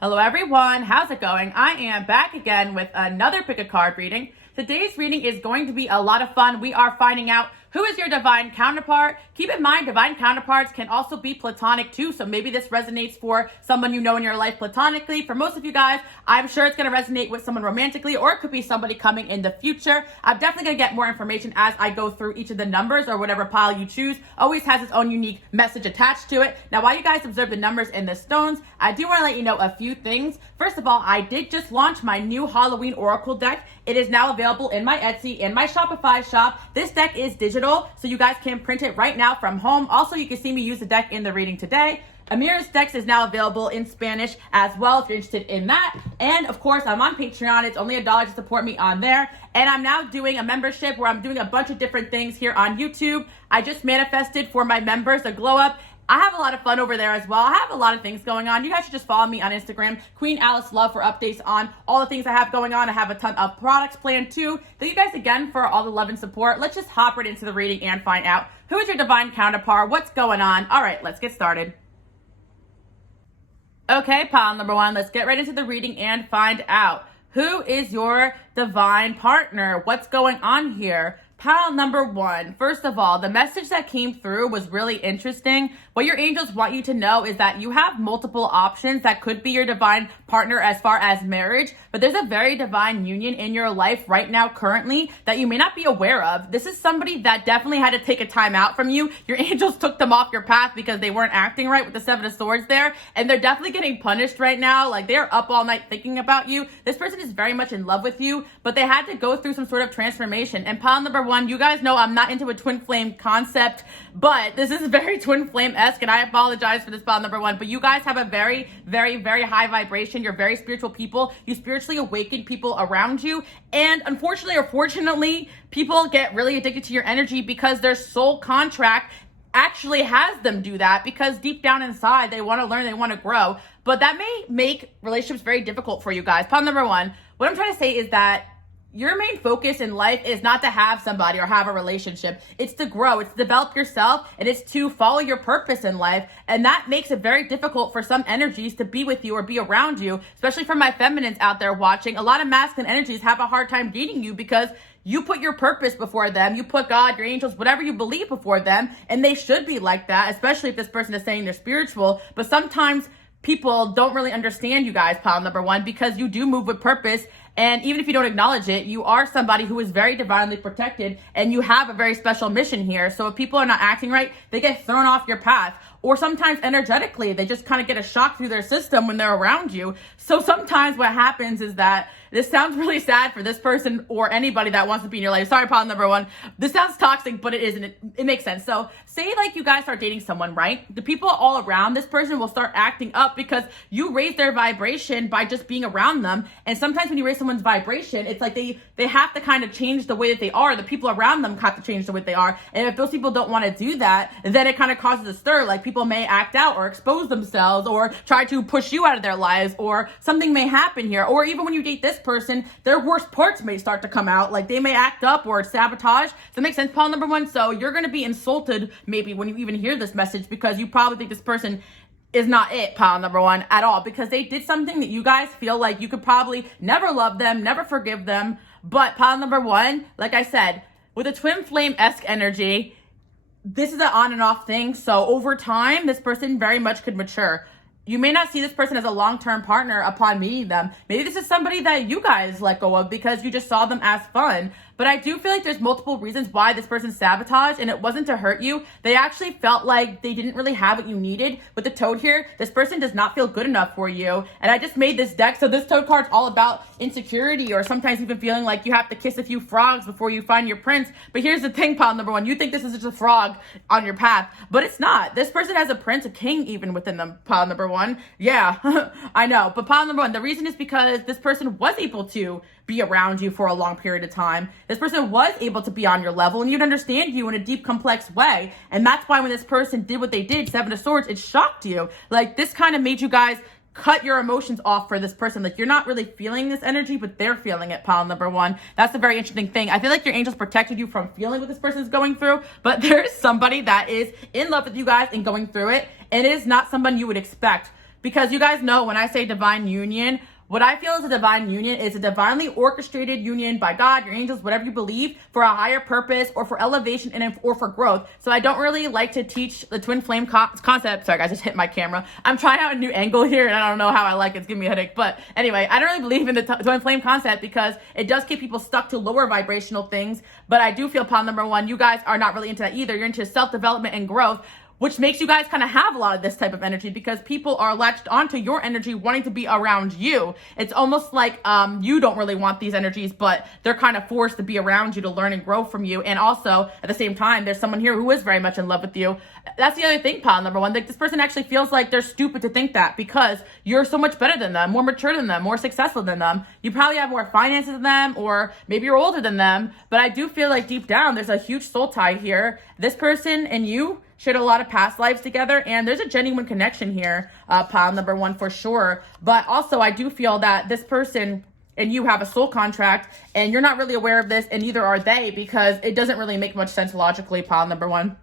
Hello everyone, how's it going? I am back again with another pick a card reading. Today's reading is going to be a lot of fun. We are finding out who is your divine counterpart. Keep in mind, divine counterparts can also be platonic too, so maybe this resonates for someone you know in your life platonically. For most of you guys, I'm sure it's going to resonate with someone romantically, or it could be somebody coming in the future. I'm definitely going to get more information as I go through each of the numbers, or whatever pile you choose always has its own unique message attached to it. Now, while you guys observe the numbers and the stones, I do want to let you know a few things. First of all, I did just launch my new Halloween Oracle deck. It is now available in my Etsy and my Shopify shop. This deck is digital, so you guys can print it right now from home. Also, you can see me use the deck in the reading today. Amir's Decks is now available in Spanish as well if you're interested in that. And of course, I'm on Patreon. It's only $1 to support me on there. And I'm now doing a membership where I'm doing a bunch of different things here on YouTube. I just manifested for my members a glow up. I have a lot of fun over there as well. I have a lot of things going on. You guys should just follow me on Instagram, Queen Alice Love, for updates on all the things I have going on. I have a ton of products planned too. Thank you guys again for all the love and support. Let's just hop right into the reading and find out who is your divine counterpart, what's going on. All right, let's get started. Okay, pile number one, let's get right into the reading and find out who is your divine partner. What's going on here? Pile number one, first of all, the message that came through was really interesting. What your angels want you to know is that you have multiple options that could be your divine partner as far as marriage, but there's a very divine union in your life right now currently that you may not be aware of. This is somebody that definitely had to take a time out from you. Your angels took them off your path because they weren't acting right with the Seven of Swords there, and they're definitely getting punished right now. Like, they're up all night thinking about you. This person is very much in love with you, but they had to go through some sort of transformation. And pile number one, you guys know I'm not into a twin flame concept, but this is very twin flame-esque, and I apologize for this pile number one, but you guys have a very, very, very high vibration. You're very spiritual people. You spiritually awaken people around you, and unfortunately or fortunately, people get really addicted to your energy because their soul contract actually has them do that, because deep down inside they want to learn, they want to grow, but that may make relationships very difficult for you guys. Pile number one, what I'm trying to say is that your main focus in life is not to have somebody or have a relationship. It's to grow, it's to develop yourself, and it's to follow your purpose in life. And that makes it very difficult for some energies to be with you or be around you, especially for my feminines out there watching. A lot of masculine energies have a hard time dating you because you put your purpose before them. You put God, your angels, whatever you believe before them. And they should be like that, especially if this person is saying they're spiritual. But sometimes people don't really understand you guys, pile number one, because you do move with purpose. And even if you don't acknowledge it, you are somebody who is very divinely protected, and you have a very special mission here. So if people are not acting right, they get thrown off your path. Or sometimes energetically, they just kind of get a shock through their system when they're around you. So sometimes what happens is that, this sounds really sad for this person or anybody that wants to be in your life. Sorry, pile number one. This sounds toxic, but it isn't. It makes sense. So say like you guys start dating someone, right? The people all around this person will start acting up because you raise their vibration by just being around them. And sometimes when you raise someone's vibration, it's like they have to kind of change the way that they are. The people around them have to change the way they are. And if those people don't want to do that, then it kind of causes a stir. Like, people may act out or expose themselves or try to push you out of their lives, or something may happen here. Or even when you date this person, their worst parts may start to come out. Like, they may act up or sabotage. Does that make sense, pile number one? So you're going to be insulted maybe when you even hear this message, because you probably think this person is not it, pile number one, at all, because they did something that you guys feel like you could probably never love them, never forgive them. But pile number one, like I said, with a twin flame-esque energy, this is an on and off thing. So over time, this person very much could mature. You may not see this person as a long-term partner upon meeting them. Maybe this is somebody that you guys let go of because you just saw them as fun. But I do feel like there's multiple reasons why this person sabotaged, and it wasn't to hurt you. They actually felt like they didn't really have what you needed. With the toad here, this person does not feel good enough for you. And I just made this deck, so this toad card's all about insecurity, or sometimes even feeling like you have to kiss a few frogs before you find your prince. But here's the thing, pile number one, you think this is just a frog on your path, but it's not. This person has a prince, a king even within them, pile number one. Yeah, I know. But pile number one, the reason is because this person was able to be around you for a long period of time. This person was able to be on your level, and you'd understand you in a deep, complex way. And that's why when this person did what they did, Seven of Swords, it shocked you. Like, this kind of made you guys cut your emotions off for this person. Like, you're not really feeling this energy, but they're feeling it, pile number one. That's a very interesting thing. I feel like your angels protected you from feeling what this person is going through, but there's somebody that is in love with you guys and going through it, and it is not someone you would expect. because you guys know when I say divine union, what I feel is a divine union is a divinely orchestrated union by God, your angels, whatever you believe, for a higher purpose or for elevation or for growth. So I don't really like to teach the twin flame concept. Sorry guys, just hit my camera. I'm trying out a new angle here and I don't know how I like it. It's giving me a headache. But anyway, I don't really believe in the twin flame concept because it does keep people stuck to lower vibrational things. But I do feel, pile number one, you guys are not really into that either. You're into self-development and growth, which makes you guys kind of have a lot of this type of energy because people are latched onto your energy wanting to be around you. It's almost like you don't really want these energies, but they're kind of forced to be around you to learn and grow from you. And also, at the same time, there's someone here who is very much in love with you. That's the other thing, pile number one. Like, this person actually feels like they're stupid to think that because you're so much better than them, more mature than them, more successful than them. You probably have more finances than them, or maybe you're older than them. But I do feel like deep down, there's a huge soul tie here. This person and you shared a lot of past lives together, and there's a genuine connection here, pile number one, for sure. But also, I do feel that this person and you have a soul contract, and you're not really aware of this, and neither are they, because it doesn't really make much sense logically, pile number one.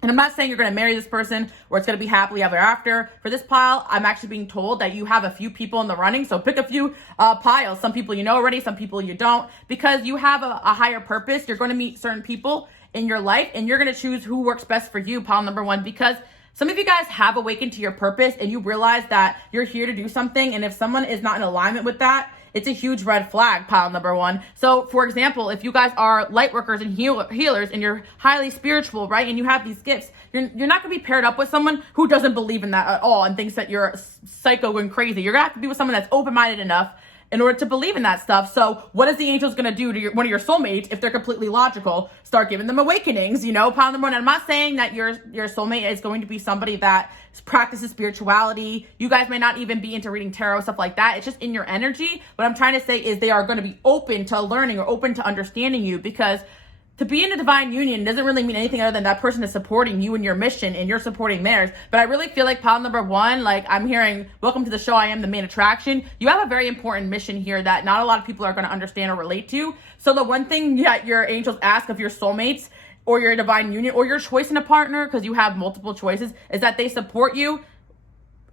And I'm not saying you're going to marry this person or it's going to be happily ever after. For this pile, I'm actually being told that you have a few people in the running. So pick a few piles. Some people you know already, some people you don't. Because you have a higher purpose. You're going to meet certain people in your life and you're going to choose who works best for you, pile number one. Because some of you guys have awakened to your purpose and you realize that you're here to do something. And if someone is not in alignment with that, it's a huge red flag, pile number one. So, for example, if you guys are light workers and healers and you're highly spiritual, right, and you have these gifts, you're not going to be paired up with someone who doesn't believe in that at all and thinks that you're psycho and crazy. You're going to have to be with someone that's open-minded enough in order to believe in that stuff. So what is the angels going to do to one of your soulmates if they're completely logical? Start giving them awakenings, you know, pile number one. And I'm not saying that your soulmate is going to be somebody that practices spirituality. You guys may not even be into reading tarot, stuff like that. It's just in your energy. What I'm trying to say is they are going to be open to learning or open to understanding you, because to be in a divine union doesn't really mean anything other than that person is supporting you and your mission and you're supporting theirs. But I really feel like pile number one, like I'm hearing, welcome to the show, I am the main attraction. You have a very important mission here that not a lot of people are going to understand or relate to. So the one thing that your angels ask of your soulmates or your divine union or your choice in a partner, because you have multiple choices, is that they support you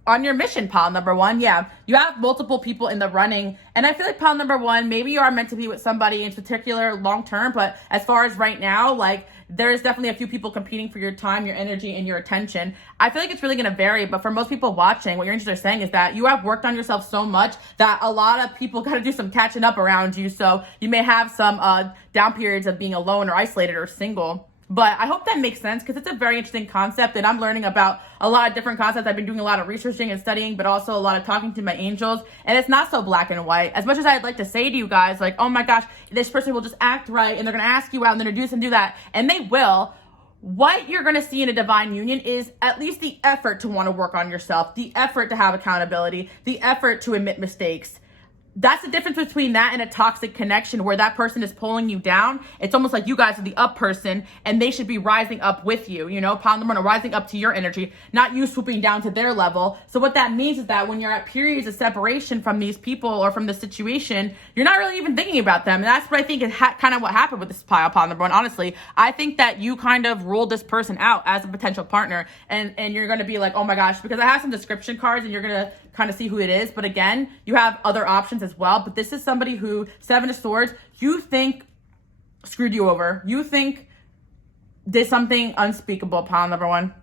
on your mission, pile number one. Yeah, you have multiple people in the running. And I feel like pile number one, maybe you are meant to be with somebody in particular long term, but as far as right now, like there's definitely a few people competing for your time, your energy, and your attention. I feel like it's really going to vary, but for most people watching, what your angels are saying is that you have worked on yourself so much that a lot of people got to do some catching up around you. So you may have some down periods of being alone or isolated or single. But I hope that makes sense, because it's a very interesting concept and I'm learning about a lot of different concepts. I've been doing a lot of researching and studying, but also a lot of talking to my angels. And it's not so black and white. As much as I'd like to say to you guys, like, oh my gosh, this person will just act right and they're going to ask you out and they're going to do this and do that. And they will. What you're going to see in a divine union is at least the effort to want to work on yourself, the effort to have accountability, the effort to admit mistakes. That's the difference between that and a toxic connection where that person is pulling you down. It's almost like you guys are the up person and they should be rising up with you, you know, pound them on, rising up to your energy, not you swooping down to their level. So what that means is that when you're at periods of separation from these people or from the situation, you're not really even thinking about them. And that's what I think is kind of what happened with this pile number one. Honestly, I think that you kind of ruled this person out as a potential partner, and you're going to be like, oh my gosh, because I have some description cards and you're going to kind of see who it is. But again, you have other options as well. But this is somebody who, Seven of Swords, you think screwed you over. You think did something unspeakable, pile number one.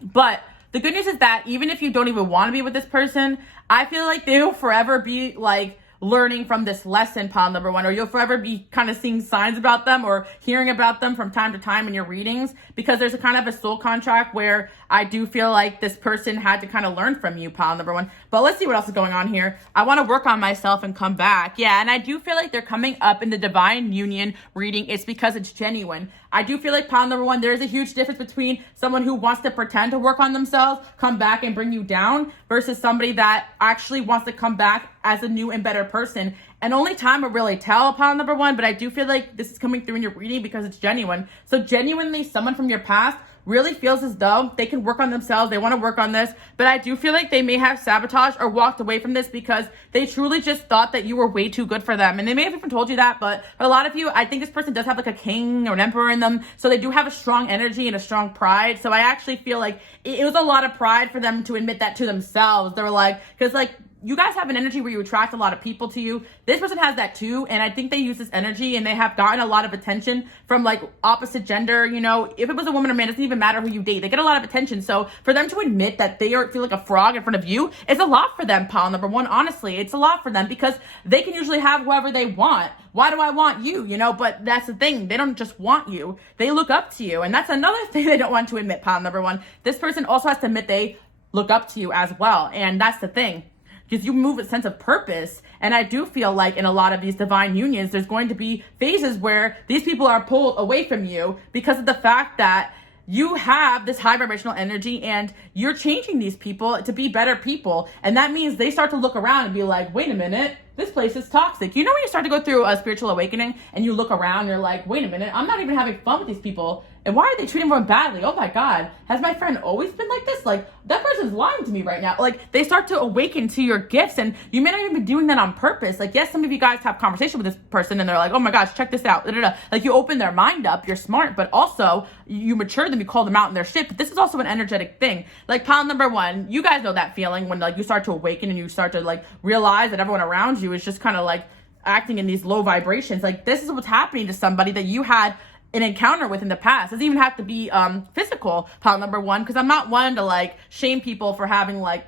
But the good news is that even if you don't even want to be with this person, I feel like they will forever be like learning from this lesson, pile number one, or you'll forever be kind of seeing signs about them or hearing about them from time to time in your readings, because there's a kind of a soul contract where I do feel like this person had to kind of learn from you, pile number one. But let's see what else is going on here. I want to work on myself and come back. Yeah, and I do feel like they're coming up in the divine union reading. It's because it's genuine. I do feel like, pile number one, there's a huge difference between someone who wants to pretend to work on themselves, come back and bring you down, versus somebody that actually wants to come back as a new and better person. And only time will really tell, pile number one, but I do feel like this is coming through in your reading because it's genuine. So genuinely, someone from your past really feels as though they can work on themselves. They want to work on this, but I do feel like they may have sabotaged or walked away from this because they truly just thought that you were way too good for them. And they may have even told you that, but for a lot of you, I think this person does have like a king or an emperor in them. So they do have a strong energy and a strong pride. So I actually feel like it was a lot of pride for them to admit that to themselves. They were like, because like, you guys have an energy where you attract a lot of people to you. This person has that too. And I think they use this energy and they have gotten a lot of attention from like opposite gender. You know, if it was a woman or man, it doesn't even matter who you date. They get a lot of attention. So for them to admit that they feel like a frog in front of you, it's a lot for them, pile number one. Honestly, it's a lot for them because they can usually have whoever they want. Why do I want you? You know, but that's the thing. They don't just want you. They look up to you. And that's another thing they don't want to admit, pile number one. This person also has to admit they look up to you as well. And that's the thing. Because you move a sense of purpose. And I do feel like in a lot of these divine unions, there's going to be phases where these people are pulled away from you because of the fact that you have this high vibrational energy and you're changing these people to be better people. And that means they start to look around and be like, wait a minute, this place is toxic. You know, when you start to go through a spiritual awakening and you look around, you're like, wait a minute, I'm not even having fun with these people. And why are they treating everyone badly? Oh my God, has my friend always been like this? Like, that person's lying to me right now. Like, they start to awaken to your gifts and you may not even be doing that on purpose. Like, yes, some of you guys have conversation with this person and they're like, oh my gosh, check this out. Like, you open their mind up, you're smart, but also you mature them, you call them out in their shit. But this is also an energetic thing. Like, pile number one, you guys know that feeling when like you start to awaken and you start to like realize that everyone around you is just kind of like acting in these low vibrations. Like, this is what's happening to somebody that you had an encounter with in the past. It doesn't even have to be physical, pile number one, because I'm not one to like shame people for having like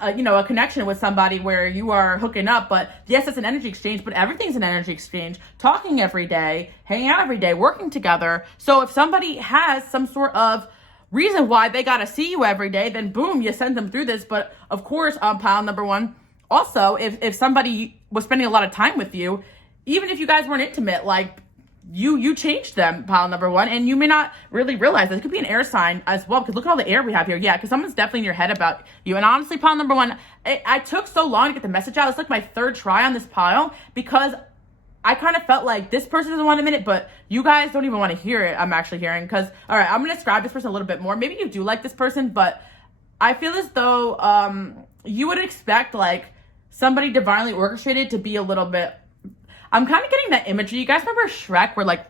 a connection with somebody where you are hooking up. But yes, it's an energy exchange, but everything's an energy exchange. Talking every day, hanging out every day, working together. So if somebody has some sort of reason why they gotta see you every day, then boom, you send them through this. But of course, pile number one, also if somebody was spending a lot of time with you, even if you guys weren't intimate, like you changed them, pile number one, and you may not really realize that. It could be an air sign as well, because look at all the air we have here. Yeah, because someone's definitely in your head about you. And honestly, pile number one, I took so long to get the message out. It's like my third try on this pile because I kind of felt like this person doesn't want to admit it, but you guys don't even want to hear it. I'm actually hearing because, all right, I'm going to describe this person a little bit more. Maybe you do like this person, but I feel as though you would expect like somebody divinely orchestrated to be a little bit. I'm kind of getting that imagery. You guys remember Shrek, where like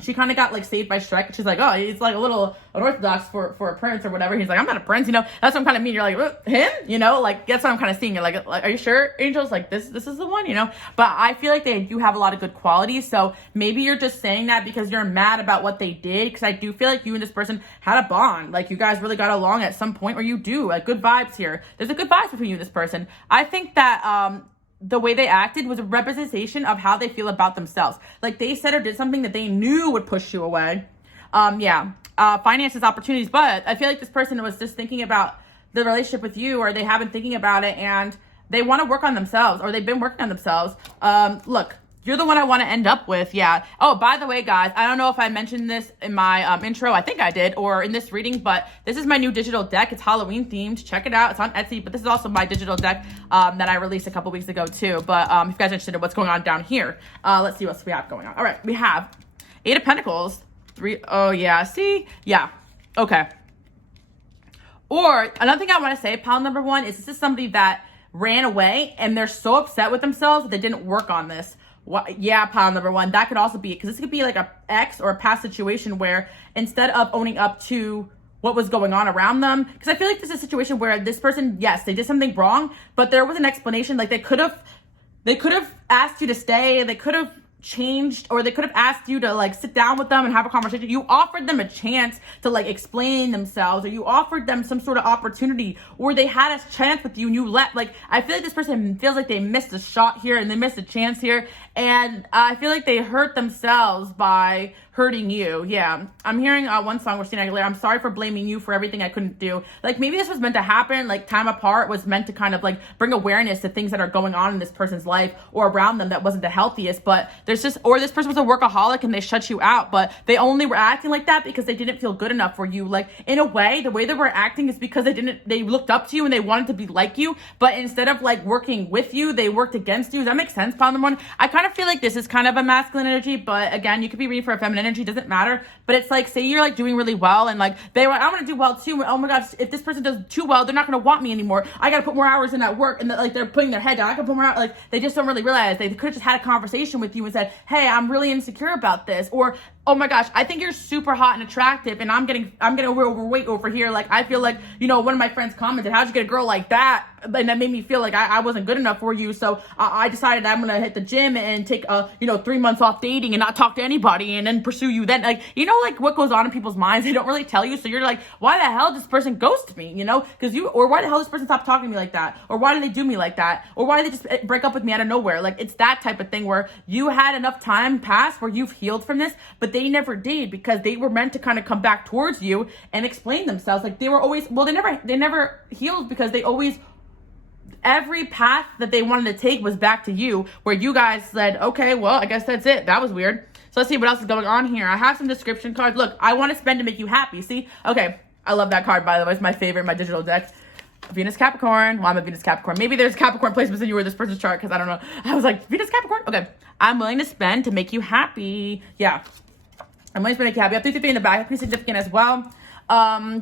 she kind of got like saved by Shrek? She's like, oh, he's like a little unorthodox for a prince or whatever. He's like, I'm not a prince, you know. That's what I'm kind of mean. You're like, him, you know, like that's what I'm kind of seeing. You're like, are you sure, Angels? Like this is the one, you know. But I feel like they do have a lot of good qualities. So maybe you're just saying that because you're mad about what they did. Because I do feel like you and this person had a bond. Like you guys really got along at some point, or you do. Like good vibes here. There's a good vibes between you and this person. I think that the way they acted was a representation of how they feel about themselves. Like they said or did something that they knew would push you away. Finances, opportunities. But I feel like this person was just thinking about the relationship with you, or they have been thinking about it and they want to work on themselves, or they've been working on themselves. Look, you're the one I want to end up with. Yeah. Oh, by the way, guys, I don't know if I mentioned this in my intro. I think I did, or in this reading, but this is my new digital deck. It's Halloween themed. Check it out. It's on Etsy, but this is also my digital deck that I released a couple weeks ago too. But if you guys are interested in what's going on down here, let's see what we have going on. All right, we have 8 of Pentacles, 3. Oh yeah, see? Yeah. Okay. Or another thing I want to say, pile number one, is this is somebody that ran away and they're so upset with themselves that they didn't work on this. Yeah, pile number one, that could also be, because this could be like a ex or a past situation where instead of owning up to what was going on around them, because I feel like this is a situation where this person, yes, they did something wrong, but there was an explanation. Like they could have asked you to stay, they could have changed, or they could have asked you to like sit down with them and have a conversation. You offered them a chance to like explain themselves, or you offered them some sort of opportunity, or they had a chance with you and you let, like, I feel like this person feels like they missed a shot here and they missed a chance here, and I feel like they hurt themselves by hurting you. Yeah, I'm hearing one song with Christina Aguilera, I'm sorry for blaming you for everything I couldn't do. Like maybe this was meant to happen, like time apart was meant to kind of like bring awareness to things that are going on in this person's life or around them that wasn't the healthiest, but there's this person was a workaholic and they shut you out, but they only were acting like that because they didn't feel good enough for you. Like, in a way, the way they were acting is because they looked up to you and they wanted to be like you, but instead of like working with you, they worked against you. Does that make sense, Pile number one? I kind of feel like this is kind of a masculine energy, but again, you could be reading for a feminine energy, doesn't matter. But it's like, say you're like doing really well and like I want to do well too. Oh my gosh, if this person does too well, they're not going to want me anymore. I got to put more hours in at work, and like they're putting their head down. I can put more out. Like, they just don't really realize they could have just had a conversation with you and said, hey, I'm really insecure about this, or oh my gosh, I think you're super hot and attractive and I'm getting overweight over here. Like, I feel like, you know, one of my friends commented, how'd you get a girl like that? And that made me feel like I wasn't good enough for you. So I decided I'm going to hit the gym and take 3 months off dating and not talk to anybody and then pursue you then. Like, you know, like what goes on in people's minds, they don't really tell you. So you're like, why the hell did this person ghost me? You know, or why the hell did this person stop talking to me like that? Or why did they do me like that? Or why did they just break up with me out of nowhere? Like, it's that type of thing where you had enough time pass where you've healed from this, but they never did, because they were meant to kind of come back towards you and explain themselves. Like, they were always, well, they never healed, because they always, every path that they wanted to take was back to you, where you guys said, okay, well, I guess that's it. That was weird. So let's see what else is going on here. I have some description cards. Look, I want to spend to make you happy. See? Okay. I love that card, by the way. It's my favorite in my digital deck. Venus Capricorn. Well, I'm a Venus Capricorn. Maybe there's Capricorn placements in you or this person's chart, because I don't know. I was like, Venus Capricorn? Okay. I'm willing to spend to make you happy. Yeah. I'm willing to spend to make you happy. I have 333 in the back. That's pretty significant as well.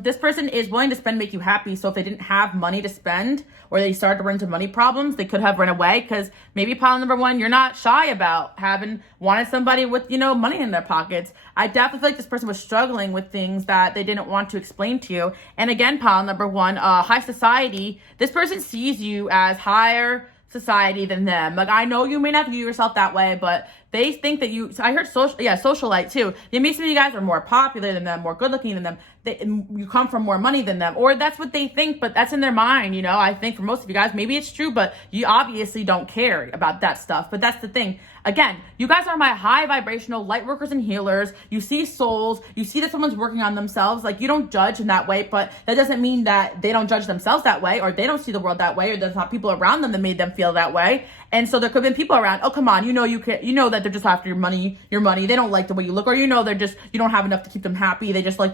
This person is willing to spend, make you happy. So if they didn't have money to spend, or they started to run into money problems, they could have run away, because maybe pile number one, you're not shy about wanted somebody with, money in their pockets. I definitely feel like this person was struggling with things that they didn't want to explain to you. And again, pile number one, high society, this person sees you as higher society than them. Like, I know you may not view yourself that way, but they think that I heard socialite too. Maybe some of you guys are more popular than them, more good looking than them. You come from more money than them, or that's what they think, but that's in their mind. I think for most of you guys, maybe it's true, but you obviously don't care about that stuff. But that's the thing. Again, you guys are my high vibrational light workers and healers. You see souls. You see that someone's working on themselves. Like, you don't judge in that way, but that doesn't mean that they don't judge themselves that way, or they don't see the world that way, or there's not people around them that made them feel that way. And so there could have been people around. Oh, come on. You know that they're just after your money. They don't like the way you look, or you don't have enough to keep them happy. They just like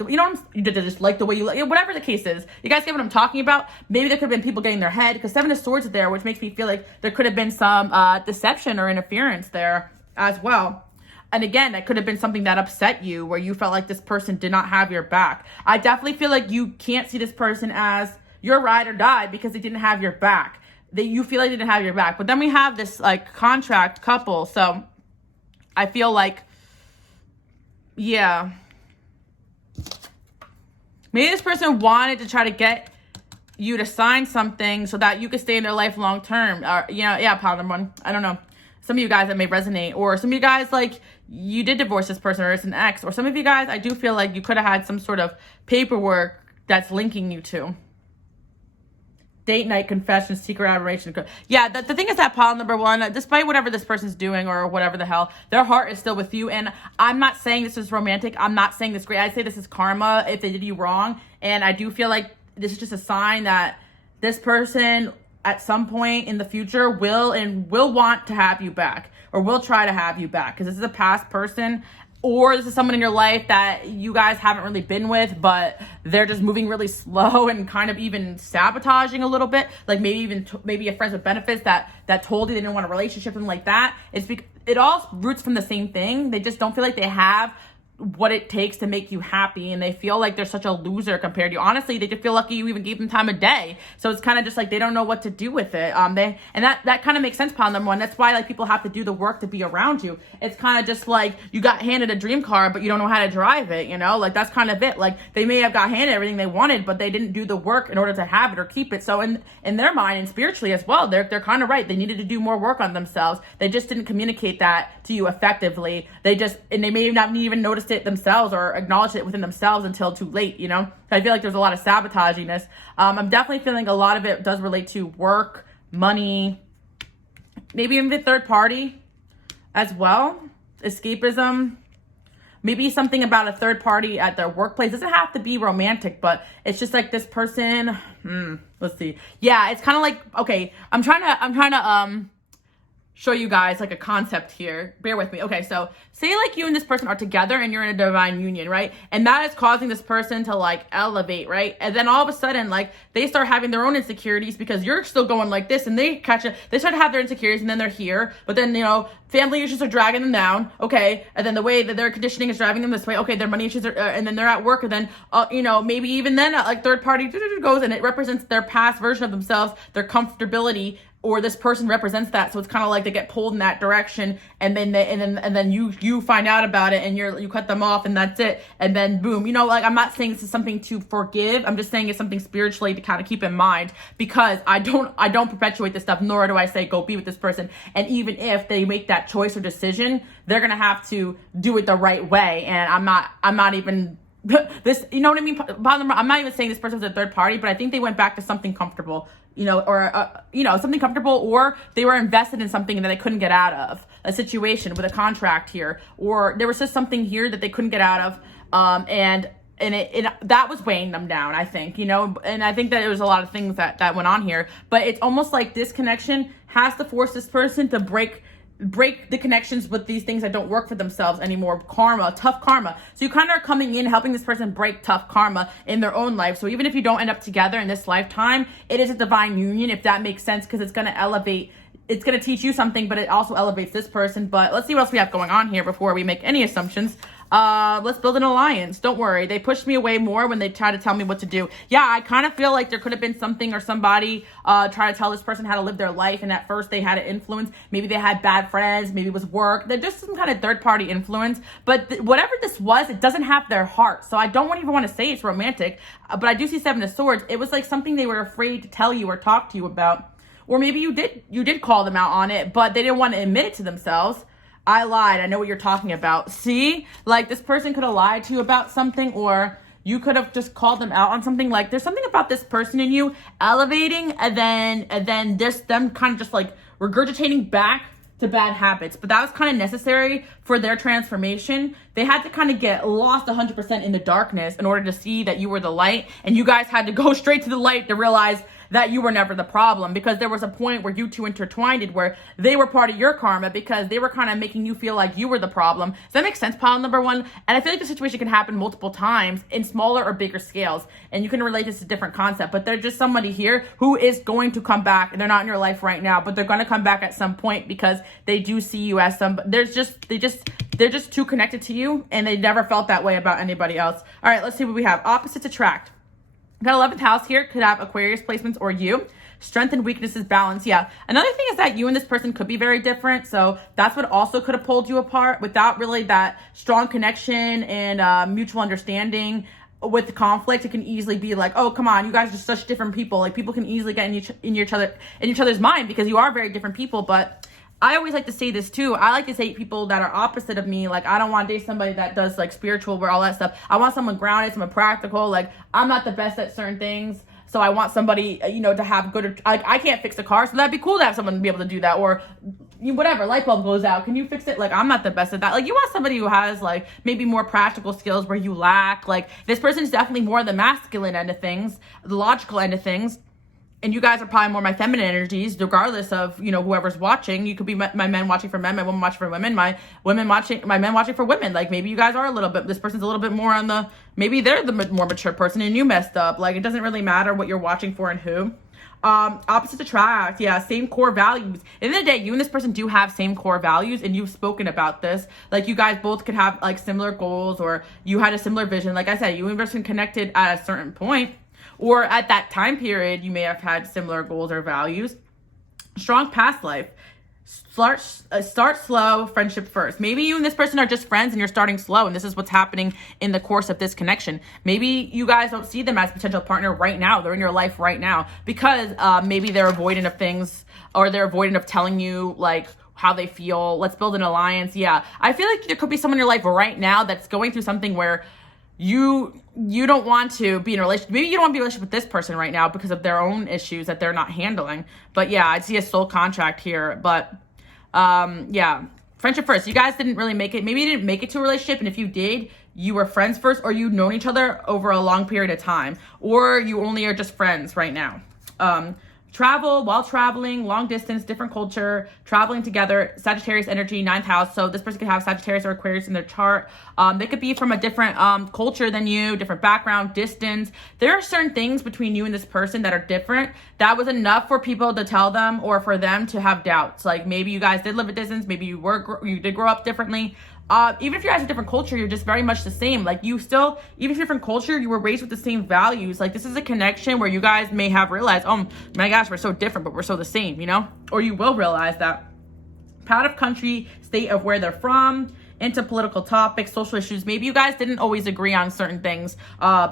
they just like the way you look. Whatever the case is. You guys get what I'm talking about? Maybe there could have been people getting their head, because Seven of Swords is there, which makes me feel like there could have been some deception or interference there as well. And again, that could have been something that upset you, where you felt like this person did not have your back. I definitely feel like you can't see this person as your ride or die, because they didn't have your back. You feel like they didn't have your back. But then we have this like contract couple. So I feel like, yeah, maybe this person wanted to try to get you to sign something so that you could stay in their life long term. Pile number one. I don't know. Some of you guys that may resonate, or some of you guys, like, you did divorce this person, or it's an ex, or some of you guys, I do feel like you could have had some sort of paperwork that's linking you to. Date night, confession, secret adoration. Yeah, the thing is that pile number one, despite whatever this person's doing or whatever the hell, their heart is still with you. And I'm not saying this is romantic. I'm not saying this great. I say this is karma if they did you wrong. And I do feel like this is just a sign that this person at some point in the future will want to have you back, or will try to have you back, because this is a past person, or this is someone in your life that you guys haven't really been with, but they're just moving really slow and kind of even sabotaging a little bit. Like, maybe a friends with benefits that told you they didn't want a relationship and like that. It all roots from the same thing. They just don't feel like they have what it takes to make you happy, and they feel like they're such a loser compared to you. Honestly, they just feel lucky you even gave them time of day. So it's kind of just like they don't know what to do with it. That kind of makes sense, pile number one. That's why, like, people have to do the work to be around you. It's kind of just like you got handed a dream car, but you don't know how to drive it. Like, that's kind of it. Like, they may have got handed everything they wanted, but they didn't do the work in order to have it or keep it. So in their mind, and spiritually as well, they're kind of right. They needed to do more work on themselves. They just didn't communicate that to you effectively. And they may not even noticed it themselves or acknowledged it within themselves until too late. I feel like there's a lot of sabotaginess. I'm definitely feeling a lot of it does relate to work, money, maybe even the third party as well. Escapism, maybe something about a third party at their workplace. It doesn't have to be romantic, but it's just like this person. Let's see. Yeah, it's kind of like, okay, I'm trying to show you guys like a concept here. Bear with me. Okay, so say like you and this person are together and you're in a divine union, right? And that is causing this person to like elevate, right? And then all of a sudden, like they start having their own insecurities because you're still going like this, and they start to have their insecurities, and then they're here. But then, you know, family issues are dragging them down, okay? And then the way that their conditioning is driving them this way, okay, their money issues are, and then they're at work, and then, you know, maybe even then, like third party goes, and it represents their past version of themselves, their comfortability, or this person represents that. So it's kind of like they get pulled in that direction, and then you find out about it, and you cut them off, and that's it. And then boom, you know, like I'm not saying this is something to forgive. I'm just saying it's something spiritually to kind of keep in mind, because I don't perpetuate this stuff, nor do I say go be with this person. And even if they make that choice or decision, they're going to have to do it the right way. And I'm not even this, you know what I mean? I'm not even saying this person's a third party, but I think they went back to something comfortable, you know, or, you know, something comfortable, or they were invested in something that they couldn't get out of, a situation with a contract here, or there was just something here that they couldn't get out of. And it that was weighing them down, I think, you know, and I think that there was a lot of things that went on here, but it's almost like this connection has to force this person to break the connections with these things that don't work for themselves anymore. Karma, tough karma. So you kind of are coming in, helping this person break tough karma in their own life. So even if you don't end up together in this lifetime, it is a divine union, if that makes sense, because it's going to elevate, it's going to teach you something, but it also elevates this person. But let's see what else we have going on here before we make any assumptions. Let's build an alliance. Don't worry. They pushed me away more when they tried to tell me what to do. Yeah, I kind of feel like there could have been something or somebody trying to tell this person how to live their life. And at first they had an influence. Maybe they had bad friends. Maybe it was work. They're just some kind of third party influence. But whatever this was, it doesn't have their heart. So I don't even want to say it's romantic. But I do see Seven of Swords. It was like something they were afraid to tell you or talk to you about. Or maybe you did call them out on it, but they didn't want to admit it to themselves. I lied. I know what you're talking about. See, like this person could have lied to you about something, or you could have just called them out on something. Like there's something about this person in you elevating, and then just them kind of just like regurgitating back to bad habits. But that was kind of necessary for their transformation. They had to kind of get lost 100% in the darkness in order to see that you were the light, and you guys had to go straight to the light to realize that you were never the problem, because there was a point where you two intertwined, where they were part of your karma, because they were kind of making you feel like you were the problem. Does that make sense, pile number one? And I feel like the situation can happen multiple times in smaller or bigger scales, and you can relate this to different concept, but there's just somebody here who is going to come back, and they're not in your life right now, but they're going to come back at some point, because they do see you as they're just too connected to you, and they never felt that way about anybody else. All right, let's see what we have. Opposites attract. Got 11th house here, could have Aquarius placements or you. Strength and weaknesses balance. Yeah. Another thing is that you and this person could be very different. So that's what also could have pulled you apart without really that strong connection and mutual understanding. With conflict, it can easily be like, oh, come on, you guys are such different people. Like people can easily get in each other's mind, because you are very different people. But I always like to say this too. I like to say people that are opposite of me. Like I don't want to date somebody that does like spiritual, where all that stuff. I want someone grounded, someone practical. Like I'm not the best at certain things. So I want somebody, you know, to have good, like I can't fix a car. So that'd be cool to have someone be able to do that. Or whatever, light bulb goes out. Can you fix it? Like I'm not the best at that. Like you want somebody who has like maybe more practical skills where you lack. Like this person is definitely more the masculine end of things, the logical end of things. And you guys are probably more my feminine energies, regardless of, you know, whoever's watching. You could be my men watching for men, my women watching for women, my men watching for women. Like maybe you guys are a little bit, this person's a little bit more on the, maybe they're the more mature person and you messed up. Like it doesn't really matter what you're watching for and who. Opposites attract. Yeah, same core values. At the end of the day, you and this person do have same core values, and you've spoken about this. Like you guys both could have like similar goals, or you had a similar vision. Like I said, you and this person connected at a certain point. Or at that time period, you may have had similar goals or values. Strong past life. Start slow, friendship first. Maybe you and this person are just friends and you're starting slow, and this is what's happening in the course of this connection. Maybe you guys don't see them as a potential partner right now. They're in your life right now because maybe they're avoidant of things, or they're avoidant of telling you like how they feel. Let's build an alliance. Yeah, I feel like there could be someone in your life right now that's going through something where you don't want to be in a relationship. Maybe you don't want to be in a relationship with this person right now because of their own issues that they're not handling. But yeah, I see a soul contract here. But yeah, friendship first. You guys didn't really make it. Maybe you didn't make it to a relationship. And if you did, you were friends first, or you'd known each other over a long period of time, or you only are just friends right now. travel, while traveling, long distance, different culture, traveling together, Sagittarius energy, 9th house. So this person could have Sagittarius or Aquarius in their chart. They could be from a different culture than you, different background, distance. There are certain things between you and this person that are different. That was enough for people to tell them or for them to have doubts. Like maybe you guys did live a distance, maybe you did grow up differently. Even if you guys are a different culture, you're just very much the same. Like you still, even if you're different culture, you were raised with the same values. Like this is a connection where you guys may have realized, oh my gosh, we're so different, but we're so the same, you know? Or you will realize that. Out of country, state of where they're from, into political topics, social issues. Maybe you guys didn't always agree on certain things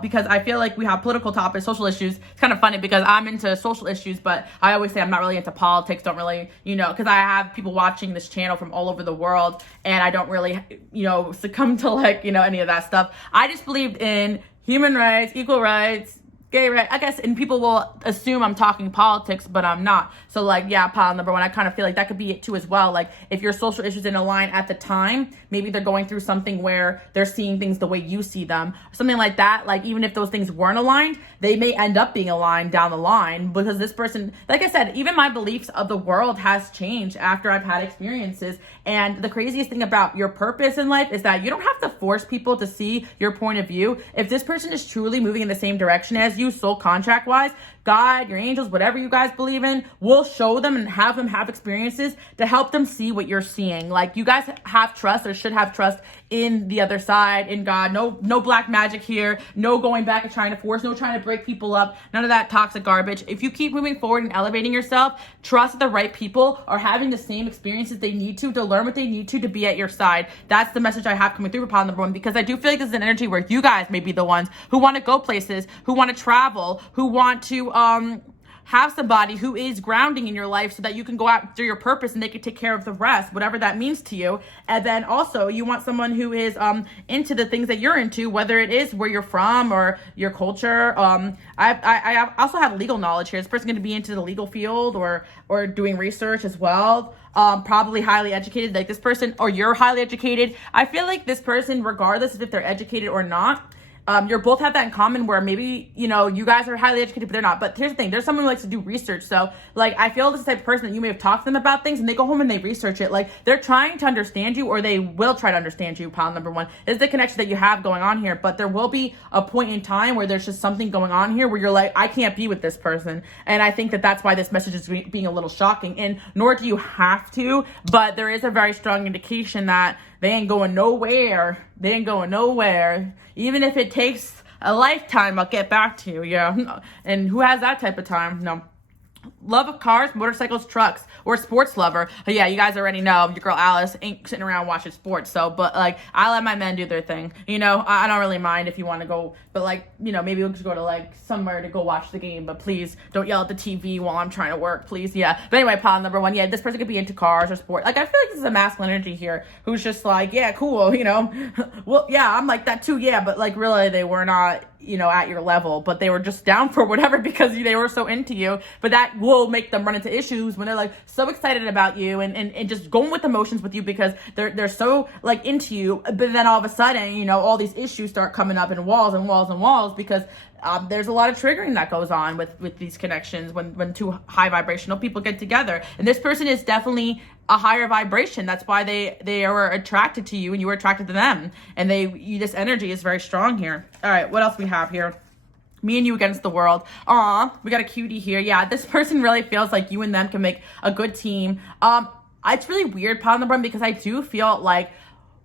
because I feel like we have political topics, social issues. It's kind of funny because I'm into social issues, but I always say I'm not really into politics, don't really, you know, because I have people watching this channel from all over the world and I don't really, you know, succumb to like, you know, any of that stuff. I just believed in human rights, equal rights, gay right, I guess, and people will assume I'm talking politics, but I'm not. So like, yeah, pile number one, I kind of feel like that could be it too as well. Like if your social issues didn't align at the time, maybe they're going through something where they're seeing things the way you see them, something like that. Like even if those things weren't aligned, they may end up being aligned down the line because this person, like I said, even my beliefs of the world has changed after I've had experiences. And the craziest thing about your purpose in life is that you don't have to force people to see your point of view. If this person is truly moving in the same direction as you, soul contract wise, God, your angels, whatever you guys believe in, will show them and have them have experiences to help them see what you're seeing. Like you guys have trust or should have trust in the other side, in God. No black magic here. No going back and trying to force. No trying to break people up. None of that toxic garbage. If you keep moving forward and elevating yourself, trust that the right people are having the same experiences they need to learn what they need to be at your side. That's the message I have coming through for pile number one, because I do feel like this is an energy where you guys may be the ones who want to go places, who want to travel, who want to have somebody who is grounding in your life so that you can go out through your purpose and they can take care of the rest, whatever that means to you. And then also you want someone who is into the things that you're into, whether it is where you're from or your culture. I also have legal knowledge here. This person's going to be into the legal field or doing research as well. Probably highly educated, like this person, or you're highly educated. I feel like this person, regardless of if they're educated or not, you're both have that in common where maybe, you know, you guys are highly educated, but they're not. But here's the thing. There's someone who likes to do research. So, like, I feel this type of person that you may have talked to them about things and they go home and they research it. Like, they're trying to understand you, or they will try to understand you, pile number one. Is the connection that you have going on here. But there will be a point in time where there's just something going on here where you're like, I can't be with this person. And I think that that's why this message is being a little shocking. And nor do you have to, but there is a very strong indication that they ain't going nowhere. They ain't going nowhere. Even if it takes a lifetime, I'll get back to you. Yeah. And who has that type of time? No. Love of cars, motorcycles, trucks, or sports lover. But yeah, you guys already know your girl Alice ain't sitting around watching sports. So, but like, I let my men do their thing. You know, I don't really mind if you want to go, but like, you know, maybe we'll just go to like somewhere to go watch the game. But please don't yell at the TV while I'm trying to work, please. Yeah. But anyway, pile number one. Yeah, this person could be into cars or sport. Like, I feel like this is a masculine energy here who's just like, yeah, cool, you know. Well, yeah, I'm like that too. Yeah, but like, really, they were not, you know, at your level, but they were just down for whatever because they were so into you. But that will make them run into issues when they're like so excited about you and just going with emotions with you because they're so like into you. But then all of a sudden, you know, all these issues start coming up in walls and walls and walls because there's a lot of triggering that goes on with these connections when two high vibrational people get together. And this person is definitely a higher vibration. That's why they are attracted to you and you are attracted to them. And this energy is very strong here. All right, what else we have here? Me and you against the world. Aw, we got a cutie here. Yeah, this person really feels like you and them can make a good team. It's really weird, pile number one, because I do feel like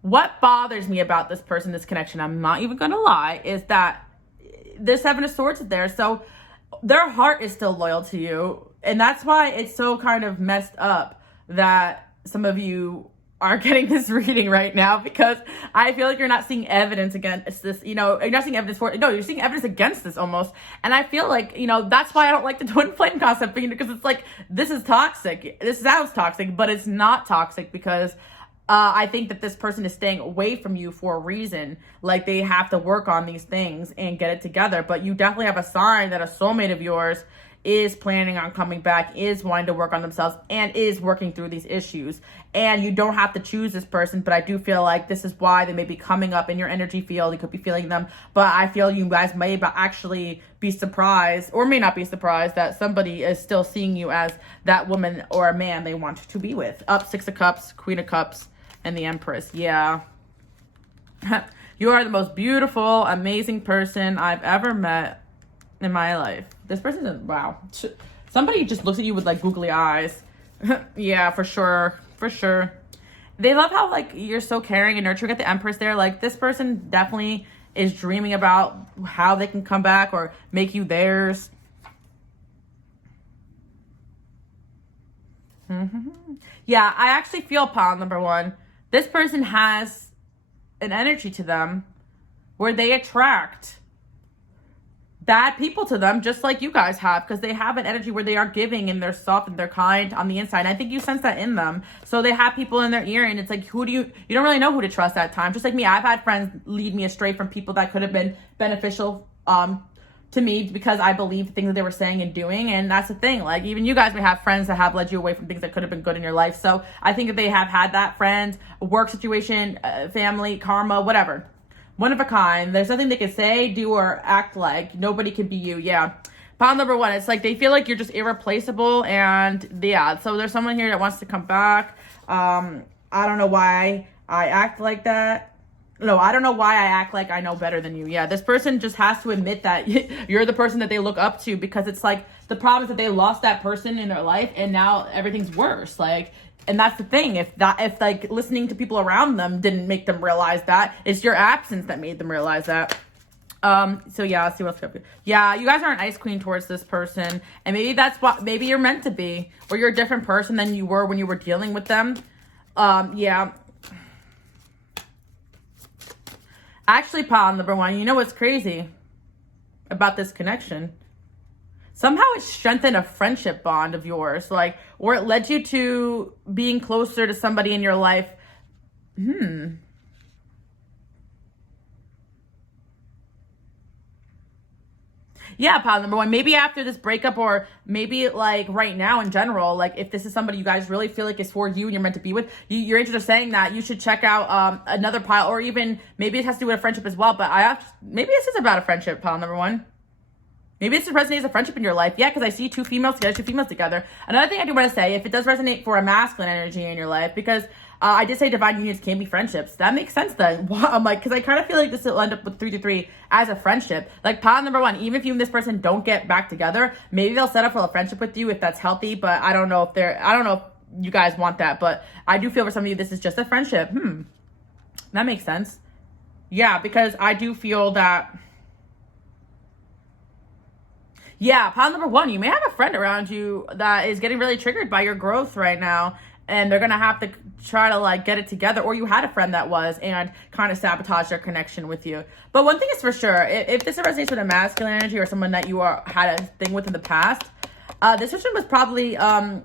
what bothers me about this person, this connection, I'm not even gonna lie, is that there's Seven of Swords there. So their heart is still loyal to you. And that's why it's so kind of messed up that some of you are getting this reading right now, because I feel like you're not seeing evidence against this, you know, you're not seeing evidence for it. No, you're seeing evidence against this almost. And I feel like, you know, that's why I don't like the twin flame concept, because it's like, this is toxic. This sounds toxic, but it's not toxic because I think that this person is staying away from you for a reason. Like, they have to work on these things and get it together. But you definitely have a sign that a soulmate of yours is planning on coming back, is wanting to work on themselves, and is working through these issues. And you don't have to choose this person, but I do feel like this is why they may be coming up in your energy field. You could be feeling them, but I feel you guys may actually be surprised, or may not be surprised, that somebody is still seeing you as that woman or a man they want to be with. Up, Six of Cups, Queen of Cups, and the Empress. Yeah. You are the most beautiful, amazing person I've ever met in my life. This person is, wow. Somebody just looks at you with like googly eyes. Yeah, for sure. For sure. They love how like you're so caring and nurturing. At the Empress there. Like this person definitely is dreaming about how they can come back or make you theirs. Yeah, I actually feel pile number one. This person has an energy to them where they attract bad people to them, just like you guys have, because they have an energy where they are giving and they're soft and they're kind on the inside. And I think you sense that in them. So they have people in their ear, and it's like, you don't really know who to trust at times. Just like me, I've had friends lead me astray from people that could have been beneficial to me because I believe the things that they were saying and doing. And that's the thing. Like, even you guys may have friends that have led you away from things that could have been good in your life. So I think that they have had that friend, work situation, family, karma, whatever. One of a kind. There's nothing they can say, do, or act like. Nobody can be you. Yeah. Pile number one. It's like they feel like you're just irreplaceable. And yeah, so there's someone here that wants to come back. I don't know why I act like that. No, I don't know why I act like I know better than you. Yeah, this person just has to admit that you're the person that they look up to, because it's like the problem is that they lost that person in their life and now everything's worse. Like, and that's the thing. If like listening to people around them didn't make them realize that, it's your absence that made them realize that. So yeah, let's see what's up. Yeah, you guys are an ice queen towards this person, and maybe that's what, maybe you're meant to be, or you're a different person than you were when you were dealing with them. Yeah. Actually, pile number one, you know what's crazy about this connection? Somehow it strengthened a friendship bond of yours, like, or it led you to being closer to somebody in your life. Yeah, pile number one. Maybe after this breakup, or maybe like right now in general, like if this is somebody you guys really feel like is for you and you're meant to be with, you're interested in saying that, you should check out another pile, or even maybe it has to do with a friendship as well. But maybe this is about a friendship, pile number one. Maybe this resonates as a friendship in your life. Yeah, because I see two females together. Another thing I do want to say, if it does resonate for a masculine energy in your life, because I did say divine unions can be friendships. That makes sense then. I'm like, because I kind of feel like this will end up with 3-3 as a friendship. Like, pile number one, even if you and this person don't get back together, maybe they'll set up for a friendship with you if that's healthy. But I don't know if you guys want that. But I do feel for some of you, this is just a friendship. That makes sense. Yeah, because I do feel that. Yeah, pile number one, you may have a friend around you that is getting really triggered by your growth right now, and they're going to have to try to like get it together, or you had a friend that was and kind of sabotaged their connection with you. But one thing is for sure, if this resonates with a masculine energy or someone that you had a thing with in the past, this person was probably, how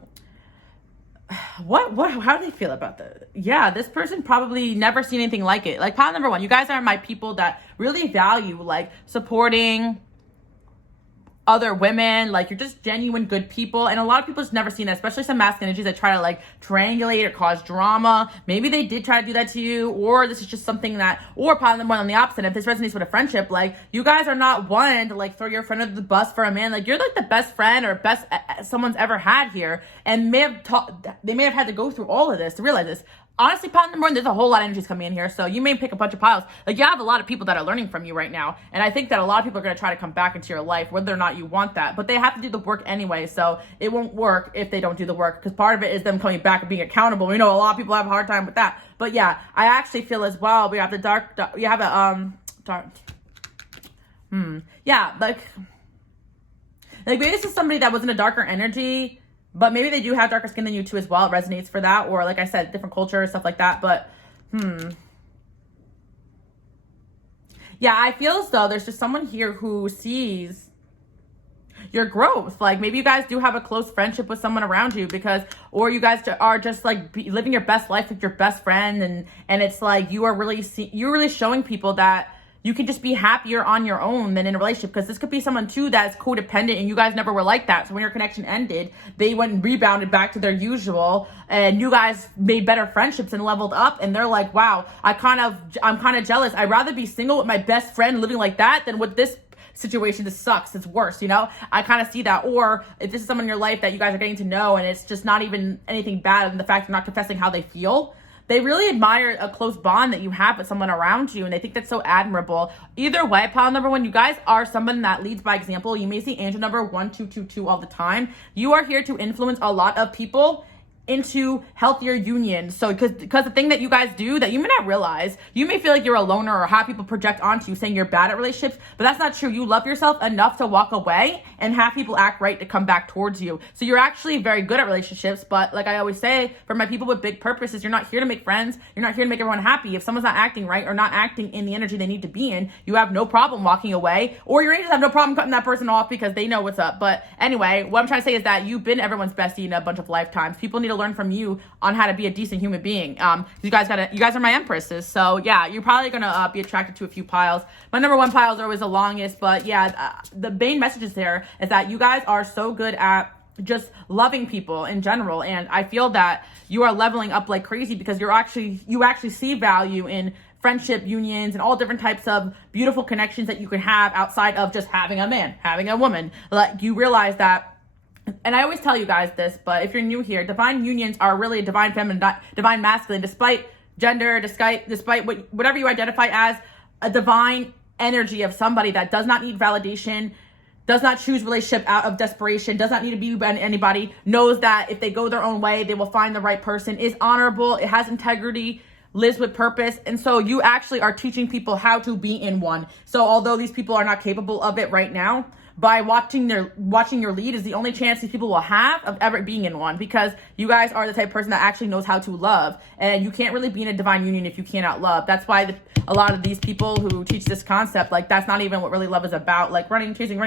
do they feel about that? Yeah, this person probably never seen anything like it. Like, pile number one, you guys are my people that really value like supporting other women. Like, you're just genuine good people, and a lot of people just never seen that, especially some masculine energies that try to like triangulate or cause drama. Maybe they did try to do that to you, or this is just something that, or probably one on the opposite, if this resonates with a friendship, like you guys are not one to like throw your friend under the bus for a man. Like, you're like the best friend or best someone's ever had here, and they may have had to go through all of this to realize this. Honestly, pile number one, there's a whole lot of energies coming in here, so you may pick a bunch of piles. Like, you have a lot of people that are learning from you right now, and I think that a lot of people are going to try to come back into your life, whether or not you want that, but they have to do the work anyway, so it won't work if they don't do the work, because part of it is them coming back and being accountable. We know a lot of people have a hard time with that, but yeah, I actually feel as well, we have the we have a, yeah, like maybe this is somebody that was in a darker energy, but maybe they do have darker skin than you too as well. It resonates for that. Or like I said, different culture, stuff like that. But, yeah, I feel as though there's just someone here who sees your growth. Like, maybe you guys do have a close friendship with someone around you, because, or you guys are just like living your best life with your best friend. And it's like, you're really showing people that you can just be happier on your own than in a relationship, because this could be someone too that's codependent and you guys never were like that. So when your connection ended, they went and rebounded back to their usual, and you guys made better friendships and leveled up, and they're like, wow, I'm kind of jealous. I'd rather be single with my best friend living like that than with this situation. This sucks. It's worse, you know? I kind of see that. Or if this is someone in your life that you guys are getting to know and it's just not even anything bad, and the fact you're not confessing how they feel, they really admire a close bond that you have with someone around you, and they think that's so admirable. Either way, pile number one, you guys are someone that leads by example. You may see angel number 1222 all the time. You are here to influence a lot of people into healthier unions. So because the thing that you guys do that you may not realize, you may feel like you're a loner or have people project onto you saying you're bad at relationships, but that's not true. You love yourself enough to walk away and have people act right to come back towards you. So you're actually very good at relationships, but like I always say, for my people with big purposes, you're not here to make friends. You're not here to make everyone happy. If someone's not acting right or not acting in the energy they need to be in, you have no problem walking away, or your angels have no problem cutting that person off because they know what's up. But anyway, what I'm trying to say is that you've been everyone's bestie in a bunch of lifetimes. People need to learn from you on how to be a decent human being. You guys are my empresses. So yeah, you're probably gonna be attracted to a few piles. My number one piles are always the longest, but yeah, the main message there is that you guys are so good at just loving people in general, and I feel that you are leveling up like crazy because you actually see value in friendship unions and all different types of beautiful connections that you can have outside of just having a man, having a woman. Like, you realize that. And I always tell you guys this, but if you're new here, divine unions are really divine feminine, divine masculine, despite gender, despite whatever you identify as, a divine energy of somebody that does not need validation, does not choose relationship out of desperation, does not need to be with anybody, knows that if they go their own way, they will find the right person, is honorable, it has integrity, lives with purpose. And so you actually are teaching people how to be in one. So although these people are not capable of it right now, by watching your lead is the only chance these people will have of ever being in one, because you guys are the type of person that actually knows how to love, and you can't really be in a divine union if you cannot love. That's why a lot of these people who teach this concept, like, that's not even what really love is about, like running, chasing.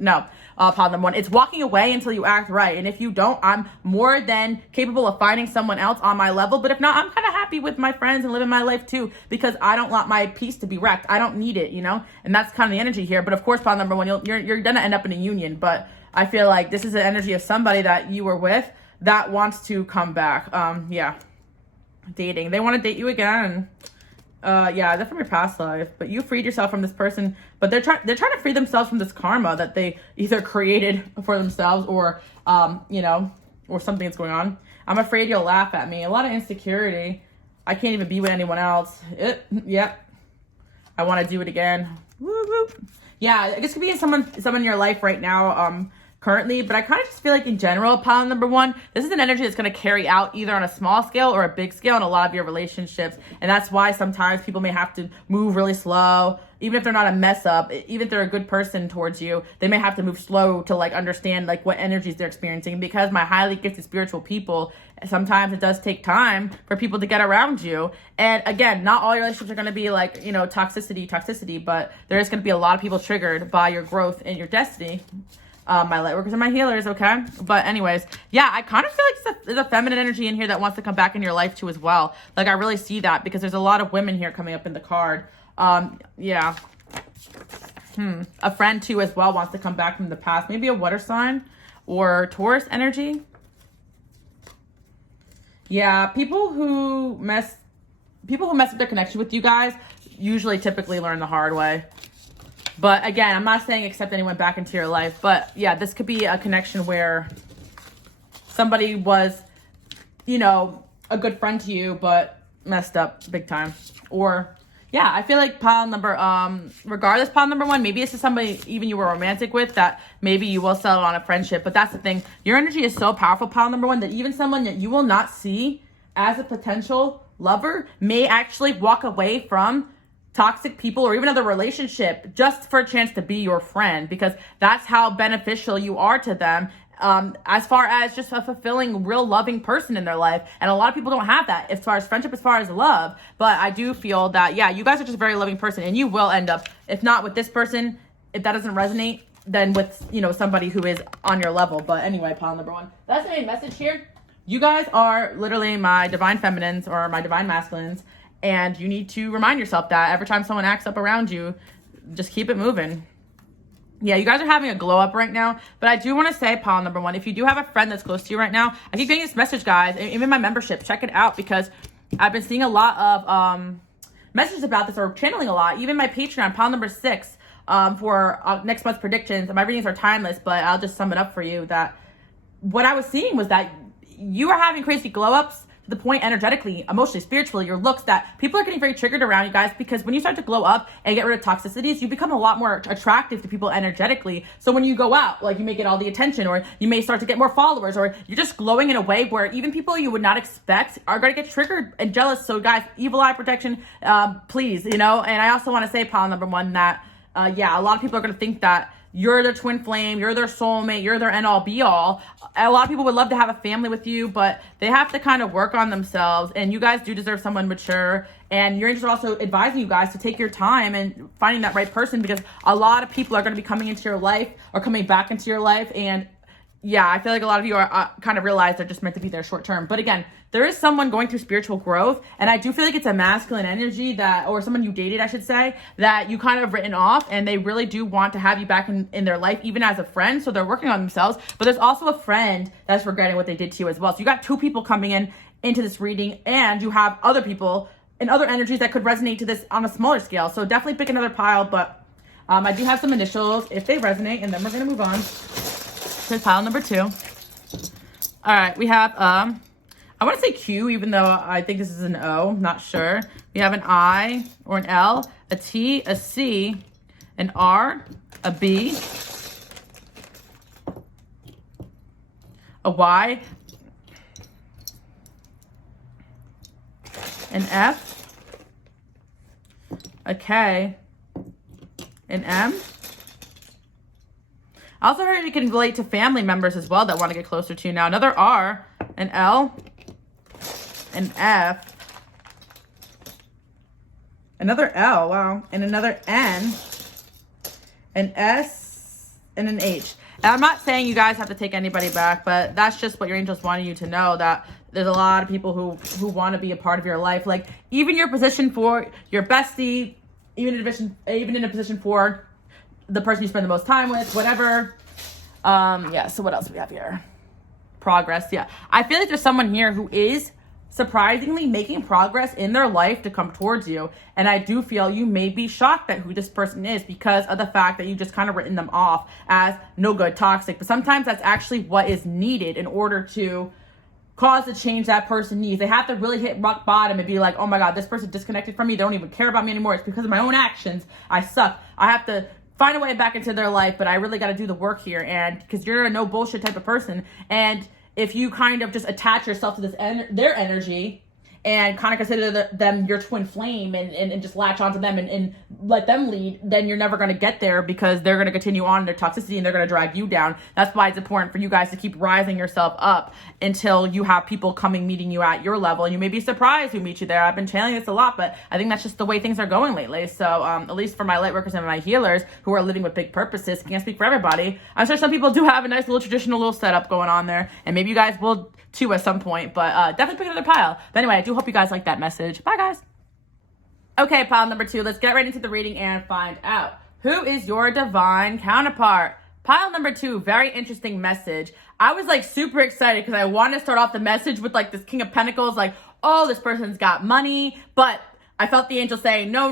No, pile number one, it's walking away until you act right. And if you don't, I'm more than capable of finding someone else on my level. But if not, I'm kind of happy with my friends and living my life too, because I don't want my peace to be wrecked. I don't need it, you know? And that's kind of the energy here. But of course, pile number one, you're gonna end up in a union, but I feel like this is the energy of somebody that you were with that wants to come back. Yeah, dating, they want to date you again. Yeah, they're from your past life, but you freed yourself from this person, but they're trying to free themselves from this karma that they either created for themselves or or something that's going on. I'm afraid you'll laugh at me. A lot of insecurity. I can't even be with anyone else. Yep. I want to do it again. Woo woo. Yeah, this could be someone in your life right now, currently, but I kind of just feel like in general, pile number one, this is an energy that's going to carry out either on a small scale or a big scale in a lot of your relationships. And that's why sometimes people may have to move really slow, even if they're not a mess up, even if they're a good person towards you, they may have to move slow to like understand like what energies they're experiencing. Because my highly gifted spiritual people, sometimes it does take time for people to get around you. And again, not all your relationships are going to be like, toxicity, but there is going to be a lot of people triggered by your growth and your destiny. My light workers and my healers, okay? But anyways, yeah, I kind of feel like there's a feminine energy in here that wants to come back in your life too as well. Like, I really see that because there's a lot of women here coming up in the card. Yeah. A friend too as well wants to come back from the past. Maybe a water sign or Taurus energy. Yeah, people who mess up their connection with you guys usually typically learn the hard way. But again, I'm not saying accept anyone back into your life. But yeah, this could be a connection where somebody was, a good friend to you, but messed up big time. Or yeah, I feel like pile number, regardless, pile number one, maybe this is somebody even you were romantic with that maybe you will settle on a friendship. But that's the thing. Your energy is so powerful, pile number one, that even someone that you will not see as a potential lover may actually walk away from toxic people or even another relationship just for a chance to be your friend, because that's how beneficial you are to them, as far as just a fulfilling, real loving person in their life. And a lot of people don't have that as far as friendship, as far as love. But I do feel that, yeah, you guys are just a very loving person, and you will end up, if not with this person, if that doesn't resonate, then with, somebody who is on your level. But anyway, pile number one, that's the main message here. You guys are literally my divine feminines or my divine masculines. And you need to remind yourself that every time someone acts up around you, just keep it moving. Yeah, you guys are having a glow up right now. But I do want to say, pile number one, if you do have a friend that's close to you right now, I keep getting this message, guys, even my membership, check it out, because I've been seeing a lot of messages about this, or channeling a lot. Even my Patreon, pile number 6, for next month's predictions. My readings are timeless, but I'll just sum it up for you, that what I was seeing was that you are having crazy glow ups to the point, energetically, emotionally, spiritually, your looks, that people are getting very triggered around you guys, because when you start to glow up and get rid of toxicities, you become a lot more attractive to people energetically. So when you go out, like, you may get all the attention, or you may start to get more followers, or you're just glowing in a way where even people you would not expect are going to get triggered and jealous. So guys, evil eye protection, please, you know. And I also want to say, pile number one, that yeah, a lot of people are going to think that you're their twin flame, you're their soulmate, you're their end all be all. A lot of people would love to have a family with you, but they have to kind of work on themselves. And you guys do deserve someone mature. And your angels are also advising you guys to take your time and finding that right person, because a lot of people are going to be coming into your life or coming back into your life. And yeah, I feel like a lot of you are kind of realize they're just meant to be there short term. But again, there is someone going through spiritual growth, and I do feel like it's a masculine energy that, or someone you dated, I should say, that you kind of written off, and they really do want to have you back in their life, even as a friend. So they're working on themselves. But there's also a friend that's regretting what they did to you as well. So you got 2 people coming into this reading, and you have other people and other energies that could resonate to this on a smaller scale. So definitely pick another pile. But I do have some initials if they resonate, and then we're going to move on to pile number 2. All right, we have I want to say Q, even though I think this is an O. I'm not sure. We have an I or an L, a T, a C, an R, a B, a Y, an F, a K, an M. I also heard you can relate to family members as well that want to get closer to you now. Another R, an L, an F, another L, wow, and another N, an S, and an H. And I'm not saying you guys have to take anybody back, but that's just what your angels wanted you to know, that there's a lot of people who want to be a part of your life. Like, even your position for your bestie, even in a position for the person you spend the most time with, whatever. Yeah, so what else do we have here? Progress, yeah. I feel like there's someone here who is surprisingly making progress in their life to come towards you. And I do feel you may be shocked at who this person is, because of the fact that you just kind of written them off as no good, toxic. But sometimes that's actually what is needed in order to cause the change that person needs. They have to really hit rock bottom and be like, oh my God, this person disconnected from me. They don't even care about me anymore. It's because of my own actions. I suck. I have to find a way back into their life, but I really got to do the work here. And because you're a no bullshit type of person, and if you kind of just attach yourself to their energy and kind of consider them your twin flame and just latch onto them and let them lead, then you're never going to get there, because they're going to continue on their toxicity and they're going to drag you down. That's why it's important for you guys to keep rising yourself up until you have people meeting you at your level. And you may be surprised who meet you there. I've been channeling this a lot, but I think that's just the way things are going lately. So at least for my light workers and my healers who are living with big purposes, can't speak for everybody. I'm sure some people do have a nice little traditional little setup going on there, and maybe you guys will too at some point, but definitely pick another pile. But anyway, I do hope you guys like that message. Bye, guys. Okay, pile number 2. Let's get right into the reading and find out who is your divine counterpart. Pile number 2, very interesting message. I was like super excited because I wanted to start off the message with like this King of Pentacles, like, oh, this person's got money, but I felt the angel saying, no,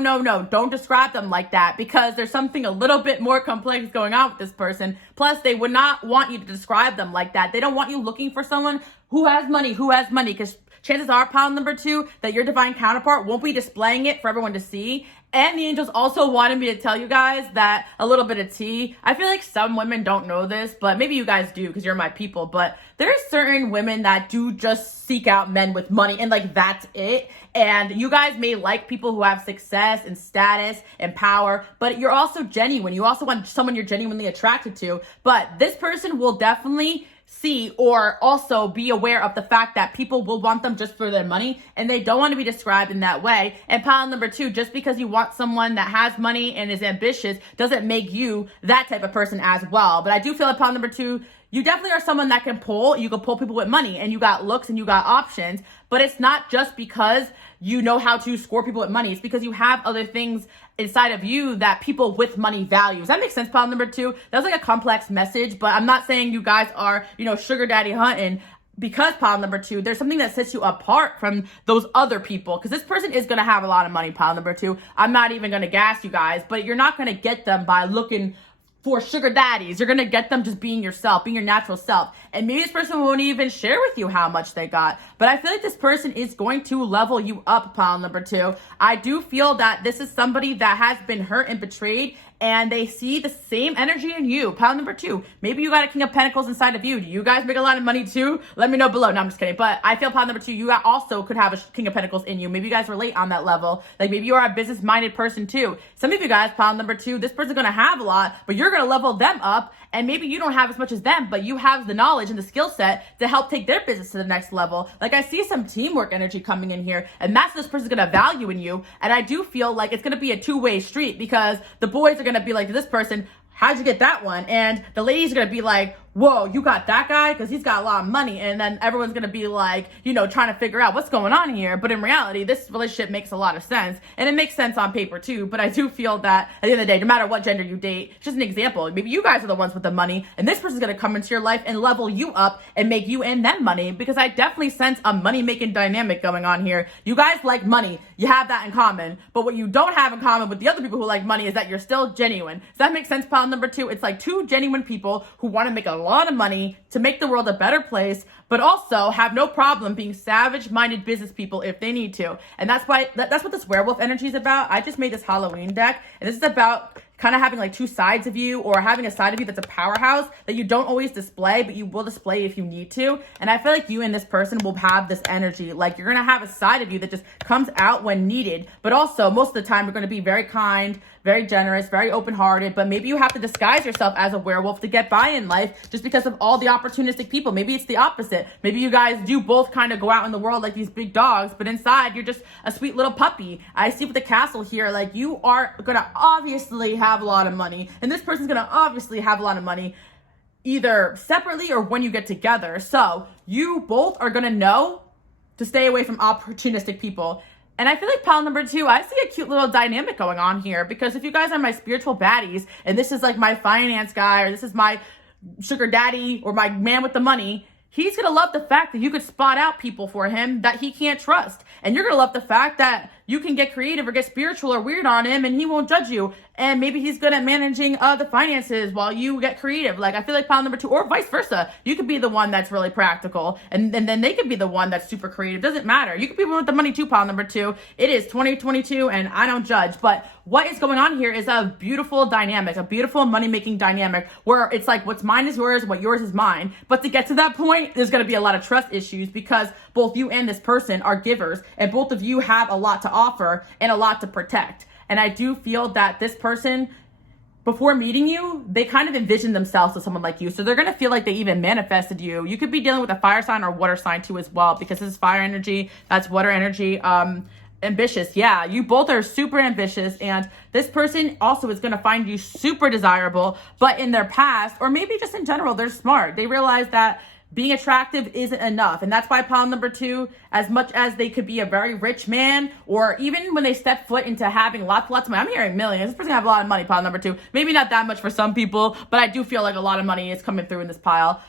don't describe them like that, because there's something a little bit more complex going on with this person. Plus, they would not want you to describe them like that. They don't want you looking for someone who has money, because chances are, pile number 2, that your divine counterpart won't be displaying it for everyone to see. And the angels also wanted me to tell you guys that a little bit of tea. I feel like some women don't know this, but maybe you guys do because you're my people. But there's certain women that do just seek out men with money, and like that's it. And you guys may like people who have success and status and power, but you're also genuine. You also want someone you're genuinely attracted to. But this person will definitely see or also be aware of the fact that people will want them just for their money, and they don't want to be described in that way. And pile number 2, just because you want someone that has money and is ambitious doesn't make you that type of person as well. But I do feel at pile number 2, you definitely are someone that can pull. You can pull people with money, and you got looks and you got options, but it's not just because you know how to score people with money. It's because you have other things inside of you that people with money value. Does that make sense, pile number 2? That was like a complex message, but I'm not saying you guys are, sugar daddy hunting, because pile number 2, there's something that sets you apart from those other people, because this person is going to have a lot of money, pile number 2. I'm not even going to gas you guys, but you're not going to get them by looking for sugar daddies. You're going to get them just being yourself, being your natural self. And maybe this person won't even share with you how much they got. But I feel like this person is going to level you up, pile number 2. I do feel that this is somebody that has been hurt and betrayed, and they see the same energy in you. Pile number 2, maybe you got a King of Pentacles inside of you. Do you guys make a lot of money too? Let me know below. No, I'm just kidding. But I feel pile number 2, you also could have a King of Pentacles in you. Maybe you guys relate on that level. Like maybe you are a business-minded person too. Some of you guys, pile number 2, this person's going to have a lot, but you're going to level them up. And maybe you don't have as much as them, but you have the knowledge and the skill set to help take their business to the next level. Like I see some teamwork energy coming in here, and that's what this person's going to value in you. And I do feel like it's going to be a two-way street, because the boys are going to be like to this person, how'd you get that one? And the ladies are going to be like, whoa, you got that guy? Because he's got a lot of money. And then everyone's going to be like, trying to figure out what's going on here. But in reality, this relationship makes a lot of sense. And it makes sense on paper too. But I do feel that at the end of the day, no matter what gender you date, it's just an example. Maybe you guys are the ones with the money, and this person's going to come into your life and level you up and make you and them money, because I definitely sense a money-making dynamic going on here. You guys like money. You have that in common. But what you don't have in common with the other people who like money is that you're still genuine. Does that make sense, pile number 2? It's like two genuine people who want to make a lot of money to make the world a better place, but also have no problem being savage-minded business people if they need to. And that's why that's what this werewolf energy is about. I just made this Halloween deck, and this is about kind of having like two sides of you, or having a side of you that's a powerhouse that you don't always display, but you will display if you need to. And I feel like you and this person will have this energy. Like you're going to have a side of you that just comes out when needed, but also most of the time you're going to be very kind, very generous, very open-hearted, but maybe you have to disguise yourself as a werewolf to get by in life just because of all the opportunistic people. Maybe it's the opposite. Maybe you guys do both kind of go out in the world like these big dogs, but inside you're just a sweet little puppy. I see with the castle here, like you are going to obviously have a lot of money, and this person's going to obviously have a lot of money, either separately or when you get together. So you both are going to know to stay away from opportunistic people. And I feel like pile number 2, I see a cute little dynamic going on here, because if you guys are my spiritual baddies, and this is like my finance guy, or this is my sugar daddy, or my man with the money, he's going to love the fact that you could spot out people for him that he can't trust. And you're going to love the fact that you can get creative or get spiritual or weird on him, and he won't judge you. And maybe he's good at managing the finances while you get creative. Like I feel like pile number 2, or vice versa. You could be the one that's really practical, and then they could be the one that's super creative. Doesn't matter. You could be the one with the money too, pile number 2. It is 2022, and I don't judge. But what is going on here is a beautiful dynamic, a beautiful money-making dynamic, where it's like what's mine is yours, what yours is mine. But to get to that point, there's going to be a lot of trust issues, because both you and this person are givers, and both of you have a lot to offer and a lot to protect. And I do feel that this person, before meeting you, they kind of envisioned themselves as someone like you. So they're going to feel like they even manifested you. You could be dealing with a fire sign or water sign too as well, because this is fire energy, that's water energy. Ambitious. Yeah, you both are super ambitious, and this person also is going to find you super desirable, but in their past, or maybe just in general, they're smart. They realize that being attractive isn't enough. And that's why pile number 2, as much as they could be a very rich man, or even when they step foot into having lots of money, I'm hearing millions. This person have a lot of money, pile number 2. Maybe not that much for some people, but I do feel like a lot of money is coming through in this pile.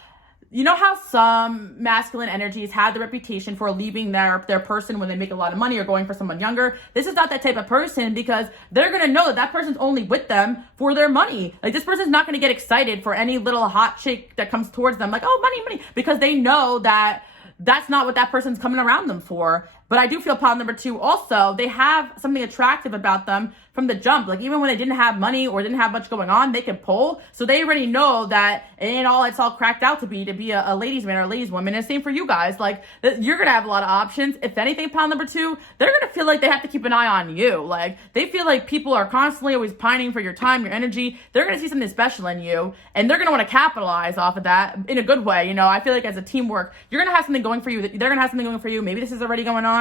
You know how some masculine energies have the reputation for leaving their person when they make a lot of money or going for someone younger? This is not that type of person, because they're going to know that person's only with them for their money. Like this person's not going to get excited for any little hot chick that comes towards them like, oh, money, because they know that that's not what that person's coming around them for. But I do feel pile number 2 also, they have something attractive about them from the jump. Like even when they didn't have money or didn't have much going on, they could pull. So they already know that it ain't all it's all cracked out to be a ladies man or a ladies woman. And same for you guys. Like you're going to have a lot of options. If anything, pile number 2, they're going to feel like they have to keep an eye on you. Like they feel like people are constantly always pining for your time, your energy. They're going to see something special in you, and they're going to want to capitalize off of that in a good way. I feel like as a teamwork, you're going to have something going for you. They're going to have something going for you. Maybe this is already going on.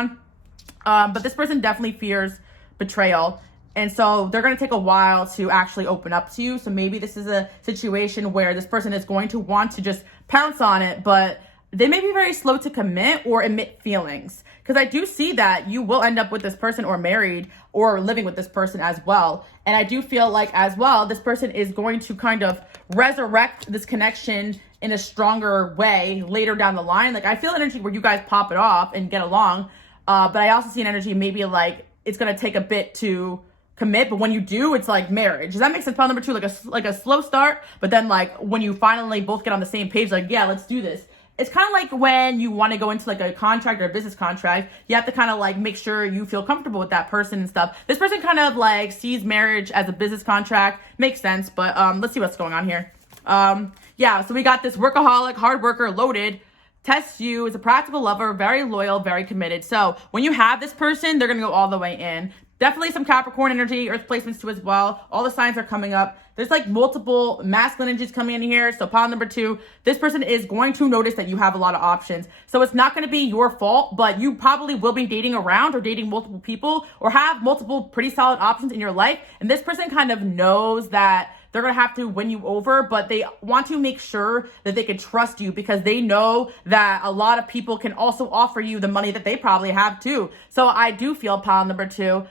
But this person definitely fears betrayal. And so they're going to take a while to actually open up to you. So maybe this is a situation where this person is going to want to just pounce on it, but they may be very slow to commit or admit feelings. Because I do see that you will end up with this person or married or living with this person as well. And I do feel like as well, this person is going to kind of resurrect this connection in a stronger way later down the line. Like I feel energy where you guys pop it off and get along. But I also see an energy maybe like it's going to take a bit to commit, but when you do, it's like marriage. Does that make sense? Pile number 2, like a slow start, but then like when you finally both get on the same page, like, yeah, let's do this. It's kind of like when you want to go into like a contract or a business contract, you have to kind of like make sure you feel comfortable with that person and stuff. This person kind of like sees marriage as a business contract. Makes sense, but let's see what's going on here. Yeah, so we got this workaholic, hard worker, loaded, tests you, is a practical lover, very loyal, very committed. So when you have this person, they're going to go all the way in. Definitely some Capricorn energy, Earth placements too as well. All the signs are coming up. There's like multiple masculine energies coming in here. So pile number 2, this person is going to notice that you have a lot of options. So it's not going to be your fault, but you probably will be dating around or dating multiple people or have multiple pretty solid options in your life. And this person kind of knows that they're going to have to win you over, but they want to make sure that they can trust you because they know that a lot of people can also offer you the money that they probably have too. So I do feel pile number 2.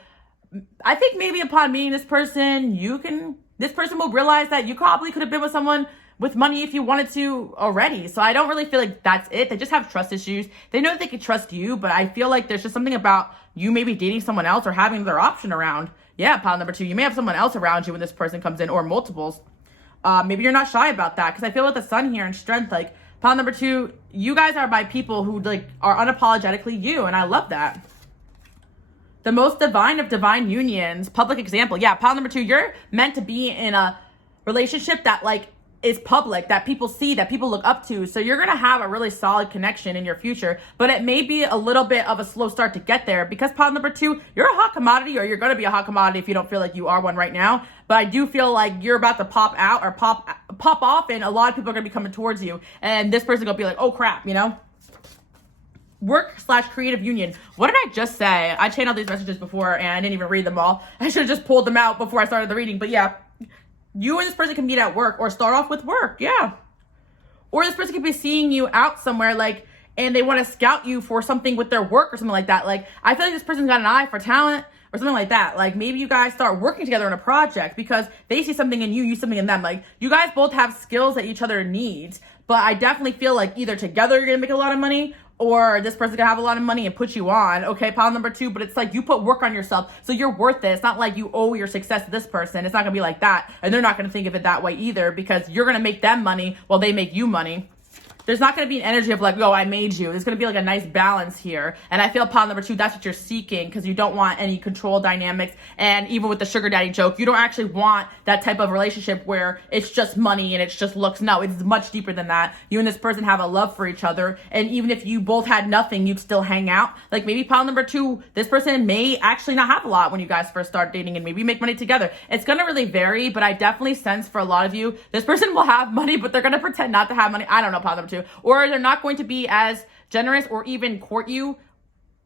I think maybe upon meeting this person, this person will realize that you probably could have been with someone with money if you wanted to already. So I don't really feel like that's it. They just have trust issues. They know that they can trust you, but I feel like there's just something about you maybe dating someone else or having their option around. Yeah, pile number 2, you may have someone else around you when this person comes in or multiples. Maybe you're not shy about that because I feel with the sun here and strength, like pile number 2, you guys are my people who like are unapologetically you, and I love that. The most divine of divine unions, public example. Yeah, pile number 2, you're meant to be in a relationship that like is public, that people see, that people look up to. So you're going to have a really solid connection in your future, but it may be a little bit of a slow start to get there because pile number 2, you're a hot commodity, or you're going to be a hot commodity if you don't feel like you are one right now. But I do feel like you're about to pop out or pop off, and a lot of people are going to be coming towards you. And this person going to be like, oh crap, you know? Work/creative union. What did I just say? I channeled these messages before and I didn't even read them all. I should have just pulled them out before I started the reading. But yeah, you and this person can meet at work or start off with work. Yeah. Or this person could be seeing you out somewhere like, and they want to scout you for something with their work or something like that. Like, I feel like this person's got an eye for talent or something like that. Like maybe you guys start working together on a project because they see something in you, something in them. Like you guys both have skills that each other needs. But I definitely feel like either together you're going to make a lot of money, or this person's gonna have a lot of money and put you on. Okay, pile number 2, but it's like you put work on yourself, so you're worth it. It's not like you owe your success to this person. It's not gonna be like that, and they're not gonna think of it that way either because you're gonna make them money while they make you money. There's not going to be an energy of like, oh, I made you. There's going to be like a nice balance here. And I feel pile number 2, that's what you're seeking because you don't want any control dynamics. And even with the sugar daddy joke, you don't actually want that type of relationship where it's just money and it's just looks. No, it's much deeper than that. You and this person have a love for each other. And even if you both had nothing, you'd still hang out. Like maybe pile number 2, this person may actually not have a lot when you guys first start dating and maybe make money together. It's going to really vary, but I definitely sense for a lot of you, this person will have money, but they're going to pretend not to have money. I don't know, pile number 2. Or they're not going to be as generous or even court you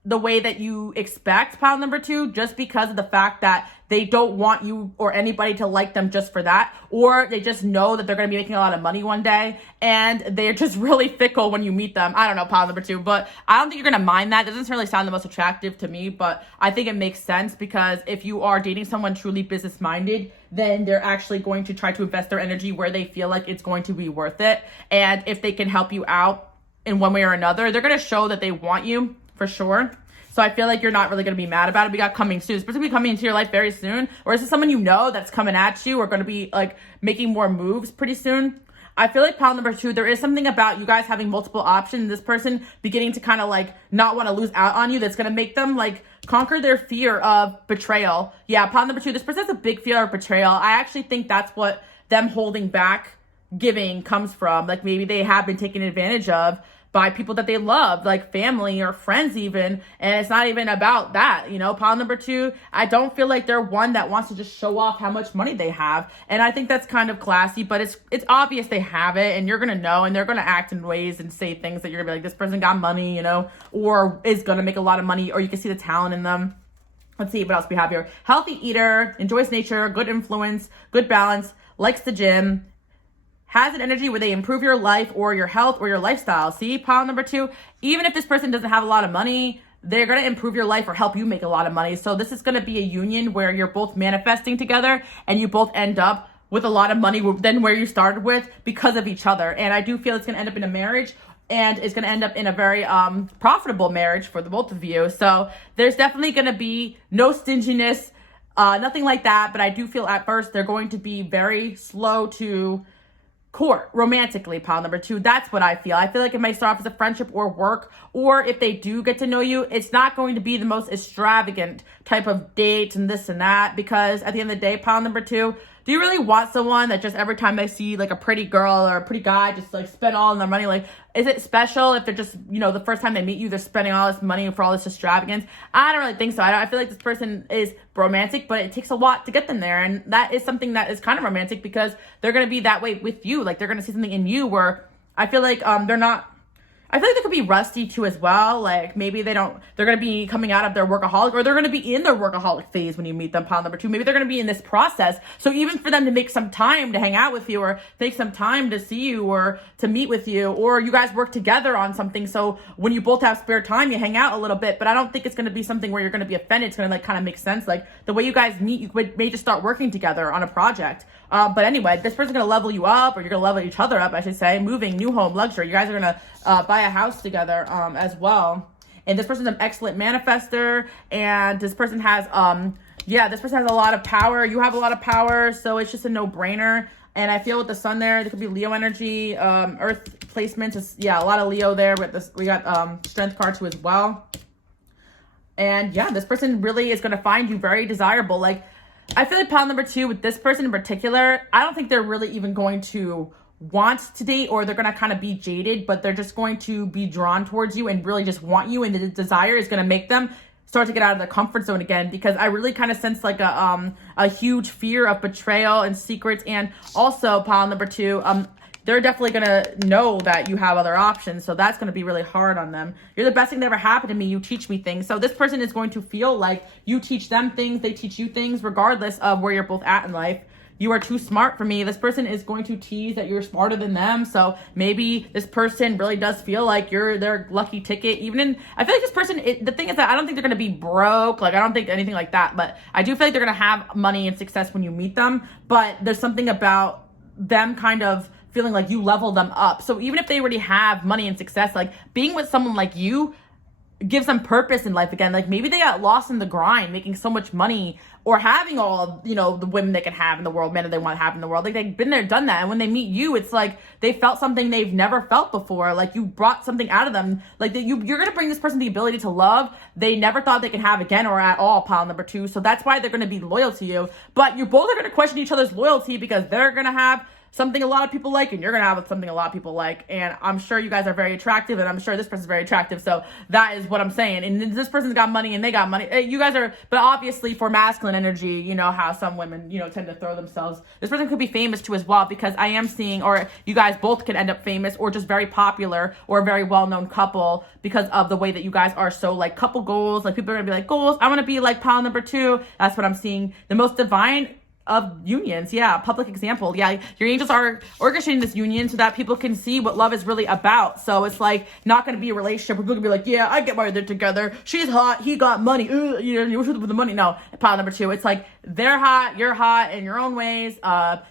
the way that you expect, pile number 2, just because of the fact that they don't want you or anybody to like them just for that. Or they just know that they're going to be making a lot of money one day and they're just really fickle when you meet them. I don't know, pile number 2, but I don't think you're going to mind that. It doesn't really sound the most attractive to me, but I think it makes sense because if you are dating someone truly business minded, then they're actually going to try to invest their energy where they feel like it's going to be worth it. And if they can help you out in one way or another, they're going to show that they want you for sure. So I feel like you're not really going to be mad about it. We got coming soon. This person will be coming into your life very soon. Or is it someone you know that's coming at you or going to be like making more moves pretty soon? I feel like pile number 2, there is something about you guys having multiple options. This person beginning to kind of like not want to lose out on you that's going to make them like conquer their fear of betrayal. Yeah, pile number 2, this person has a big fear of betrayal. I actually think that's what them holding back giving comes from. Like maybe they have been taken advantage of by people that they love, like family or friends even, and it's not even about that, you know. Pile number 2, I don't feel like they're one that wants to just show off how much money they have, and I think that's kind of classy, but it's obvious they have it, and you're gonna know, and they're gonna act in ways and say things that you're gonna be like, this person got money, you know, or is gonna make a lot of money, or you can see the talent in them. Let's see what else we have here. Healthy eater, enjoys nature, good influence, good balance, likes the gym, has an energy where they improve your life or your health or your lifestyle. See, pile number 2, even if this person doesn't have a lot of money, they're going to improve your life or help you make a lot of money. So this is going to be a union where you're both manifesting together and you both end up with a lot of money than where you started with because of each other. And I do feel it's going to end up in a marriage, and it's going to end up in a very profitable marriage for the both of you. So there's definitely going to be no stinginess, nothing like that. But I do feel at first they're going to be very slow to court romantically, pile number 2. That's what I feel. I feel like it might start off as a friendship or work, or if they do get to know you, it's not going to be the most extravagant type of dates and this and that, because at the end of the day, pile number 2, do you really want someone that just every time they see like a pretty girl or a pretty guy just like spend all their money? Like, is it special if they're just, you know, the first time they meet you, they're spending all this money for all this extravagance? I don't really think so. I feel like this person is romantic, but it takes a lot to get them there. And that is something that is kind of romantic because they're going to be that way with you. Like, they're going to see something in you where I feel like they're not, I feel like they could be rusty too as well. Like maybe they're going to be coming out of their workaholic, or they're going to be in their workaholic phase when you meet them, pile number 2. Maybe they're going to be in this process. So even for them to make some time to hang out with you, or take some time to see you, or to meet with you, or you guys work together on something. So when you both have spare time, you hang out a little bit, but I don't think it's going to be something where you're going to be offended. It's going to like kind of make sense. Like the way you guys meet, you may just start working together on a project. But anyway, this person's going to level you up, or you're going to level each other up, I should say. Moving, new home, luxury. You guys are going to buy a house together as well. And this person's an excellent manifester. And this person has, this person has a lot of power. You have a lot of power. So it's just a no-brainer. And I feel with the sun there could be Leo energy, earth placements. A lot of Leo there. We got strength card too as well. And yeah, this person really is going to find you very desirable. Like, I feel like pile number 2 with this person in particular, I don't think they're really even going to want to date, or they're going to kind of be jaded, but they're just going to be drawn towards you and really just want you. And the desire is going to make them start to get out of their comfort zone again, because I really kind of sense like a huge fear of betrayal and secrets. And also pile number 2, they're definitely going to know that you have other options. So that's going to be really hard on them. You're the best thing that ever happened to me. You teach me things. So this person is going to feel like you teach them things. They teach you things regardless of where you're both at in life. You are too smart for me. This person is going to tease that you're smarter than them. So maybe this person really does feel like you're their lucky ticket. I feel like this person, the thing is that I don't think they're going to be broke. Like, I don't think anything like that. But I do feel like they're going to have money and success when you meet them. But there's something about them kind of feeling like you level them up. So even if they already have money and success, like being with someone like you gives them purpose in life again. Like maybe they got lost in the grind, making so much money, or having all, the women they can have in the world, men that they want to have in the world. Like they've been there, done that. And when they meet you, it's like they felt something they've never felt before. Like you brought something out of them. Like that you're going to bring this person the ability to love they never thought they could have again or at all, pile number 2. So that's why they're going to be loyal to you. But you both are going to question each other's loyalty, because they're going to have something a lot of people like, and you're going to have something a lot of people like. And I'm sure you guys are very attractive, and I'm sure this person's very attractive. So that is what I'm saying. And this person's got money and they got money. You guys are, but obviously for masculine energy, you know how some women, tend to throw themselves. This person could be famous too as well, because I am seeing, or you guys both could end up famous, or just very popular, or a very well-known couple, because of the way that you guys are so like couple goals. Like people are going to be like, goals, I want to be like pile number 2. That's what I'm seeing. The most divine of unions. Yeah. Public example. Yeah. Your angels are orchestrating this union so that people can see what love is really about. So it's like not going to be a relationship where people can be like, yeah, I get why they're together. She's hot. He got money. You wish with the money. No, pile number 2. It's like they're hot. You're hot in your own ways.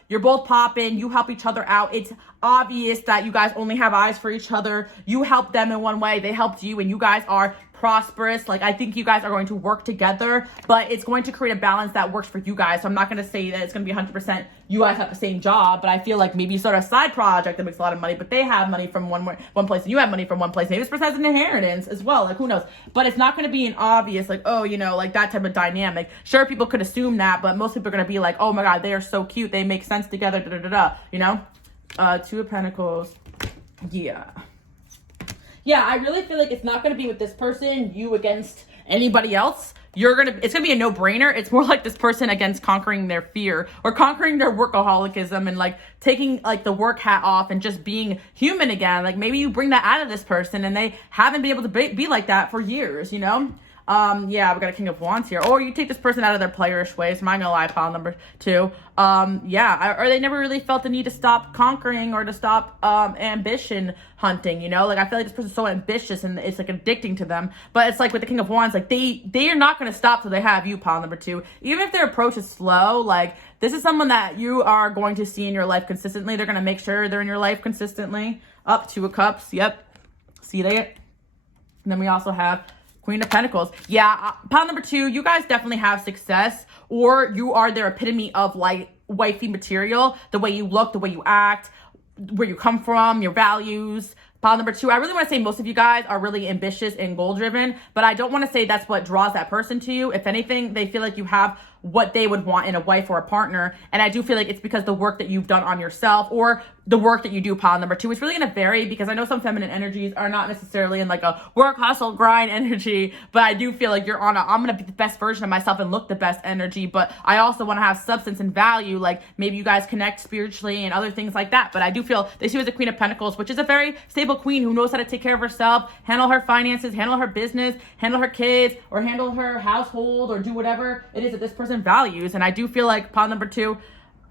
You're both popping. You help each other out. It's obvious that you guys only have eyes for each other. You help them in one way. They helped you, and you guys are prosperous. Like I think you guys are going to work together, but it's going to create a balance that works for you guys. So I'm not going to say that it's going to be 100% you guys have the same job, but I feel like maybe you start a side project that makes a lot of money, but they have money from one place and you have money from one place. Maybe this person has an inheritance as well. Like who knows? But it's not going to be an obvious like, oh, like that type of dynamic. Sure, people could assume that, but most people are going to be like, oh my God, they are so cute. They make sense together. Two of Pentacles. Yeah, I really feel like it's not going to be with this person, you against anybody else. It's going to be a no-brainer. It's more like this person against conquering their fear, or conquering their workaholicism, and like taking like the work hat off and just being human again. Like maybe you bring that out of this person and they haven't been able to be like that for years, Yeah, we got a King of Wands here. Or you take this person out of their playerish ways. I'm not gonna lie, pile number 2. Yeah, or they never really felt the need to stop conquering or to stop ambition hunting, you know? Like, I feel like this person's so ambitious and it's like addicting to them. But it's like with the King of Wands, like they are not gonna stop till they have you, pile number 2. Even if their approach is slow, like, this is someone that you are going to see in your life consistently. They're gonna make sure they're in your life consistently. Up, 2 of Cups, yep. See that? And then we also have Queen of Pentacles. Yeah, pile number 2, you guys definitely have success, or you are their epitome of like wifey material. The way you look, the way you act, where you come from, your values. Pile number 2, I really want to say most of you guys are really ambitious and goal-driven, but I don't want to say that's what draws that person to you. If anything, they feel like you have what they would want in a wife or a partner. And I do feel like it's because the work that you've done on yourself or the work that you do, pile number 2, is really going to vary, because I know some feminine energies are not necessarily in like a work, hustle, grind energy, but I do feel like you're on I'm going to be the best version of myself and look the best energy. But I also want to have substance and value, like maybe you guys connect spiritually and other things like that. But I do feel they see you as a Queen of Pentacles, which is a very stable queen who knows how to take care of herself, handle her finances, handle her business, handle her kids, or handle her household, or do whatever it is that this person values. And I do feel like pile number 2,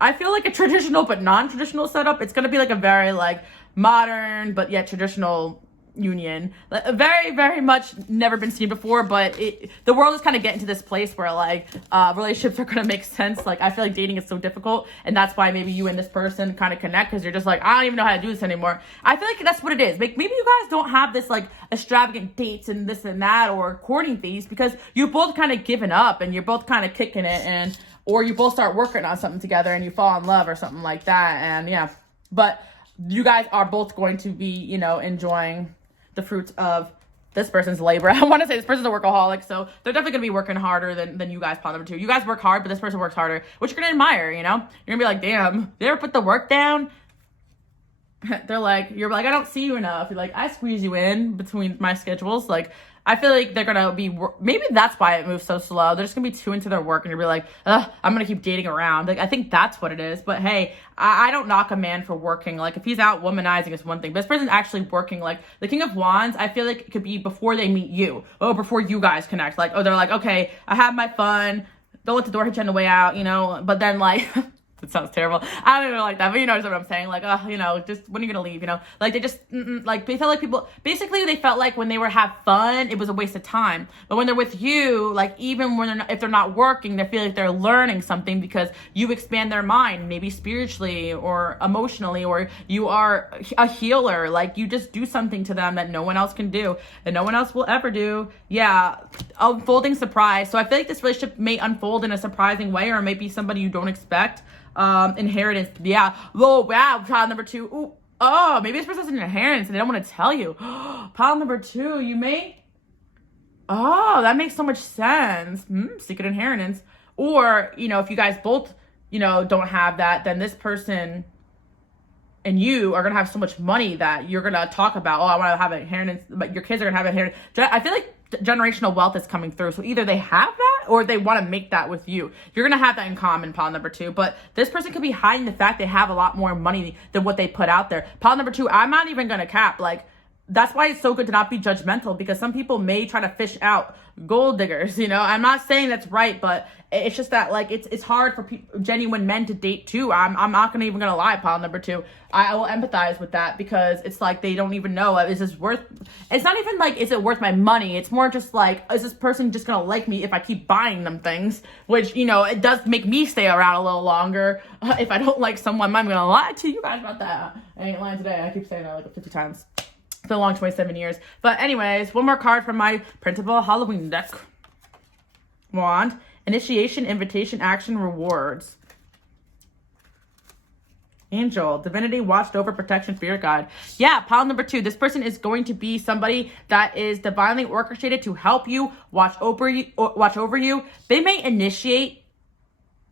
I feel like a traditional but non-traditional setup. It's going to be like a very like modern but yet traditional union. Very, very much never been seen before, but the world is kind of getting to this place where like relationships are going to make sense. Like, I feel like dating is so difficult, and that's why maybe you and this person kind of connect, because you're just like, I don't even know how to do this anymore. I feel like that's what it is. Maybe you guys don't have this like extravagant dates and this and that or courting fees, because you both kind of given up and you're both kind of kicking it, or you both start working on something together and you fall in love or something like that. And yeah, but you guys are both going to be, you know, enjoying the fruits of this person's labor. I want to say this person's a workaholic, so they're definitely going to be working harder than you guys, pile number 2. You guys work hard, but this person works harder, which you're going to admire, you know? You're going to be like, damn, they ever put the work down? You're like, I don't see you enough. You're like, I squeeze you in between my schedules. Like, I feel like they're going to be, maybe that's why it moves so slow. They're just going to be too into their work, and you'll be like, ugh, I'm going to keep dating around. Like, I think that's what it is. But hey, I don't knock a man for working. Like, if he's out womanizing, it's one thing. But this person's actually working. Like, the King of Wands, I feel like it could be before they meet you, or before you guys connect. Like, oh, they're like, okay, I have my fun. Don't let the door hit you on the way out, you know? But then, like... It sounds terrible. I don't even like that, but you know what I'm saying. Like, you know, just when are you gonna leave? You know, like they just like they felt like people. Basically, they felt like when they were have fun, it was a waste of time. But when they're with you, like even when if they're not working, they feel like they're learning something, because you expand their mind, maybe spiritually or emotionally, or you are a healer. Like, you just do something to them that no one else can do, that no one else will ever do. Yeah, unfolding surprise. So I feel like this relationship may unfold in a surprising way, or it may be somebody you don't expect. Inheritance. Yeah. Oh, wow. Pile number 2. Ooh. Oh, maybe this person has an inheritance and they don't want to tell you. Pile number 2, you may. Oh, that makes so much sense. Secret inheritance. Or, you know, if you guys both, you know, don't have that, then this person and you are going to have so much money that you're going to talk about, oh, I want to have an inheritance, but your kids are going to have an inheritance. I feel like generational wealth is coming through. So either they have that or they want to make that with you. You're going to have that in common, pile number 2. But this person could be hiding the fact they have a lot more money than what they put out there. Pile number 2, I'm not even going to cap. Like, that's why it's so good to not be judgmental, because some people may try to fish out gold diggers, you know? I'm not saying that's right, but it's just that, like, it's hard for genuine men to date too. I'm not gonna even gonna lie, pile number 2. I will empathize with that, because it's like they don't even know, is this worth, it's not even like, is it worth my money? It's more just like, is this person just gonna like me if I keep buying them things? Which, you know, it does make me stay around a little longer. If I don't like someone, I'm gonna lie to you guys about that. I ain't lying today. I keep saying that like 50 times. It's been a long 27 years. But anyways, one more card from my printable Halloween deck. Wand. Initiation, invitation, action, rewards. Angel. Divinity, watched over, protection, spirit guide. Yeah, pile number 2. This person is going to be somebody that is divinely orchestrated to help you, watch over you. They may initiate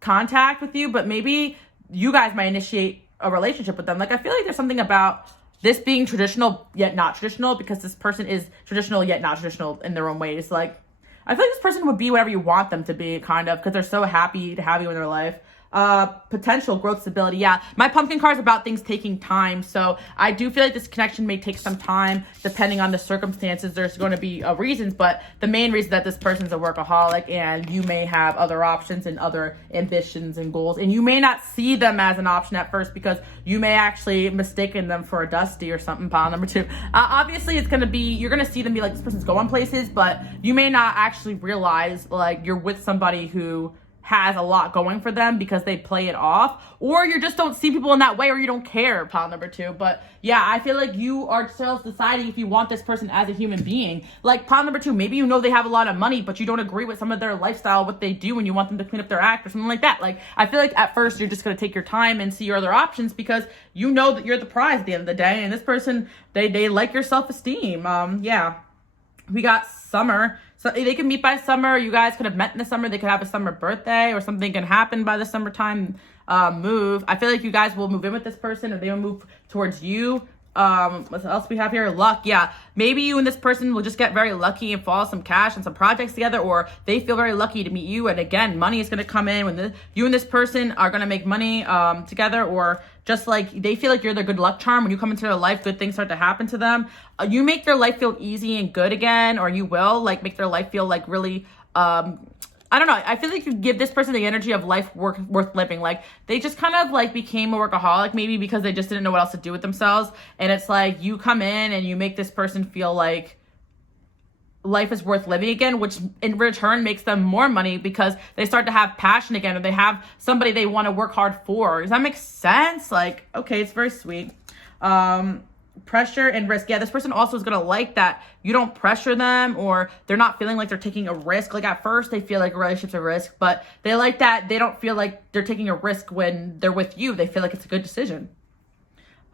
contact with you, but maybe you guys might initiate a relationship with them. Like, I feel like there's something about this being traditional yet not traditional, because this person is traditional yet not traditional in their own ways. Like, I feel like this person would be whatever you want them to be, kind of, because they're so happy to have you in their life. potential growth stability. Yeah, my pumpkin card is about things taking time. So I do feel like this connection may take some time depending on the circumstances. There's going to be reasons, but the main reason that this person's a workaholic and you may have other options and other ambitions and goals, and you may not see them as an option at first because you may actually mistaken them for a Dusty or something. Pile number 2. Obviously it's going to be, you're going to see them be like, this person's going places, but you may not actually realize like you're with somebody who has a lot going for them because they play it off, or you just don't see people in that way, or you don't care. Pile number 2. But yeah, I feel like you are still deciding if you want this person as a human being. Like pile number 2, maybe you know they have a lot of money, but you don't agree with some of their lifestyle, what they do, and you want them to clean up their act or something like that. Like I feel like at first you're just going to take your time and see your other options because you know that you're the prize at the end of the day, and this person, they like your self-esteem. Yeah, we got summer. So they can meet by summer. You guys could have met in the summer. They could have a summer birthday, or something can happen by the summertime move. I feel like you guys will move in with this person, or they will move towards you. What else we have here? Luck. Yeah, maybe you and this person will just get very lucky and fall some cash and some projects together, or they feel very lucky to meet you, and again, money is going to come in when you and this person are going to make money together, or just like they feel like you're their good luck charm. When you come into their life, good things start to happen to them. You make their life feel easy and good again, or you will like make their life feel like really I don't know. I feel like you give this person the energy of life worth living. Like they just kind of like became a workaholic maybe because they just didn't know what else to do with themselves. And it's like you come in and you make this person feel like life is worth living again, which in return makes them more money because they start to have passion again, or they have somebody they want to work hard for. Does that make sense? Like, okay, it's very sweet. Pressure and risk. Yeah, this person also is going to like that you don't pressure them, or they're not feeling like they're taking a risk. Like at first they feel like a relationship's a risk, but they like that they don't feel like they're taking a risk when they're with you. They feel like it's a good decision.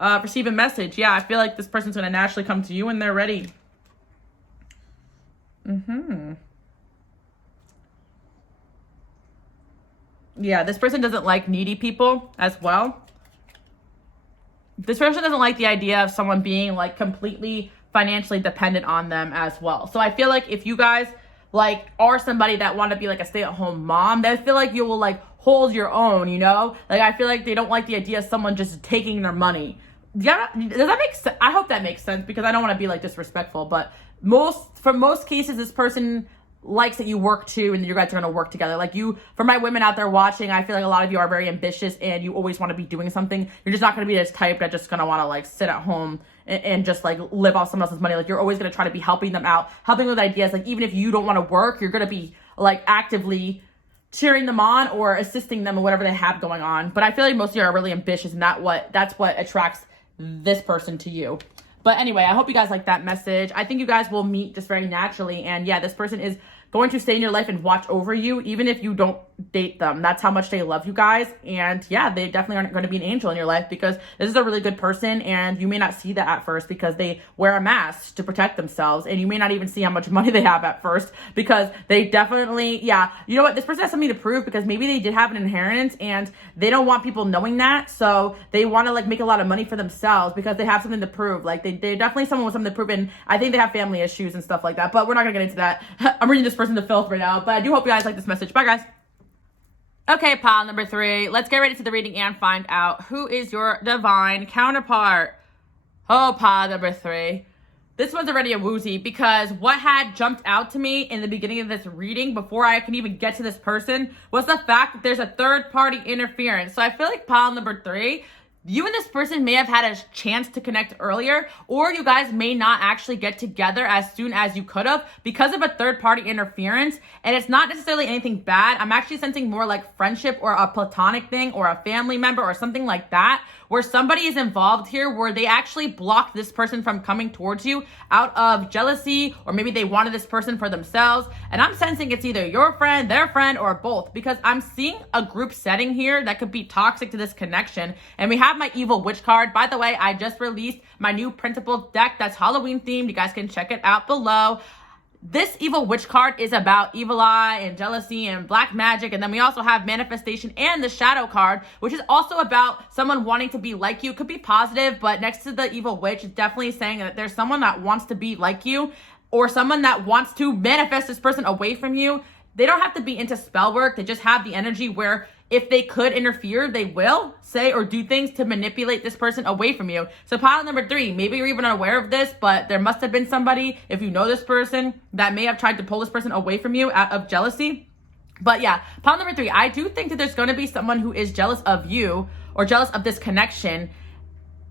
Receive a message. Yeah, I feel like this person's going to naturally come to you when they're ready. Yeah, this person doesn't like needy people as well. This person doesn't like the idea of someone being like completely financially dependent on them as well. So I feel like if you guys like are somebody that want to be like a stay-at-home mom, they feel like you will like hold your own, you know? Like I feel like they don't like the idea of someone just taking their money. Yeah, does that make sense? I hope that makes sense because I don't want to be like disrespectful, but for most cases, this person likes that you work too, and you guys are going to work together. Like for my women out there watching, I feel like a lot of you are very ambitious and you always want to be doing something. You're just not going to be this type that just going to want to like sit at home and just like live off someone else's money. Like you're always going to try to be helping them out, helping with ideas. Like even if you don't want to work, you're going to be like actively cheering them on or assisting them in whatever they have going on. But I feel like most of you are really ambitious, and that's what attracts this person to you. But anyway, I hope you guys like that message. I think you guys will meet just very naturally. And yeah, this person is going to stay in your life and watch over you, even if you don't date them. That's how much they love you guys. And yeah, they definitely aren't going to be an angel in your life because this is a really good person, and you may not see that at first because they wear a mask to protect themselves, and you may not even see how much money they have at first because they definitely, yeah, you know what, this person has something to prove because maybe they did have an inheritance and they don't want people knowing that, so they want to like make a lot of money for themselves because they have something to prove. Like they're definitely someone with something to prove, and I think they have family issues and stuff like that, but we're not gonna get into that. I'm reading this person to filth right now, but I do hope you guys like this message. Bye guys. Okay, pile number 3. Let's get ready to the reading and find out who is your divine counterpart. Oh, pile number 3. This one's already a woozy because what had jumped out to me in the beginning of this reading before I can even get to this person was the fact that there's a third-party interference. So I feel like pile number 3, you and this person may have had a chance to connect earlier, or you guys may not actually get together as soon as you could have because of a third-party interference. And it's not necessarily anything bad. I'm actually sensing more like friendship or a platonic thing or a family member or something like that, where somebody is involved here where they actually blocked this person from coming towards you out of jealousy, or maybe they wanted this person for themselves. And I'm sensing it's either your friend, their friend, or both, because I'm seeing a group setting here that could be toxic to this connection. And we have my Evil Witch card. By the way, I just released my new printable deck that's Halloween themed. You guys can check it out below. This Evil Witch card is about evil eye and jealousy and black magic. And then we also have manifestation and the Shadow card, which is also about someone wanting to be like you. Could be positive, but next to the Evil Witch, it's definitely saying that there's someone that wants to be like you, or someone that wants to manifest this person away from you. They don't have to be into spell work. They just have the energy where if they could interfere, they will say or do things to manipulate this person away from you. So pile number 3, maybe you're even unaware of this, but there must have been somebody, if you know this person, that may have tried to pull this person away from you out of jealousy. But yeah, pile number 3, I do think that there's going to be someone who is jealous of you or jealous of this connection.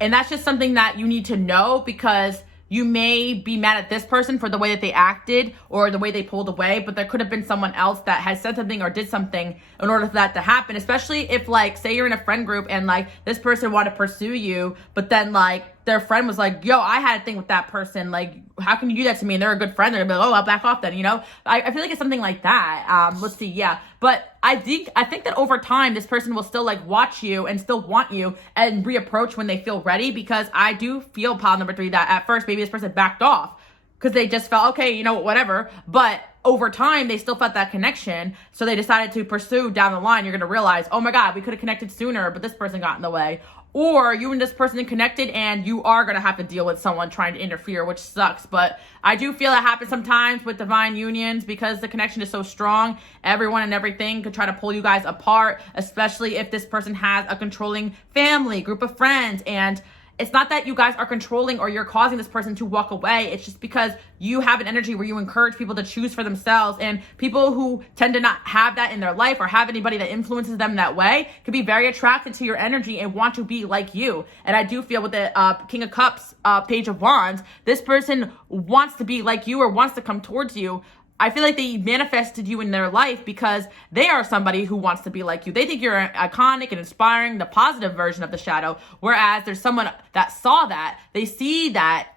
And that's just something that you need to know, because you may be mad at this person for the way that they acted or the way they pulled away, but there could have been someone else that has said something or did something in order for that to happen. Especially if, like, say you're in a friend group and, like, this person wanted to pursue you, but then, like, their friend was like, yo, I had a thing with that person. Like, how can you do that to me? And they're a good friend. They're gonna be like, oh, I'll back off then, you know? I feel like it's something like that. Let's see, yeah. But I think that over time, this person will still, like, watch you and still want you and reapproach when they feel ready, because I do feel, pile number 3, that at first maybe this person backed off because they just felt, okay, you know, whatever. But over time, they still felt that connection. So they decided to pursue down the line. You're going to realize, oh my God, we could have connected sooner, but this person got in the way. Or you and this person connected and you are going to have to deal with someone trying to interfere, which sucks. But I do feel it happens sometimes with divine unions because the connection is so strong. Everyone and everything could try to pull you guys apart, especially if this person has a controlling family, group of friends. And it's not that you guys are controlling or you're causing this person to walk away. It's just because you have an energy where you encourage people to choose for themselves, and people who tend to not have that in their life or have anybody that influences them that way can be very attracted to your energy and want to be like you. And I do feel with the King of Cups, Page of Wands, this person wants to be like you or wants to come towards you. I feel like they manifested you in their life because they are somebody who wants to be like you. They think you're iconic and inspiring, the positive version of the shadow. Whereas there's someone that saw that. They see that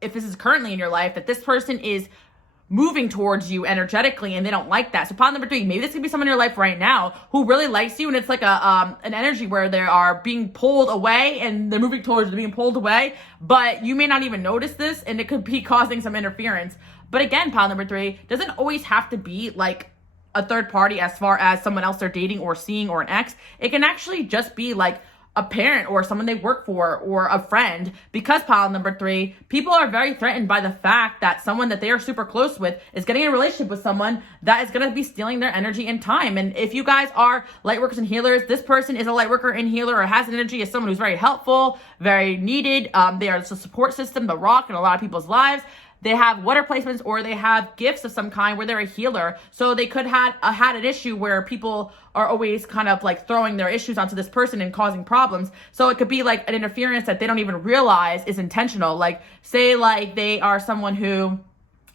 if this is currently in your life, that this person is moving towards you energetically and they don't like that. So pile number 3, maybe this could be someone in your life right now who really likes you, and it's like an energy where they are being pulled away and they're moving towards being pulled away, but you may not even notice this and it could be causing some interference. But again, pile number 3 doesn't always have to be like a third party as far as someone else they're dating or seeing or an ex. It can actually just be like a parent or someone they work for or a friend, because pile number 3, people are very threatened by the fact that someone that they are super close with is getting in a relationship with someone that is going to be stealing their energy and time. And if you guys are light workers and healers, this person is a light worker and healer or has an energy as someone who's very helpful, very needed. They are the support system, the rock in a lot of people's lives. They have water placements or they have gifts of some kind where they're a healer. So they could have had an issue where people are always kind of like throwing their issues onto this person and causing problems. So it could be like an interference that they don't even realize is intentional. Like, say like they are someone who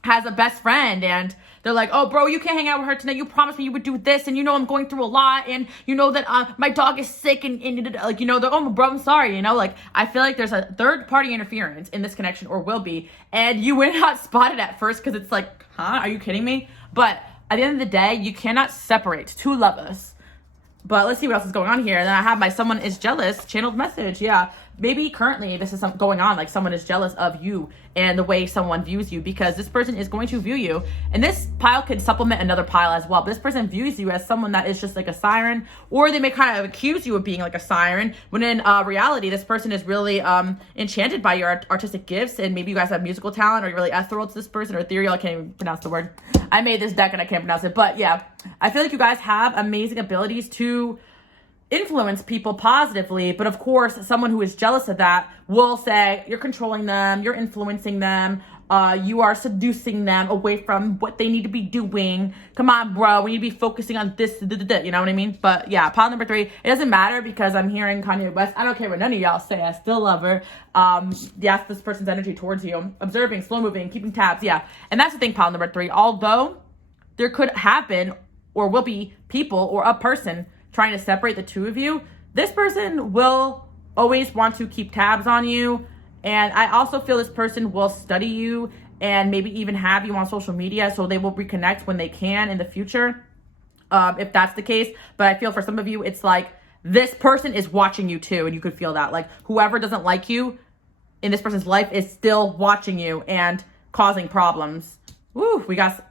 has a best friend and they're like, oh bro, you can't hang out with her tonight. You promised me you would do this, and you know I'm going through a lot, and you know that my dog is sick, and like, you know, they're, oh bro, I'm sorry, you know, like I feel like there's a third party interference in this connection, or will be, and you will not spot it at first because it's like, huh, are you kidding me? But at the end of the day, you cannot separate two lovers. But let's see what else is going on here. And then I have my someone is jealous channeled message. Yeah, maybe currently this is something going on, like someone is jealous of you and the way someone views you, because this person is going to view you. And this pile could supplement another pile as well. But this person views you as someone that is just like a siren, or they may kind of accuse you of being like a siren, when in reality, this person is really enchanted by your artistic gifts. And maybe you guys have musical talent, or you're really ethereal to this person, or ethereal. I can't even pronounce the word. I made this deck and I can't pronounce it. But yeah, I feel like you guys have amazing abilities to influence people positively, but of course someone who is jealous of that will say you're controlling them, you're influencing them, you are seducing them away from what they need to be doing. Come on bro, we need to be focusing on this, you know what I mean? But yeah, pile number 3, it doesn't matter because I'm hearing Kanye West. I don't care what none of y'all say, I still love her. Yes, this person's energy towards you, observing, slow moving, keeping tabs. Yeah, and that's the thing, pile number 3, although there could happen or will be people or a person trying to separate the two of you, this person will always want to keep tabs on you. And I also feel this person will study you and maybe even have you on social media, so they will reconnect when they can in the future, if that's the case. But I feel for some of you, it's like this person is watching you too, and you could feel that. Like whoever doesn't like you in this person's life is still watching you and causing problems. Woo,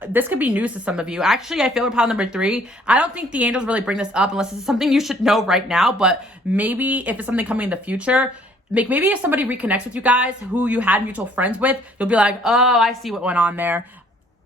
this could be news to some of you. Actually, I feel with pile number 3, I don't think the angels really bring this up unless it's something you should know right now, but maybe if it's something coming in the future, maybe if somebody reconnects with you guys who you had mutual friends with, you'll be like, oh, I see what went on there.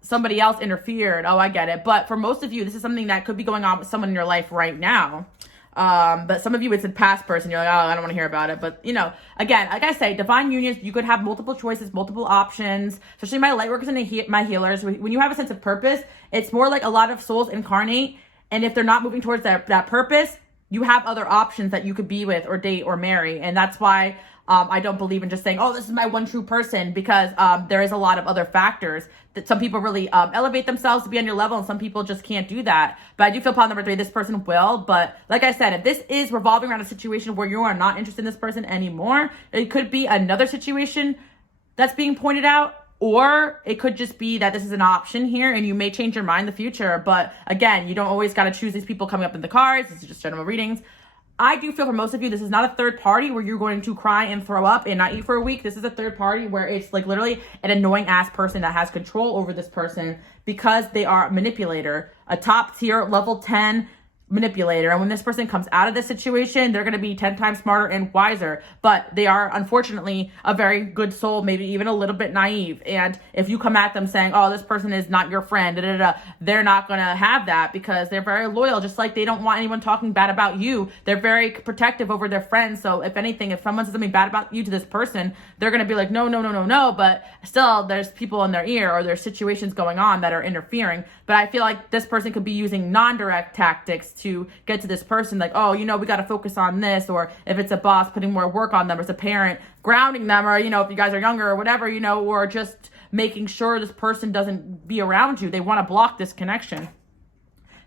Somebody else interfered. Oh, I get it. But for most of you, this is something that could be going on with someone in your life right now. But some of you, it's a past person. You're like, oh, I don't want to hear about it. But, you know, again, like I say, divine unions, you could have multiple choices, multiple options, especially my light workers and my healers. When you have a sense of purpose, it's more like a lot of souls incarnate. And if they're not moving towards that purpose, you have other options that you could be with or date or marry. And that's why I don't believe in just saying, oh, this is my one true person, because there is a lot of other factors that some people really elevate themselves to be on your level, and some people just can't do that. But I do feel pile number 3, this person will. But like I said, if this is revolving around a situation where you are not interested in this person anymore, it could be another situation that's being pointed out. Or it could just be that this is an option here and you may change your mind in the future. But again, you don't always got to choose these people coming up in the cards. This is just general readings. I do feel for most of you, this is not a third party where you're going to cry and throw up and not eat for a week. This is a third party where it's like literally an annoying ass person that has control over this person because they are a manipulator, a top tier level 10 manipulator. And when this person comes out of this situation, they're going to be 10 times smarter and wiser, but they are unfortunately a very good soul, maybe even a little bit naive. And if you come at them saying, oh, this person is not your friend, they're not going to have that, because they're very loyal. Just like they don't want anyone talking bad about you, they're very protective over their friends. So if anything, if someone says something bad about you to this person, they're going to be like, no, but still there's people in their ear or there's situations going on that are interfering. But I feel like this person could be using non-direct tactics to get to this person, like, oh, you know, we got to focus on this. Or if it's a boss, putting more work on them, or it's a parent, grounding them, or, you know, if you guys are younger or whatever, you know, or just making sure this person doesn't be around you. They want to block this connection.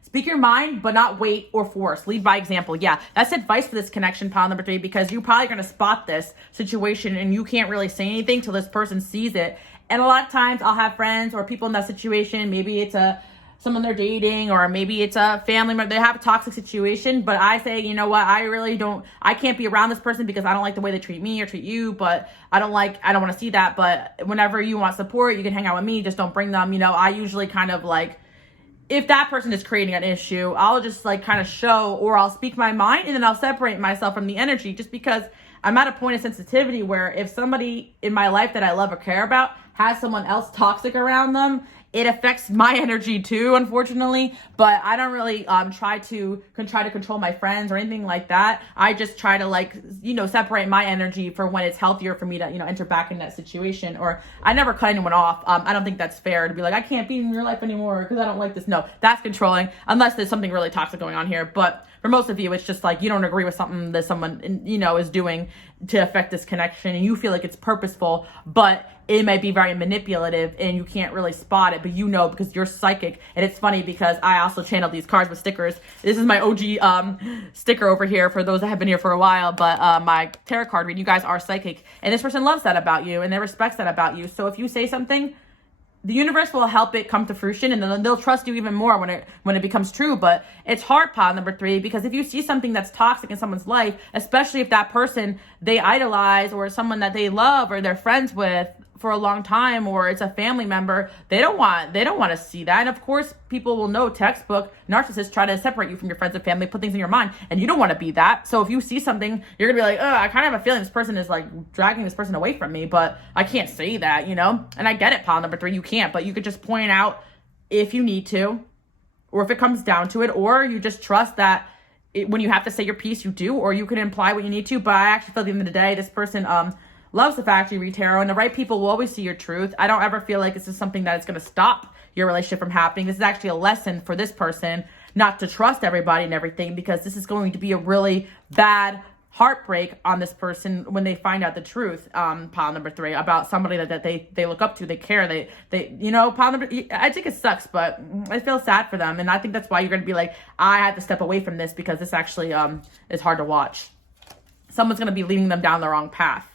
Speak your mind, but not wait or force. Lead by example. Yeah, that's advice for this connection, pile number 3, because you're probably going to spot this situation and you can't really say anything till this person sees it. And a lot of times I'll have friends or people in that situation. Maybe it's someone they're dating, or maybe it's a family member. They have a toxic situation, but I say, you know what? I can't be around this person because I don't like the way they treat me or treat you, but I don't want to see that. But whenever you want support, you can hang out with me. Just don't bring them. You know, I usually kind of like, if that person is creating an issue, I'll just like kind of show, or I'll speak my mind, and then I'll separate myself from the energy, just because I'm at a point of sensitivity where if somebody in my life that I love or care about has someone else toxic around them, it affects my energy too, unfortunately. But I don't really try to control my friends or anything like that. I just try to, like, you know, separate my energy for when it's healthier for me to, you know, enter back in that situation. Or I never cut anyone off. I don't think that's fair to be like, I can't be in your life anymore because I don't like this. No, that's controlling, unless there's something really toxic going on here. But for most of you, it's just like you don't agree with something that someone, you know, is doing to affect this connection, and you feel like it's purposeful, but it might be very manipulative and you can't really spot it, but you know, because you're psychic. And it's funny because I also channel these cards with stickers. This is my OG sticker over here for those that have been here for a while, but my tarot card reading, you guys are psychic, and this person loves that about you and they respects that about you. So if you say something, the universe will help it come to fruition, and then they'll trust you even more when it becomes true. But it's hard, pile number 3, because if you see something that's toxic in someone's life, especially if that person they idolize, or someone that they love or they're friends with for a long time, or it's a family member, they don't want to see that. And of course, people will know, textbook narcissists try to separate you from your friends and family, put things in your mind, and you don't want to be that. So if you see something, you're gonna be like, I kind of have a feeling this person is like dragging this person away from me, but I can't say that, you know. And I get it, pile number 3, you can't, but you could just point out if you need to, or if it comes down to it, or you just trust that when you have to say your piece, you do, or you can imply what you need to. But I actually feel at the end of the day, this person loves the factory read tarot, and the right people will always see your truth. I don't ever feel like this is something that is going to stop your relationship from happening. This is actually a lesson for this person not to trust everybody and everything, because this is going to be a really bad heartbreak on this person when they find out the truth, pile number 3, about somebody that they look up to, they care, they you know, pile number, I think it sucks, but I feel sad for them. And I think that's why you're going to be like, I have to step away from this, because this actually is hard to watch. Someone's going to be leading them down the wrong path.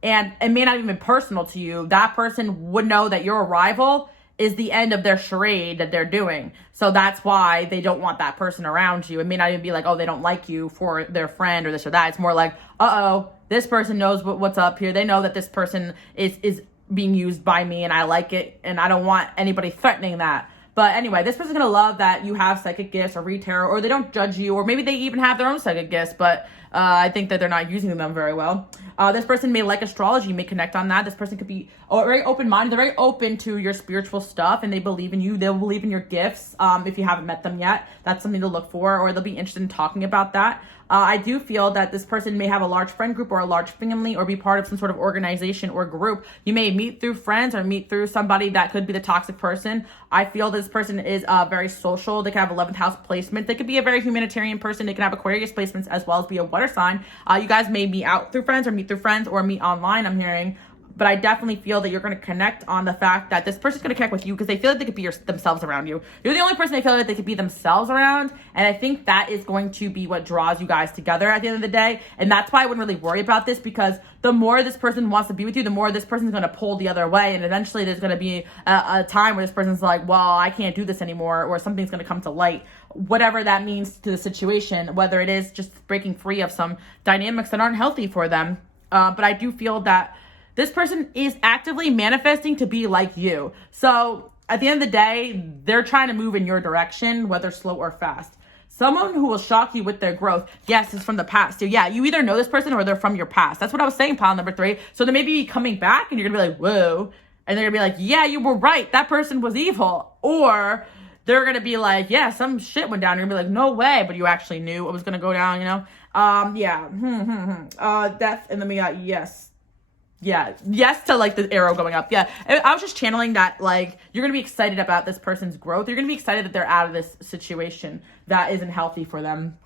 And it may not even be personal to you. That person would know that your arrival is the end of their charade that they're doing. So that's why they don't want that person around you. It may not even be like, oh, they don't like you for their friend or this or that. It's more like, this person knows what's up here. They know that this person is being used by me and I like it, and I don't want anybody threatening that. But anyway, this person's going to love that you have psychic gifts or read tarot, or they don't judge you, or maybe they even have their own psychic gifts. But I think that they're not using them very well. This person may like astrology, may connect on that. This person could be very open-minded. They're very open to your spiritual stuff, and they believe in you. They'll believe in your gifts. If you haven't met them yet, that's something to look for, or they'll be interested in talking about that. I do feel that this person may have a large friend group or a large family or be part of some sort of organization or group. You may meet through friends or meet through somebody that could be the toxic person. I feel this person is very social. They can have 11th house placement. They could be a very humanitarian person. They can have Aquarius placements as well as be a water sign. You guys may meet out through friends or meet through friends or meet online, I'm hearing. But I definitely feel that you're going to connect on the fact that this person's going to connect with you because they feel like they could be themselves around you. You're the only person they feel like they could be themselves around. And I think that is going to be what draws you guys together at the end of the day. And that's why I wouldn't really worry about this, because the more this person wants to be with you, the more this person's going to pull the other way. And eventually there's going to be a time where this person's like, well, I can't do this anymore, or something's going to come to light. Whatever that means to the situation, whether it is just breaking free of some dynamics that aren't healthy for them. But I do feel that this person is actively manifesting to be like you. So at the end of the day, they're trying to move in your direction, whether slow or fast. Someone who will shock you with their growth. Yes, it's from the past. So yeah, you either know this person or they're from your past. That's what I was saying, pile number 3. So they may be coming back and you're going to be like, whoa. And they're going to be like, yeah, you were right. That person was evil. Or they're going to be like, yeah, some shit went down. You're going to be like, no way. But you actually knew it was going to go down, you know? Death. And then we got yes. Yeah, yes to like the arrow going up. Yeah, I was just channeling that, like, you're going to be excited about this person's growth. You're going to be excited that they're out of this situation that isn't healthy for them.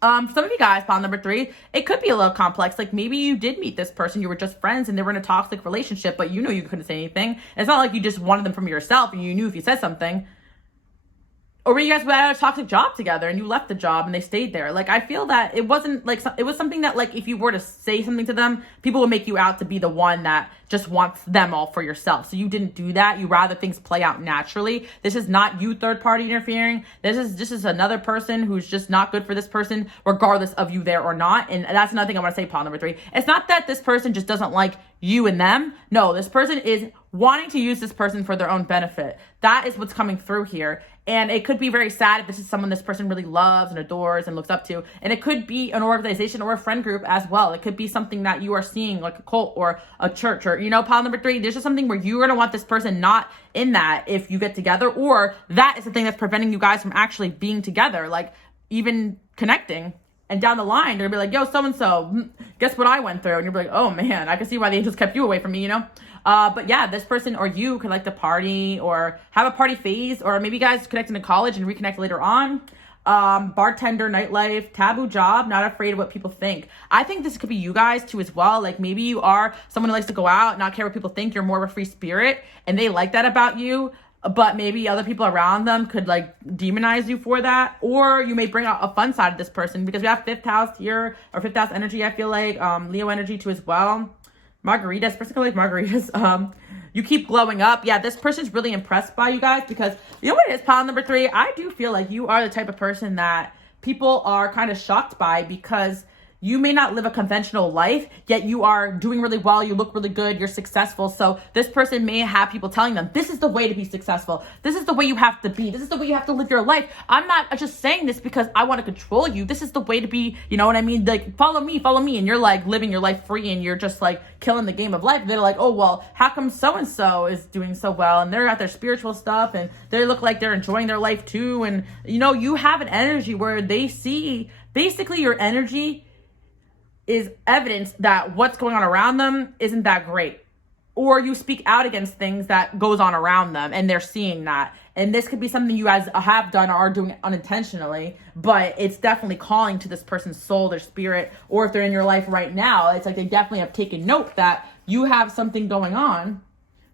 Some of you guys, pile number 3, it could be a little complex. Like maybe you did meet this person, you were just friends and they were in a toxic relationship, but you knew you couldn't say anything. It's not like you just wanted them from yourself and you knew if you said something. Or you guys had a toxic job together and you left the job and they stayed there. Like, I feel that it wasn't like, it was something that, like, if you were to say something to them, people would make you out to be the one that just wants them all for yourself. So you didn't do that. You rather things play out naturally. This is not you third party interfering. This is another person who's just not good for this person, regardless of you there or not. And that's another thing I want to say, pile number 3. It's not that this person just doesn't like you and them. No, this person is wanting to use this person for their own benefit. That is what's coming through here. And it could be very sad if this is someone this person really loves and adores and looks up to. And it could be an organization or a friend group as well. It could be something that you are seeing, like a cult or a church, or, you know, pile number 3, there's just something where you're going to want this person not in that if you get together, or that is the thing that's preventing you guys from actually being together, like even connecting. And down the line, they're going to be like, yo, so-and-so, guess what I went through? And you're like, oh man, I can see why the angels kept you away from me, you know? But yeah, this person or you could like to party or have a party phase, or maybe you guys connect in college and reconnect later on. Bartender, nightlife, taboo job, not afraid of what people think. I think this could be you guys too as well. Like maybe you are someone who likes to go out, not care what people think. You're more of a free spirit and they like that about you. But maybe other people around them could like demonize you for that. Or you may bring out a fun side of this person, because we have 5th house here, or 5th house energy, I feel like, Leo energy too as well. Margaritas, person can like margaritas. You keep glowing up. Yeah, this person's really impressed by you guys, because you know what it is, pile number 3? I do feel like you are the type of person that people are kind of shocked by, because you may not live a conventional life, yet you are doing really well. You look really good. You're successful. So this person may have people telling them, this is the way to be successful. This is the way you have to be. This is the way you have to live your life. I'm not just saying this because I want to control you. This is the way to be, you know what I mean? Like, follow me. And you're like living your life free and you're just like killing the game of life. They're like, oh, well, how come so-and-so is doing so well? And they're at their spiritual stuff and they look like they're enjoying their life too. And, you know, you have an energy where they see basically your energy is evidence that what's going on around them isn't that great. Or you speak out against things that goes on around them and they're seeing that. And this could be something you guys have done or are doing unintentionally, but it's definitely calling to this person's soul, their spirit, or if they're in your life right now, it's like they definitely have taken note that you have something going on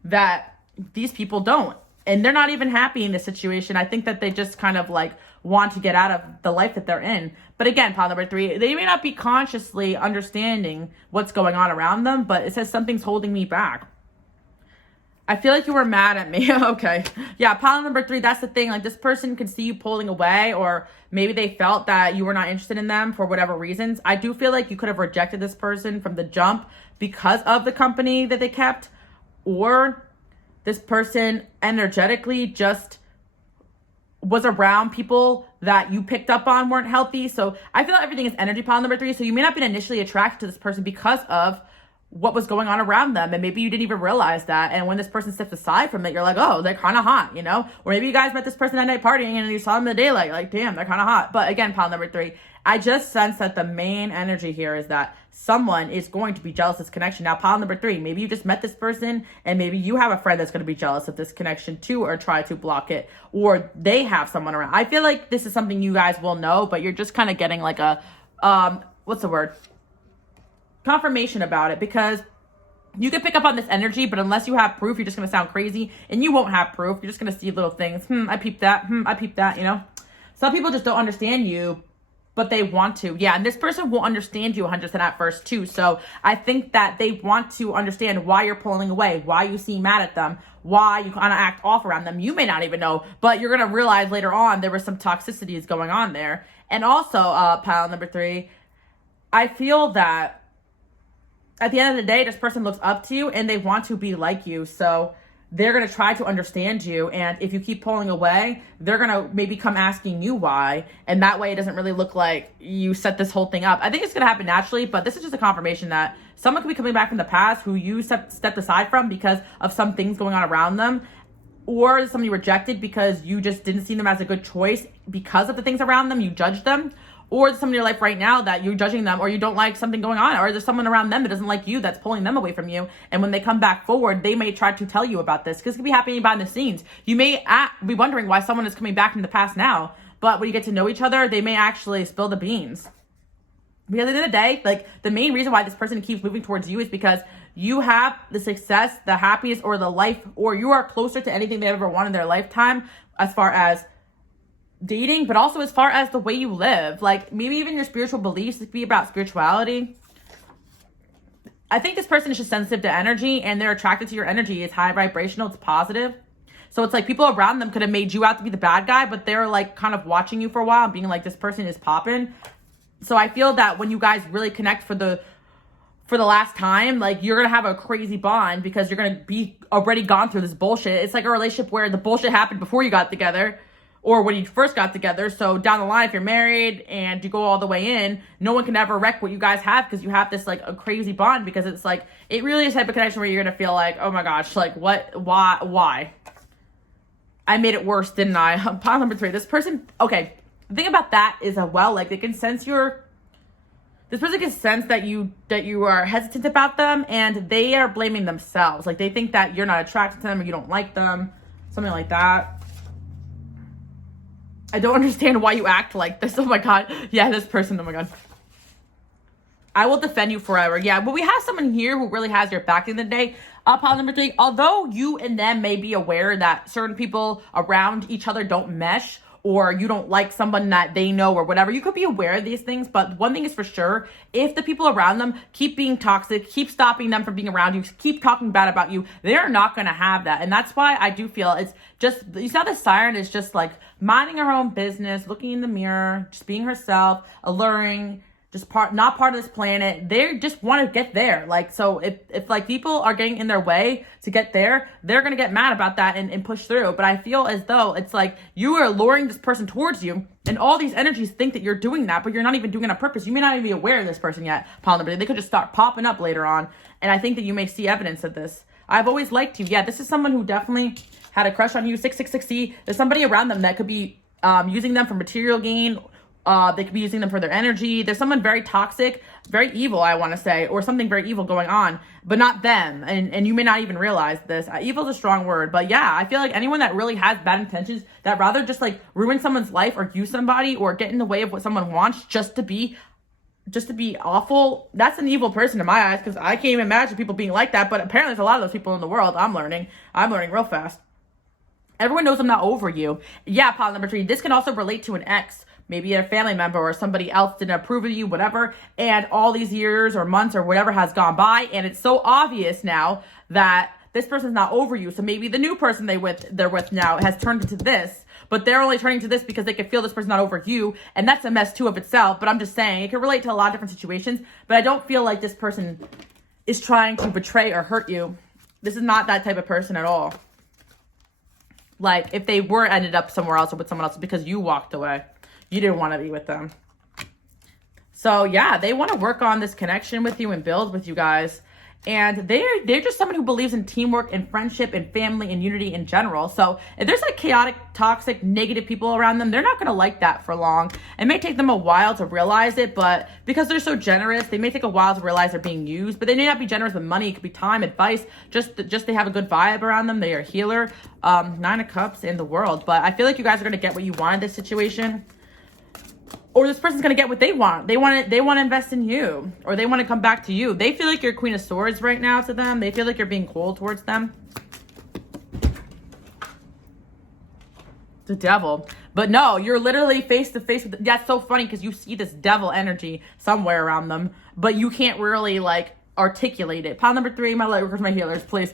that these people don't. And they're not even happy in this situation. I think that they just kind of like want to get out of the life that they're in. But again, pile number 3, they may not be consciously understanding what's going on around them, but it says something's holding me back. I feel like you were mad at me. Okay. Yeah, pile number 3, that's the thing. Like this person could see you pulling away, or maybe they felt that you were not interested in them for whatever reasons. I do feel like you could have rejected this person from the jump because of the company that they kept, or this person energetically just was around people that you picked up on weren't healthy. So I feel like everything is energy, pile number 3. So you may not have been initially attracted to this person because of what was going on around them, and maybe you didn't even realize that. And when this person steps aside from it, you're like, oh, they're kind of hot, you know? Or maybe you guys met this person that night partying and you saw them in the daylight, like, damn, they're kind of hot. But again, pile number 3, I just sense that the main energy here is that someone is going to be jealous of this connection. Now, pile number 3, maybe you just met this person and maybe you have a friend that's going to be jealous of this connection too, or try to block it, or they have someone around. I feel like this is something you guys will know, but you're just kind of getting like a, what's the word? Confirmation about it, because you can pick up on this energy, but unless you have proof, you're just going to sound crazy, and you won't have proof. You're just going to see little things. I peeped that. I peeped that, you know? Some people just don't understand you, but they want to. Yeah, and this person will understand you 100% at first too. So I think that they want to understand why you're pulling away, why you seem mad at them, why you kind of act off around them. You may not even know, but you're going to realize later on there was some toxicities going on there. And also, pile number 3, I feel that at the end of the day, this person looks up to you and they want to be like you. So they're going to try to understand you. And if you keep pulling away, they're going to maybe come asking you why. And that way it doesn't really look like you set this whole thing up. I think it's going to happen naturally, but this is just a confirmation that someone could be coming back from the past who you stepped aside from because of some things going on around them, or somebody rejected because you just didn't see them as a good choice because of the things around them. You judged them. Or there's someone in your life right now that you're judging them, or you don't like something going on, or there's someone around them that doesn't like you that's pulling them away from you. And when they come back forward, they may try to tell you about this, because it could be happening behind the scenes. You may be wondering why someone is coming back from the past now, but when you get to know each other, they may actually spill the beans. Because at the end of the day, like, the main reason why this person keeps moving towards you is because you have the success, the happiness, or the life, or you are closer to anything they ever want in their lifetime as far as dating, but also as far as the way you live. Like, maybe even your spiritual beliefs. It could be about spirituality. I think this person is just sensitive to energy, and they're attracted to your energy. It's high vibrational, it's positive. So it's like people around them could have made you out to be the bad guy, but they're like kind of watching you for a while and being like, this person is popping. So I feel that when you guys really connect for the last time, like, you're gonna have a crazy bond, because you're gonna be already gone through this bullshit. It's like a relationship where the bullshit happened before you got together, or when you first got together. So down the line, if you're married and you go all the way in, no one can ever wreck what you guys have, because you have this like a crazy bond, because it's like, it really is a type of connection where you're gonna feel like, oh my gosh, like, what, why? I made it worse, didn't I? Pile number 3, this person, okay, the thing about that is like, they can sense this person can sense that you are hesitant about them, and they are blaming themselves. Like, they think that you're not attracted to them, or you don't like them, something like that. I don't understand why you act like this. Oh my God. Yeah, this person. Oh my God. I will defend you forever. Yeah, but we have someone here who really has your back in the day. Pile number 3, although you and them may be aware that certain people around each other don't mesh, or you don't like someone that they know, or whatever, you could be aware of these things. But one thing is for sure, if the people around them keep being toxic, keep stopping them from being around you, keep talking bad about you, they're not going to have that. And that's why I do feel it's just, you see how the siren is just like minding her own business, looking in the mirror, just being herself, alluring, just not part of this planet. They just want to get there. Like, so if like people are getting in their way to get there, they're going to get mad about that and push through. But I feel as though it's like you are luring this person towards you, and all these energies think that you're doing that, but you're not even doing it on purpose. You may not even be aware of this person yet, pile number 3. They could just start popping up later on. And I think that you may see evidence of this. I've always liked you. Yeah, this is someone who definitely had a crush on you. 666C. There's somebody around them that could be using them for material gain. They could be using them for their energy. There's someone very toxic, very evil, I want to say, or something very evil going on, but not them. And you may not even realize this. Evil is a strong word, but yeah, I feel like anyone that really has bad intentions, that rather just like ruin someone's life or use somebody or get in the way of what someone wants just to be awful, that's an evil person in my eyes, because I can't even imagine people being like that. But apparently there's a lot of those people in the world. I'm learning real fast. Everyone knows I'm not over you. Yeah, pile number 3. This can also relate to an ex, maybe a family member or somebody else didn't approve of you, whatever. And all these years or months or whatever has gone by, and it's so obvious now that this person's not over you. So maybe the new person they're with now has turned into this, but they're only turning to this because they can feel this person's not over you. And that's a mess too of itself. But I'm just saying it can relate to a lot of different situations, but I don't feel like this person is trying to betray or hurt you. This is not that type of person at all. Like, if they were ended up somewhere else or with someone else, because you walked away. you didn't want to be with them. So yeah, they want to work on this connection with you and build with you guys. And they're just someone who believes in teamwork and friendship and family and unity in general. So if there's like chaotic, toxic, negative people around them, they're not going to like that for long. It may take them a while to realize it, but because they're so generous, they may take a while to realize they're being used. But they may not be generous with money. It could be time, advice, just they have a good vibe around them. They are a healer. 9 of Cups in the World. But I feel like you guys are going to get what you want in this situation. Or this person's going to get what they want. They want to invest in you. Or they want to come back to you. They feel like you're Queen of Swords right now to them. They feel like you're being cold towards them. The Devil. But no, you're literally face to face with... That's so funny because you see this devil energy somewhere around them. But you can't really like articulate it. Pile number 3, my light workers, my healers, please.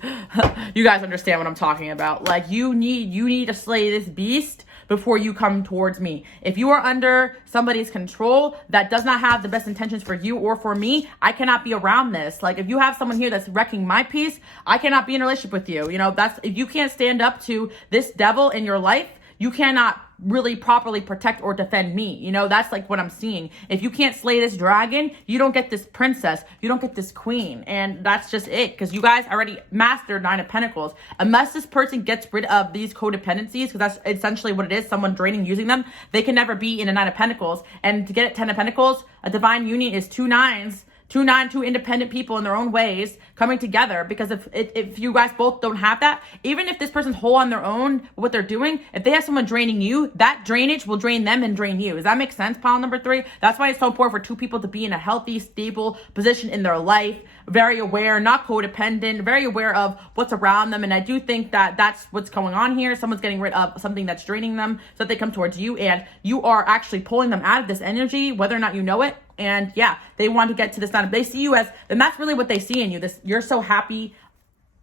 You guys understand what I'm talking about. Like you need to slay this beast before you come towards me. If you are under somebody's control that does not have the best intentions for you or for me, I cannot be around this. Like if you have someone here that's wrecking my peace, I cannot be in a relationship with you. You know, that's if you can't stand up to this devil in your life, you cannot really properly protect or defend me. You know, that's like what I'm seeing. If you can't slay this dragon, you don't get this princess. You don't get this queen. And that's just it. Because you guys already mastered 9 of Pentacles. Unless this person gets rid of these codependencies, because that's essentially what it is, someone draining, using them, they can never be in a 9 of Pentacles. And to get it 10 of Pentacles, a divine union is 2 9s. 2 independent people in their own ways coming together. Because if you guys both don't have that, even if this person's whole on their own, what they're doing, if they have someone draining you, that drainage will drain them and drain you. Does that make sense, pile number 3? That's why it's so important for 2 people to be in a healthy, stable position in their life. Very aware, not codependent, very aware of what's around them. And I do think that that's what's going on here. Someone's getting rid of something that's draining them so that they come towards you. And you are actually pulling them out of this energy, whether or not you know it. And yeah, they want to get to this time. They see you as, and that's really what they see in you. This, you're so happy.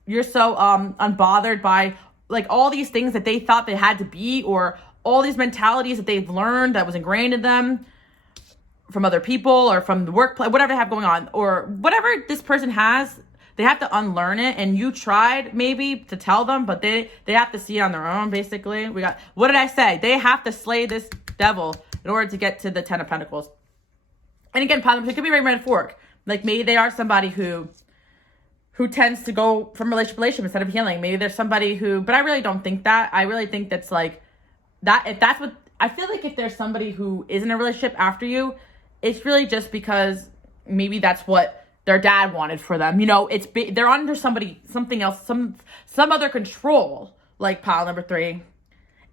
You're so unbothered by like all these things that they thought they had to be, or all these mentalities that they've learned that was ingrained in them from other people or from the workplace, whatever they have going on, or whatever this person has, they have to unlearn it. And you tried maybe to tell them, but they have to see it on their own, basically. We got, what did I say? They have to slay this devil in order to get to the 10 of Pentacles. And again, it could be very metaphoric. Like maybe they are somebody who tends to go from relationship to relationship instead of healing. Maybe there's somebody who, but I really don't think that. I really think that's like, that if that's what, I feel like if there's somebody who is in a relationship after you, it's really just because maybe that's what their dad wanted for them. You know, they're under something else, some other control, like pile number 3.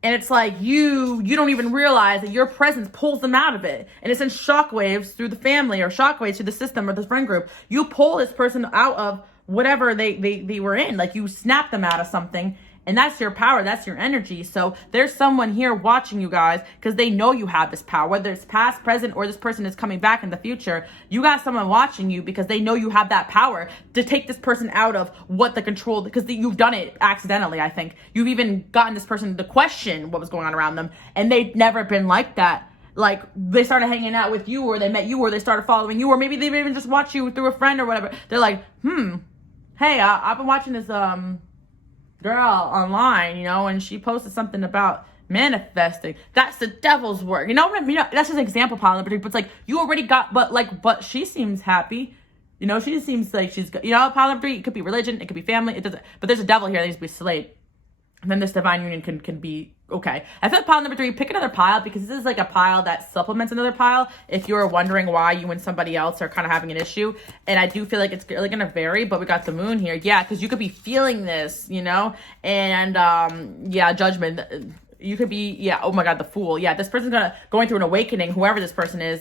And it's like you don't even realize that your presence pulls them out of it. And it sends shockwaves through the family or shockwaves through the system or the friend group. You pull this person out of whatever they were in. Like you snap them out of something. And that's your power. That's your energy. So there's someone here watching you guys because they know you have this power. Whether it's past, present, or this person is coming back in the future, you got someone watching you because they know you have that power to take this person out of what the control, because you've done it accidentally, I think. You've even gotten this person to question what was going on around them. And they've never been like that. Like they started hanging out with you, or they met you, or they started following you, or maybe they even just watch you through a friend or whatever. They're like, hey, I've been watching this girl online, you know, and she posted something about manifesting. That's the devil's work. You know, that's just an example, Paula. But it's like you already got, but she seems happy. You know, she seems like she's, you know, Paula. It could be religion, it could be family. It doesn't. But there's a devil here that needs to be slayed. And then this divine union can be okay. I feel like pile number 3, pick another pile, because this is like a pile that supplements another pile. If you're wondering why you and somebody else are kind of having an issue. And I do feel like it's really going to vary, but we got the moon here. Yeah, because you could be feeling this, you know? And yeah, judgment. You could be, yeah, oh my God, the Fool. Yeah, this person's going through an awakening, whoever this person is.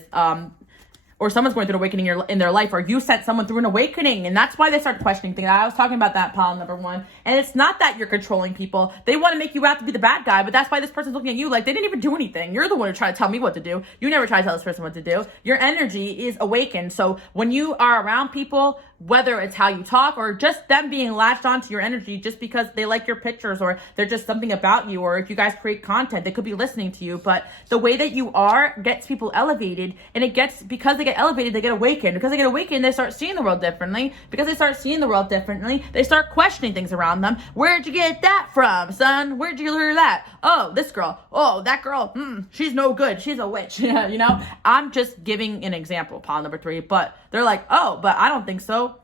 Or someone's going through an awakening in their life, or you sent someone through an awakening, and that's why they start questioning things. I was talking about that, pile number 1. And it's not that you're controlling people. They want to make you out to be the bad guy, but that's why this person's looking at you like they didn't even do anything. You're the one who tried to tell me what to do. You never try to tell this person what to do. Your energy is awakened. So when you are around people whether it's how you talk or just them being latched onto your energy just because they like your pictures or they're just something about you, or if you guys create content, they could be listening to you. But the way that you are gets people elevated, and because they get elevated, they get awakened. Because they get awakened, they start seeing the world differently. Because they start seeing the world differently, they start questioning things around them. Where'd you get that from, son? Where'd you learn that? Oh, this girl. Oh, that girl. She's no good. She's a witch. You know, I'm just giving an example, pile number 3, but they're like, oh, but I don't think so.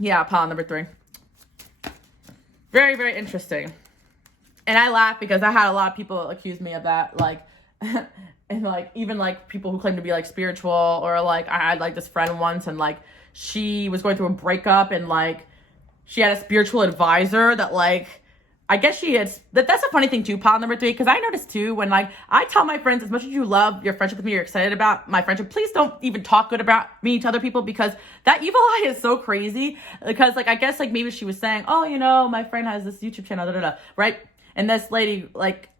Yeah, pile number 3. Very, very interesting. And I laugh because I had a lot of people accuse me of that, like, and like, even like people who claim to be like spiritual, or like I had like this friend once, and like she was going through a breakup, and like she had a spiritual advisor that like, I guess she had, that's a funny thing too, pile number 3, because I noticed too, when like, I tell my friends, as much as you love your friendship with me, you're excited about my friendship, please don't even talk good about me to other people, because that evil eye is so crazy. Because like, I guess like maybe she was saying, oh, you know, my friend has this YouTube channel, right? And this lady, like,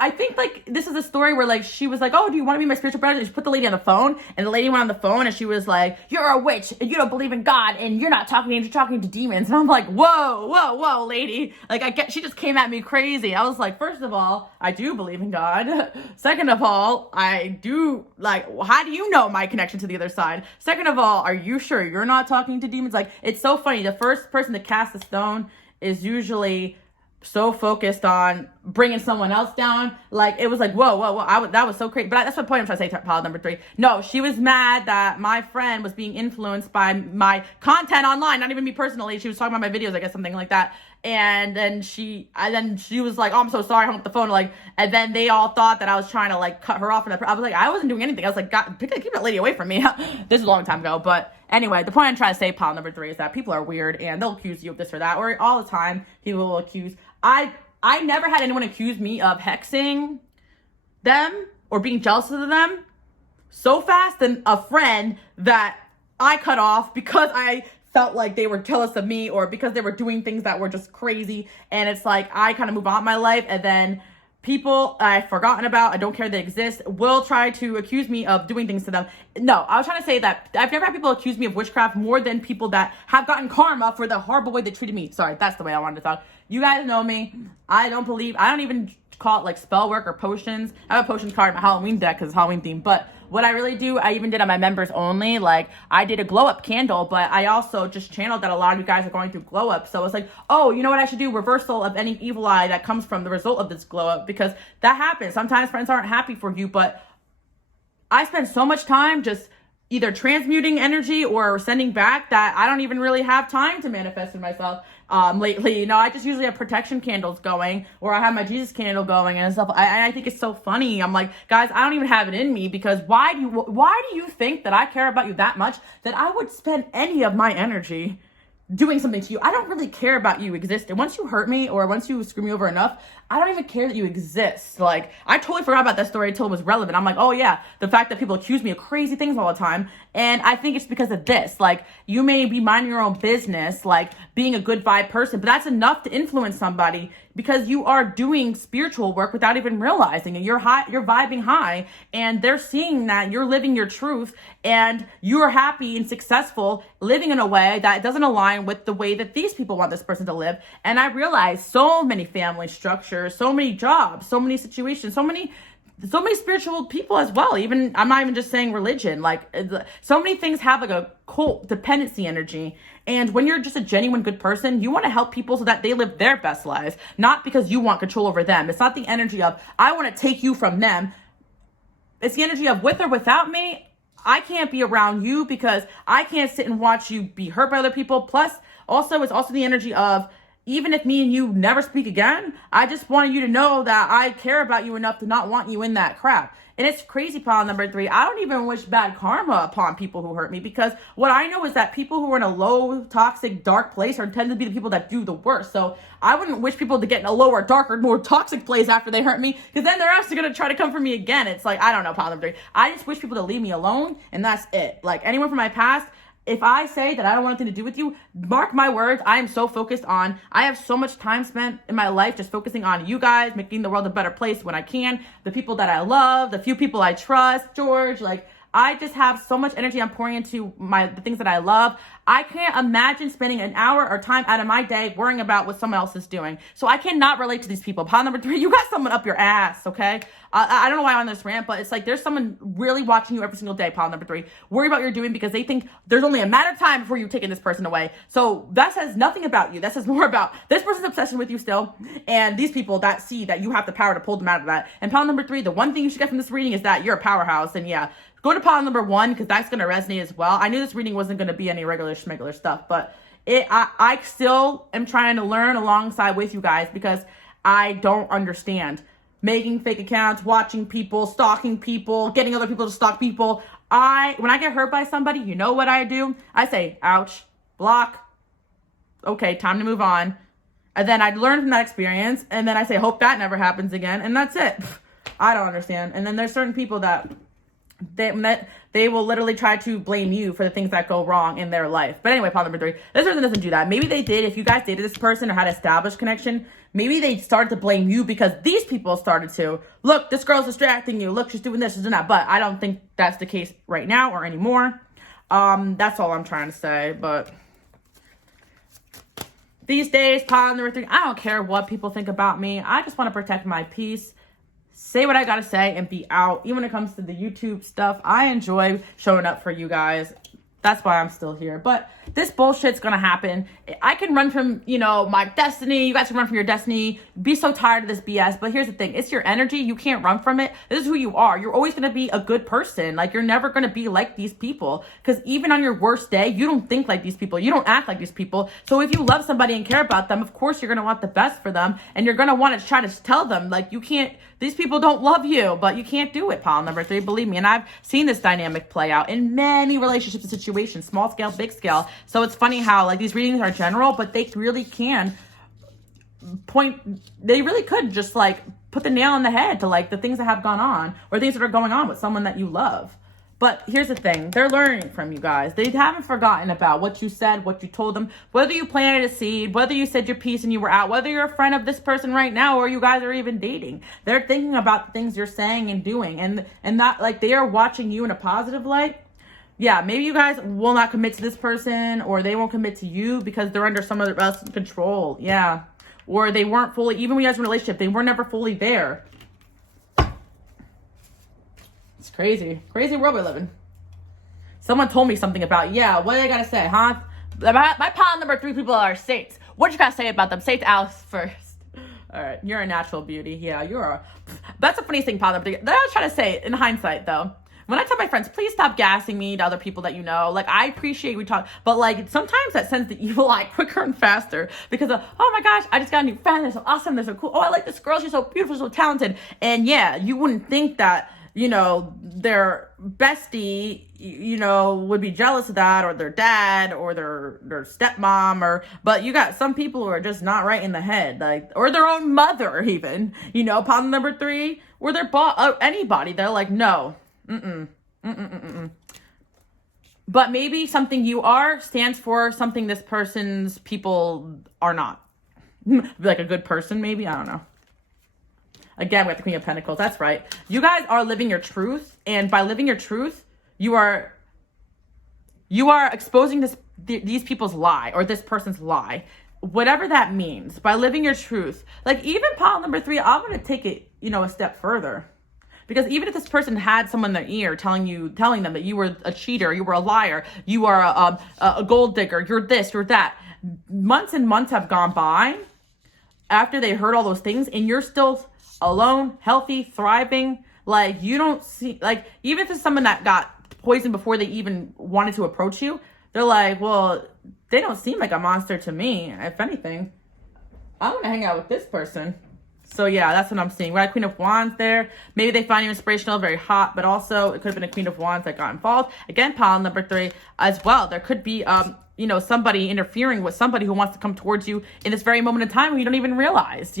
I think like this is a story where like she was like, oh, do you want to be my spiritual brother? And she put the lady on the phone, and the lady went on the phone, and she was like, you're a witch, and you don't believe in God, and you're not talking to me, you're talking to demons. And I'm like, whoa, lady. Like she just came at me crazy. I was like, first of all, I do believe in God. Second of all, I do, like, how do you know my connection to the other side? Second of all, are you sure you're not talking to demons? Like, it's so funny. The first person to cast a stone is usually so focused on bringing someone else down. Like, it was like, whoa, that was so crazy. But that's what point I'm trying to say, pile number 3. No, she was mad that my friend was being influenced by my content online, not even me personally. She was talking about my videos, I guess, something like that. And then she was like, oh, I'm so sorry, I hung up the phone. Like, and then they all thought that I was trying to like cut her off. And I was like, I wasn't doing anything. I was like, God, keep that lady away from me. This is a long time ago. But anyway, the point I'm trying to say, pile number 3, is that people are weird, and they'll accuse you of this or that, or all the time people will accuse. I never had anyone accuse me of hexing them or being jealous of them so fast than a friend that I cut off because I felt like they were jealous of me, or because they were doing things that were just crazy. And it's like, I kind of move on in my life, and then people I've forgotten about, I don't care they exist, will try to accuse me of doing things to them. No, I was trying to say that I've never had people accuse me of witchcraft more than people that have gotten karma for the horrible way they treated me. Sorry, that's the way I wanted to talk. You guys know me. I don't even call it like spell work or potions. I have a potions card in my Halloween deck because it's Halloween themed. But what I really do, I even did on my members only. Like, I did a glow up candle, but I also just channeled that a lot of you guys are going through glow up. So it's like, oh, you know what I should do? Reversal of any evil eye that comes from the result of this glow up, because that happens. Sometimes friends aren't happy for you, but I spend so much time just either transmuting energy or sending back that I don't even really have time to manifest in myself lately. You know, I just usually have protection candles going, or I have my Jesus candle going and stuff. I think it's so funny. I'm like, guys, I don't even have it in me, because why do you think that I care about you that much that I would spend any of my energy doing something to you? I don't really care about you existing. Once you hurt me, or once you screw me over enough, I don't even care that you exist. Like, I totally forgot about that story until it was relevant. I'm like, oh yeah, the fact that people accuse me of crazy things all the time. And I think it's because of this. Like, you may be minding your own business, like being a good vibe person, but that's enough to influence somebody, because you are doing spiritual work without even realizing it. You're vibing high, and they're seeing that you're living your truth, and you're happy and successful living in a way that doesn't align with the way that these people want this person to live. And I realized so many family structures, so many jobs, so many situations, so many spiritual people as well. Even, I'm not even just saying religion, like so many things have like a cult dependency energy. And when you're just a genuine good person, you want to help people so that they live their best lives, not because you want control over them. It's not the energy of, I want to take you from them. It's the energy of, with or without me, I can't be around you, because I can't sit and watch you be hurt by other people. Plus, also, it's also the energy of, even if me and you never speak again, I just wanted you to know that I care about you enough to not want you in that crap. And it's crazy, pile number 3. I don't even wish bad karma upon people who hurt me, because what I know is that people who are in a low, toxic, dark place tend to be the people that do the worst. So I wouldn't wish people to get in a lower, darker, more toxic place after they hurt me, because then they're actually going to try to come for me again. It's like, I don't know, pile number 3. I just wish people to leave me alone, and that's it. Like, anyone from my past, if I say that I don't want anything to do with you, mark my words, I am so focused on, I have so much time spent in my life just focusing on you guys, making the world a better place when I can, the people that I love, the few people I trust, George, like, I just have so much energy I'm pouring into the things that I love. I can't imagine spending an hour or time out of my day worrying about what someone else is doing. So I cannot relate to these people. Pile number 3, you got someone up your ass, okay? I don't know why I'm on this rant, but it's like there's someone really watching you every single day, pile number 3. Worry about what you're doing because they think there's only a matter of time before you're taking this person away. So that says nothing about you. That says more about this person's obsession with you still, and these people that see that you have the power to pull them out of that. And pile number 3, the one thing you should get from this reading is that you're a powerhouse. And yeah, go to pile number 1 because that's going to resonate as well. I knew this reading wasn't going to be any regular schmegular stuff, but I still am trying to learn alongside with you guys because I don't understand making fake accounts, watching people, stalking people, getting other people to stalk people. When I get hurt by somebody, you know what I do? I say, ouch, block. Okay, time to move on. And then I learn from that experience. And then I say, hope that never happens again. And that's it. I don't understand. And then there's certain people that they will literally try to blame you for the things that go wrong in their life. But anyway, pile number 3, this person doesn't do that. Maybe they did. If you guys dated this person or had an established connection, maybe they started to blame you because these people started to, look, this girl's distracting you. Look, she's doing this, she's doing that. But I don't think that's the case right now or anymore. That's all I'm trying to say. But these days, pile number 3, I don't care what people think about me. I just want to protect my peace. Say what I gotta say and be out. Even when it comes to the YouTube stuff, I enjoy showing up for you guys. That's why I'm still here. But this bullshit's gonna happen. I can run from, my destiny. You guys can run from your destiny. Be so tired of this BS. But here's the thing. It's your energy. You can't run from it. This is who you are. You're always gonna be a good person. Like, you're never gonna be like these people. Because even on your worst day, you don't think like these people. You don't act like these people. So if you love somebody and care about them, of course you're gonna want the best for them. And you're gonna want to try to tell them, like, you can't, these people don't love you, but you can't do it, pile number 3, believe me. And I've seen this dynamic play out in many relationships and situations, small scale, big scale. So it's funny how, like, these readings are general, but they really can they really could just, like, put the nail on the head to, like, the things that have gone on or things that are going on with someone that you love. But here's the thing. They're learning from you guys. They haven't forgotten about what you said, what you told them, whether you planted a seed, whether you said your piece and you were out, whether you're a friend of this person right now or you guys are even dating. They're thinking about the things you're saying and doing. And that, like, they are watching you in a positive light. Yeah, maybe you guys will not commit to this person or they won't commit to you because they're under some other else's control. Yeah. Or they weren't fully, even when you guys were in a relationship, they were never fully there. It's crazy. Crazy world we live in. Someone told me something about, yeah, what do I gotta say, huh? My pile number 3 people are saints. What you gotta say about them? Say it to Alice first. All right, you're a natural beauty. Yeah, that's the funniest thing, pile number 3. That I was trying to say in hindsight, though. When I tell my friends, please stop gassing me to other people that you know. Like, I appreciate we talk, but, like, sometimes that sends the evil eye quicker and faster because of, oh my gosh, I just got a new friend. They're so awesome. They're so cool. Oh, I like this girl. She's so beautiful, so talented. And yeah, you wouldn't think that, their bestie, would be jealous of that, or their dad, or their stepmom, but you got some people who are just not right in the head, like, or their own mother even, pile number 3, or their boss, anybody. They're like, no, But maybe something you are stands for something this person's people are not. Like a good person, maybe, I don't know. Again, we have the Queen of Pentacles. That's right. You guys are living your truth. And by living your truth, you are exposing these people's lie or this person's lie. Whatever that means. By living your truth. Like, even pile number 3, I'm going to take it, a step further. Because even if this person had someone in their ear telling them that you were a cheater, you were a liar, you are a gold digger, you're this, you're that. Months and months have gone by after they heard all those things and you're still alone, healthy, thriving. Like, you don't see, like, even if it's someone that got poisoned before they even wanted to approach you, they're like, well, they don't seem like a monster to me. If anything, I'm going to hang out with this person. So yeah, that's what I'm seeing. We got Queen of Wands there. Maybe they find you inspirational, very hot, but also it could have been a Queen of Wands that got involved. Again, pile number 3 as well. There could be, somebody interfering with somebody who wants to come towards you in this very moment in time when you don't even realize,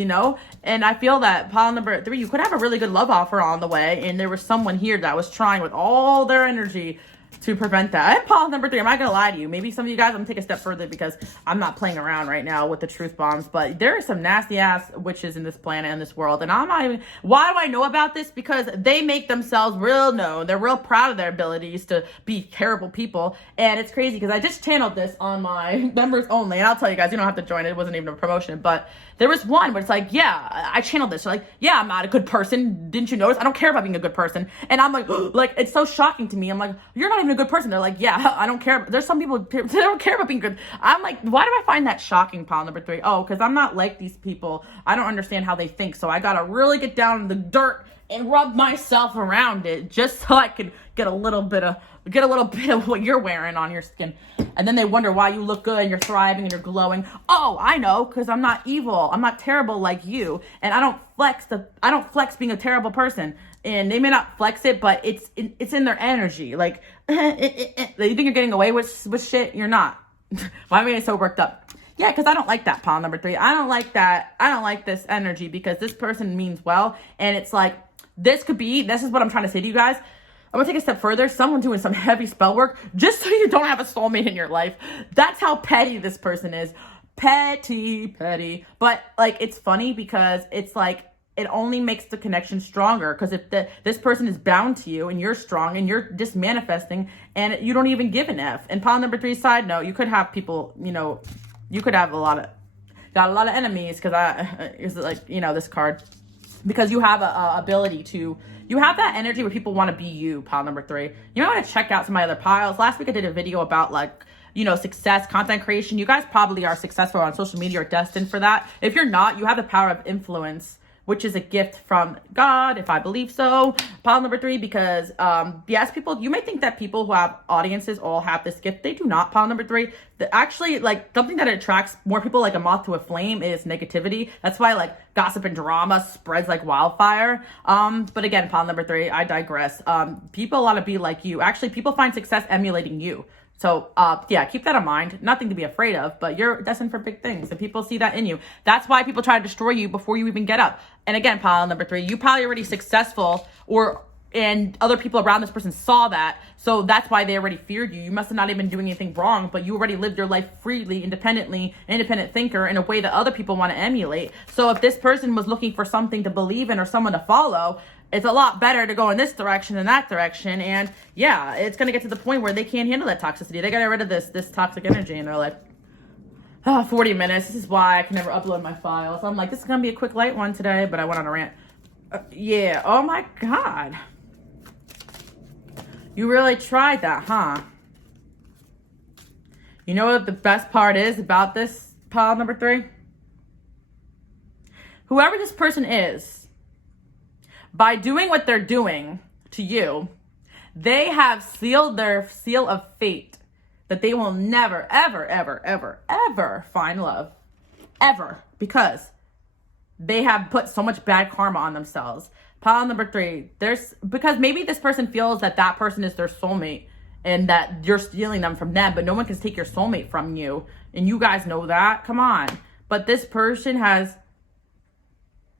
And I feel that pile number 3, you could have a really good love offer on the way, and there was someone here that was trying with all their energy to prevent that. And pile number 3, I'm not gonna lie to you. Maybe some of you guys, I'm gonna take a step further because I'm not playing around right now with the truth bombs, but there are some nasty ass witches in this planet and this world. And I'm not even, why do I know about this? Because they make themselves real known. They're real proud of their abilities to be terrible people. And it's crazy because I just channeled this on my members only. And I'll tell you guys, you don't have to join it. It wasn't even a promotion, but there was one where it's like, yeah, I channeled this. They're like, yeah, I'm not a good person. Didn't you notice? I don't care about being a good person. And I'm like, it's so shocking to me. I'm like, you're not even a good person. They're like, yeah, I don't care. There's some people that don't care about being good. I'm like, why do I find that shocking, pile number 3? Oh, because I'm not like these people. I don't understand how they think. So I got to really get down in the dirt and rub myself around it just so I can get a little bit of what you're wearing on your skin. And then they wonder why you look good and you're thriving and you're glowing. Oh, I know, because I'm not evil. I'm not terrible like you. And I don't flex being a terrible person. And they may not flex it, but it's in their energy. Like, you think you're getting away with shit? You're not. Why am I getting so worked up? Yeah, because I don't like that, pile number 3. I don't like that. I don't like this energy because this person means well. And it's like, this is what I'm trying to say to you guys. I'm gonna take a step further. Someone doing some heavy spell work just so you don't have a soulmate in your life. That's how petty this person is. Petty. But like, it's funny because it's like, it only makes the connection stronger. Because if this person is bound to you and you're strong and you're just manifesting and you don't even give an F. And pile number 3, side note, you could have people, you could have got a lot of enemies because it's like, this card. Because you have a ability to, you have that energy where people want to be you, pile number 3. You might want to check out some of my other piles. Last week I did a video about like, success, content creation. You guys probably are successful on social media or destined for that. If you're not, you have the power of influence, which is a gift from God, if I believe so. Pile number 3, because yes, people, you may think that people who have audiences all have this gift. They do not, pile number 3. Actually, like, something that attracts more people like a moth to a flame is negativity. That's why, like, gossip and drama spreads like wildfire. But again, pile number 3, I digress. People want to be like you. Actually, people find success emulating you. So, yeah, keep that in mind. Nothing to be afraid of, but you're destined for big things, and people see that in you. That's why people try to destroy you before you even get up. And again, pile number 3, you probably already successful, and other people around this person saw that, so that's why they already feared you. You must have not even been doing anything wrong, but you already lived your life freely, independently, independent thinker in a way that other people want to emulate. So if this person was looking for something to believe in or someone to follow, it's a lot better to go in this direction than that direction. And yeah, it's going to get to the point where they can't handle that toxicity. They got to get rid of this toxic energy. And they're like, 40 minutes. This is why I can never upload my files. I'm like, this is going to be a quick light one today, but I went on a rant. Yeah. Oh my God. You really tried that, huh? You know what the best part is about this, pile number 3? Whoever this person is, by doing what they're doing to you, they have sealed their seal of fate that they will never, ever, ever, ever, ever find love. Ever. Because they have put so much bad karma on themselves. Pile number 3, because maybe this person feels that that person is their soulmate and that you're stealing them from them, but no one can take your soulmate from you. And you guys know that. Come on. But this person has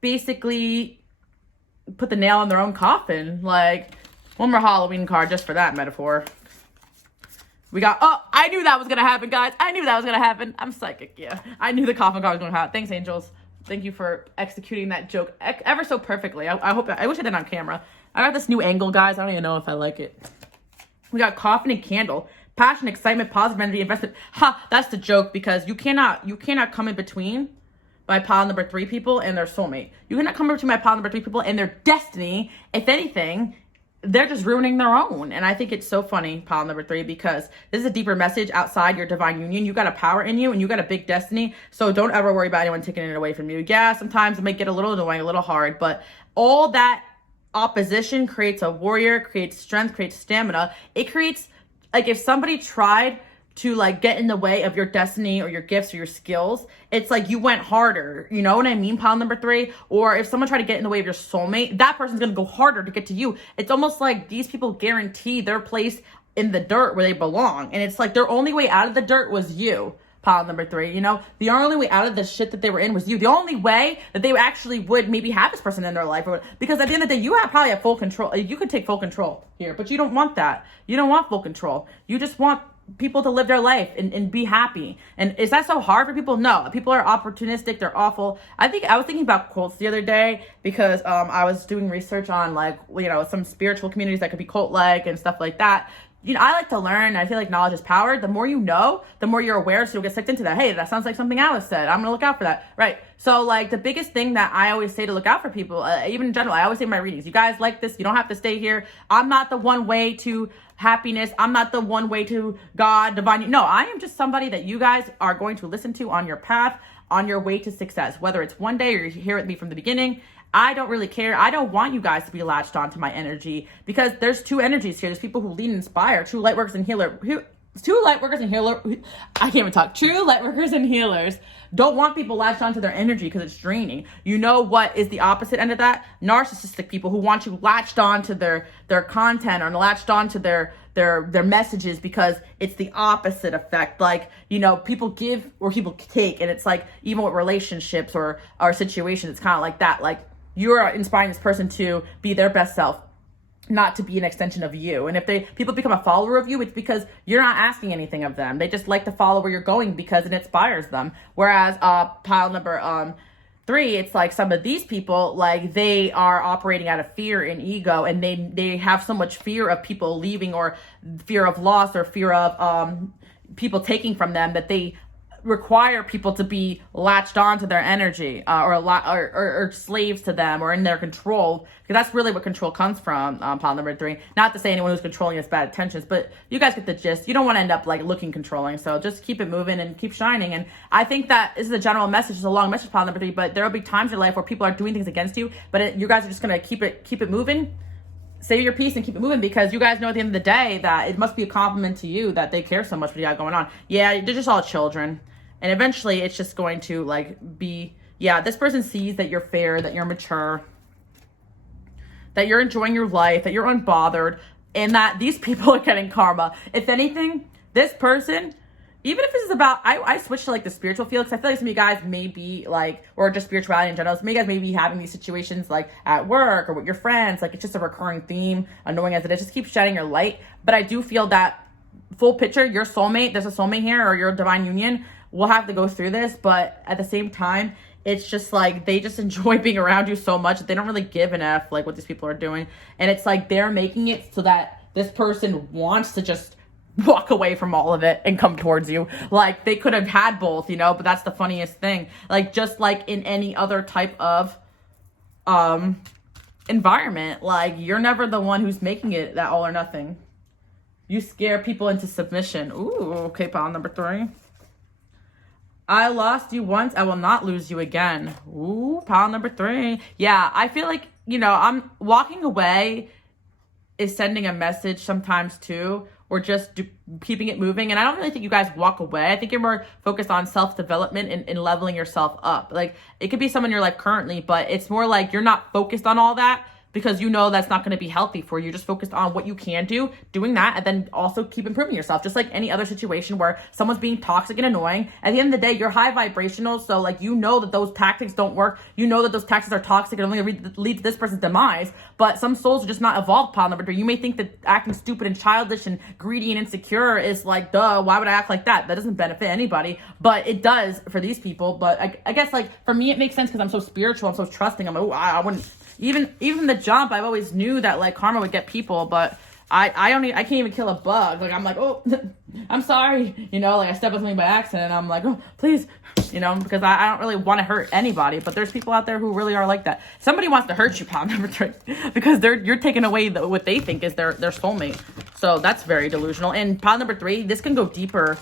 basically put the nail in their own coffin. Like, one more Halloween card just for that metaphor. We got, oh, I knew that was going to happen, guys. I knew that was going to happen. I'm psychic, yeah. I knew the coffin card was going to happen. Thanks, angels. Thank you for executing that joke ever so perfectly. I wish I did it on camera. I got this new angle, guys. I don't even know if I like it. We got coffin and candle. Passion, excitement, positive energy, investment. Ha, that's the joke, because you cannot come in between my pile number 3 people and their soulmate. You cannot come between my pile number 3 people and their destiny. If anything, they're just ruining their own. And I think it's so funny, pile number 3, because this is a deeper message outside your divine union. You got a power in you and you got a big destiny. So don't ever worry about anyone taking it away from you. Yeah, sometimes it might get a little annoying, a little hard, but all that opposition creates a warrior, creates strength, creates stamina. It creates, like, if somebody tried to like get in the way of your destiny or your gifts or your skills, it's like you went harder. You know what I mean, pile number 3? Or if someone tried to get in the way of your soulmate, that person's gonna go harder to get to you. It's almost like these people guarantee their place in the dirt where they belong. And it's like their only way out of the dirt was you. pile number 3. You know, the only way out of the shit that they were in was you. The only way that they actually would maybe have this person in their life, because at the end of the day, you probably have full control. You could take full control here, but you don't want that. You don't want full control. You just want people to live their life and be happy. And is that so hard for people? No. People are opportunistic. They're awful. I was thinking about cults the other day because I was doing research on, like, you know, some spiritual communities that could be cult-like and stuff like that. You know, I like to learn. I feel like knowledge is power. The more you know, the more you're aware, so you'll get sucked into that. Hey, that sounds like something Alice said. I'm going to look out for that. Right. So, like, the biggest thing that I always say to look out for people, even in general, I always say in my readings, you guys like this, you don't have to stay here. I'm not the one way to happiness. I'm not the one way to God, divine. No, I am just somebody that you guys are going to listen to on your path, on your way to success, whether it's one day or you're here with me from the beginning. I don't really care. I don't want you guys to be latched onto my energy, because there's two energies here. There's people who lead and inspire, true light workers and healer. True light workers and healers don't want people latched onto their energy because it's draining. You know what is the opposite end of that? Narcissistic people who want you latched onto their content or latched onto their messages, because it's the opposite effect. Like, you know, people give or people take, and it's like, even with relationships or situations, it's kind of like that. Like, you're inspiring this person to be their best self, not to be an extension of you. And if people become a follower of you, it's because you're not asking anything of them. They just like to follow where you're going because it inspires them. Whereas pile number 3, it's like some of these people, like, they are operating out of fear and ego, and they have so much fear of people leaving, or fear of loss, or fear of people taking from them, that they require people to be latched onto their energy, or slaves to them, or in their control, because that's really what control comes from. Pile number 3. Not to say anyone who's controlling has bad intentions, but you guys get the gist. You don't want to end up like looking controlling, so just keep it moving and keep shining. And I think that this is a general message. It's a long message, pile number 3, but there will be times in your life where people are doing things against you, but you guys are just gonna keep it moving. Say your piece and keep it moving, because you guys know at the end of the day that it must be a compliment to you that they care so much what you got going on. Yeah, they're just all children. And eventually it's just going to, like, be, yeah, this person sees that you're fair, that you're mature, that you're enjoying your life, that you're unbothered, and that these people are getting karma. If anything, this person, even if this is about, I switched to, like, the spiritual field, because I feel like some of you guys may be, like, or just spirituality in general, some of you guys may be having these situations, like, at work or with your friends. Like, it's just a recurring theme, annoying as it is. Just keep shedding your light. But I do feel that full picture, your soulmate, there's a soulmate here, or your divine union, we'll have to go through this, but at the same time, it's just like they just enjoy being around you so much that they don't really give an F, like, what these people are doing. And it's like they're making it so that this person wants to just walk away from all of it and come towards you. Like, they could have had both, you know, but that's the funniest thing. Like, just like in any other type of environment, like, you're never the one who's making it that all or nothing. You scare people into submission. Ooh, okay, pile number 3. I lost you once, I will not lose you again. Ooh, pile number 3. Yeah, I feel like, you know, I'm walking away is sending a message sometimes too, or just keeping it moving. And I don't really think you guys walk away. I think you're more focused on self-development and leveling yourself up. Like, it could be someone in your life currently, but it's more like you're not focused on all that, because you know that's not going to be healthy for you. You're just focused on what you can do, doing that, and then also keep improving yourself. Just like any other situation where someone's being toxic and annoying, at the end of the day, you're high vibrational, so, like, you know that those tactics don't work. You know that those tactics are toxic and only lead to this person's demise, but some souls are just not evolved, pile number 3. You may think that acting stupid and childish and greedy and insecure is like, duh, why would I act like that? That doesn't benefit anybody, but it does for these people. But I guess, like, for me, it makes sense because I'm so spiritual, I'm so trusting. I'm like, oh, I wouldn't... Even from the jump, I've always knew that, like, karma would get people, but I can't even kill a bug. Like, I'm like, oh, I'm sorry, you know, like, I stepped on something by accident, and I'm like, oh, please, you know, because I don't really want to hurt anybody, but there's people out there who really are like that. Somebody wants to hurt you, pile number 3, because you're taking away what they think is their soulmate. So that's very delusional. And pile number 3, this can go deeper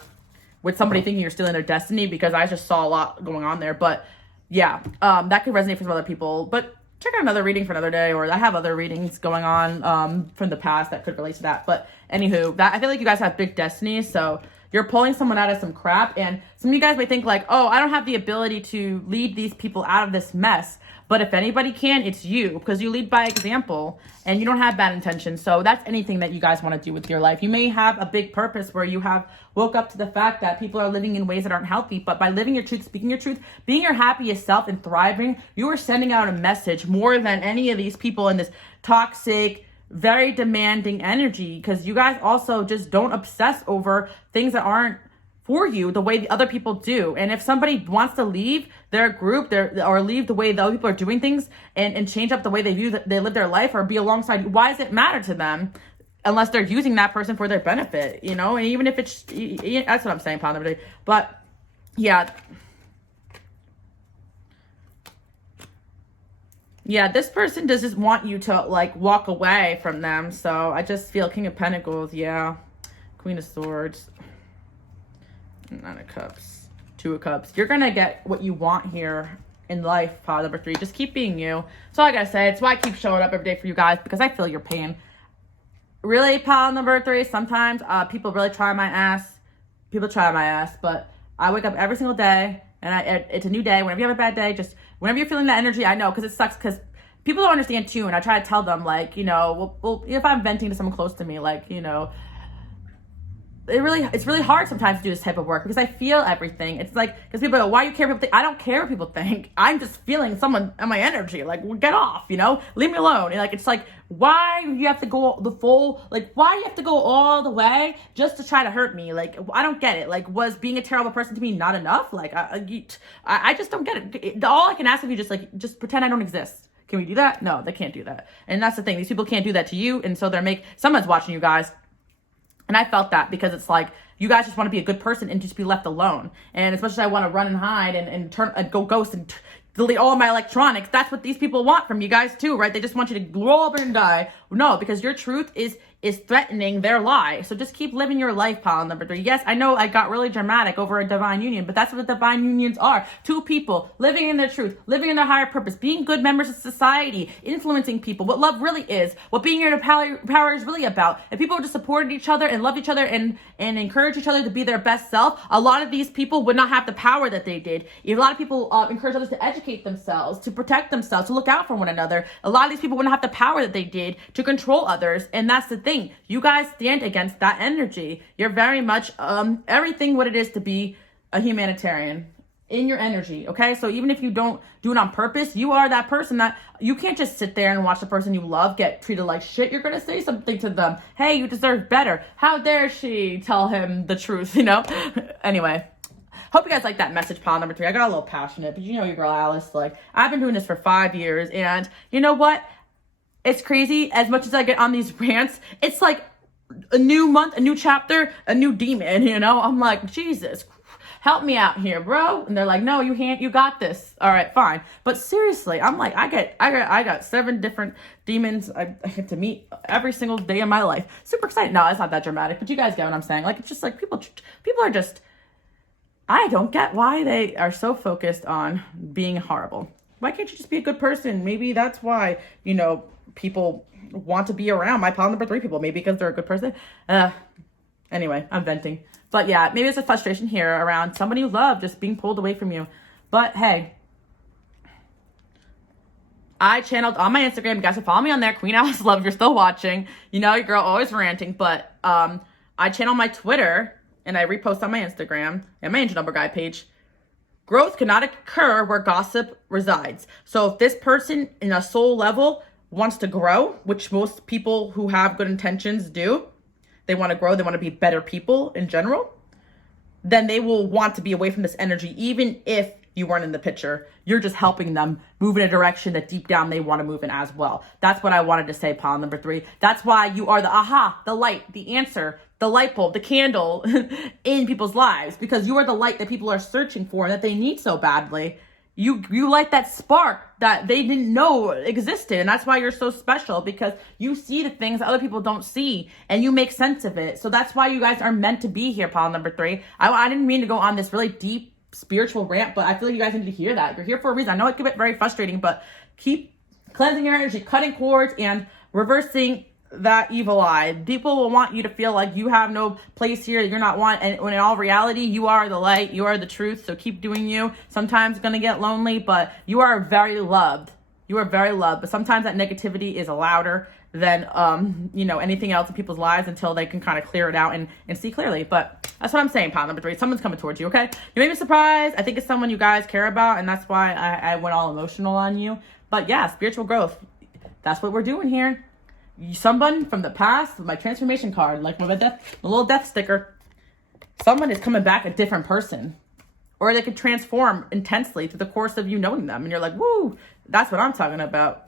with somebody thinking you're stealing their destiny, because I just saw a lot going on there. But yeah, that could resonate for some other people, but check out another reading for another day, or I have other readings going on from the past that could relate to that. But anywho, I feel like you guys have big destinies, so you're pulling someone out of some crap, and some of you guys may think like, oh, I don't have the ability to lead these people out of this mess. But if anybody can, it's you, because you lead by example and you don't have bad intentions. So that's anything that you guys want to do with your life. You may have a big purpose where you have woke up to the fact that people are living in ways that aren't healthy, but by living your truth, speaking your truth, being your happiest self and thriving, you are sending out a message more than any of these people in this toxic, very demanding energy, because you guys also just don't obsess over things that aren't for you the way the other people do. And if somebody wants to leave their group or leave the way the other people are doing things and change up the way they live their life or be alongside you, why does it matter to them unless they're using that person for their benefit, you know? And even if it's, that's what I'm saying, Pound Number 3. But yeah, this person does just want you to like walk away from them. So I just feel King of Pentacles, yeah, Queen of Swords, Nine of Cups, Two of Cups. You're gonna get what you want here in life, Power Number 3. Just keep being you. That's all I gotta say. It's why I keep showing up every day for you guys, because I feel your pain. Really, Power Number 3, sometimes people really try my ass. People try my ass, but I wake up every single day and it's a new day. Whenever you have a bad day, just whenever you're feeling that energy, I know, because it sucks, because people don't understand too. And I try to tell them, like, you know, well, if I'm venting to someone close to me, like, you know, it's really hard sometimes to do this type of work, because I feel everything. It's like, because people go, why do you care what people think? I don't care what people think. I'm just feeling someone and my energy. Like, well, get off, you know, leave me alone. And like, it's like, why you have to go the full, like, why you have to go all the way just to try to hurt me? Like, I don't get it. Like, was being a terrible person to me not enough? Like, I just don't get it. All I can ask of you, just pretend I don't exist. Can we do that? No, they can't do that. And that's the thing. These people can't do that to you. And so someone's watching you guys. And I felt that, because it's like, you guys just want to be a good person and just be left alone. And as much as I want to run and hide and go ghost and delete all my electronics, that's what these people want from you guys too, right? They just want you to grow up and die. No, because your truth is threatening their lie. So just keep living your life, Pile Number 3. Yes, I know I got really dramatic over a divine union, but that's what the divine unions are. Two people living in their truth, living in their higher purpose, being good members of society, influencing people, what love really is, what being your power is really about. If people just supported each other and loved each other and encouraged each other to be their best self, a lot of these people would not have the power that they did. A lot of people encourage others to educate themselves, to protect themselves, to look out for one another. A lot of these people wouldn't have the power that they did to control others. And that's the thing. You guys stand against that energy. You're very much everything what it is to be a humanitarian in your energy, okay? So even if you don't do it on purpose, you are that person that you can't just sit there and watch the person you love get treated like shit. You're gonna say something to them. Hey, you deserve better. How dare she tell him the truth, you know? Anyway. Hope you guys like that message, Pile Number 3. I got a little passionate, but you know your girl Alice, like, I've been doing this for 5 years, and you know what? It's crazy. As much as I get on these rants, it's like a new month, a new chapter, a new demon, you know? I'm like, Jesus, help me out here, bro. And they're like, no, you got this. All right, fine. But seriously, I'm like, I got 7 different demons I get to meet every single day of my life. Super excited. No, it's not that dramatic, but you guys get what I'm saying. Like, it's just like people are just, I don't get why they are so focused on being horrible. Why can't you just be a good person? Maybe that's why, you know, people want to be around my Pile Number 3 people. Maybe because they're a good person. Anyway, I'm venting. But yeah, maybe there's a frustration here around somebody you love just being pulled away from you. But hey, I channeled on my Instagram. You guys can follow me on there. Queen Alice Love, if you're still watching. You know, your girl always ranting. But I channel my Twitter and I repost on my Instagram and my Angel Number Guide page. Growth cannot occur where gossip resides. So if this person in a soul level wants to grow, which most people who have good intentions do, they want to grow, they want to be better people in general, then they will want to be away from this energy, even if you weren't in the picture. You're just helping them move in a direction that deep down they want to move in as well. That's what I wanted to say, Pile Number 3. That's why you are the aha, the light, the answer, the light bulb, the candle in people's lives, because you are the light that people are searching for and that they need so badly. You light that spark that they didn't know existed. And that's why you're so special, because you see the things that other people don't see and you make sense of it. So that's why you guys are meant to be here, Pile Number 3. I didn't mean to go on this really deep spiritual rant, but I feel like you guys need to hear that. You're here for a reason. I know it can get very frustrating, but keep cleansing your energy, cutting cords, and reversing that evil eye. People will want you to feel like you have no place here, you're not wanted, and when in all reality, you are the light, you are the truth. So keep doing you. Sometimes it's gonna get lonely, but you are very loved. You are very loved, but sometimes that negativity is louder than, anything else in people's lives until they can kind of clear it out and see clearly. But that's what I'm saying, pile number 3. Someone's coming towards you, okay? You may be surprised. I think it's someone you guys care about, and that's why I went all emotional on you. But yeah, spiritual growth. That's what we're doing here. Someone from the past, my transformation card, like my little death sticker, someone is coming back a different person. Or they could transform intensely through the course of you knowing them. And you're like, woo, that's what I'm talking about.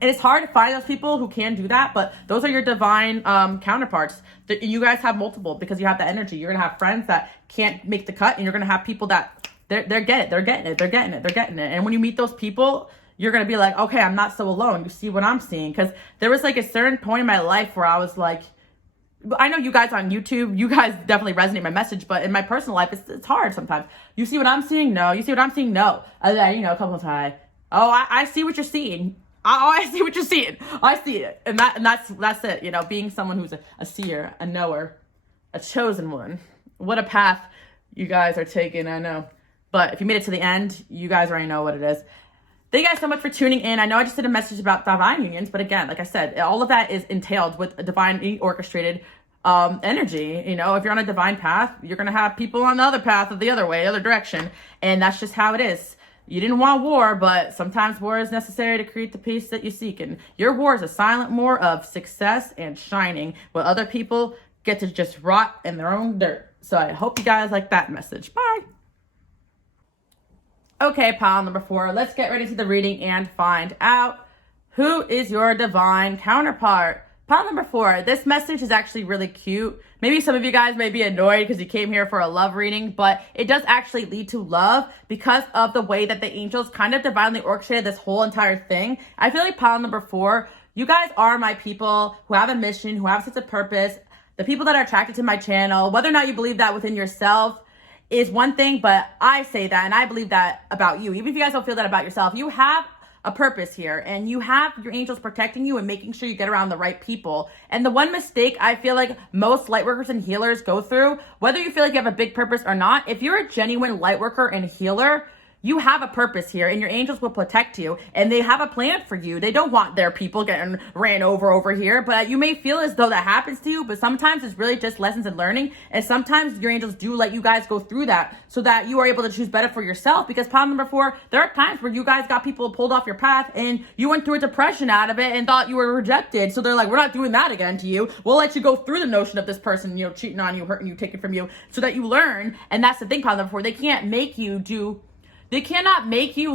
And it's hard to find those people who can do that, but those are your divine counterparts. You guys have multiple because you have the energy. You're going to have friends that can't make the cut, and you're going to have people that they're getting it. And when you meet those people, you're going to be like, okay, I'm not so alone. You see what I'm seeing? Because there was like a certain point in my life where I was like, I know you guys on YouTube, you guys definitely resonate my message, but in my personal life, it's hard sometimes. You see what I'm seeing? No. You see what I'm seeing? No. A couple of times. Oh, I see what you're seeing. I see what you're seeing. I see it. And that's it. Being someone who's a seer, a knower, a chosen one. What a path you guys are taking, I know. But if you made it to the end, you guys already know what it is. Thank you guys so much for tuning in. I know I just did a message about divine unions, but again, like I said, all of that is entailed with a divinely orchestrated energy. If you're on a divine path, you're going to have people on the other path of the other way, other direction. And that's just how it is. You didn't want war, but sometimes war is necessary to create the peace that you seek. And your war is a silent war of success and shining, where other people get to just rot in their own dirt. So I hope you guys like that message. Bye. Okay, pile number 4, let's get ready to the reading and find out who is your divine counterpart. Pile number 4, this message is actually really cute. Maybe some of you guys may be annoyed because you came here for a love reading, but it does actually lead to love because of the way that the angels kind of divinely orchestrated this whole entire thing. I feel like pile number 4, you guys are my people who have a mission, who have a sense of purpose, the people that are attracted to my channel. Whether or not you believe that within yourself is one thing, but I say that and I believe that about you. Even if you guys don't feel that about yourself, you have a purpose here and you have your angels protecting you and making sure you get around the right people. And the one mistake I feel like most light workers and healers go through, whether you feel like you have a big purpose or not, if you're a genuine light worker and healer, you have a purpose here and your angels will protect you and they have a plan for you. They don't want their people getting ran over here, but you may feel as though that happens to you, but sometimes it's really just lessons in learning. And sometimes your angels do let you guys go through that so that you are able to choose better for yourself. Because pile number 4, there are times where you guys got people pulled off your path and you went through a depression out of it and thought you were rejected. So they're like, we're not doing that again to you. We'll let you go through the notion of this person, cheating on you, hurting you, taking from you so that you learn. And that's the thing, pile number 4, they cannot make you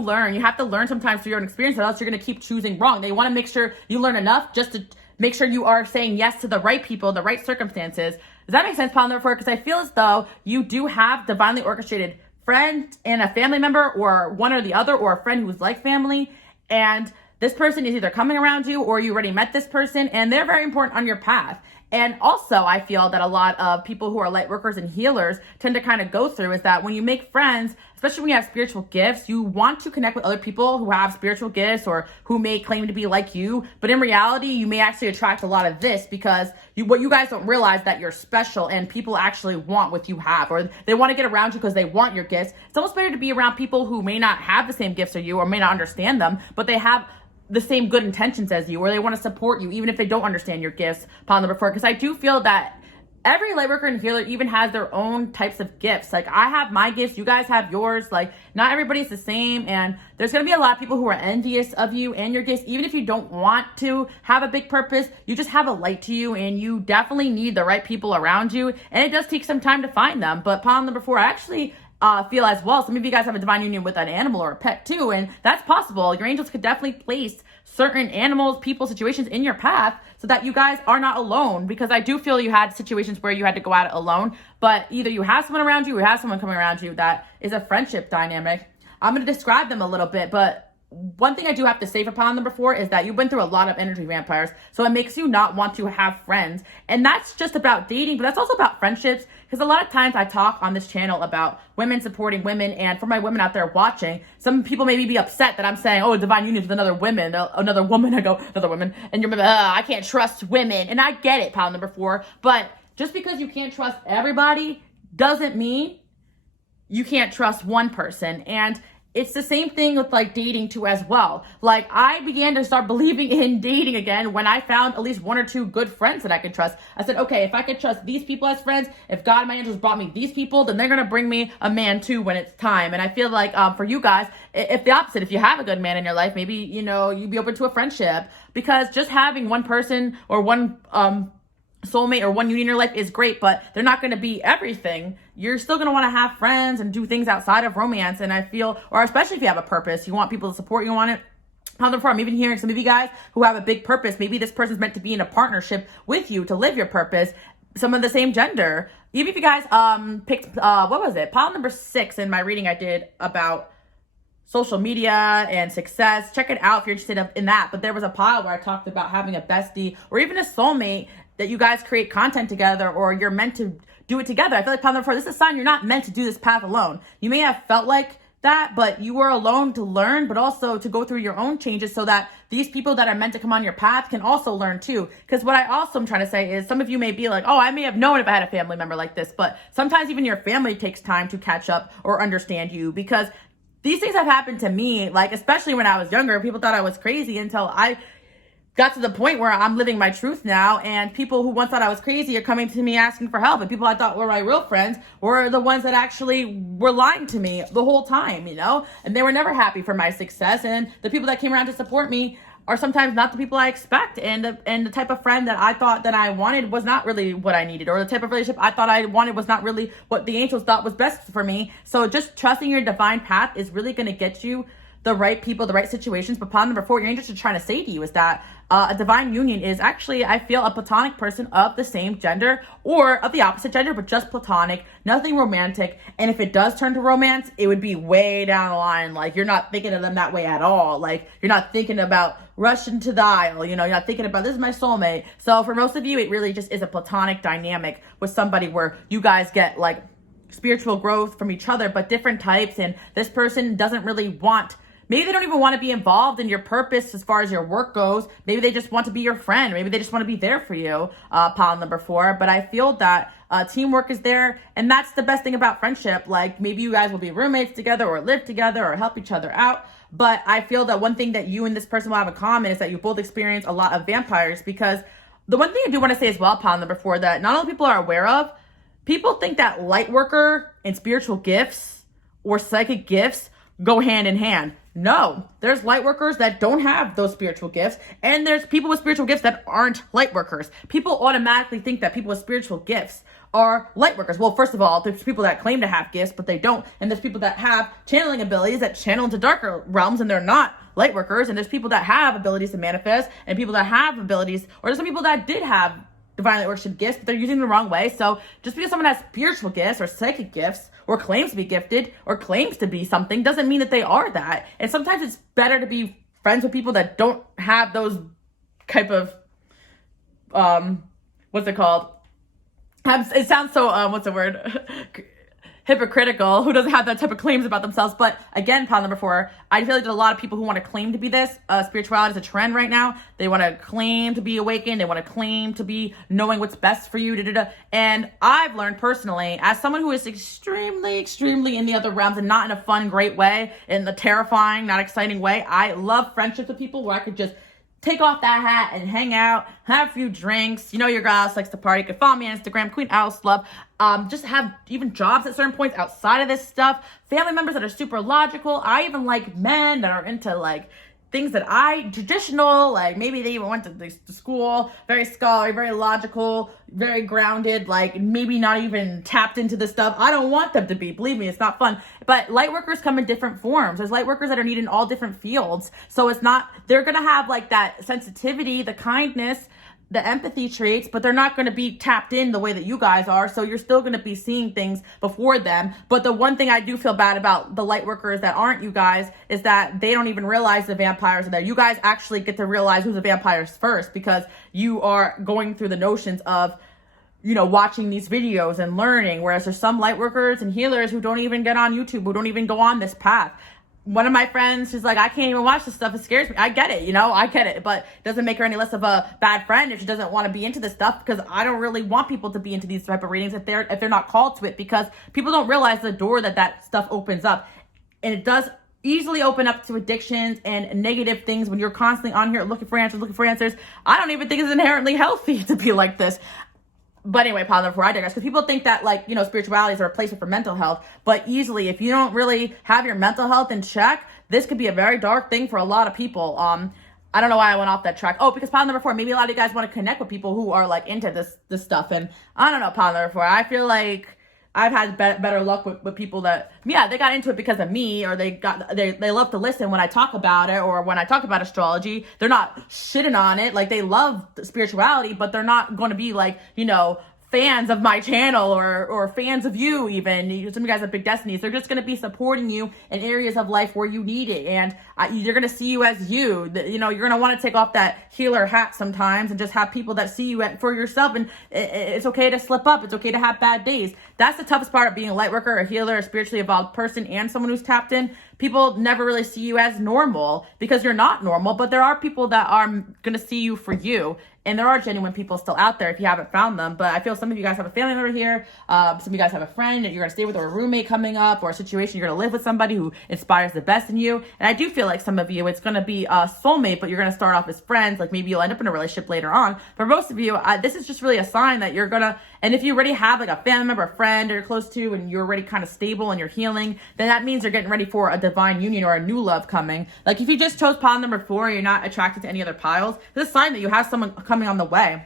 learn. You have to learn sometimes through your own experience, or else you're going to keep choosing wrong. They want to make sure you learn enough just to make sure you are saying yes to the right people, the right circumstances. Does that make sense, pile number 4? Because I feel as though you do have divinely orchestrated friend and a family member, or one or the other, or a friend who's like family. And this person is either coming around you or you already met this person and they're very important on your path. And also, I feel that a lot of people who are light workers and healers tend to kind of go through is that when you make friends, especially when you have spiritual gifts, you want to connect with other people who have spiritual gifts or who may claim to be like you. But in reality, you may actually attract a lot of this because what you guys don't realize that you're special and people actually want what you have, or they want to get around you because they want your gifts. It's almost better to be around people who may not have the same gifts as you or may not understand them, but they have the same good intentions as you, or they want to support you even if they don't understand your gifts, pile number 4. Because I do feel that every light worker and healer even has their own types of gifts. Like I have my gifts, you guys have yours. Like not everybody's the same, and there's going to be a lot of people who are envious of you and your gifts. Even if you don't want to have a big purpose, you just have a light to you and you definitely need the right people around you, and it does take some time to find them. But pile number 4, I actually feel as well, some of you guys have a divine union with an animal or a pet too, and that's possible. Your angels could definitely place certain animals, people, situations in your path so that you guys are not alone, because I do feel you had situations where you had to go at it alone, but either you have someone around you or you have someone coming around you that is a friendship dynamic. I'm going to describe them a little bit, but one thing I do have to say for pile number 4 is that you've been through a lot of energy vampires, so it makes you not want to have friends. And that's just about dating, but that's also about friendships, because a lot of times I talk on this channel about women supporting women, and for my women out there watching, some people maybe be upset that I'm saying, oh, divine union with another woman, I go, another woman, and you're I can't trust women. And I get it, pile number 4, but just because you can't trust everybody doesn't mean you can't trust one person. And it's the same thing with like dating too as well. Like I began to start believing in dating again when I found at least 1 or 2 good friends that I could trust. I said, okay, if I could trust these people as friends, if God and my angels brought me these people, then they're going to bring me a man too when it's time. And I feel like for you guys, if the opposite, if you have a good man in your life, maybe, you know, you'd be open to a friendship, because just having one person or one, soulmate or one union in your life is great, but they're not going to be everything. You're still going to want to have friends and do things outside of romance. And I feel, or especially if you have a purpose, you want people to support you on it. I'm even hearing some of you guys who have a big purpose. Maybe this person's meant to be in a partnership with you to live your purpose. Some of the same gender. Even if you guys picked what was it? Pile number 6 in my reading I did about social media and success. Check it out if you're interested in that. But there was a pile where I talked about having a bestie or even a soulmate that you guys create content together, or you're meant to do it together. I feel like pile number 4, this is a sign you're not meant to do this path alone. You may have felt like that, but you were alone to learn, but also to go through your own changes so that these people that are meant to come on your path can also learn too. Because what I also am trying to say is some of you may be like, oh, I may have known if I had a family member like this, but sometimes even your family takes time to catch up or understand you, because these things have happened to me, like especially when I was younger. People thought I was crazy until I got to the point where I'm living my truth now, and people who once thought I was crazy are coming to me asking for help, and people I thought were my real friends were the ones that actually were lying to me the whole time, you know, and they were never happy for my success. And the people that came around to support me are sometimes not the people I expect, and the type of friend that I thought that I wanted was not really what I needed, or the type of relationship I thought I wanted was not really what the angels thought was best for me. So just trusting your divine path is really going to get you the right people, the right situations. But pond number 4, your angels are trying to say to you is that a divine union is actually, I feel, a platonic person of the same gender or of the opposite gender, but just platonic, nothing romantic. And if it does turn to romance, it would be way down the line. Like, you're not thinking of them that way at all. Like, you're not thinking about rushing to the aisle, you know, you're not thinking about, this is my soulmate. So for most of you, it really just is a platonic dynamic with somebody where you guys get like spiritual growth from each other, but different types. And this person doesn't really want, maybe they don't even want to be involved in your purpose as far as your work goes. Maybe they just want to be your friend. Maybe they just want to be there for you, pile number 4. But I feel that teamwork is there. And that's the best thing about friendship. Like, maybe you guys will be roommates together or live together or help each other out. But I feel that one thing that you and this person will have in common is that you both experience a lot of vampires. Because the one thing I do want to say as well, pile number 4, that not all people are aware of, people think that light worker and spiritual gifts or psychic gifts go hand in hand. No, there's light workers that don't have those spiritual gifts, and there's people with spiritual gifts that aren't light workers. People automatically think that people with spiritual gifts are light workers. Well, first of all, there's people that claim to have gifts, but they don't. And there's people that have channeling abilities that channel into darker realms, and they're not light workers. And there's people that have abilities to manifest, and people that have abilities, or there's some people that did have divinely orchestrated gifts, but they're using them the wrong way. So just because someone has spiritual gifts or psychic gifts or claims to be gifted or claims to be something doesn't mean that they are that. And sometimes it's better to be friends with people that don't have those type of, what's it called? It sounds so, what's the word? Hypocritical, who doesn't have that type of claims about themselves. But again, pile number 4, I feel like there's a lot of people who want to claim to be this. Spirituality is a trend right now. They want to claim to be awakened. They want to claim to be knowing what's best for you. And I've learned personally, as someone who is extremely, extremely in the other realms and not in a fun, great way, in the terrifying, not exciting way, I love friendships with people where I could just take off that hat and hang out, have a few drinks. You know your girl Alice likes to party. You can follow me on Instagram, Queen Alice Love. Just have even jobs at certain points outside of this stuff. Family members that are super logical. I even like men that are into like things that traditional, like maybe they even went to school, very scholarly, very logical, very grounded, like maybe not even tapped into this stuff. I don't want them to be, believe me, it's not fun. But light workers come in different forms. There's light workers that are needed in all different fields. So it's not, they're going to have like that sensitivity, the kindness, the empathy traits, but they're not going to be tapped in the way that you guys are. So you're still going to be seeing things before them. But the one thing I do feel bad about the light workers that aren't you guys is that they don't even realize the vampires are there. You guys actually get to realize who's the vampires first, because you are going through the notions of, you know, watching these videos and learning. Whereas there's some light workers and healers who don't even get on YouTube, who don't even go on this path. One of my friends, she's like, I can't even watch this stuff. It scares me. I get it, you know, I get it. But it doesn't make her any less of a bad friend if she doesn't want to be into this stuff, because I don't really want people to be into these type of readings if they're not called to it, because people don't realize the door that stuff opens up. And it does easily open up to addictions and negative things when you're constantly on here looking for answers. I don't even think it's inherently healthy to be like this. But anyway, pile number 4, I digress. Because people think that, like, you know, spirituality is a replacement for mental health. But easily, if you don't really have your mental health in check, this could be a very dark thing for a lot of people. I don't know why I went off that track. Oh, because pile number 4, maybe a lot of you guys want to connect with people who are, like, into this stuff. And I don't know, pile number 4. I feel like I've had better luck with people that, yeah, they got into it because of me, or they love to listen when I talk about it, or when I talk about astrology. They're not shitting on it. Like, they love spirituality, but they're not going to be like, you know, fans of my channel or fans of you even. Some of you guys have big destinies. They're just going to be supporting you in areas of life where you need it. And you're going to see you as you. You know, you're going to want to take off that healer hat sometimes and just have people that see you for yourself. And it's okay to slip up. It's okay to have bad days. That's the toughest part of being a light worker, a healer, a spiritually evolved person, and someone who's tapped in. People never really see you as normal because you're not normal, but there are people that are going to see you for you. And there are genuine people still out there if you haven't found them. But I feel some of you guys have a family member here. Some of you guys have a friend that you're going to stay with, or a roommate coming up, or a situation you're going to live with somebody who inspires the best in you. And I do feel like some of you, it's going to be a soulmate, but you're going to start off as friends. Like, maybe you'll end up in a relationship later on. For most of you, this is just really a sign that you're going to, and if you already have like a family member, a friend you're close to, and you're already kind of stable and you're healing, then that means you're getting ready for a divine union or a new love coming. Like, if you just chose pile number 4, you're not attracted to any other piles, it's a sign that you have someone coming on the way.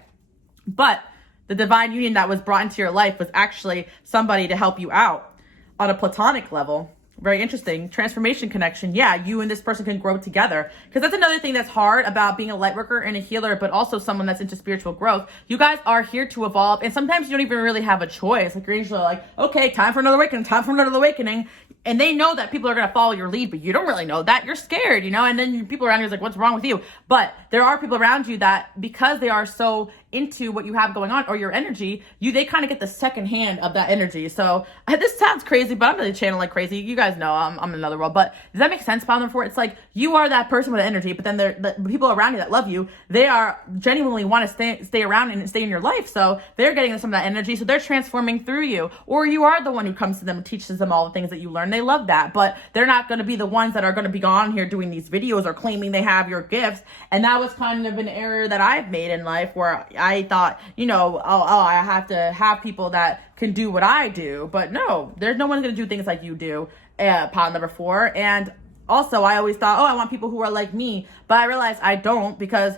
But the divine union that was brought into your life was actually somebody to help you out on a platonic level. Very interesting. Transformation connection. Yeah, you and this person can grow together. Because that's another thing that's hard about being a light worker and a healer, but also someone that's into spiritual growth. You guys are here to evolve, and sometimes you don't even really have a choice. Like, you're usually like, okay, time for another awakening, And they know that people are going to follow your lead, but you don't really know that. You're scared, you know? And then people around you is like, what's wrong with you? But there are people around you that, because they are so into what you have going on, or your energy, they kind of get the second hand of that energy. So this sounds crazy, but I'm really channeling like crazy. You guys know I'm in another world. But does that make sense, pile number 4? It's like, you are that person with energy, but then the people around you that love you, they are genuinely want to stay around and stay in your life. So they're getting some of that energy. So they're transforming through you. Or you are the one who comes to them and teaches them all the things that you learn. They love that, but they're not going to be the ones that are going to be on here doing these videos or claiming they have your gifts. And that was kind of an error that I've made in life, where I thought, you know, I have to have people that can do what I do. But no, there's no one going to do things like you do, pile number 4. And also, I always thought, I want people who are like me. But I realized I don't, because,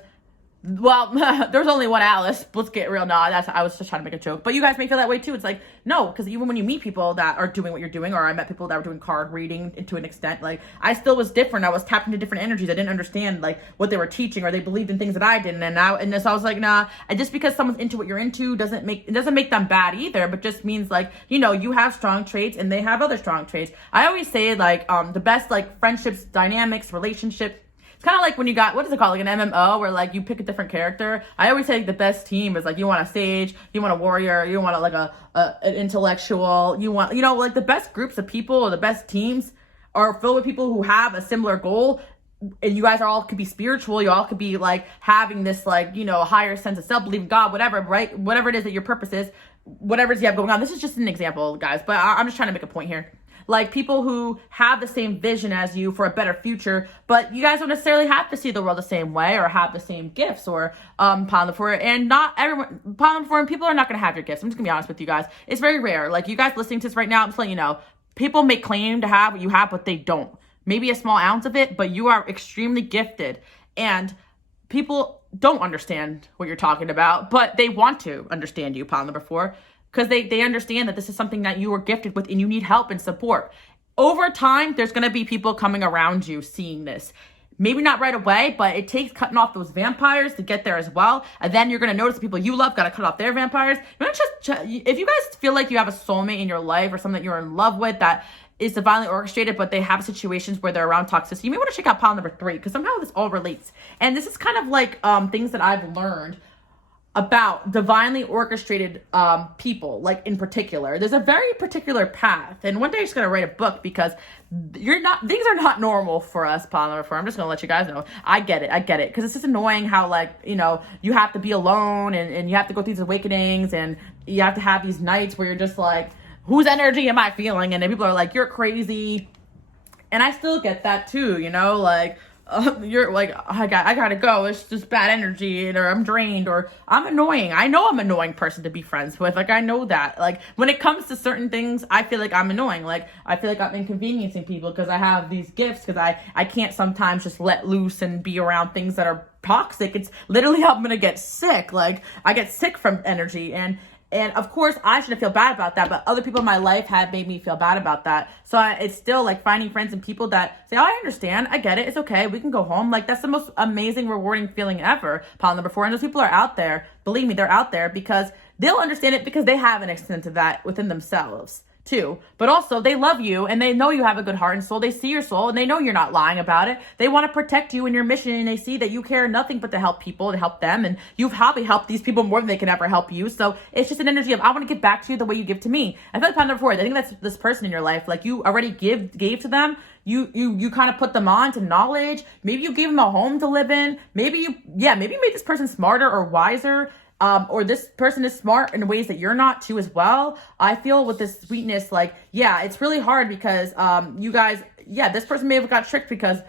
well, there's only one Alice. Let's get real. No, I was just trying to make a joke. But you guys may feel that way too. It's like, no, because even when you meet people that are doing what you're doing, or I met people that were doing card reading to an extent, like, I still was different. I was tapped into different energies. I didn't understand like what they were teaching, or they believed in things that I didn't. And so I was like, nah. And just because someone's into what you're into doesn't make them bad either, but just means, like, you know, you have strong traits and they have other strong traits. I always say, like, the best, like, friendships, dynamics, relationships. Kind of like when you got, what is it called, like an MMO, where like you pick a different character. I always say, like, the best team is like, you want a sage, you want a warrior, you want an intellectual, you want, you know, like, the best groups of people, or the best teams are filled with people who have a similar goal. And you guys all could be spiritual. You all could be like having this, like, you know, higher sense of self, believe in God, whatever, right? Whatever it is that your purpose is, whatever it is you have going on. This is just an example, guys, but I'm just trying to make a point here. Like, people who have the same vision as you for a better future, but you guys don't necessarily have to see the world the same way, or have the same gifts, or pile number 4. And not everyone, pile number 4, and people are not going to have your gifts. I'm just going to be honest with you guys. It's very rare. Like, you guys listening to this right now, I'm just letting you know, people may claim to have what you have, but they don't. Maybe a small ounce of it, but you are extremely gifted. And people don't understand what you're talking about, but they want to understand you, pile number 4. Because they understand that this is something that you are gifted with and you need help and support. Over time, there's going to be people coming around you seeing this. Maybe not right away, but it takes cutting off those vampires to get there as well. And then you're going to notice the people you love got to cut off their vampires. You want to if you guys feel like you have a soulmate in your life, or someone that you're in love with that is divinely orchestrated, but they have situations where they're around toxicity, you may want to check out pile number 3, because somehow this all relates. And this is kind of like things that I've learned about divinely orchestrated people, like, in particular. There's a very particular path, and one day I'm just gonna write a book, because things are not normal for us, pile number 4. I'm just gonna let you guys know. I get it, because it's just annoying how, like, you know, you have to be alone, and you have to go through these awakenings, and you have to have these nights where you're just like, whose energy am I feeling? And then people are like, you're crazy. And I still get that too, you know, like, you're like, I gotta go. It's just bad energy, or I'm drained, or I'm annoying. I know I'm an annoying person to be friends with. Like, I know that. Like, when it comes to certain things, I feel like I'm annoying. Like, I feel like I'm inconveniencing people because I have these gifts, because I can't sometimes just let loose and be around things that are toxic. It's literally how I'm gonna get sick. Like, I get sick from energy, and of course, I shouldn't feel bad about that, but other people in my life have made me feel bad about that. So it's still like finding friends and people that say, oh, I understand. I get it. It's okay. We can go home. Like, that's the most amazing, rewarding feeling ever. Pile number 4. And those people are out there. Believe me, they're out there because they'll understand it, because they have an extent of that within themselves too. But also, they love you and they know you have a good heart and soul. They see your soul and they know you're not lying about it. They want to protect you and your mission, and they see that you care nothing but to help people, to help them, and you've probably helped these people more than they can ever help you. So it's just an energy of, I want to give back to you the way you give to me. I feel like Pile number 4, I think that's this person in your life. Like, you already gave to them. You kind of put them on to knowledge. Maybe you gave them a home to live in. Maybe you made this person smarter or wiser. Or this person is smart in ways that you're not too as well. I feel with this sweetness, like, yeah, it's really hard because you guys, this person may have got tricked because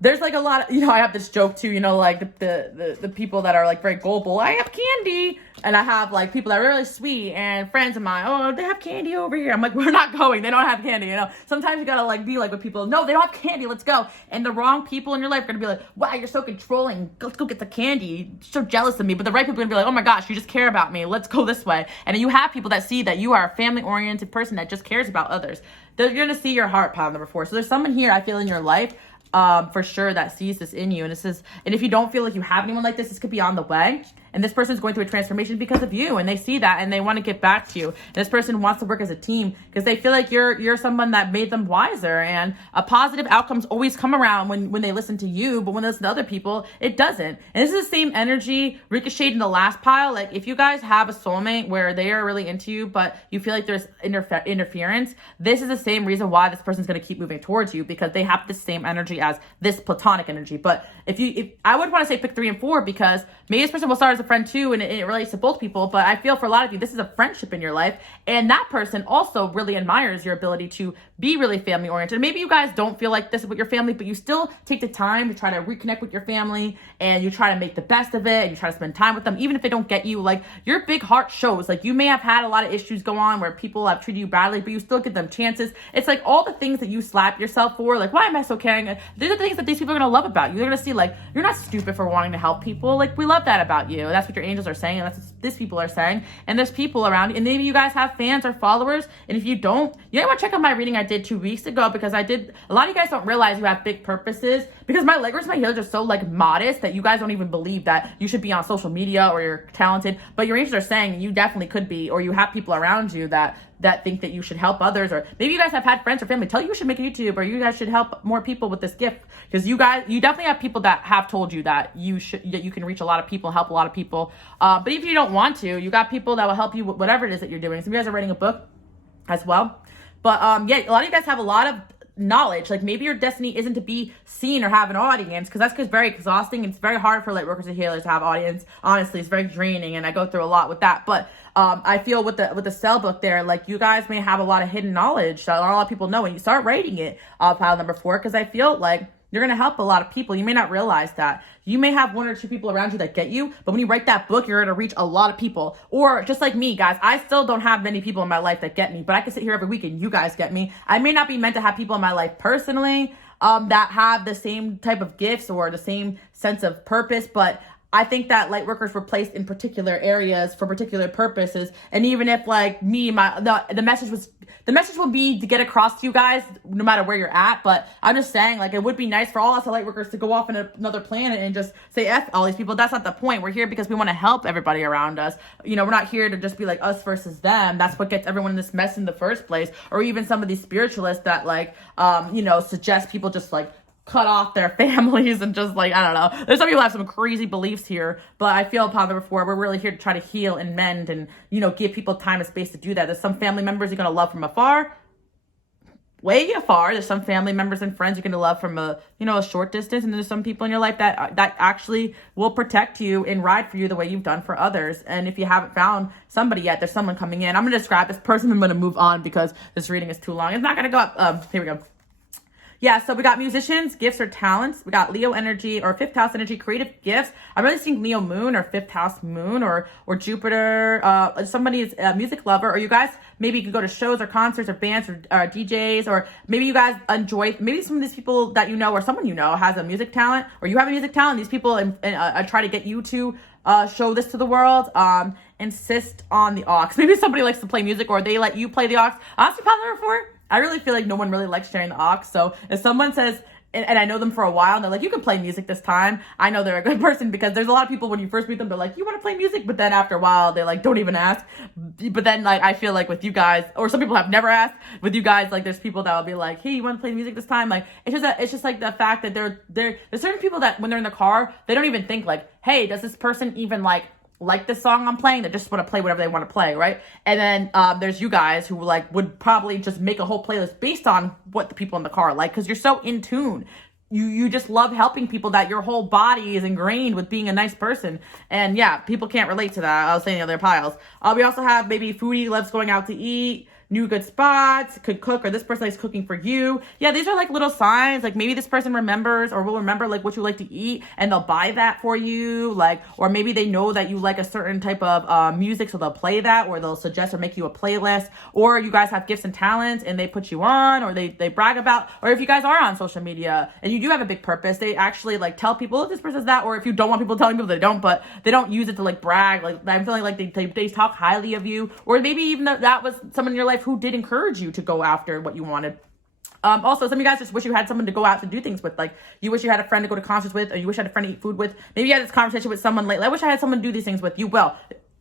there's like a lot of, you know, I have this joke too, you know, like the people that are like very gullible. I have candy. And I have like people that are really sweet, and friends of mine, oh, they have candy over here. I'm like, we're not going. They don't have candy, you know. Sometimes you gotta like be like with people, no, they don't have candy, let's go. And the wrong people in your life are gonna be like, wow, you're so controlling. Let's go get the candy. You're so jealous of me. But the right people are gonna be like, oh my gosh, you just care about me. Let's go this way. And you have people that see that you are a family-oriented person that just cares about others. They're gonna see your heart, Pile number 4. So there's someone here I feel in your life for sure that sees this in you. And if you don't feel like you have anyone like this could be on the way. And this person's going through a transformation because of you, and they see that and they want to get back to you. And this person wants to work as a team because they feel like you're someone that made them wiser, and a positive outcomes always come around when they listen to you, but when they listen to other people, it doesn't. And this is the same energy ricocheted in the last pile. Like, if you guys have a soulmate where they are really into you, but you feel like there's interference, this is the same reason why this person's going to keep moving towards you, because they have the same energy as this platonic energy. But if I would want to say pick 3 and 4, because maybe this person will start as a friend too, and it relates to both people. But I feel for a lot of you, this is a friendship in your life, and that person also really admires your ability to be really family oriented. Maybe you guys don't feel like this with your family, but you still take the time to try to reconnect with your family, and you try to make the best of it, and you try to spend time with them, even if they don't get you. Like, your big heart shows. Like, you may have had a lot of issues go on where people have treated you badly, but you still give them chances. It's like all the things that you slap yourself for, like, why am I so caring? These are the things that these people are gonna love about you. They're gonna see, like, you're not stupid for wanting to help people. Like, we love that about you. That's what your angels are saying, and that's what these people are saying. And there's people around you, and maybe you guys have fans or followers, and if you don't, you might want to check out my reading I did 2 weeks ago, because a lot of you guys don't realize you have big purposes, because my Lightworkers, my healers are so like modest that you guys don't even believe that you should be on social media or you're talented. But your angels are saying you definitely could be, or you have people around you that think that you should help others, or maybe you guys have had friends or family tell you should make a YouTube, or you guys should help more people with this gift, because you definitely have people that have told you that you can reach a lot of people, help a lot of people. But if you don't want to, you got people that will help you with whatever it is that you're doing. Some of you guys are writing a book as well. But a lot of you guys have a lot of knowledge. Like, maybe your destiny isn't to be seen or have an audience, because that's very exhausting. It's very hard for light workers and healers to have audience. Honestly, it's very draining, and I go through a lot with that. But I feel with the cell book there, like, you guys may have a lot of hidden knowledge that not a lot of people know, and you start writing it, Pile number 4, because I feel like you're going to help a lot of people. You may not realize that. You may have 1 or 2 people around you that get you, but when you write that book, you're going to reach a lot of people. Or just like me, guys, I still don't have many people in my life that get me, but I can sit here every week and you guys get me. I may not be meant to have people in my life personally that have the same type of gifts or the same sense of purpose, but I think that light workers were placed in particular areas for particular purposes. And even if, like me, the message will be to get across to you guys no matter where you're at. But I'm just saying, like, it would be nice for all us light workers to go off on another planet and just say F all these people. That's not the point. We're here because we want to help everybody around us. You know, we're not here to just be like us versus them. That's what gets everyone in this mess in the first place. Or even some of these spiritualists that suggest people just like cut off their families and just like, I don't know. There's some people that have some crazy beliefs here, but I feel upon the before, we're really here to try to heal and mend and, give people time and space to do that. There's some family members you're going to love from afar, way afar. There's some family members and friends you're going to love from a short distance. And there's some people in your life that actually will protect you and ride for you the way you've done for others. And if you haven't found somebody yet, there's someone coming in. I'm going to describe this person. I'm going to move on because this reading is too long. It's not going to go up. Here we go. Yeah, so we got musicians, gifts or talents. We got Leo energy or fifth house energy, creative gifts. I'm really seeing Leo moon or fifth house moon or Jupiter. Somebody's a music lover, or you guys maybe you could go to shows or concerts or bands or DJs, or maybe you guys enjoy. Maybe some of these people that you know or someone you know has a music talent, or you have a music talent. These people try to get you to show this to the world. Insist on the aux. Maybe somebody likes to play music, or they let you play the aux. Honestly, pile number 4. I really feel like no one really likes sharing the aux. So if someone says, and I know them for a while, and they're like, you can play music this time, I know they're a good person, because there's a lot of people when you first meet them, they're like, you want to play music? But then after a while, they like, don't even ask. But then like, I feel like with you guys, or some people have never asked, with you guys, like there's people that will be like, hey, you want to play music this time? Like, it's just like the fact that there's certain people that when they're in the car, they don't even think like, hey, does this person even like this song I'm playing? They just want to play whatever they want to play, right? And then there's you guys who like would probably just make a whole playlist based on what the people in the car like, because you're so in tune. You just love helping people, that your whole body is ingrained with being a nice person. And yeah, people can't relate to that. I was saying the other piles. We also have maybe foodie, loves going out to eat, new good spots, could cook, or this person likes cooking for you. Yeah, these are like little signs. Like maybe this person remembers or will remember like what you like to eat, and they'll buy that for you. Like, or maybe they know that you like a certain type of music, so they'll play that, or they'll suggest or make you a playlist. Or you guys have gifts and talents and they put you on, or they brag about, or if you guys are on social media and you do have a big purpose, they actually like tell people, oh, this person's that. Or if you don't want people telling people, they don't, but they don't use it to like brag. Like I'm feeling like they talk highly of you, or maybe even that was someone in your life who did encourage you to go after what you wanted. Also, some of you guys just wish you had someone to go out to do things with. Like, you wish you had a friend to go to concerts with, or you wish you had a friend to eat food with. Maybe you had this conversation with someone lately. I wish I had someone to do these things with. You will.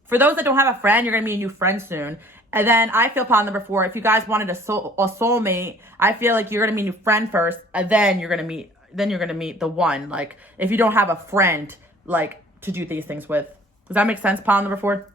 For those that don't have a friend, you're going to meet a new friend soon. And then I feel pile number 4, if you guys wanted a soulmate, I feel like you're going to meet a new friend first, and then you're going to meet the one. Like, if you don't have a friend, like, to do these things with. Does that make sense, pile number 4?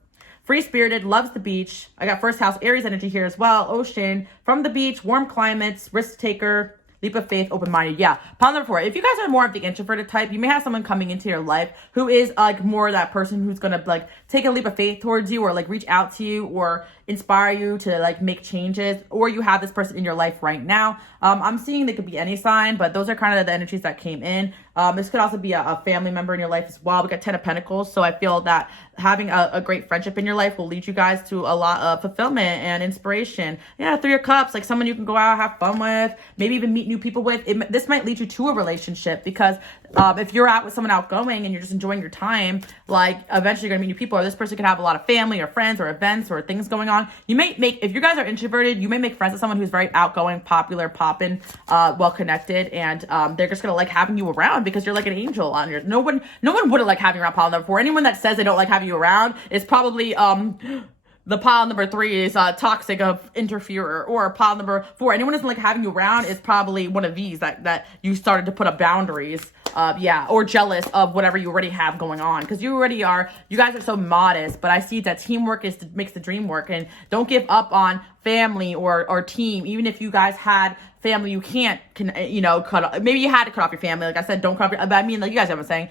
Free-spirited, loves the beach. I got first house Aries energy here as well. Ocean, from the beach, warm climates, risk taker, leap of faith, open-minded. Yeah, pile number 4. If you guys are more of the introverted type, you may have someone coming into your life who is like more that person who's gonna like take a leap of faith towards you, or like reach out to you, or inspire you to like make changes, or you have this person in your life right now. I'm seeing they could be any sign, but those are kind of the energies that came in. This could also be a family member in your life as well. We got 10 of Pentacles, so I feel that having a great friendship in your life will lead you guys to a lot of fulfillment and inspiration. Yeah, 3 of Cups, like someone you can go out, have fun with, maybe even meet new people with. This might lead you to a relationship, because if you're out with someone outgoing and you're just enjoying your time, like eventually you're gonna meet new people, or this person could have a lot of family or friends or events or things going on. You may make, if you guys are introverted, you may make friends with someone who's very outgoing, popular, poppin', well connected, and they're just gonna like having you around because you're like an angel on your. No one wouldn't like having you around pile number 4. Anyone that says they don't like having you around is probably the pile number 3 is toxic of interferer, or pile number 4. Anyone who doesn't like having you around is probably one of these that you started to put up boundaries. Yeah, or jealous of whatever you already have going on, because you guys are so modest. But I see that teamwork makes the dream work, and don't give up on family or team. Even if you guys had family, you can cut off. Maybe you had to cut off your family. Like I said, don't cut off but I mean, like, you guys know what I'm saying.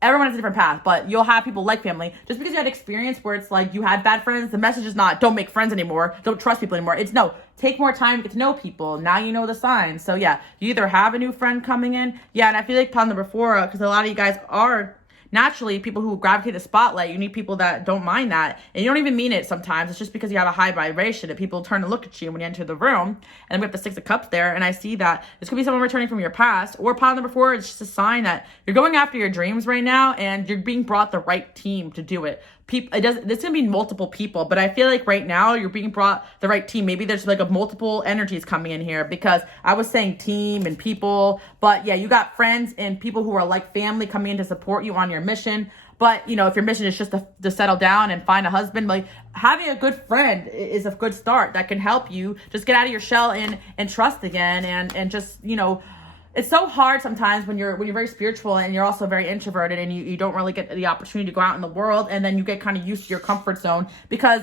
Everyone has a different path, but you'll have people like family. Just because you had experience where it's like you had bad friends, the message is not don't make friends anymore, don't trust people anymore. It's no, take more time to get to know people. Now you know the signs. So yeah, you either have a new friend coming in. Yeah, and I feel like pile number 4, because a lot of you guys are naturally people who gravitate the spotlight. You need people that don't mind that, and you don't even mean it sometimes. It's just because you have a high vibration that people turn to look at you when you enter the room. And then we have the 6 of Cups there, and I see that this could be someone returning from your past. Or pile number 4, it's just a sign that you're going after your dreams right now, and you're being brought the right team to do it. This can be multiple people, but I feel like right now you're being brought the right team. Maybe there's like a multiple energies coming in here, because I was saying team and people, but yeah, you got friends and people who are like family coming in to support you on your mission. But if your mission is just to settle down and find a husband, like having a good friend is a good start that can help you just get out of your shell and trust again, and just it's so hard sometimes when you're very spiritual and you're also very introverted, and you don't really get the opportunity to go out in the world, and then you get kind of used to your comfort zone, because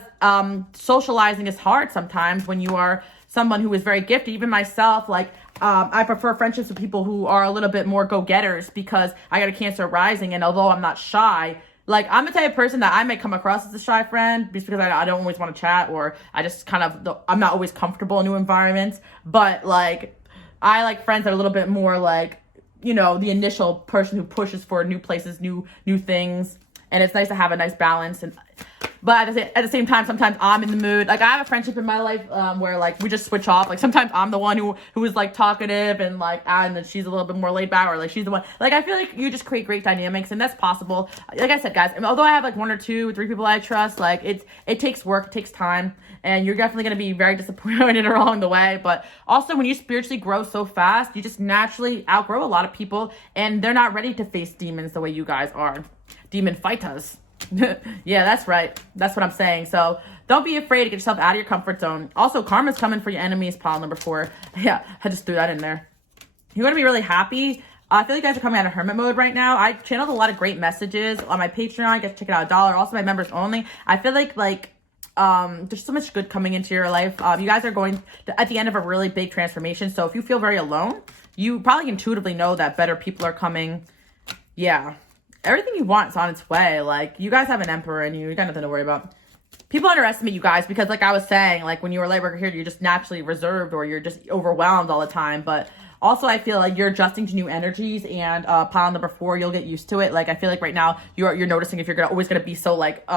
socializing is hard sometimes when you are someone who is very gifted. Even myself, like I prefer friendships with people who are a little bit more go-getters, because I got a Cancer rising, and although I'm not shy, like I'm the type of person that I may come across as a shy friend just because I don't always want to chat, or I just I'm not always comfortable in new environments, but like I like friends that are a little bit more like, you know, the initial person who pushes for new places, new things. And it's nice to have a nice balance. But at the same time, sometimes I'm in the mood. Like, I have a friendship in my life where, like, we just switch off. Like, sometimes I'm the one who is, like, talkative and, like, and then she's a little bit more laid back, or, like, she's the one. Like, I feel like you just create great dynamics, and that's possible. Like I said, guys, although I have, like, 1 or 2 or 3 people I trust, like, it takes work, it takes time, and you're definitely going to be very disappointed along the way. But also, when you spiritually grow so fast, you just naturally outgrow a lot of people, and they're not ready to face demons the way you guys are. Demon fighters. Yeah, that's right. That's what I'm saying. So don't be afraid to get yourself out of your comfort zone. Also, karma's coming for your enemies, pile number 4. Yeah, I just threw that in there. You're going to be really happy. I feel like you guys are coming out of hermit mode right now. I channeled a lot of great messages on my Patreon. You guys check it out, $1. Also, my members only. I feel like there's so much good coming into your life. You guys are going at the end of a really big transformation. So if you feel very alone, you probably intuitively know that better people are coming. Yeah. Everything you want is on its way. Like, you guys have an emperor in you. You got nothing to worry about. People underestimate you guys because, like I was saying, like, when you were a light worker here, you're just naturally reserved or you're just overwhelmed all the time. But also, I feel like you're adjusting to new energies, and pile number 4, you'll get used to it. Like, I feel like right now you're noticing if you're always gonna be so, like,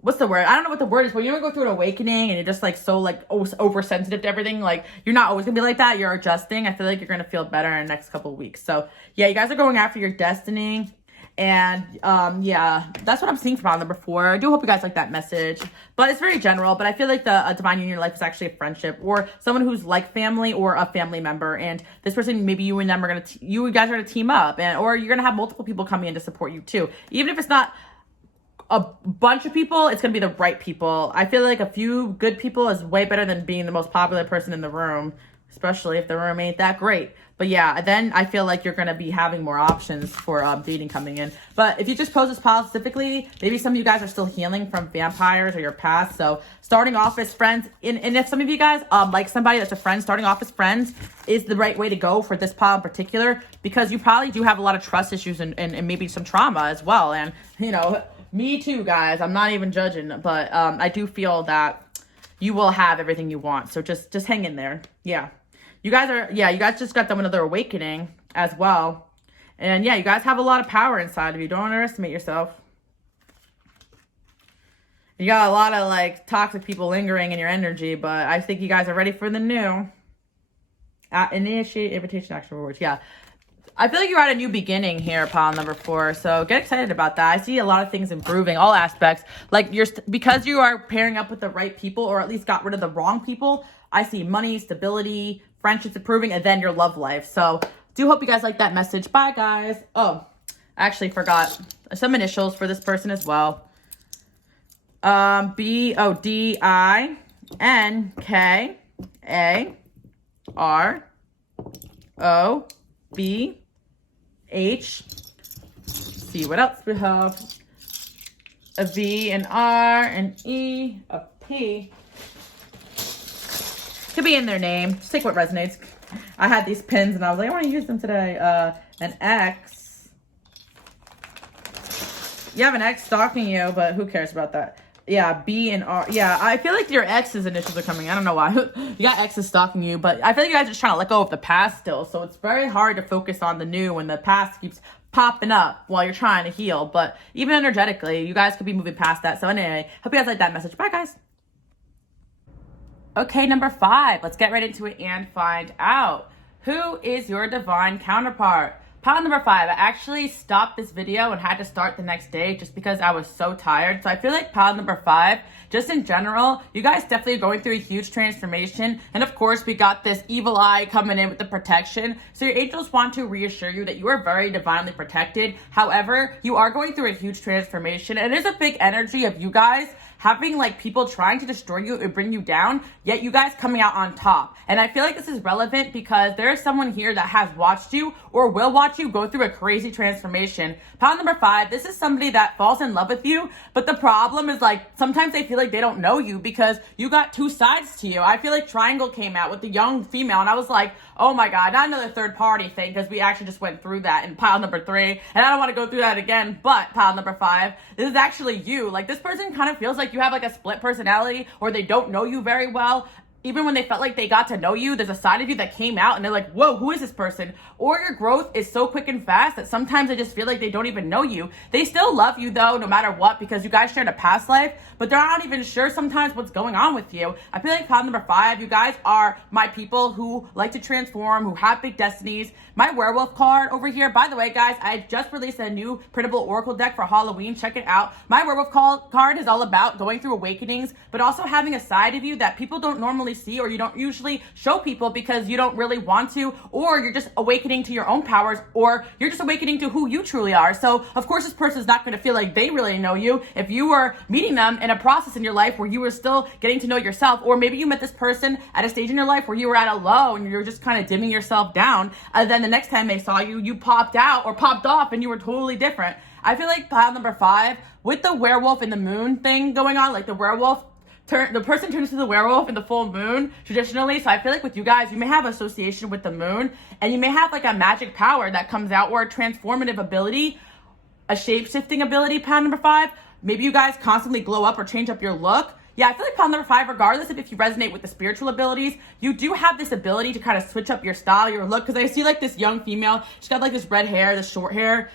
what's the word? I don't know what the word is, but you ever go through an awakening and you're just, like, so, like, oversensitive to everything. Like, you're not always gonna be like that. You're adjusting. I feel like you're gonna feel better in the next couple of weeks. So yeah, you guys are going after your destiny. And yeah, that's what I'm seeing from pile number 4. I do hope you guys like that message, but it's very general. But I feel like the divine union in your life is actually a friendship, or someone who's like family or a family member. And this person, maybe you and them are you guys are gonna team up, or you're gonna have multiple people coming in to support you too. Even if it's not a bunch of people, it's gonna be the right people. I feel like a few good people is way better than being the most popular person in the room, especially if the room ain't that great. But yeah, then I feel like you're going to be having more options for dating coming in. But if you just pose this pile specifically, maybe some of you guys are still healing from vampires or your past. So starting off as friends, and if some of you guys like somebody that's a friend, starting off as friends is the right way to go for this pile in particular, because you probably do have a lot of trust issues and maybe some trauma as well. And, you know, me too, guys. I'm not even judging, but I do feel that you will have everything you want. So just hang in there. Yeah. You guys just got them another awakening as well. And yeah, you guys have a lot of power inside of you. Don't underestimate yourself. You got a lot of, like, toxic people lingering in your energy, but I think you guys are ready for the new. Initiate, invitation, action, rewards. Yeah. I feel like you're at a new beginning here, pile number 4. So get excited about that. I see a lot of things improving, all aspects. Like, because you are pairing up with the right people, or at least got rid of the wrong people, I see money, stability, friendships improving, and then your love life. So do hope you guys like that message. Bye, guys. Oh, I actually forgot some initials for this person as well. BODINKAROBH. See what else we have. A V, an R, an E, a P. Could be in their name. Just take what resonates. I had these pins and I was like, I want to use them today. An X. You have an X stalking you, but who cares about that? Yeah, B and R. Yeah, I feel like your X's initials are coming. I don't know why. You got X's stalking you, but I feel like you guys are just trying to let go of the past still. So it's very hard to focus on the new when the past keeps popping up while you're trying to heal. But even energetically, you guys could be moving past that. So anyway, hope you guys like that message. Bye, guys. Okay, number 5. Let's get right into it and find out. Who is your divine counterpart? Pile number 5. I actually stopped this video and had to start the next day just because I was so tired. So I feel like pile number 5, just in general, you guys definitely are going through a huge transformation. And of course, we got this evil eye coming in with the protection. So your angels want to reassure you that you are very divinely protected. However, you are going through a huge transformation. And there's a big energy of you guys having, like, people trying to destroy you or bring you down, yet you guys coming out on top. And I feel like this is relevant because there is someone here that has watched you or will watch you go through a crazy transformation. Pile number 5, this is somebody that falls in love with you, but the problem is, like, sometimes they feel like they don't know you because you got 2 sides to you. I feel like Triangle came out with the young female, and I was like, oh my God, not another third party thing, because we actually just went through that in pile number 3, and I don't want to go through that again. But pile number 5, this is actually you. Like, this person kind of feels like you have, like, a split personality, or they don't know you very well. even when they felt like they got to know you, there's a side of you that came out and they're like, whoa, who is this person? Or your growth is so quick and fast that sometimes they just feel like they don't even know you. They still love you though, no matter what, because you guys shared a past life, but they're not even sure sometimes what's going on with you. I feel like pile number 5, you guys are my people who like to transform, who have big destinies. My werewolf card over here, by the way, guys, I just released a new printable oracle deck for Halloween. Check it out. My werewolf card is all about going through awakenings, but also having a side of you that people don't normally see, or you don't usually show people because you don't really want to, or you're just awakening to your own powers, or you're just awakening to who you truly are. So of course this person's not going to feel like they really know you if you were meeting them in a process in your life where you were still getting to know yourself, or maybe you met this person at a stage in your life where you were at a low and you're just kind of dimming yourself down, and then the next time they saw you, you popped out or popped off and you were totally different. I feel like pile number 5, with the werewolf and the moon thing going on, like the person turns to the werewolf in the full moon traditionally. So I feel like with you guys, you may have association with the moon, and you may have like a magic power that comes out, or a transformative ability, a shape-shifting ability, pile number 5. Maybe you guys constantly glow up or change up your look. Yeah, I feel like pile number 5, regardless of if you resonate with the spiritual abilities, you do have this ability to kind of switch up your style, your look. Because I see like this young female, she's got like this red hair, this short hair,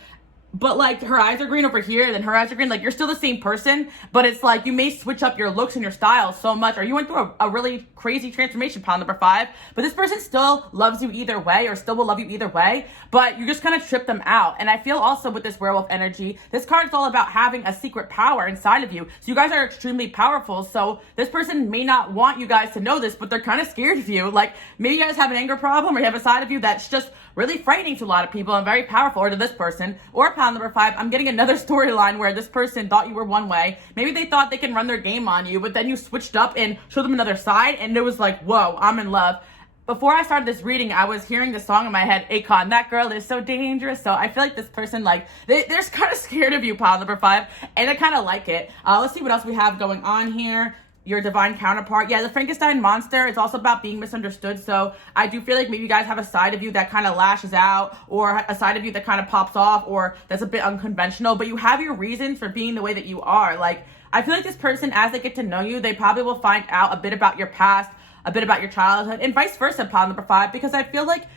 but like her eyes are green over here, then her eyes are green. Like, you're still the same person, but it's like you may switch up your looks and your style so much, or you went through a really crazy transformation, pile number 5, but this person still loves you either way, or still will love you either way, but you just kind of trip them out. And I feel also with this werewolf energy, this card is all about having a secret power inside of you. So you guys are extremely powerful. So this person may not want you guys to know this, but they're kind of scared of you. Like, maybe you guys have an anger problem, or you have a side of you that's just really frightening to a lot of people and very powerful, or to this person. Or pile number 5, I'm getting another storyline where this person thought you were one way. Maybe they thought they can run their game on you, but then you switched up and showed them another side, and it was like, whoa, I'm in love. Before I started this reading, I was hearing the song in my head, Akon, that girl is so dangerous. So I feel like this person, like, they're kind of scared of you, pile number 5, and I kind of like it. Let's see what else we have going on here. Your divine counterpart. Yeah, the Frankenstein monster is also about being misunderstood. So I do feel like maybe you guys have a side of you that kind of lashes out, or a side of you that kind of pops off, or that's a bit unconventional, but you have your reasons for being the way that you are. Like, I feel like this person, as they get to know you, they probably will find out a bit about your past, a bit about your childhood, and vice versa, pile number 5, because I feel like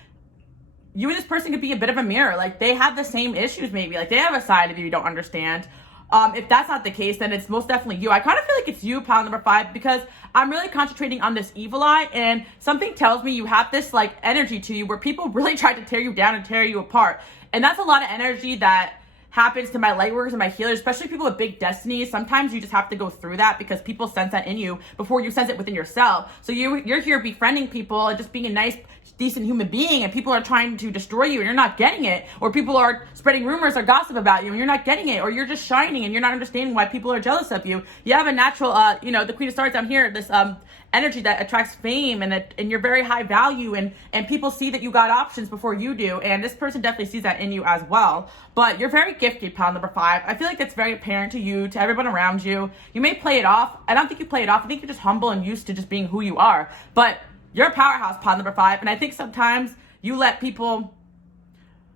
you and this person could be a bit of a mirror. Like, they have the same issues maybe. Like, they have a side of you don't understand. If that's not the case, then it's most definitely you. I kind of feel like it's you, pile number 5, because I'm really concentrating on this evil eye, and something tells me you have this like energy to you where people really try to tear you down and tear you apart. And that's a lot of energy that happens to my light workers and my healers, especially people with big destinies. Sometimes you just have to go through that because people sense that in you before you sense it within yourself. So you're here befriending people and just being a nice, decent human being, and people are trying to destroy you and you're not getting it, or people are spreading rumors or gossip about you and you're not getting it, or you're just shining and you're not understanding why people are jealous of you. You have a natural, the Queen of Swords down here, this energy that attracts fame, and you're very high value, and people see that you got options before you do, and this person definitely sees that in you as well. But you're very gifted, pile number 5. I feel like that's very apparent to you, to everyone around you. You may play it off. I don't think you play it off. I think you're just humble and used to just being who you are. But you're a powerhouse, pile number 5, and I think sometimes you let people,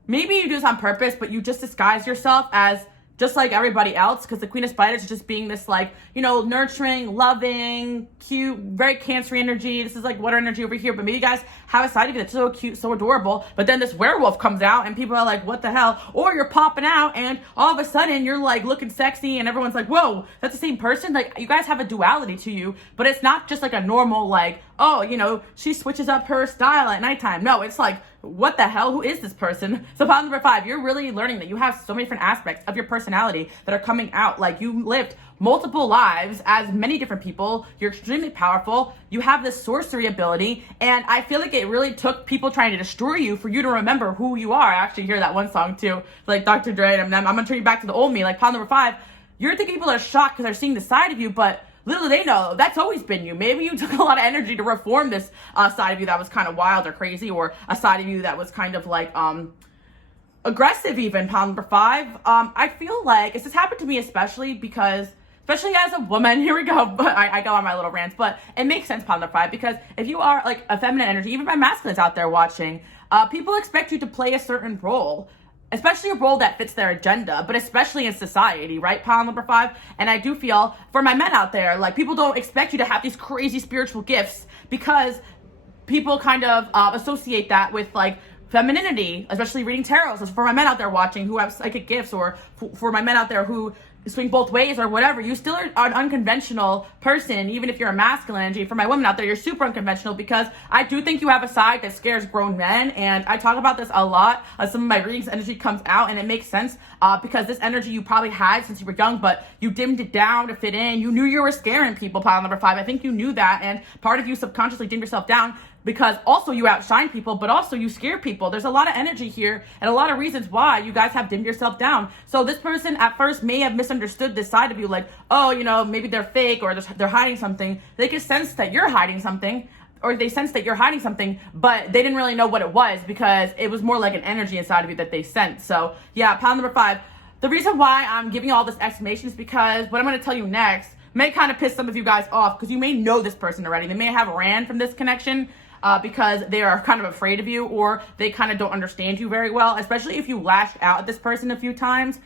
maybe you do this on purpose, but you just disguise yourself as just like everybody else, because the Queen of Spiders is just being this like, nurturing, loving, cute, very Cancer energy. This is like water energy over here, but maybe you guys have a side of you that's so cute, so adorable, but then this werewolf comes out and people are like, what the hell? Or you're popping out and all of a sudden you're like looking sexy and everyone's like, whoa, that's the same person. Like, you guys have a duality to you, but it's not just like a normal like, oh, she switches up her style at nighttime. No, it's like, what the hell? Who is this person? So pile number 5, you're really learning that you have so many different aspects of your personality that are coming out. Like, you lived multiple lives as many different people. You're extremely powerful. You have this sorcery ability, and I feel like it really took people trying to destroy you for you to remember who you are. I actually hear that one song too, like Dr. Dre and Eminem. I'm gonna turn you back to the old me. Like, pile number 5, you're thinking people are shocked because they're seeing the side of you, but little do they know, that's always been you. Maybe you took a lot of energy to reform this side of you that was kind of wild or crazy, or a side of you that was kind of like aggressive even, pile number 5. I feel like this has happened to me especially as a woman, here we go, but I go on my little rants, but it makes sense, pile number 5, because if you are like a feminine energy, even my masculines out there watching, people expect you to play a certain role. especially a role that fits their agenda, but especially in society, right? Pile number 5. And I do feel for my men out there, like, people don't expect you to have these crazy spiritual gifts because people kind of associate that with like femininity, especially reading tarot. So for my men out there watching who have psychic gifts, or for my men out there who swing both ways or whatever, you still are an unconventional person, even if you're a masculine energy. For my women out there, you're super unconventional, because I do think you have a side that scares grown men, and I talk about this a lot. Some of my readings energy comes out, and it makes sense because this energy you probably had since you were young, but you dimmed it down to fit in. You knew you were scaring people, pile number 5. I think you knew that, and part of you subconsciously dimmed yourself down because also you outshine people, but also you scare people. There's a lot of energy here and a lot of reasons why you guys have dimmed yourself down. So this person at first may have misunderstood this side of you, like, oh, you know, maybe they're fake or they're hiding something. They can sense that you're hiding something, or they sense that you're hiding something, but they didn't really know what it was because it was more like an energy inside of you that they sensed. So yeah, pile number 5. The reason why I'm giving you all this explanation is because what I'm going to tell you next may kind of piss some of you guys off, because you may know this person already. They may have ran from this connection because they are kind of afraid of you, or they kind of don't understand you very well, especially if you lashed out at this person a few times.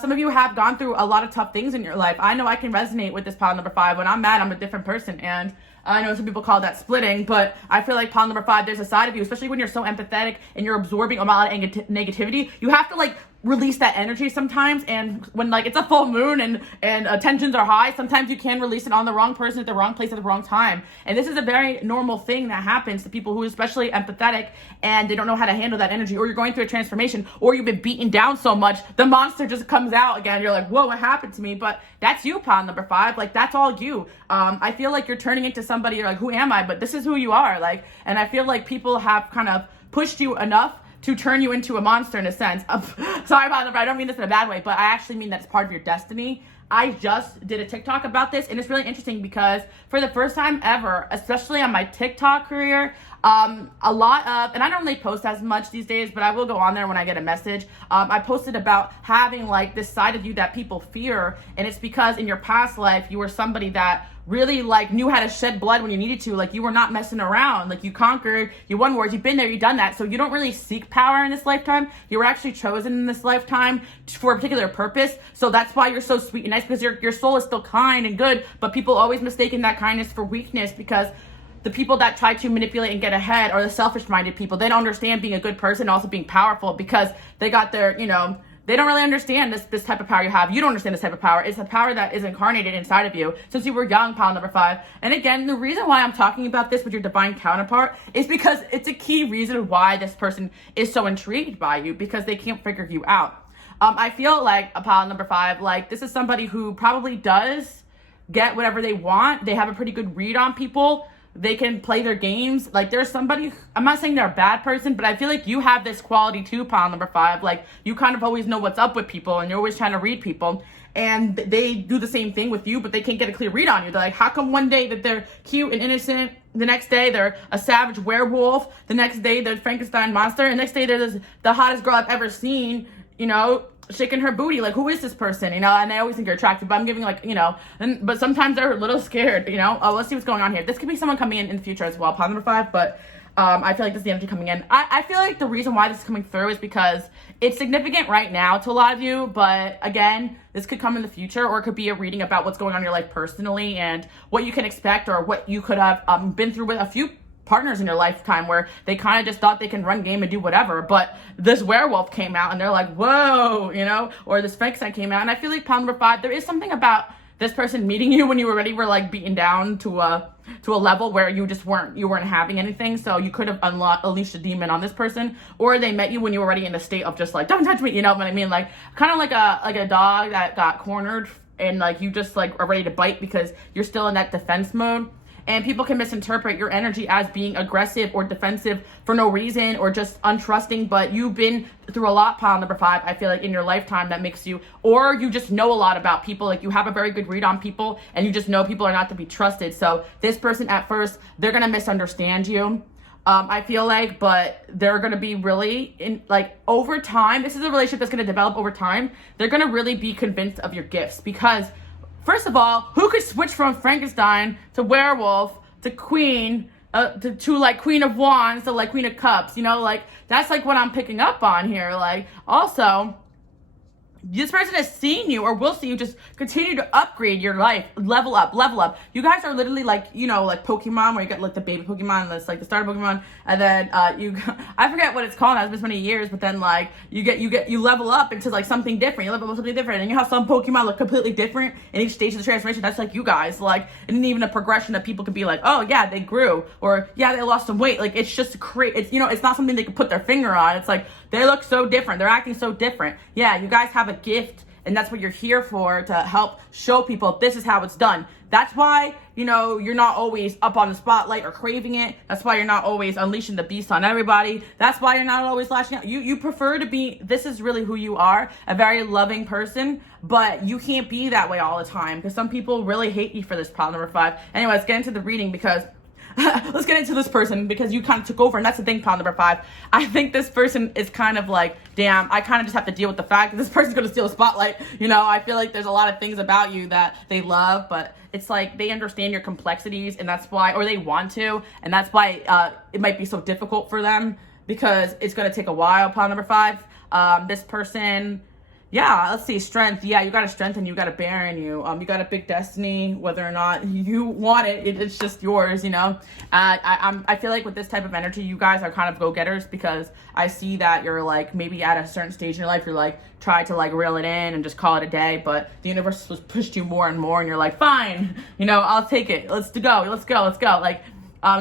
Some of you have gone through a lot of tough things in your life. I know I can resonate with this pile number 5. When I'm mad, I'm a different person, and I know some people call that splitting, but I feel like pile number 5, there's a side of you, especially when you're so empathetic and you're absorbing a lot of negativity. You have to like release that energy sometimes, and when like it's a full moon and tensions are high, sometimes you can release it on the wrong person at the wrong place at the wrong time. And this is a very normal thing that happens to people who are especially empathetic and they don't know how to handle that energy, or you're going through a transformation, or you've been beaten down so much the monster just comes out again. You're like, whoa, what happened to me? But that's you, pile number 5. Like, that's all you. I feel like you're turning into somebody. You're like, who am I? But this is who you are. Like, and I feel like people have kind of pushed you enough to turn you into a monster in a sense. Sorry about that, but I don't mean this in a bad way, but I actually mean that it's part of your destiny. I just did a TikTok about this, and it's really interesting because for the first time ever, especially on my TikTok career, a lot of, and I don't really post as much these days, but I will go on there when I get a message. I posted about having like this side of you that people fear, and it's because in your past life, you were somebody that really like knew how to shed blood when you needed to. Like, you were not messing around. Like, you conquered, you won wars, you've been there, you've done that. So you don't really seek power in this lifetime. You were actually chosen in this lifetime for a particular purpose. So that's why you're so sweet and nice, because your soul is still kind and good, but people always mistaken that kindness for weakness, because the people that try to manipulate and get ahead are the selfish-minded people. They don't understand being a good person and also being powerful, because they got their, you know, they don't really understand this type of power you have. You don't understand this type of power. It's a power that is incarnated inside of you since you were young, pile number 5. And again, the reason why I'm talking about this with your divine counterpart is because it's a key reason why this person is so intrigued by you, because they can't figure you out. I feel like a pile number 5, like, this is somebody who probably does get whatever they want. They have a pretty good read on people. They can play their games. Like, there's somebody, I'm not saying they're a bad person, but I feel like you have this quality too, pile number 5. Like, you kind of always know what's up with people, and you're always trying to read people, and they do the same thing with you, but they can't get a clear read on you. They're like, how come one day that they're cute and innocent, the next day they're a savage werewolf, the next day they're Frankenstein monster, and the next day they're the hottest girl I've ever seen, you know, shaking her booty. Like, who is this person, you know? And I always think you're attractive, but I'm giving, like, you know, but sometimes they're a little scared, you know. Let's see what's going on here. This could be someone coming in the future as well, pile number 5, but I feel like this is the energy coming in. I feel like the reason why this is coming through is because it's significant right now to a lot of you, but again, this could come in the future, or it could be a reading about what's going on in your life personally and what you can expect, or what you could have been through with a few partners in your lifetime where they kind of just thought they can run game and do whatever, but this werewolf came out and they're like, whoa, you know, or this Frankenstein came out. And I feel like pile number 5, there is something about this person meeting you when you already were like beaten down to a level where you just weren't having anything, so you could have unleashed a demon on this person, or they met you when you were already in a state of just like, don't touch me, you know what I mean? Like, kind of like a dog that got cornered and like you just like are ready to bite because you're still in that defense mode. And people can misinterpret your energy as being aggressive or defensive for no reason, or just untrusting, but you've been through a lot, pile number 5, I feel like, in your lifetime that makes you, or you just know a lot about people. Like, you have a very good read on people, and you just know people are not to be trusted. So this person at first, they're going to misunderstand you. I feel like, but they're going to be really in, like, over time, this is a relationship that's going to develop over time. They're going to really be convinced of your gifts, because first of all, who could switch from Frankenstein to werewolf to queen to like Queen of Wands to like Queen of Cups, you know, like that's like what I'm picking up on here. Like also, this person has seen you or will see you just continue to upgrade your life, level up. You guys are literally like, you know, like Pokemon, where you get like the baby Pokemon, that's like the starter Pokemon, and then I forget what it's called, it's been so many years, but then like you level up into like something different, you level up something different, and you have some Pokemon look completely different in each stage of the transformation. That's like you guys, like, and even a progression that people could be like, oh yeah, they grew, or yeah, they lost some weight. Like, it's just it's, you know, it's not something they could put their finger on. It's like, they look so different, they're acting so different. Yeah, you guys have a gift, and that's what you're here for, to help show people this is how it's done. That's why, you know, you're not always up on the spotlight or craving it. That's why you're not always unleashing the beast on everybody. That's why you're not always lashing out. You prefer to be, this is really who you are, a very loving person, but you can't be that way all the time, because some people really hate you for this. Problem number 5. Anyway, let's get into the reading, because let's get into this person, because you kind of took over, and that's the thing, problem number 5. I think this person is kind of like, damn, I kind of just have to deal with the fact that this person's going to steal the spotlight. You know, I feel like there's a lot of things about you that they love, but it's like they understand your complexities, and that's why, or they want to, and that's why it might be so difficult for them, because it's going to take a while. Problem number 5, this person, yeah, let's see, strength. Yeah, you got a strength and you got a bear in you. You got a big destiny, whether or not you want it, it's just yours, you know. I feel like with this type of energy, you guys are kind of go-getters, because I see that you're like, maybe at a certain stage in your life, you're like, try to like reel it in and just call it a day, but the universe has pushed you more and more, and you're like, fine, you know, I'll take it. Let's go. Like,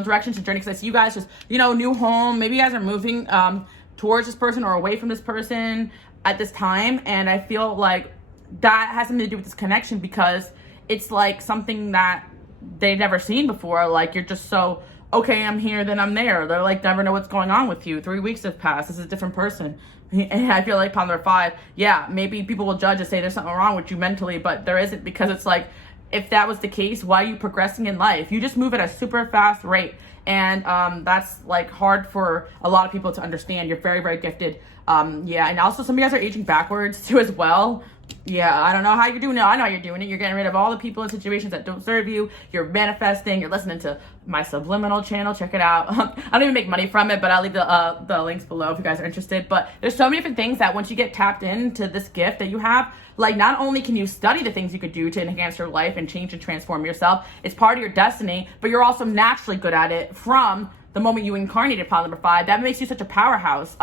direction to journey, because I see you guys just, you know, new home. Maybe you guys are moving towards this person or away from this person at this time, and I feel like that has something to do with this connection, because it's like something that they've never seen before. Like, you're just so, okay, I'm here, then I'm there. They're like, never know what's going on with you. 3 weeks have passed, this is a different person. And I feel like problem number 5, yeah, maybe people will judge and say there's something wrong with you mentally, but there isn't, because it's like, if that was the case, why are you progressing in life? You just move at a super fast rate, and that's like hard for a lot of people to understand. You're very, very gifted. Yeah, and also some of you guys are aging backwards too as well. Yeah, I don't know how you're doing it. I know how you're doing it. You're getting rid of all the people and situations that don't serve you. You're manifesting. You're listening to my Subliminal channel. Check it out. I don't even make money from it, but I'll leave the links below if you guys are interested. But there's so many different things that once you get tapped into this gift that you have, like, not only can you study the things you could do to enhance your life and change and transform yourself, it's part of your destiny, but you're also naturally good at it from the moment you incarnated problem number 5. That makes you such a powerhouse.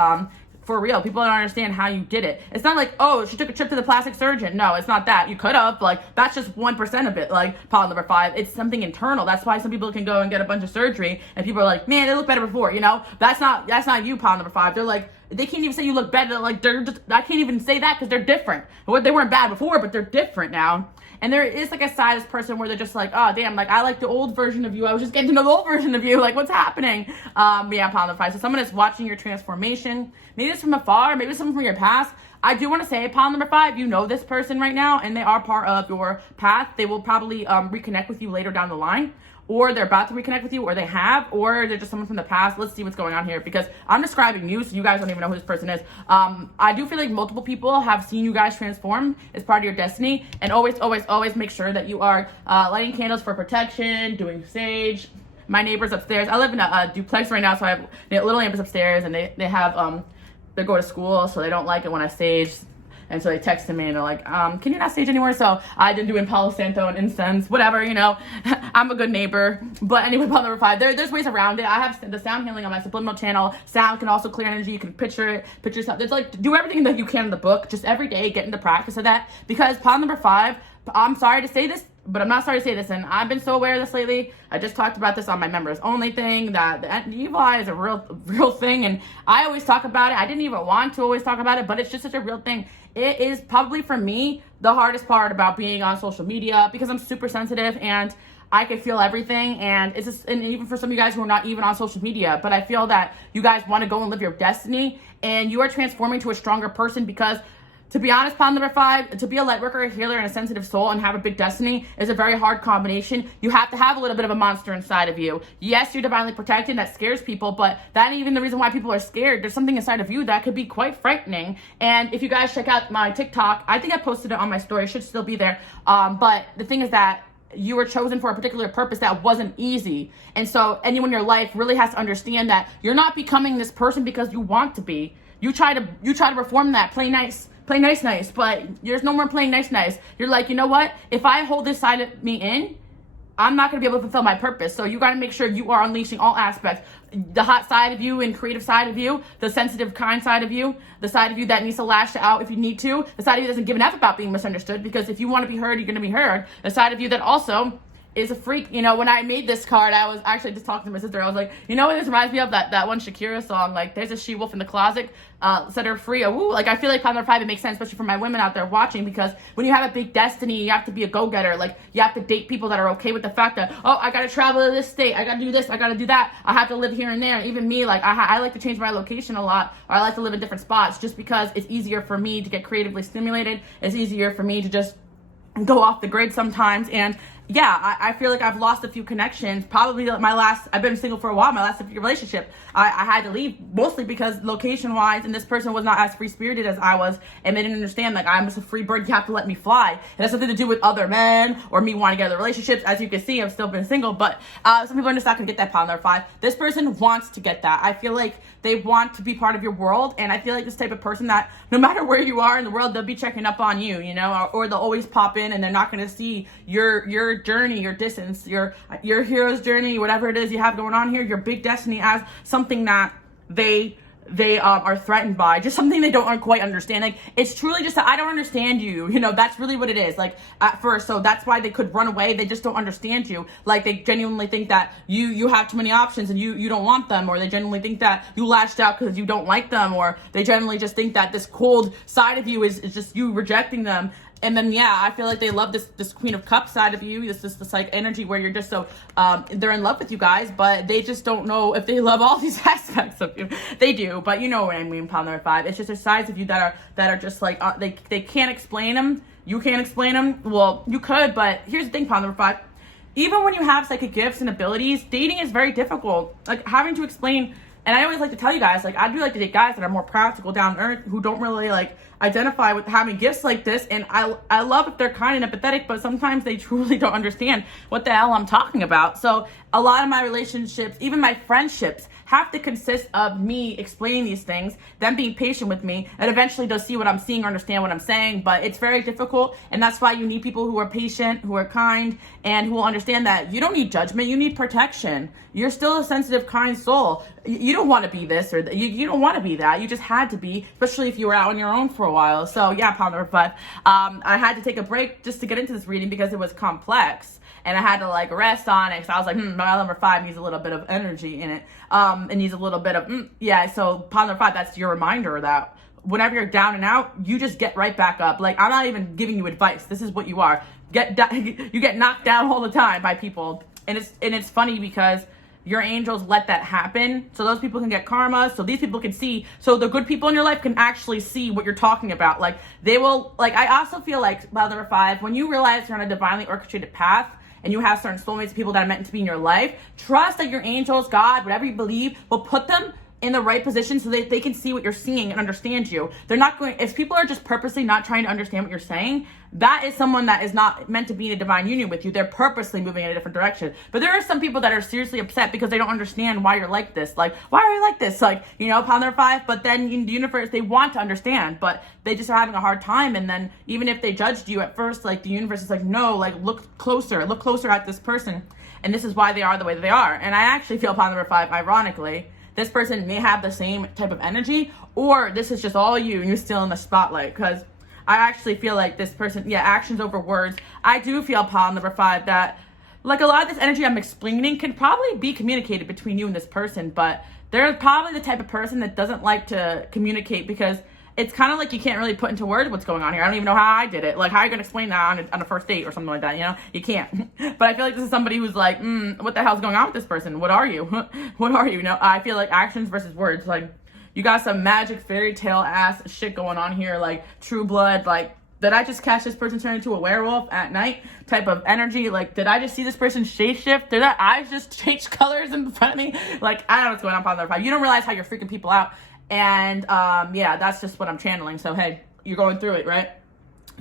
For real, people don't understand how you did it. It's not like, oh, she took a trip to the plastic surgeon. No, it's not that. You could have, like, that's just 1% of it, like, problem number 5. It's something internal. That's why some people can go and get a bunch of surgery, and people are like, man, they look better before, you know? That's not you, problem number 5. They're like, they can't even say you look better. Like, they're just, I can't even say that, because they're different. They weren't bad before, but they're different now. And there is like a side of this person where they're just like, oh, damn, like, I like the old version of you. I was just getting to know the old version of you. Like, what's happening? Yeah, problem number 5. So someone is watching your transformation. Maybe it's from afar. Maybe it's someone from your past. I do want to say, problem number 5, you know this person right now, and they are part of your path. They will probably reconnect with you later down the line, or they're about to reconnect with you, or they have, or they're just someone from the past. Let's see what's going on here, because I'm describing you, so you guys don't even know who this person is. I do feel like multiple people have seen you guys transform as part of your destiny, and always make sure that you are lighting candles for protection, doing sage. My neighbors upstairs, I live in a duplex right now, so I have little neighbors upstairs, and they have, they go to school, so they don't like it when I sage. And so they texted me and they're like, can you not stage anymore? So I didn't do Palo Santo and incense, whatever, you know. I'm a good neighbor. But anyway, problem number 5, there's ways around it. I have the sound healing on my Subliminal channel. Sound can also clear energy. You can picture yourself. There's like, do everything that you can in the book. Just every day, get into practice of that. Because problem number 5, I'm sorry to say this, but I'm not sorry to say this, and I've been so aware of this lately. I just talked about this on my members only thing, that the evil eye is a real thing, and I always talk about it. I didn't even want to always talk about it, but it's just such a real thing. It is probably, for me, the hardest part about being on social media, because I'm super sensitive and I can feel everything, and it's just, and even for some of you guys who are not even on social media, but I feel that you guys want to go and live your destiny, and you are transforming to a stronger person, because to be honest, problem number 5, to be a light worker, a healer, and a sensitive soul and have a big destiny is a very hard combination. You have to have a little bit of a monster inside of you. Yes, you're divinely protected. That scares people, but that ain't even the reason why people are scared. There's something inside of you that could be quite frightening. And if you guys check out my TikTok, I think I posted it on my story. It should still be there. But the thing is that you were chosen for a particular purpose that wasn't easy. And so anyone in your life really has to understand that you're not becoming this person because you want to be. You try to perform that, play nice, but there's no more playing nice. You're like, you know what? If I hold this side of me in, I'm not going to be able to fulfill my purpose. So you got to make sure you are unleashing all aspects. The hot side of you and creative side of you, the sensitive, kind side of you, the side of you that needs to lash out if you need to, the side of you that doesn't give an F about being misunderstood, because if you want to be heard, you're going to be heard. The side of you that also is a freak. You know, when I made this card, I was actually just talking to my sister. I was like, you know what this reminds me of? That one Shakira song, like, there's a she-wolf in the closet, set her free. Ooh, like, I feel like number 5, it makes sense, especially for my women out there watching, because when you have a big destiny, you have to be a go-getter. Like, you have to date people that are okay with the fact that, oh, I gotta travel to this state, I gotta do this, I gotta do that, I have to live here and there. Even me, like, I like to change my location a lot, or I like to live in different spots, just because it's easier for me to get creatively stimulated. It's easier for me to just go off the grid sometimes. And yeah, I feel like I've lost a few connections. Probably I've been single for a while, my last relationship, I had to leave, mostly because location-wise, and this person was not as free-spirited as I was, and they didn't understand, like, I'm just a free bird, you have to let me fly. It has something to do with other men, or me wanting to get other relationships. As you can see, I've still been single, but some people are just not going to get that pound number 5. This person wants to get that. I feel like they want to be part of your world, and I feel like this type of person that no matter where you are in the world, they'll be checking up on you, you know, or they'll always pop in, and they're not going to see your journey, your distance, your hero's journey, whatever it is you have going on here, your big destiny, as something that they are threatened by, just something they don't quite understand. Like, it's truly just that I don't understand you, you know, that's really what it is, like, at first. So that's why they could run away. They just don't understand you. Like, they genuinely think that you have too many options and you don't want them, or they genuinely think that you lashed out because you don't like them, or they generally just think that this cold side of you is just you rejecting them. And then, yeah, I feel like they love this Queen of Cups side of you. This like energy where you're just so, they're in love with you guys, but they just don't know if they love all these aspects of you. They do, but you know what I mean, pound number 5. It's just there's sides of you that are just like, they can't explain them. You can't explain them. Well, you could, but here's the thing, pound number 5. Even when you have psychic gifts and abilities, dating is very difficult. Like, having to explain, and I always like to tell you guys, like, I do like to date guys that are more practical, down to earth, who don't really, like, identify with having gifts like this. And I love if they're kind and empathetic, but sometimes they truly don't understand what the hell I'm talking about. So a lot of my relationships, even my friendships, have to consist of me explaining these things, them being patient with me, and eventually they'll see what I'm seeing or understand what I'm saying. But it's very difficult, and that's why you need people who are patient, who are kind, and who will understand that you don't need judgment, you need protection. You're still a sensitive, kind soul. You don't want to be this, or you don't want to be that. You just had to be, especially if you were out on your own for a while. So yeah, pound number 5. I had to take a break just to get into this reading because it was complex, and I had to like rest on it. So I was like, my number 5 needs a little bit of energy in it. It needs a little bit of, yeah. So pound number 5, that's your reminder that whenever you're down and out, you just get right back up. Like, I'm not even giving you advice. This is what you are. You get knocked down all the time by people. And it's funny because your angels let that happen, so those people can get karma, so these people can see, so the good people in your life can actually see what you're talking about. Like, they will, like, I also feel like, by number 5, when you realize you're on a divinely orchestrated path, and you have certain soulmates, people that are meant to be in your life, trust that your angels, God, whatever you believe, will put them in the right position so that they can see what you're seeing and understand you. They're not going, if people are just purposely not trying to understand what you're saying, that is someone that is not meant to be in a divine union with you. They're purposely moving in a different direction. But there are some people that are seriously upset because they don't understand why you're like this. Like, why are you like this? Like, you know, pound number 5, but then in the universe, they want to understand, but they just are having a hard time. And then even if they judged you at first, like, the universe is like, no, like, look closer at this person. And this is why they are the way that they are. And I actually feel pound number 5, ironically, this person may have the same type of energy, or this is just all you and you're still in the spotlight. Because I actually feel like this person, yeah, actions over words. I do feel, palm number 5, that like a lot of this energy I'm explaining can probably be communicated between you and this person, but they're probably the type of person that doesn't like to communicate because it's kind of like you can't really put into words what's going on here. I don't even know how I did it. Like, how are you going to explain that on a first date or something like that, you know? You can't. But I feel like this is somebody who's like, what the hell's going on with this person? What are you? What are you? You know, I feel like actions versus words. Like, you got some magic fairy tale ass shit going on here, like True Blood, like, did I just catch this person turn into a werewolf at night type of energy? Like, did I just see this person shapeshift? Did their eyes just change colors in front of me? Like, I don't know what's going on, Pound Number 5. You don't realize how you're freaking people out. And, yeah, that's just what I'm channeling. So, hey, you're going through it, right?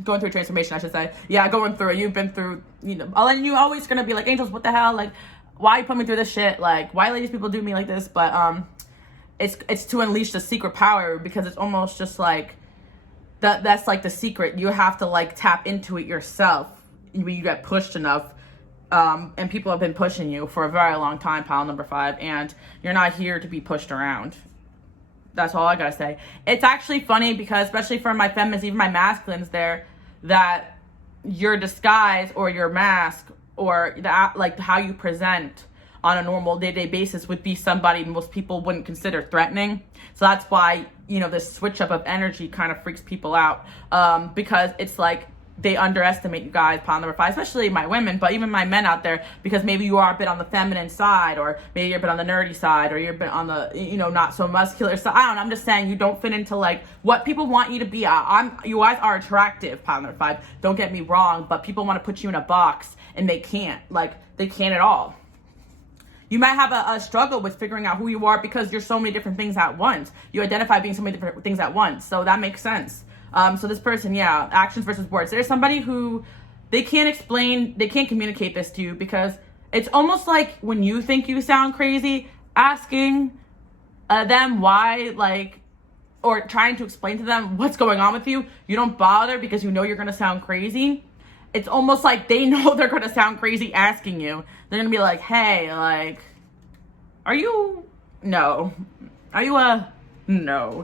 going through a transformation, I should say. Yeah, going through it. You've been through, and you're always going to be like, angels, what the hell? Like, why you put me through this shit? Like, why ladies people do me like this? But it's to unleash the secret power, because it's almost just like, that's like the secret. You have to like tap into it yourself when you get pushed enough. And people have been pushing you for a very long time, pile number 5, and you're not here to be pushed around. That's all I gotta say. It's actually funny because, especially for my feminines, even my masculines there, that your disguise or your mask or like how you present on a normal day-to-day basis would be somebody most people wouldn't consider threatening. So that's why, this switch up of energy kind of freaks people out, because it's like they underestimate you guys, pile number 5, especially my women, but even my men out there, because maybe you are a bit on the feminine side, or maybe you're a bit on the nerdy side, or you're a bit on the, not so muscular side. I don't know. I'm just saying you don't fit into like what people want you to be. You guys are attractive, pile number 5. Don't get me wrong, but people want to put you in a box, and they can't. Like, they can't at all. You might have a struggle with figuring out who you are because you're so many different things at once. You identify being so many different things at once. So that makes sense. So this person, yeah, actions versus words. There's somebody who they can't communicate this to you, because it's almost like when you think you sound crazy, asking them why, like, or trying to explain to them what's going on with you, you don't bother because you know you're going to sound crazy. It's almost like they know they're going to sound crazy asking you. They're going to be like, hey, like, no.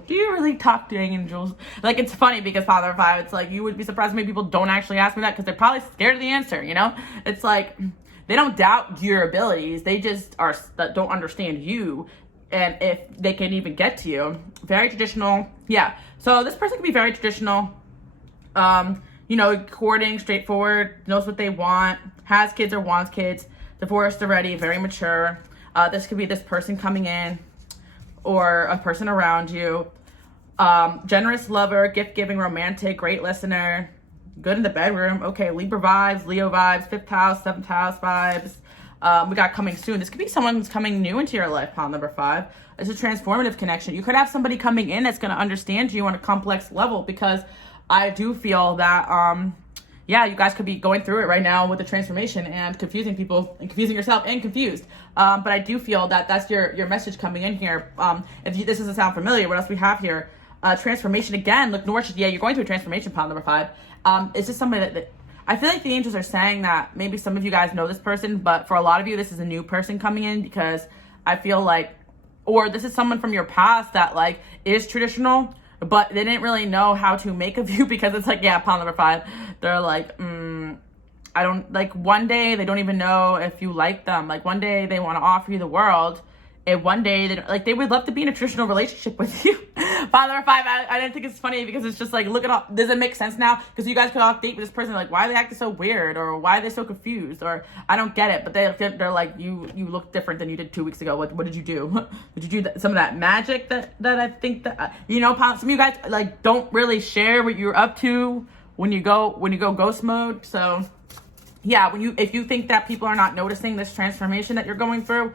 Do you really talk to angels? Like, it's funny because Father 5, it's like, you would be surprised many people don't actually ask me that, because they're probably scared of the answer, It's like, they don't doubt your abilities. They just don't understand you, and if they can even get to you. Very traditional. Yeah. So this person can be very traditional. Courting, straightforward, knows what they want, has kids or wants kids, divorced already, very mature. This could be this person coming in, or a person around you. Generous lover, gift-giving, romantic, great listener, good in the bedroom. Okay, Libra vibes, Leo vibes, 5th house, 7th house vibes. We got coming soon. This could be someone who's coming new into your life, pile number 5. It's a transformative connection. You could have somebody coming in that's going to understand you on a complex level, because I do feel that, you guys could be going through it right now with the transformation and confusing people and confusing yourself and confused. But I do feel that that's your message coming in here. This doesn't sound familiar, what else we have here? Transformation again. Look, North, you're going through a transformation, pile number 5. It's just somebody that I feel like the angels are saying that maybe some of you guys know this person, but for a lot of you, this is a new person coming in, because I feel like, or this is someone from your past that like is traditional, but they didn't really know how to make of you, because it's like, yeah, pile number 5. They're like, I don't, like, one day they don't even know if you like them. Like, one day they want to offer you the world, and one day they would love to be in a traditional relationship with you. Pile number 5, I didn't think it's funny, because it's just like, look at all, does it make sense now? Because you guys could all date with this person, like, why are they acting so weird, or why are they so confused, or I don't get it. But they're like, you look different than you did 2 weeks ago. What did you do? Did you do some of that magic that I think that some of you guys like don't really share what you're up to when you go ghost mode. So yeah, if you think that people are not noticing this transformation that you're going through,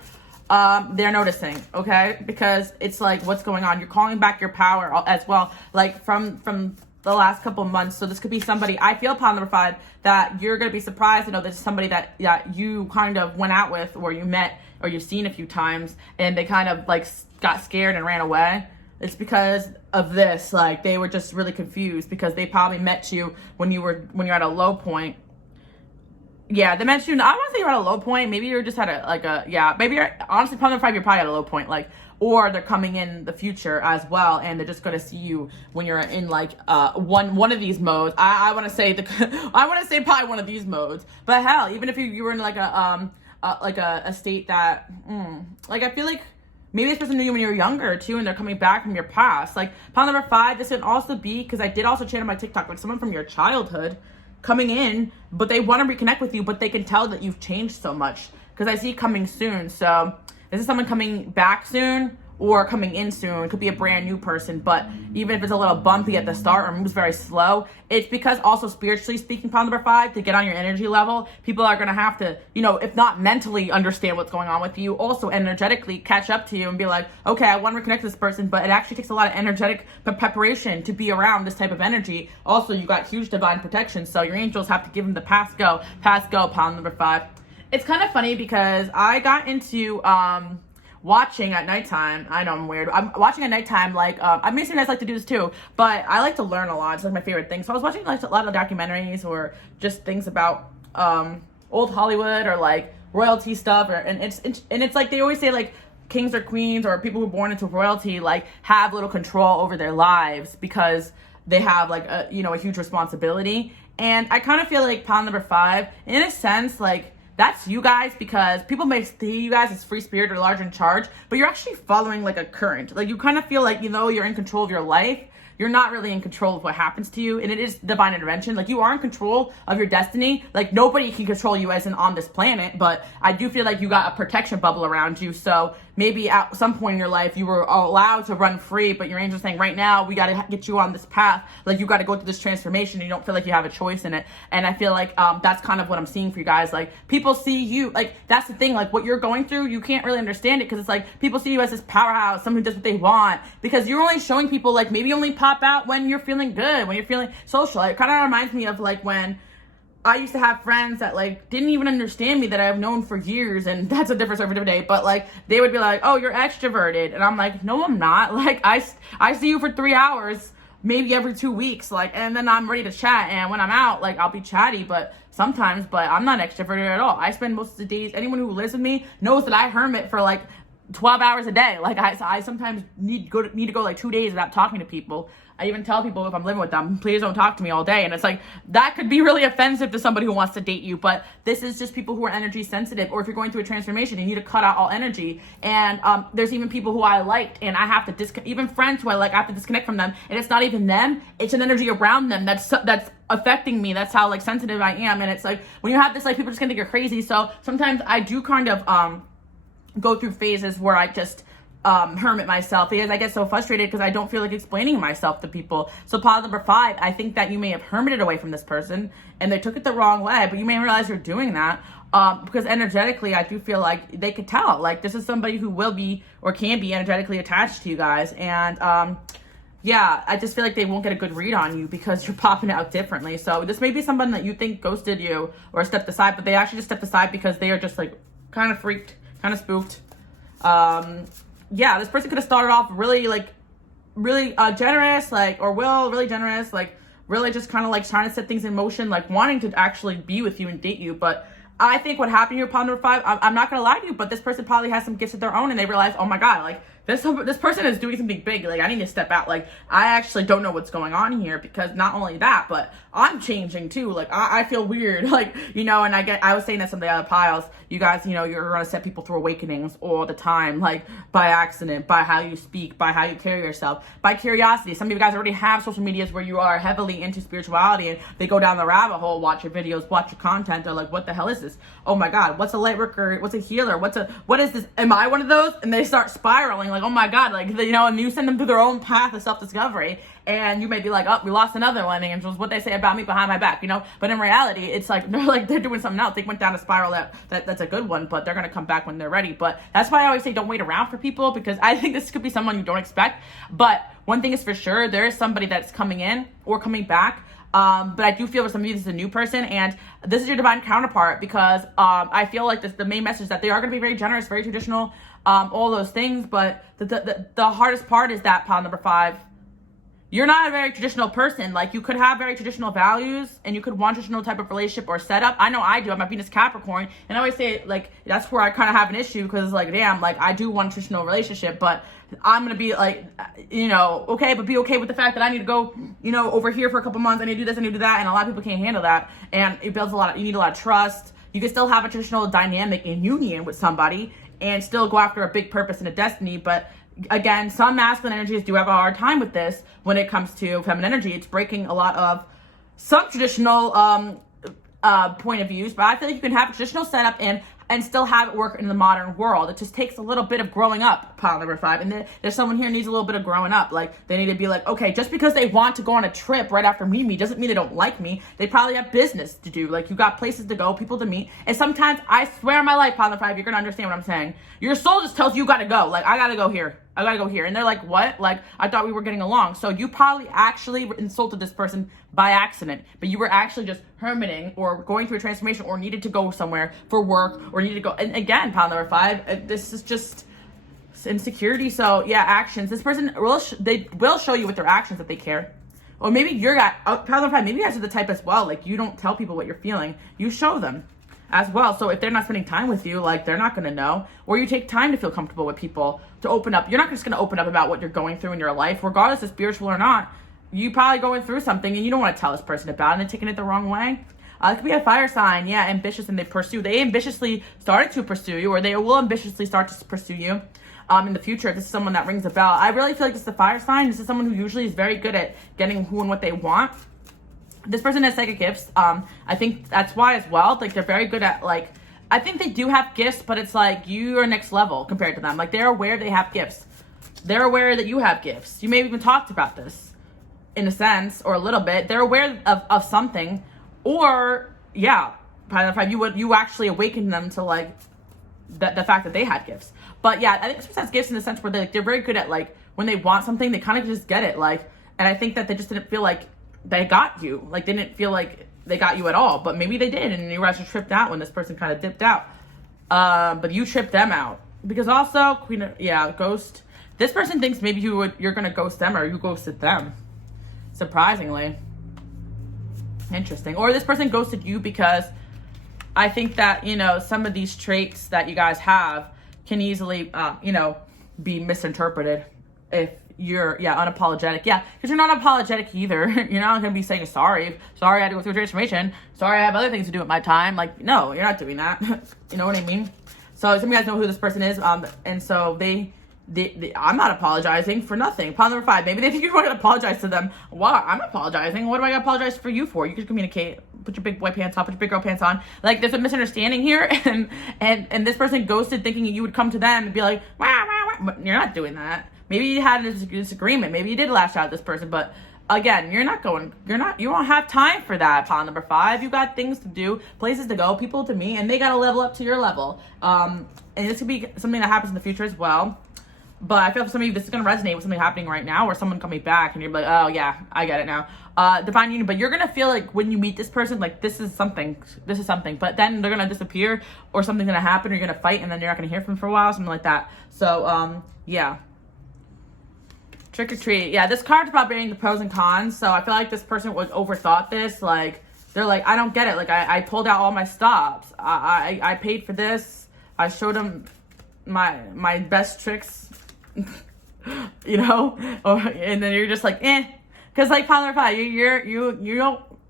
they're noticing, okay? Because it's like, what's going on? You're calling back your power as well, like from the last couple of months. So this could be somebody, I feel, pile number 5, that you're going to be surprised to know this is somebody that you kind of went out with, or you met, or you've seen a few times, and they kind of like got scared and ran away. It's because of this. Like, they were just really confused, because they probably met you when you're at a low point. Yeah, they met you. I want to say you're at a low point. Maybe you're just at maybe you're, honestly, pile number 5, you're probably at a low point. Like, or they're coming in the future as well, and they're just going to see you when you're in like one of these modes. I want to say probably one of these modes. But hell, even if you were in like a state that like, I feel like maybe this person knew you when you were younger too, and they're coming back from your past. Like, pile number 5, this could also be, because I did also channel my TikTok, like someone from your childhood coming in, but they want to reconnect with you, but they can tell that you've changed so much, because I see coming soon. So this is someone coming back soon, or coming in soon. It could be a brand new person, but even if it's a little bumpy at the start or moves very slow, it's because also spiritually speaking, pile number 5, to get on your energy level, people are going to have to, you know, if not mentally understand what's going on with you, also energetically catch up to you and be like, okay, I want to reconnect with this person, but it actually takes a lot of energetic preparation to be around this type of energy. Also, you got huge divine protection, so your angels have to give them the pass go, pile number 5. It's kind of funny because I got into watching at nighttime. I know I'm weird. I'm watching at nighttime, like, I mean, some guys like to do this too, but I like to learn a lot. It's like my favorite thing. So I was watching like a lot of documentaries or just things about old Hollywood or like royalty stuff, and it's like they always say like kings or queens or people who are born into royalty like have little control over their lives because they have like a, you know, a huge responsibility. And I kind of feel like pile number 5, in a sense, like, that's you guys, because people may see you guys as free spirit or large in charge, but you're actually following like a current. Like, you kind of feel like, you know, you're in control of your life. You're not really in control of what happens to you, and it is divine intervention. Like, you are in control of your destiny. Like, nobody can control you as in on this planet, but I do feel like you got a protection bubble around you. So maybe at some point in your life you were allowed to run free, but your angel's saying right now we got to get you on this path. Like, you got to go through this transformation. And you don't feel like you have a choice in it. And I feel like that's kind of what I'm seeing for you guys. Like, people see you, like, that's the thing, like what you're going through, you can't really understand it because it's like people see you as this powerhouse, someone who does what they want, because you're only showing people like maybe only pop out when you're feeling good, when you're feeling social. It kind of reminds me of like when I used to have friends that like didn't even understand me, that I've known for years, and that's a different story for a different day, but like they would be like, oh, you're extroverted, and I'm like, no, I'm not. Like, I see you for 3 hours maybe every 2 weeks, like, and then I'm ready to chat, and when I'm out, like, I'll be chatty, but sometimes, but I'm not extroverted at all. I spend most of the days, anyone who lives with me knows that I hermit for like 12 hours a day. Like, I sometimes need to go like 2 days without talking to people. I even tell people if I'm living with them, please don't talk to me all day. And it's like, that could be really offensive to somebody who wants to date you. But this is just people who are energy sensitive, or if you're going through a transformation, you need to cut out all energy. And there's even people who I liked, and I have to even friends who I like, I have to disconnect from them. And it's not even them, it's an energy around them that's affecting me. That's how like sensitive I am. And it's like, when you have this, like, people just gonna think you're crazy. So sometimes I do kind of go through phases where I just hermit myself, because I get so frustrated because I don't feel like explaining myself to people. So pile number 5, I think that you may have hermited away from this person and they took it the wrong way, but you may realize you're doing that because energetically I do feel like they could tell, like, this is somebody who will be or can be energetically attached to you guys. And yeah, I just feel like they won't get a good read on you because you're popping out differently. So this may be someone that you think ghosted you or stepped aside, but they actually just stepped aside because they are just like kind of freaked, kind of spooked. Yeah, this person could have started off really generous, like, or really generous, like really just kind of like trying to set things in motion, like wanting to actually be with you and date you. But I think what happened here, pile number 5, I'm not gonna lie to you, but this person probably has some gifts of their own, and they realize, oh my god, like this person is doing something big. Like, I need to step out. Like, I actually don't know what's going on here, because not only that, but I'm changing too. Like, I feel weird. Like, you know, and I was saying that some of the other piles, you guys, you know, you're gonna set people through awakenings all the time, like by accident, by how you speak, by how you carry yourself, by curiosity. Some of you guys already have social medias where you are heavily into spirituality, and they go down the rabbit hole, watch your videos, watch your content. They're like, what the hell is this? Oh my god, what's a light worker? What's a healer? What is this? Am I one of those? And they start spiraling, like, oh my god, like, you know, and you send them through their own path of self-discovery, and you may be like, oh, we lost another one, angels, what they say about me behind my back, you know? But in reality, it's like they're doing something else. They went down a spiral that's a good one, but they're gonna come back when they're ready. But that's why I always say don't wait around for people, because I think this could be someone you don't expect. But one thing is for sure, there is somebody that's coming in or coming back. But I do feel for some of you this is a new person, and this is your divine counterpart, because I feel like the main message is that they are going to be very generous, very traditional, all those things. But the hardest part is that pile number 5, you're not a very traditional person. Like, you could have very traditional values, and you could want traditional type of relationship or setup. I know I do. I'm a Venus Capricorn, and I always say, like, that's where I kind of have an issue, because it's like, damn, like, I do want a traditional relationship, but I'm gonna be like, you know, okay, but be okay with the fact that I need to go, you know, over here for a couple months. I need to do this, I need to do that, and a lot of people can't handle that, and it builds you need a lot of trust. You can still have a traditional dynamic in union with somebody and still go after a big purpose and a destiny. But again, some masculine energies do have a hard time with this when it comes to feminine energy. It's breaking a lot of some traditional point of views, but I feel like you can have a traditional setup and and still have it work in the modern world. It just takes a little bit of growing up, pile number 5. And there's someone here who needs a little bit of growing up. Like, they need to be like, okay, just because they want to go on a trip right after meeting me doesn't mean they don't like me. They probably have business to do. Like, you got places to go, people to meet. And sometimes, I swear on my life, pile number 5, you're going to understand what I'm saying. Your soul just tells you got to go. Like, I got to go here. I gotta go here. And they're like, what? Like, I thought we were getting along. So you probably actually insulted this person by accident, but you were actually just hermiting or going through a transformation or needed to go somewhere for work or needed to go. And again, pile number 5, this is just insecurity. So yeah, actions. This person they will show you with their actions that they care. Or maybe you're pile number 5, maybe you guys are the type as well. Like, you don't tell people what you're feeling. You show them as well. So if they're not spending time with you, like, they're not going to know. Or you take time to feel comfortable with people, to open up. You're not just going to open up about what you're going through in your life, regardless if spiritual or not. You probably going through something and you don't want to tell this person about it and they're taking it the wrong way. It could be a fire sign. Yeah, ambitious, and they ambitiously started to pursue you, or they will ambitiously start to pursue you in the future. If this is someone that rings a bell, I really feel like this is a fire sign. This is someone who usually is very good at getting who and what they want. This person has psychic gifts. I think that's why as well. Like, they're very good at, like, I think they do have gifts, but it's like you are next level compared to them. Like, they're aware they have gifts. They're aware that you have gifts. You may have even talked about this in a sense, or a little bit. They're aware of something, or yeah, you actually awakened them to, like, the fact that they had gifts. But yeah, I think this person has gifts in the sense where they're very good at, like, when they want something, they kind of just get it. Like, and I think that they just didn't feel like they got you. Like, they didn't feel like they got you at all, but maybe they did, and you guys were tripped out when this person kind of dipped out. But you tripped them out. Because also, ghost. This person thinks maybe you're gonna ghost them, or you ghosted them. Surprisingly. Interesting. Or this person ghosted you because I think that, some of these traits that you guys have can easily, be misinterpreted if you're unapologetic. Yeah, because you're not apologetic either. You're not gonna be saying sorry I had to go through a transformation, sorry I have other things to do with my time. Like, no, you're not doing that. You know what I mean? So some of you guys know who this person is, and so they I'm not apologizing for nothing. Pile number 5, maybe they think you're going to apologize to them. Why? I'm apologizing. What am I going to apologize for you for? You can communicate. Put your big boy pants on. Put your big girl pants on. Like, there's a misunderstanding here, and this person ghosted thinking you would come to them and be like, wah, wah, wah. But you're not doing that. Maybe you had a disagreement. Maybe you did lash out at this person, but again, you don't have time for that, pile number 5. You got things to do, places to go, people to meet, and they got to level up to your level. And this could be something that happens in the future as well. But I feel for some of you, this is going to resonate with something happening right now, or someone coming back, and you're like, oh yeah, I get it now. Divine union, but you're going to feel like when you meet this person, like, this is something, but then they're going to disappear, or something's going to happen, or you're going to fight, and then you're not going to hear from them for a while, something like that. So, yeah. Trick or treat. Yeah, this card's about being the pros and cons, so I feel like this person was overthought this. Like, they're like, I don't get it. Like, I pulled out all my stops. I paid for this. I showed them my best tricks. And then you're just like, because like pile number 5,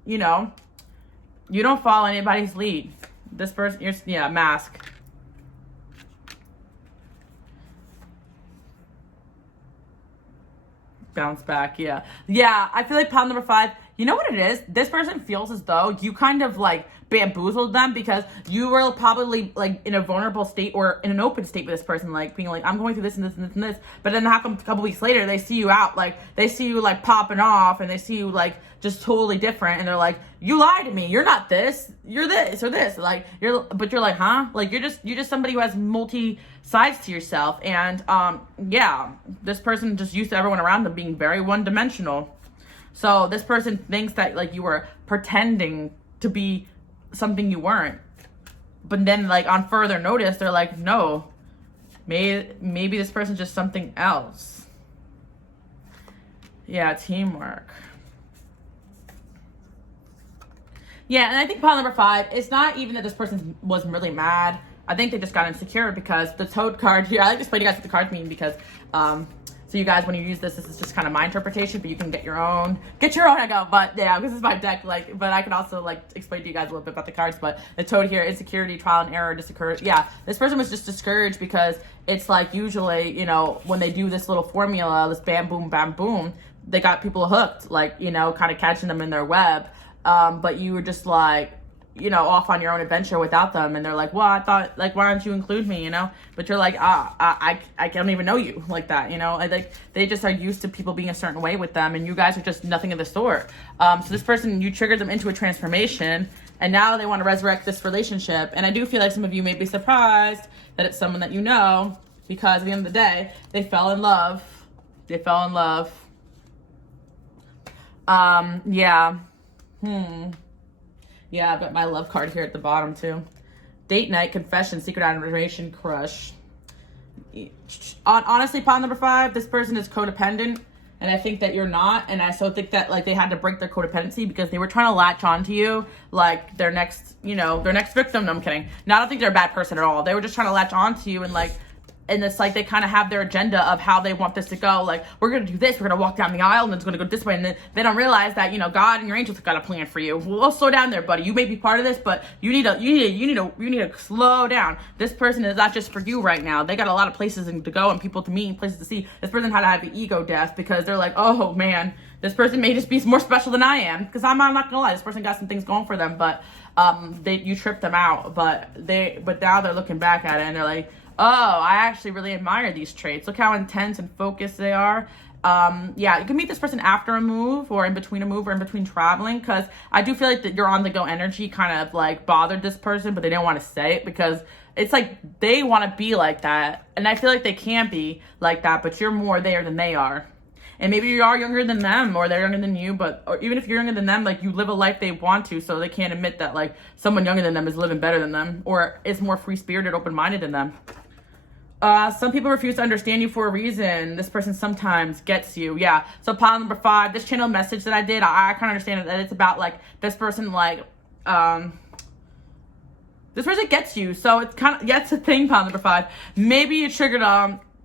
you don't follow anybody's lead. This person, mask. Bounce back. Yeah, I feel like pile number 5, you know what it is? This person feels as though you kind of like bamboozled them, because you were probably like in a vulnerable state or in an open state with this person, like being like, I'm going through this and this and this and this, but then how come a couple weeks later they see you out, like they see you like popping off, and they see you like just totally different, and they're like, you lied to me, you're not this, you're this or this, like you're like, huh? Like you're just somebody who has multi sides to yourself. And this person just used to everyone around them being very one-dimensional. So this person thinks that like you were pretending to be something you weren't, but then like on further notice they're like, no, maybe this person's just something else. Yeah, teamwork. Yeah, and I think pile number 5, it's not even that this person was really mad. I think they just got insecure, because the Toad card here, I like to explain to you guys what the cards mean, because so you guys, when you use this is just kind of my interpretation, but you can get your own, I go, but yeah, this is my deck, like, but I can also like explain to you guys a little bit about the cards. But the Toad here, insecurity, trial and error, discouraged. Yeah, this person was just discouraged, because it's like usually, when they do this little formula, this bam, boom, bam, boom, they got people hooked, like, kind of catching them in their web. But you were just like, you know, off on your own adventure without them, and they're like, well, I thought, like, why don't you include me, you know? But you're like, I don't even know you like that, you know? Like, they just are used to people being a certain way with them, and you guys are just nothing of the sort. So this person, you triggered them into a transformation, and now they want to resurrect this relationship. And I do feel like some of you may be surprised that it's someone that you know, because at the end of the day, they fell in love. They fell in love. Yeah. Yeah, I've got my love card here at the bottom too. Date night, confession, secret admiration, crush. Honestly, pile number 5, this person is codependent, and I think that you're not. And I so think that, like, they had to break their codependency because they were trying to latch onto you like their next, you know, their next victim. No, I'm kidding. No, I don't think they're a bad person at all. They were just trying to latch onto you, and like, and it's like they kind of have their agenda of how they want this to go. Like, we're going to do this. We're going to walk down the aisle and it's going to go this way. And then they don't realize that, you know, God and your angels have got a plan for you. Well, slow down there, buddy. You may be part of this, but you need to slow down. This person is not just for you right now. They got a lot of places to go and people to meet and places to see. This person had to have the ego death because they're like, oh man, this person may just be more special than I am. Because I'm not going to lie. This person got some things going for them, but you tripped them out. But now they're looking back at it and they're like, oh, I actually really admire these traits. Look how intense and focused they are. Yeah, you can meet this person after a move or in between a move or in between traveling, because I do feel like that your on the go energy kind of like bothered this person, but they didn't want to say it because it's like they want to be like that. And I feel like they can be like that, but you're more there than they are. And maybe you are younger than them or they're younger than you, or even if you're younger than them, like you live a life they want to, so they can't admit that like someone younger than them is living better than them or is more free-spirited, open-minded than them. Some people refuse to understand you for a reason. This person sometimes gets you. Yeah. So pile number 5, this channel message that I did, I kind of understand that it's about like this person, like, this person gets you. So it's kind of, yeah, it's a thing, pile number 5. Maybe you triggered,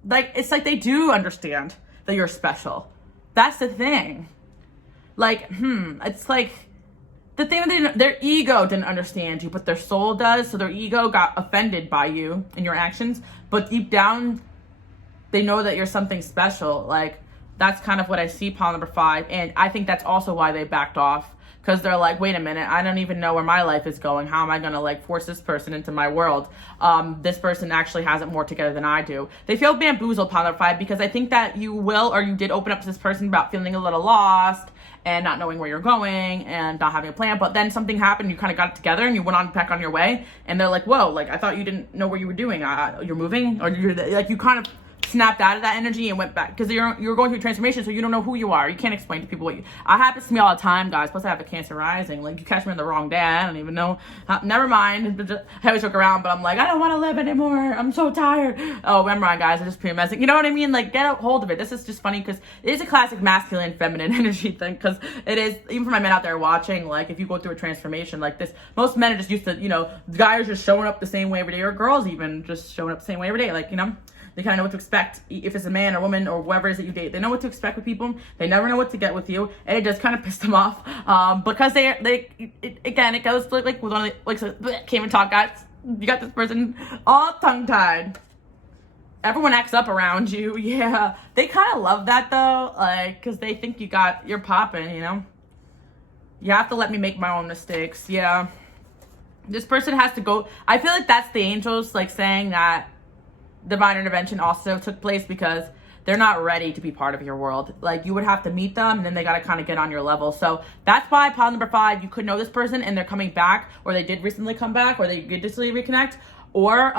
like, it's like they do understand that you're special. That's the thing. Like, it's like, the thing that their ego didn't understand you, but their soul does. So their ego got offended by you and your actions, but deep down, they know that you're something special. Like, that's kind of what I see, pile number 5. And I think that's also why they backed off, because they're like, wait a minute, I don't even know where my life is going. How am I going to like force this person into my world? This person actually has it more together than I do. They feel bamboozled, pile number 5, because I think that you will, or you did open up to this person about feeling a little lost and not knowing where you're going and not having a plan. But then something happened, you kind of got it together and you went on back on your way. And they're like, whoa, like I thought you didn't know where you were doing. You're moving, or you're like, you kind of snapped out of that energy and went back, because you're going through transformation, so you don't know who you are. You can't explain to people what you. It happens to me all the time, guys. Plus I have a Cancer rising. Like, you catch me on the wrong day, I don't even know. Never mind. I always joke around, but I'm like, I don't want to live anymore. I'm so tired. Oh, never mind, guys. I'm just pre-messing. You know what I mean? Like, get a hold of it. This is just funny because it is a classic masculine feminine energy thing. Because it is, even for my men out there watching, like if you go through a transformation like this, most men are just used to, you know, guys are just showing up the same way every day, or girls even just showing up the same way every day. Like, you know. They kind of know what to expect. If it's a man or woman or whoever it is that you date, they know what to expect with people. They never know what to get with you, and it does kind of piss them off because again, it goes like with one of the, like, so, can't even talk, guys. You got this person all tongue tied. Everyone acts up around you. Yeah, they kind of love that though, like, because they think you're popping. You know, you have to let me make my own mistakes. Yeah, this person has to go. I feel like that's the angels like saying that divine intervention also took place because they're not ready to be part of your world. Like, you would have to meet them and then they got to kind of get on your level. So that's why pile number 5, you could know this person and they're coming back, or they did recently come back, or they could digitally reconnect, or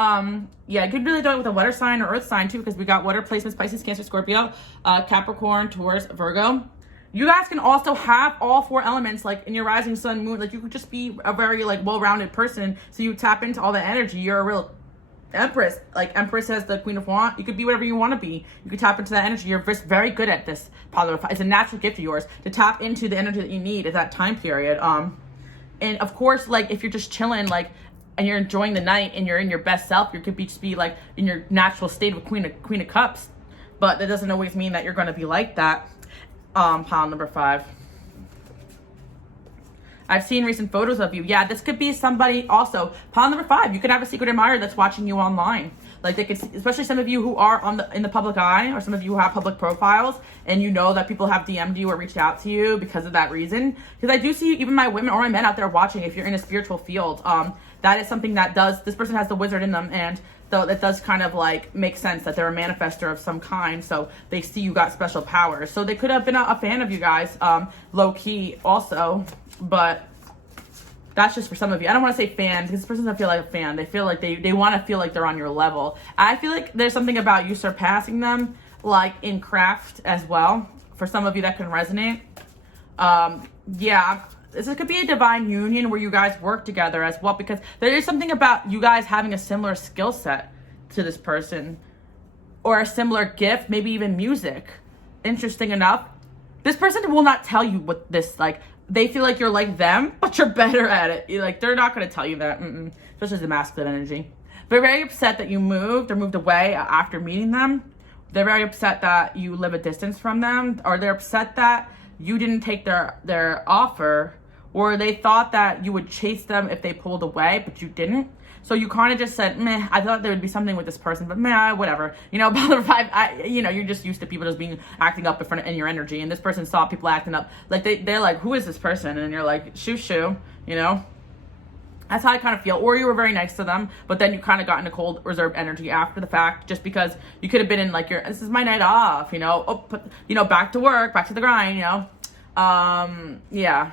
yeah, you could really do it with a water sign or earth sign too, because we got water placements: Pisces, Cancer, Scorpio, Capricorn, Taurus, Virgo. You guys can also have all 4 elements like in your rising sun, moon. Like, you could just be a very like well-rounded person, so you tap into all the energy. You're a real Empress. Like, Empress has the Queen of Wands. You could be whatever you want to be. You could tap into that energy. You're just very good at this. It's a natural gift of yours to tap into the energy that you need at that time period. And of course, like, if you're just chilling, like, and you're enjoying the night and you're in your best self, you could just be like in your natural state of Queen of Cups. But that doesn't always mean that you're going to be like that. Pile number 5. I've seen recent photos of you. Yeah, this could be somebody also. Pile number 5, you could have a secret admirer that's watching you online. Like they could, especially some of you who are in the public eye, or some of you who have public profiles, and you know that people have DM'd you or reached out to you because of that reason. Because I do see even my women or my men out there watching. If you're in a spiritual field, that is something that this person has the wizard in them, and so it does kind of like make sense that they're a manifester of some kind. So they see you got special powers. So they could have been a fan of you guys, low key also, but that's just for some of you. I don't want to say fan, because this person doesn't feel like a fan. They feel like they want to feel like they're on your level. I feel like there's something about you surpassing them, like in craft as well. For some of you that can resonate. Yeah, this could be a divine union where you guys work together as well, because there is something about you guys having a similar skill set to this person, or a similar gift, maybe even music. Interesting enough, this person will not tell you what this, like, they feel like you're like them, but you're better at it. Like, they're not going to tell you that. Especially the masculine energy. They're very upset that you moved or moved away after meeting them. They're very upset that you live a distance from them, or they're upset that you didn't take their offer, or they thought that you would chase them if they pulled away, but you didn't. So you kind of just said, meh, I thought there would be something with this person, but meh, whatever. You know, about the 5, you're just used to people just acting up in your energy. And this person saw people acting up. Like, they're like, who is this person? And you're like, shoo, you know? That's how I kind of feel. Or you were very nice to them, but then you kind of got into cold, reserved energy after the fact, just because you could have been in like this is my night off, you know? Back to work, back to the grind, you know? Yeah.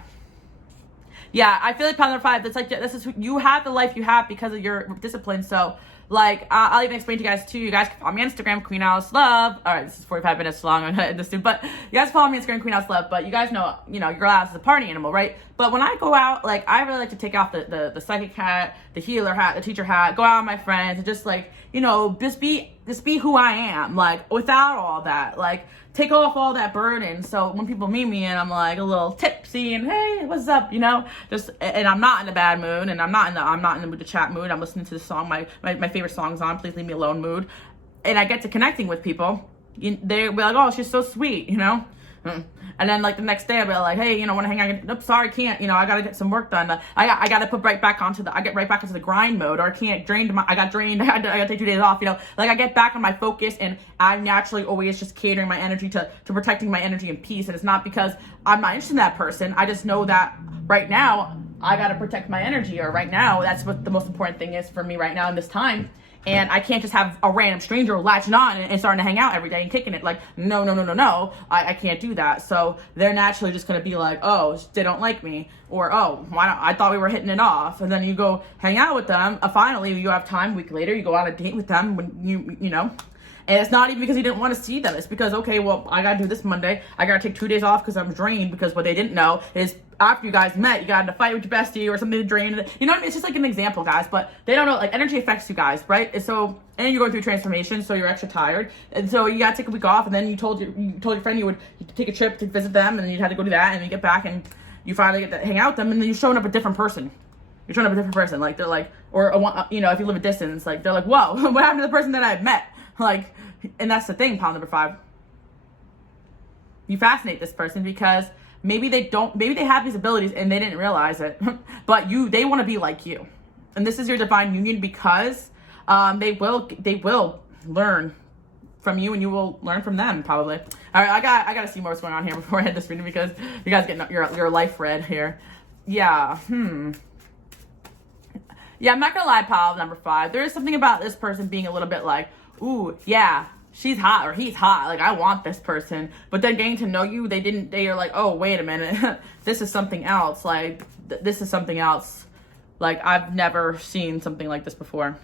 Yeah, I feel like Power 5, that's like, this is, you have the life you have because of your discipline. So, like, I'll even explain to you guys, too. You guys can follow me on Instagram, Queen Alice Love. All right, this is 45 minutes long. I'm going to end this soon. But you guys follow me on Instagram, Queen Alice Love. But you guys know, your girl Alice is a party animal, right? But when I go out, like, I really like to take off the psychic hat, the healer hat, the teacher hat, go out with my friends, and just, like, just be who I am. Like, without all that. Like, take off all that burden. So when people meet me and I'm like a little tipsy and hey, what's up, and I'm not in a bad mood, and I'm not in the mood to chat mood. I'm listening to the song my favorite song's on, please leave me alone mood, and I get to connecting with people. They'll be like, oh, she's so sweet, And then like the next day I'll be like, hey, want to hang out? Nope, sorry, can't. I gotta get some work done. I gotta put I get right back into the grind mode, or I can't I got drained. I gotta take 2 days off. Like I get back on my focus, and I'm naturally always just catering my energy to protecting my energy and peace. And it's not because I'm not interested in that person. I just know that right now I gotta protect my energy, or right now that's what the most important thing is for me right now in this time. And I can't just have a random stranger latching on and starting to hang out every day and kicking it. Like, no. I can't do that. So they're naturally just going to be like, oh, they don't like me. Or, oh, I thought we were hitting it off. And then you go hang out with them. Finally, you have time. A week later, you go on a date with them when you know. And it's not even because you didn't want to see them. It's because, okay, well, I got to do this Monday. I got to take 2 days off because I'm drained. Because what they didn't know is after you guys met, you got into a fight with your bestie or something to drain it. You know what I mean? It's just like an example, guys. But they don't know, like, energy affects you guys, right? And you're going through transformation, so you're extra tired. And so you got to take a week off. And then you told your friend you would take a trip to visit them. And then you had to go do that. And then you get back and you finally get to hang out with them. And then you're showing up a different person. You're showing up a different person. Like, they're like, if you live a distance, like, they're like, whoa, what happened to the person that I've met? Like, and that's the thing, pile number 5. You fascinate this person because maybe they have these abilities and they didn't realize it, but they want to be like you. And this is your divine union because they will learn from you and you will learn from them probably. All right, I got to see more what's going on here before I end this reading because you guys get your life read here. Yeah, Yeah, I'm not going to lie, pile number 5. There is something about this person being a little bit like, ooh, yeah, she's hot or he's hot. Like, I want this person. But then getting to know you, they are like, oh, wait a minute. This is something else. Like, this is something else. Like, I've never seen something like this before.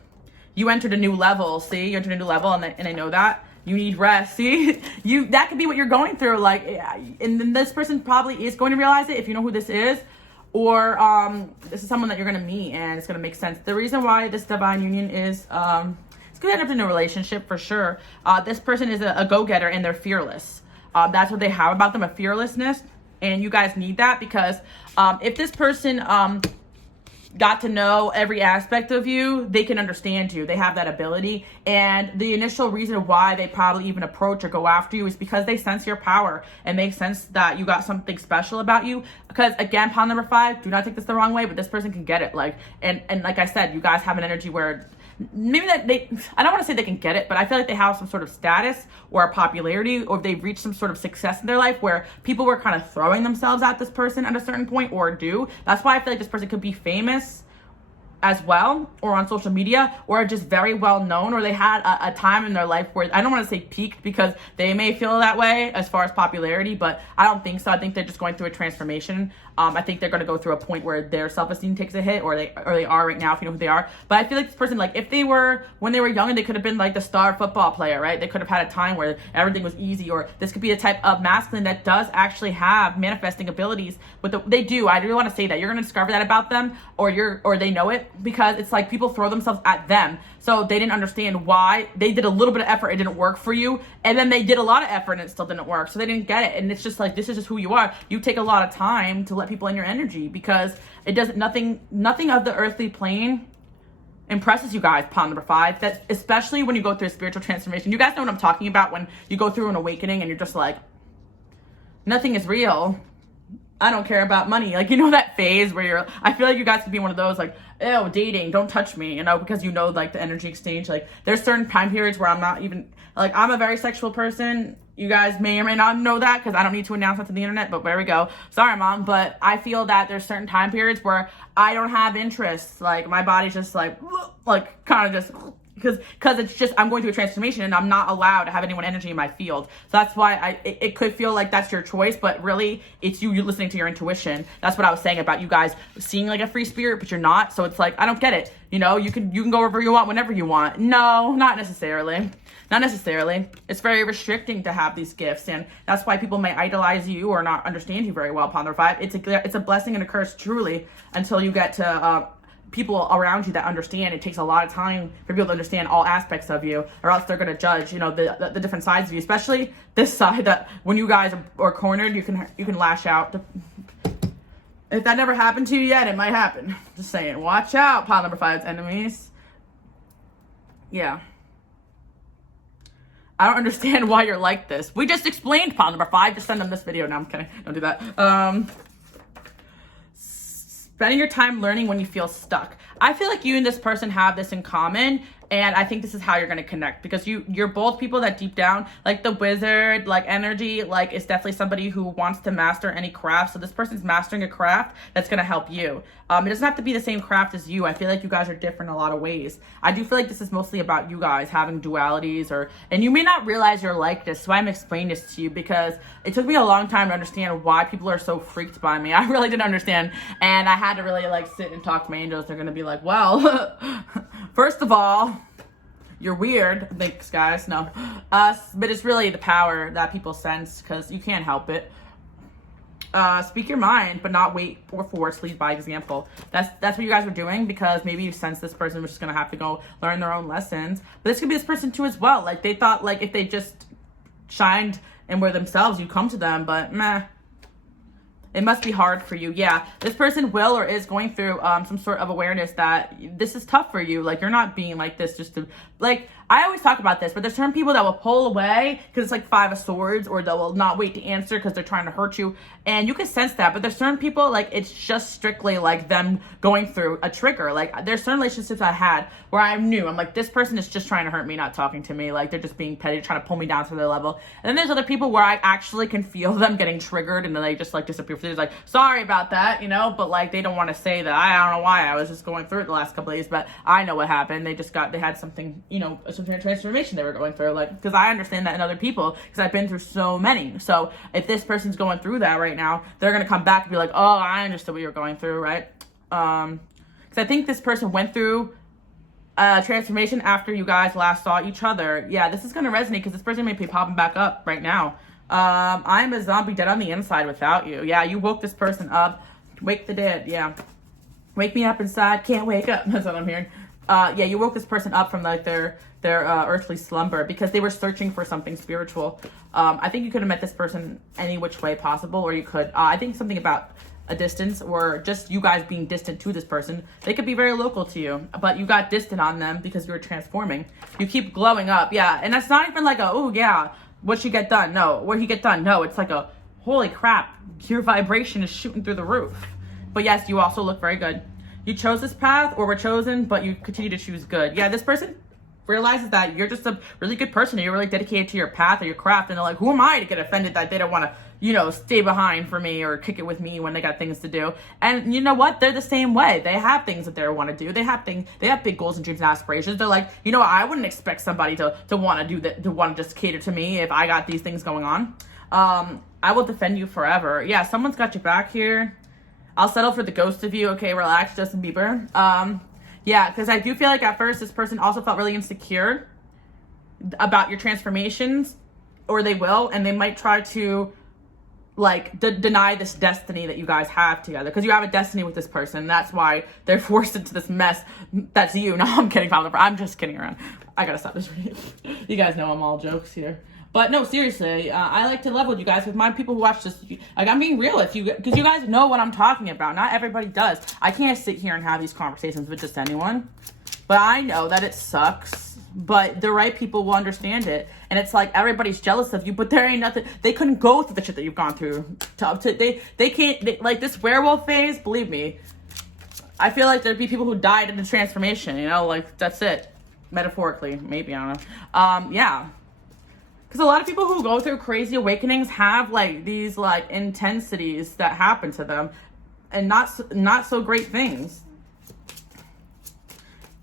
You entered a new level. See, you entered a new level, and I know that. You need rest. See, that could be what you're going through. Like, and then this person probably is going to realize it if you know who this is. Or this is someone that you're going to meet, and it's going to make sense. The reason why this divine union is... it's going to end up in a relationship for sure. This person is a go-getter and they're fearless. That's what they have about them, a fearlessness. And you guys need that because if this person, got to know every aspect of you, they can understand you. They have that ability. And the initial reason why they probably even approach or go after you is because they sense your power and they sense that you got something special about you. Because again, pile number 5, do not take this the wrong way, but this person can get it. Like, and like I said, you guys have an energy where maybe that I don't want to say they can get it, but I feel like they have some sort of status or a popularity, or they've reached some sort of success in their life where people were kind of throwing themselves at this person at a certain point, or do. That's why I feel like this person could be famous as well, or on social media, or just very well known, or they had a time in their life where, I don't want to say peaked because they may feel that way as far as popularity, but I don't think so. I think they're just going through a transformation. I think they're going to go through a point where their self-esteem takes a hit, or they are right now, if you know who they are. But I feel like this person, like, if they were, when they were young, they could have been like the star football player, right? They could have had a time where everything was easy, or this could be a type of masculine that does actually have manifesting abilities. They do. I really want to say that you're going to discover that about them, or they know it, because it's like people throw themselves at them. So they didn't understand why. They did a little bit of effort, it didn't work for you, and then they did a lot of effort and it still didn't work. So they didn't get it. And it's just like, this is just who you are. You take a lot of time to let people in your energy, because it doesn't, nothing of the earthly plane impresses you guys, pile number 5. That, especially when you go through a spiritual transformation. You guys know what I'm talking about, when you go through an awakening and you're just like, nothing is real. I don't care about money. Like, you know, that phase where I feel like you guys could be one of those, like, ew, dating, don't touch me, you know, because you know, like, the energy exchange. Like, there's certain time periods where I'm not even, like, I'm a very sexual person. You guys may or may not know that, because I don't need to announce that to the internet, but there we go. Sorry, Mom, but I feel that there's certain time periods where I don't have interests. Like, my body's just like kind of just, because it's just, I'm going through a transformation and I'm not allowed to have anyone energy in my field. So that's why it could feel like that's your choice, but really it's you listening to your intuition. That's what I was saying about you guys seeing like a free spirit, but you're not. So it's like, I don't get it. You know, you can go wherever you want, whenever you want. No, not necessarily. Not necessarily. It's very restricting to have these gifts, and that's why people may idolize you or not understand you very well upon their 5. It's a blessing and a curse, truly, until you get to people around you that understand. It takes a lot of time for people to understand all aspects of you, or else they're going to judge, you know, the different sides of you, especially this side that when you guys are cornered, you can lash out. If that never happened to you yet, it might happen. Just saying, watch out, pile number 5's enemies. Yeah. I don't understand why you're like this. We just explained pile number 5. Just send them this video. No, I'm kidding. Don't do that. Spending your time learning when you feel stuck. I feel like you and this person have this in common, and I think this is how you're going to connect, because you're both people that deep down, like the wizard, like energy, like it's definitely somebody who wants to master any craft. So this person's mastering a craft that's going to help you. It doesn't have to be the same craft as you. I feel like you guys are different in a lot of ways. I do feel like this is mostly about you guys having dualities, and you may not realize you're like this. So I'm explaining this to you because it took me a long time to understand why people are so freaked by me. I really didn't understand, and I had to really like sit and talk to my angels. They're going to be like, well, first of all, you're weird. Thanks, guys. No. But it's really the power that people sense, because you can't help it. Speak your mind, but not wait or force, lead by example. That's what you guys are doing, because maybe you sense this person was just going to have to go learn their own lessons. But this could be this person too as well. Like, they thought, like, if they just shined and were themselves, you'd come to them, but meh. It must be hard for you. Yeah, this person will or is going through some sort of awareness that this is tough for you. Like, you're not being like this just to, like, I always talk about this, but there's certain people that will pull away because it's like 5 of Swords, or they will not wait to answer because they're trying to hurt you. And you can sense that, but there's certain people, like, it's just strictly like them going through a trigger. Like, there's certain relationships I had where I knew, I'm like, this person is just trying to hurt me, not talking to me. Like, they're just being petty, trying to pull me down to their level. And then there's other people where I actually can feel them getting triggered, and then they just like disappear. It's like, sorry about that, you know, but like, they don't want to say that. I don't know why. I was just going through it the last couple of days, but I know what happened. They had something, you know, some transformation they were going through, like, because I understand that in other people, because I've been through so many. So if this person's going through that right now, they're going to come back and be like, oh, I understood what you were going through, right? Because I think this person went through transformation after you guys last saw each other. Yeah, this is going to resonate, because this person may be popping back up right now. I'm a zombie dead on the inside without you. Yeah, you woke this person up. Wake the dead. Yeah. Wake me up inside. Can't wake up. That's what I'm hearing. Yeah, you woke this person up from like their earthly slumber, because they were searching for something spiritual. I think you could have met this person any which way possible, or you could, I think something about a distance, or just you guys being distant to this person. They could be very local to you, but you got distant on them because you were transforming. You keep glowing up. Yeah. And that's not even like a, oh yeah, what you get done? No. What you get done? No. It's like a, holy crap, your vibration is shooting through the roof. But yes, you also look very good. You chose this path or were chosen, but you continue to choose good. Yeah, this person realizes that you're just a really good person and you're really dedicated to your path or your craft, and they're like, who am I to get offended that they don't want to, you know, stay behind for me or kick it with me when they got things to do. And you know what? They're the same way. They have things that they want to do. They have big goals and dreams and aspirations. They're like, you know, I wouldn't expect somebody to want to do that, to want to just cater to me if I got these things going on. I will defend you forever. Yeah, someone's got your back here. I'll settle for the ghost of you. Okay, relax, Justin Bieber. Yeah, because I do feel like at first this person also felt really insecure about your transformations, or they will, and they might try to like deny this destiny that you guys have together, because you have a destiny with this person. That's why they're forced into this mess. That's you. No, I'm kidding. I'm just kidding around. I gotta stop this reading. You guys know I'm all jokes here. But no, seriously, I like to level with you guys. With my people who watch this, like, I'm being real with you, because you guys know what I'm talking about. Not everybody does. I can't sit here and have these conversations with just anyone. But I know that it sucks. But the right people will understand it. And it's like everybody's jealous of you, but there ain't nothing. They couldn't go through the shit that you've gone through. They can't, like this werewolf phase, believe me. I feel like there'd be people who died in the transformation, you know, like that's it. Metaphorically, maybe, I don't know. Yeah. Because a lot of people who go through crazy awakenings have like these like intensities that happen to them, and not so great things.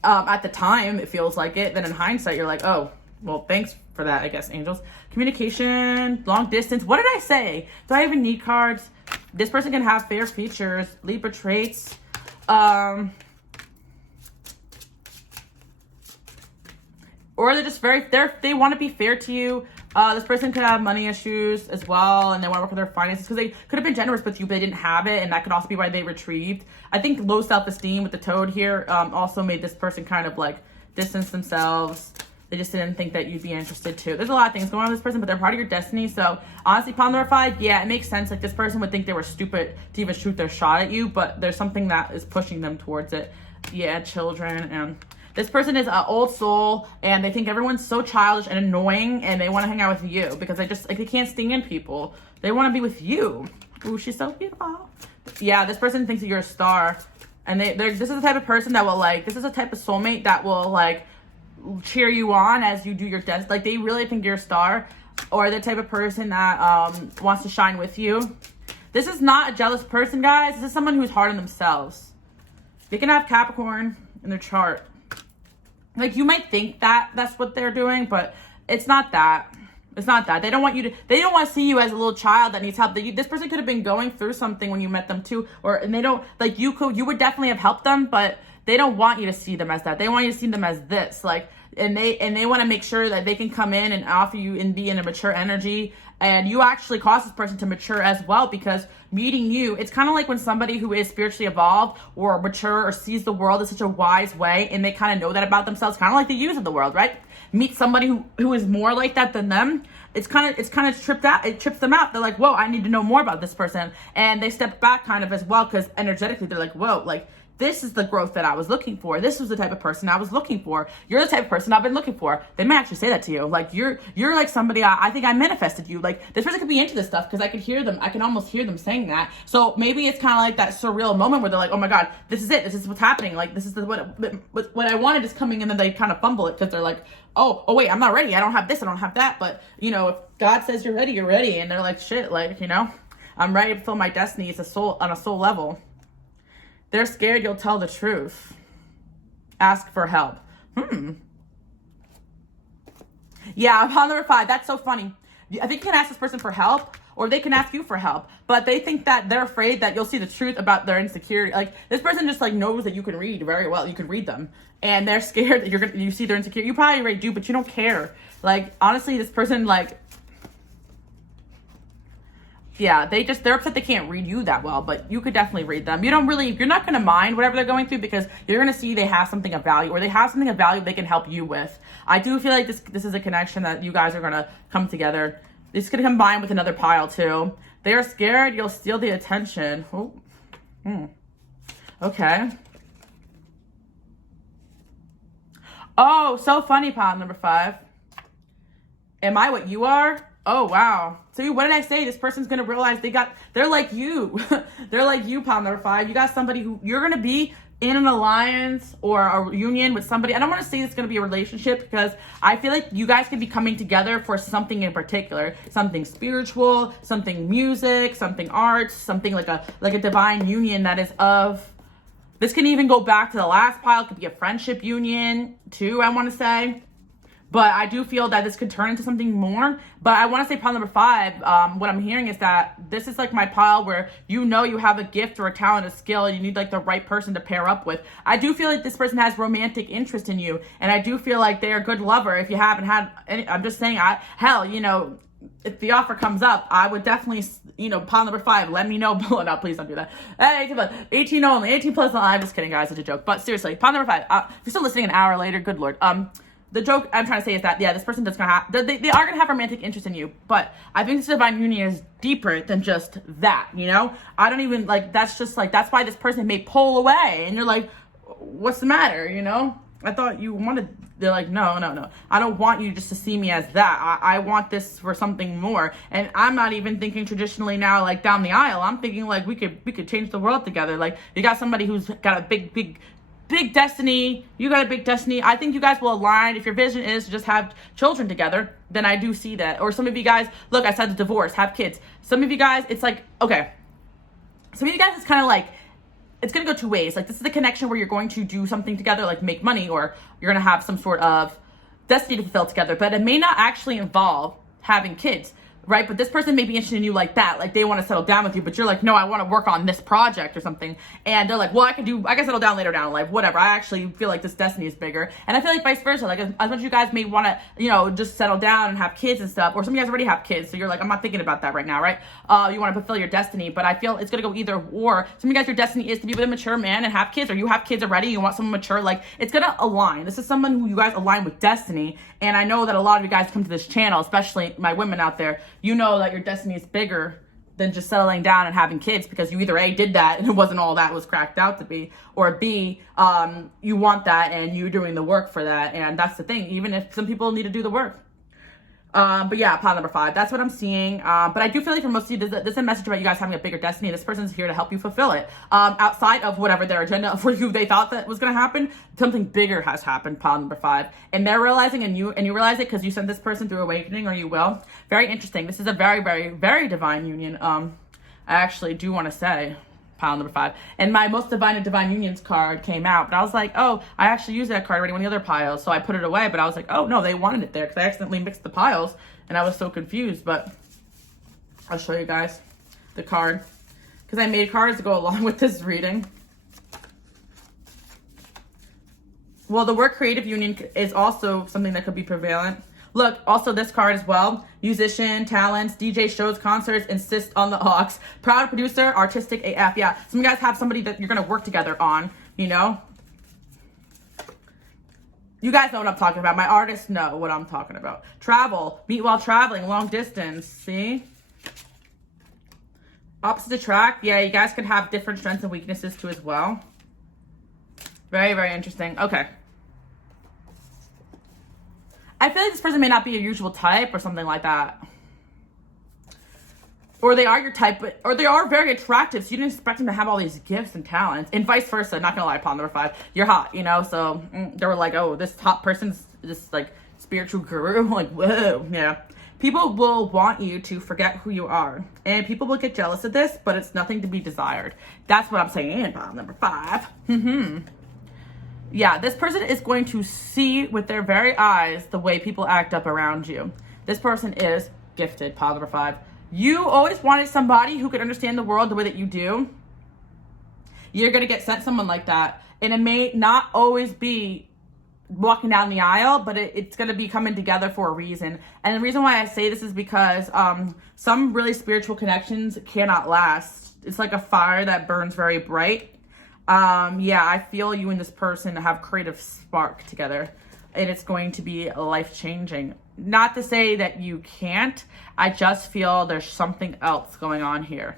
At the time, it feels like it. Then in hindsight, you're like, oh, well, thanks for that, I guess, angels. Communication, long distance. What did I say? Do I even need cards? This person can have fair features, Libra traits. Or they're just they want to be fair to you. This person could have money issues as well, and they want to work with their finances because they could have been generous with you, but they didn't have it, and that could also be why they retrieved. I think low self-esteem with the toad here also made this person kind of like distance themselves. They just didn't think that you'd be interested too. There's a lot of things going on with this person, but they're part of your destiny. So honestly, pile number 5, yeah, it makes sense. Like this person would think they were stupid to even shoot their shot at you, but there's something that is pushing them towards it. Yeah, children. And this person is an old soul, and they think everyone's so childish and annoying, and they want to hang out with you because they just like they can't stand people. They want to be with you. Ooh, she's so beautiful. Yeah, this person thinks that you're a star, and this is the type of person that will like. This is a type of soulmate that will like cheer you on as you do your dance. Like they really think you're a star, or the type of person that wants to shine with you. This is not a jealous person, guys. This is someone who's hard on themselves. They can have Capricorn in their chart. Like you might think that that's what they're doing, but it's not that. It's not that. They don't want you to. They don't want to see you as a little child that needs help. This person could have been going through something when you met them too, and they don't like you. You would definitely have helped them, but they don't want you to see them as that. They want you to see them as this, like, and they want to make sure that they can come in and offer you and be in a mature energy. And you actually cause this person to mature as well, because meeting you, it's kind of like when somebody who is spiritually evolved or mature or sees the world in such a wise way, and they kind of know that about themselves, kind of like the youth of the world, right? Meet somebody who is more like that than them. It's kind of tripped out. It trips them out. They're like, whoa, I need to know more about this person. And they step back kind of as well, because energetically they're like, whoa, like, this is the growth that I was looking for. This was the type of person I was looking for. You're the type of person I've been looking for. They may actually say that to you. Like, you're like somebody, I think I manifested you. Like, this person could be into this stuff because I could hear them. I can almost hear them saying that. So maybe it's kind of like that surreal moment where they're like, oh my God, this is it. This is what's happening. Like, this is what I wanted is coming, and then they kind of fumble it because they're like, oh wait, I'm not ready. I don't have this. I don't have that. But, you know, if God says you're ready, you're ready. And they're like, shit, like, you know, I'm ready to fulfill my destiny. It's on a soul level. They're scared you'll tell the truth. Ask for help. Yeah, pile number 5. That's so funny. I think you can ask this person for help, or they can ask you for help, but they think that they're afraid that you'll see the truth about their insecurity. Like, this person just like knows that you can read very well. You can read them, and they're scared that you see their insecurity. You probably already do, but you don't care. Like, honestly, this person, like, yeah, they're upset they can't read you that well, but you could definitely read them. You're not going to mind whatever they're going through, because you're going to see they have something of value, or they have something of value they can help you with. I do feel like this is a connection that you guys are going to come together. This could combine with another pile too. They are scared you'll steal the attention. Oh, Okay. Oh, so funny, pile number 5. Am I what you are? Oh, wow. So what did I say? This person's going to realize they're like you. They're like you, pile number 5. You got somebody who you're going to be in an alliance or a union with somebody. I don't want to say it's going to be a relationship because I feel like you guys could be coming together for something in particular, something spiritual, something music, something arts, something like a divine union that is of. This can even go back to the last pile. It could be a friendship union too, I want to say. But I do feel that this could turn into something more. But I want to say pile number 5, what I'm hearing is that this is like my pile where you know you have a gift or a talent, a skill, and you need like the right person to pair up with. I do feel like this person has romantic interest in you. And I do feel like they're a good lover. If you haven't had any, I'm just saying, if the offer comes up, I would definitely, pile number 5, let me know below. No, please don't do that. Hey, 18 only, 18 plus. I'm just kidding, guys. It's a joke. But seriously, pile number 5. If you're still listening an hour later, good Lord. The joke I'm trying to say is that, this person that's gonna have, they are gonna have romantic interest in you, but I think this divine union is deeper than just that, I don't even, that's just, that's why this person may pull away, and you're like, what's the matter, I thought you wanted, they're like, no, I don't want you just to see me as that. I want this for something more, and I'm not even thinking traditionally now, down the aisle. I'm thinking, we could change the world together. You got somebody who's got a big destiny. You got a big destiny. I think you guys will align. If your vision is to just have children together, then I do see that. Or some of you guys, look, I said the divorce, have kids. Some of you guys, it's okay. Some of you guys, it's kind of it's going to go 2 ways. This is the connection where you're going to do something together, make money, or you're going to have some sort of destiny to fulfill together. But it may not actually involve having kids. Right? But this person may be interested in you like that. They want to settle down with you, but you're like, no, I want to work on this project or something. And they're like, well, I can settle down later down in life, whatever. I actually feel like this destiny is bigger. And I feel like vice versa. As much as you guys may want to, just settle down and have kids and stuff, or some of you guys already have kids. So you're like, I'm not thinking about that right now, right? You want to fulfill your destiny, but I feel it's going to go either or. Some of you guys, your destiny is to be with a mature man and have kids, or you have kids already. You want someone mature. It's going to align. This is someone who you guys align with destiny. And I know that a lot of you guys come to this channel, especially my women out there, that your destiny is bigger than just settling down and having kids, because you either A, did that and it wasn't all that was cracked out to be, or B, you want that and you're doing the work for that. And that's the thing, even if some people need to do the work. But yeah, pile number 5, that's what I'm seeing. But I do feel like for most of you, this is a message about you guys having a bigger destiny. This person's here to help you fulfill it. Outside of whatever their agenda for you they thought that was going to happen, something bigger has happened, pile number 5. And they're realizing, and you realize it because you sent this person through awakening, or you will. Very interesting. This is a very, very, very divine union. I actually do want to say, pile number 5. And my most divine unions card came out, but I was like, oh, I actually used that card already in one of the other piles, so I put it away. But I was like, oh no, they wanted it there, because I accidentally mixed the piles and I was so confused. But I'll show you guys the card, because I made cards to go along with this reading. Well, the word creative union is also something that could be prevalent. Look, also this card as well. Musician, talents, DJ shows, concerts, insist on the aux. Proud producer, artistic AF. Yeah, some of you guys have somebody that you're going to work together on, You guys know what I'm talking about. My artists know what I'm talking about. Travel, meet while traveling, long distance. See? Opposite attract. Yeah, you guys could have different strengths and weaknesses too as well. Very, very interesting. Okay. I feel like this person may not be your usual type or something like that. Or they are your type, or they are very attractive, so you didn't expect them to have all these gifts and talents. And vice versa, not gonna lie, pile number 5. You're hot, so they were like, oh, this hot person's this spiritual guru. Whoa, yeah. People will want you to forget who you are. And people will get jealous of this, but it's nothing to be desired. That's what I'm saying, pile number 5. Yeah, this person is going to see with their very eyes the way people act up around you. This person is gifted, pile number 5. You always wanted somebody who could understand the world the way that you do. You're going to get sent someone like that. And it may not always be walking down the aisle, but it's going to be coming together for a reason. And the reason why I say this is because some really spiritual connections cannot last. It's like a fire that burns very bright. Yeah, I feel you and this person have creative spark together, and it's going to be life-changing. Not to say that you can't, I just feel there's something else going on here.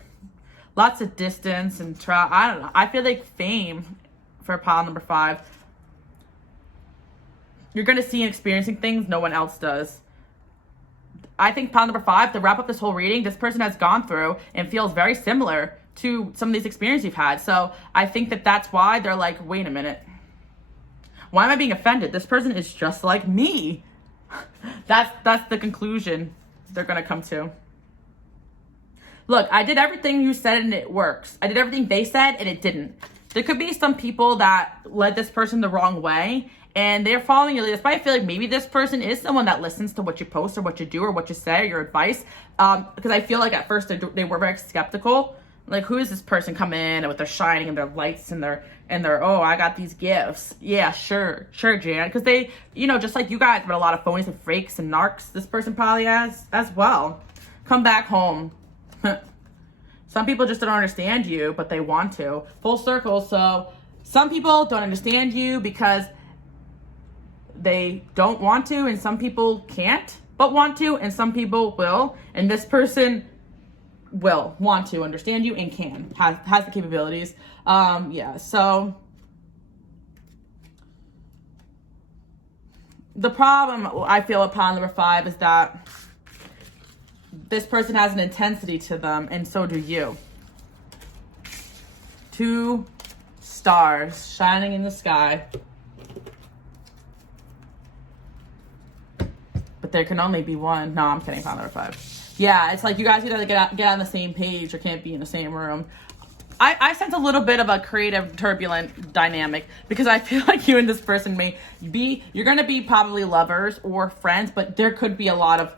lots of distance and I don't know. I feel like fame for pile number 5. You're going to see and experiencing things no one else does. I think pile number 5, to wrap up this whole reading, this person has gone through and feels very similar to some of these experiences you've had. So I think that that's why they're like, wait a minute. Why am I being offended? This person is just like me. That's the conclusion they're going to come to. Look, I did everything you said and it works. I did everything they said and it didn't. There could be some people that led this person the wrong way and they're following your lead. That's why I feel like maybe this person is someone that listens to what you post or what you do or what you say or your advice. Because I feel like at first they were very skeptical. Like, who is this person coming in with their shining and their lights and their oh, I got these gifts. Yeah, sure, Jan. Because they, you know, just like you guys, but a lot of phonies and fakes and narcs, this person probably has as well. Come back home. Some people just don't understand you, but they want to. Full circle. So some people don't understand you because they don't want to, and some people can't but want to, and some people will. And this person will want to understand you and can, has the capabilities. Yeah, so the problem I feel with pile number 5 is that this person has an intensity to them, and so do you. 2 stars shining in the sky. But there can only be one. No, I'm kidding, pile number 5. Yeah, it's like you guys either get on the same page or can't be in the same room. I sense a little bit of a creative, turbulent dynamic because I feel like you and this person may be, you're going to be probably lovers or friends, but there could be a lot of,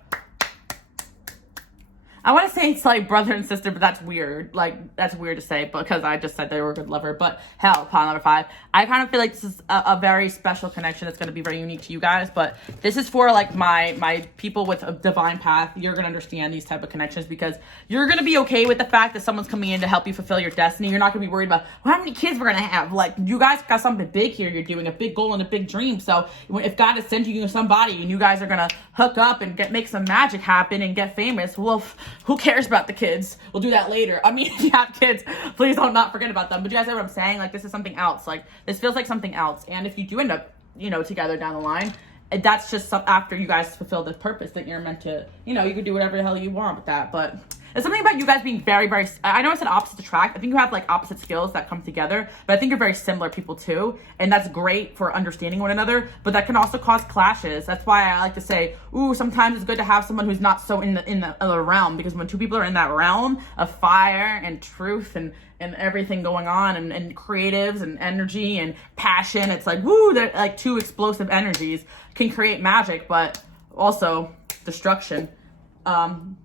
I want to say it's like brother and sister, but that's weird. Like, that's weird to say because I just said they were a good lover. But hell, pile number 5. I kind of feel like this is a very special connection that's going to be very unique to you guys. But this is for like my people with a divine path. You're going to understand these type of connections because you're going to be okay with the fact that someone's coming in to help you fulfill your destiny. You're not going to be worried about how many kids we're going to have. Like, you guys got something big here. You're doing a big goal and a big dream. So if God is sending you somebody and you guys are going to hook up and make some magic happen and get famous, well, who cares about the kids? We'll do that later. I mean, if you have kids, please don't not forget about them. But you guys know what I'm saying? Like, this is something else. Like, this feels like something else. And if you do end up, you know, together down the line, that's just after you guys fulfill the purpose that you're meant to, you know, you can do whatever the hell you want with that. But it's something about you guys being very, very, I know I said opposite attract. I think you have like opposite skills that come together, but I think you're very similar people too. And that's great for understanding one another, but that can also cause clashes. That's why I like to say, ooh, sometimes it's good to have someone who's not so in the realm, because when 2 people are in that realm of fire and truth and everything going on and creatives and energy and passion, it's like, woo, they're like 2 explosive energies can create magic, but also destruction.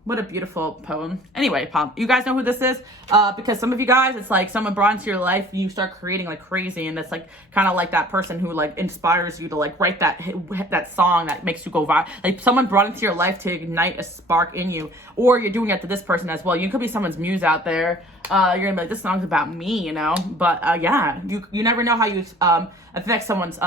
What a beautiful poem. Anyway, you guys know who this is? Because some of you guys, it's like someone brought into your life, you start creating like crazy, and that's like kind of like that person who like inspires you to like write that song that makes you go viral. Like, someone brought into your life to ignite a spark in you, or you're doing it to this person as well. You could be someone's muse out there. You're gonna be like, this song's about me, you know? But yeah, you never know how you affect someone's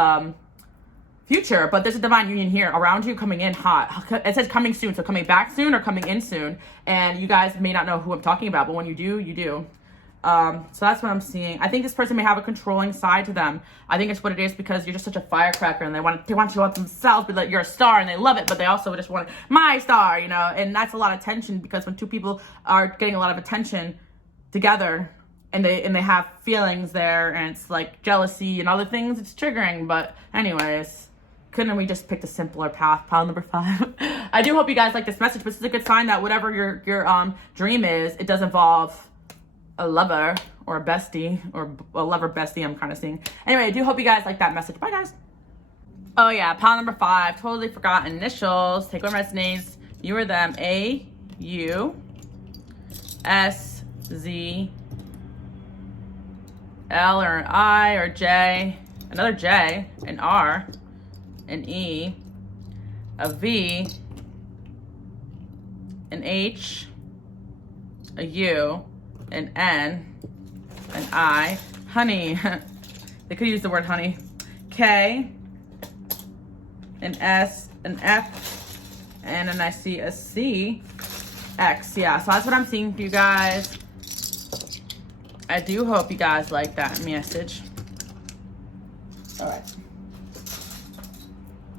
future, but there's a divine union here around you coming in hot. It says coming soon, so coming back soon or coming in soon. And you guys may not know who I'm talking about, but when you do, you do. So that's what I'm seeing. I think this person may have a controlling side to them. I think it's what it is because you're just such a firecracker, and they want to show up themselves, but like you're a star and they love it, but they also just want my star, you know. And that's a lot of tension, because when 2 people are getting a lot of attention together, and they have feelings there, and it's like jealousy and other things, it's triggering. But anyways, couldn't we just pick the simpler path? Pile number 5. I do hope you guys like this message, but this is a good sign that whatever your dream is, it does involve a lover or a bestie, or a lover bestie, I'm kind of seeing. Anyway, I do hope you guys like that message. Bye, guys. Oh yeah, pile number 5. Totally forgot initials. Take what resonates. You or them. A, U, S, Z, L or an I or J, another J, an R, an E, a V, an H, a U, an N, an I, honey. They could use the word honey. K, an S, an F, and then I see a C, X. Yeah, so that's what I'm seeing for you guys. I do hope you guys like that message. All right.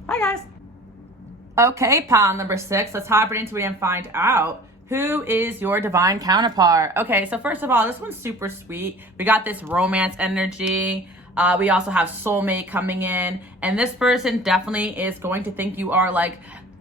Hi, guys. Okay, pile number 6. Let's hop right into it and find out who is your divine counterpart. Okay, so first of all, this one's super sweet. We got this romance energy. We also have soulmate coming in. And this person definitely is going to think you are like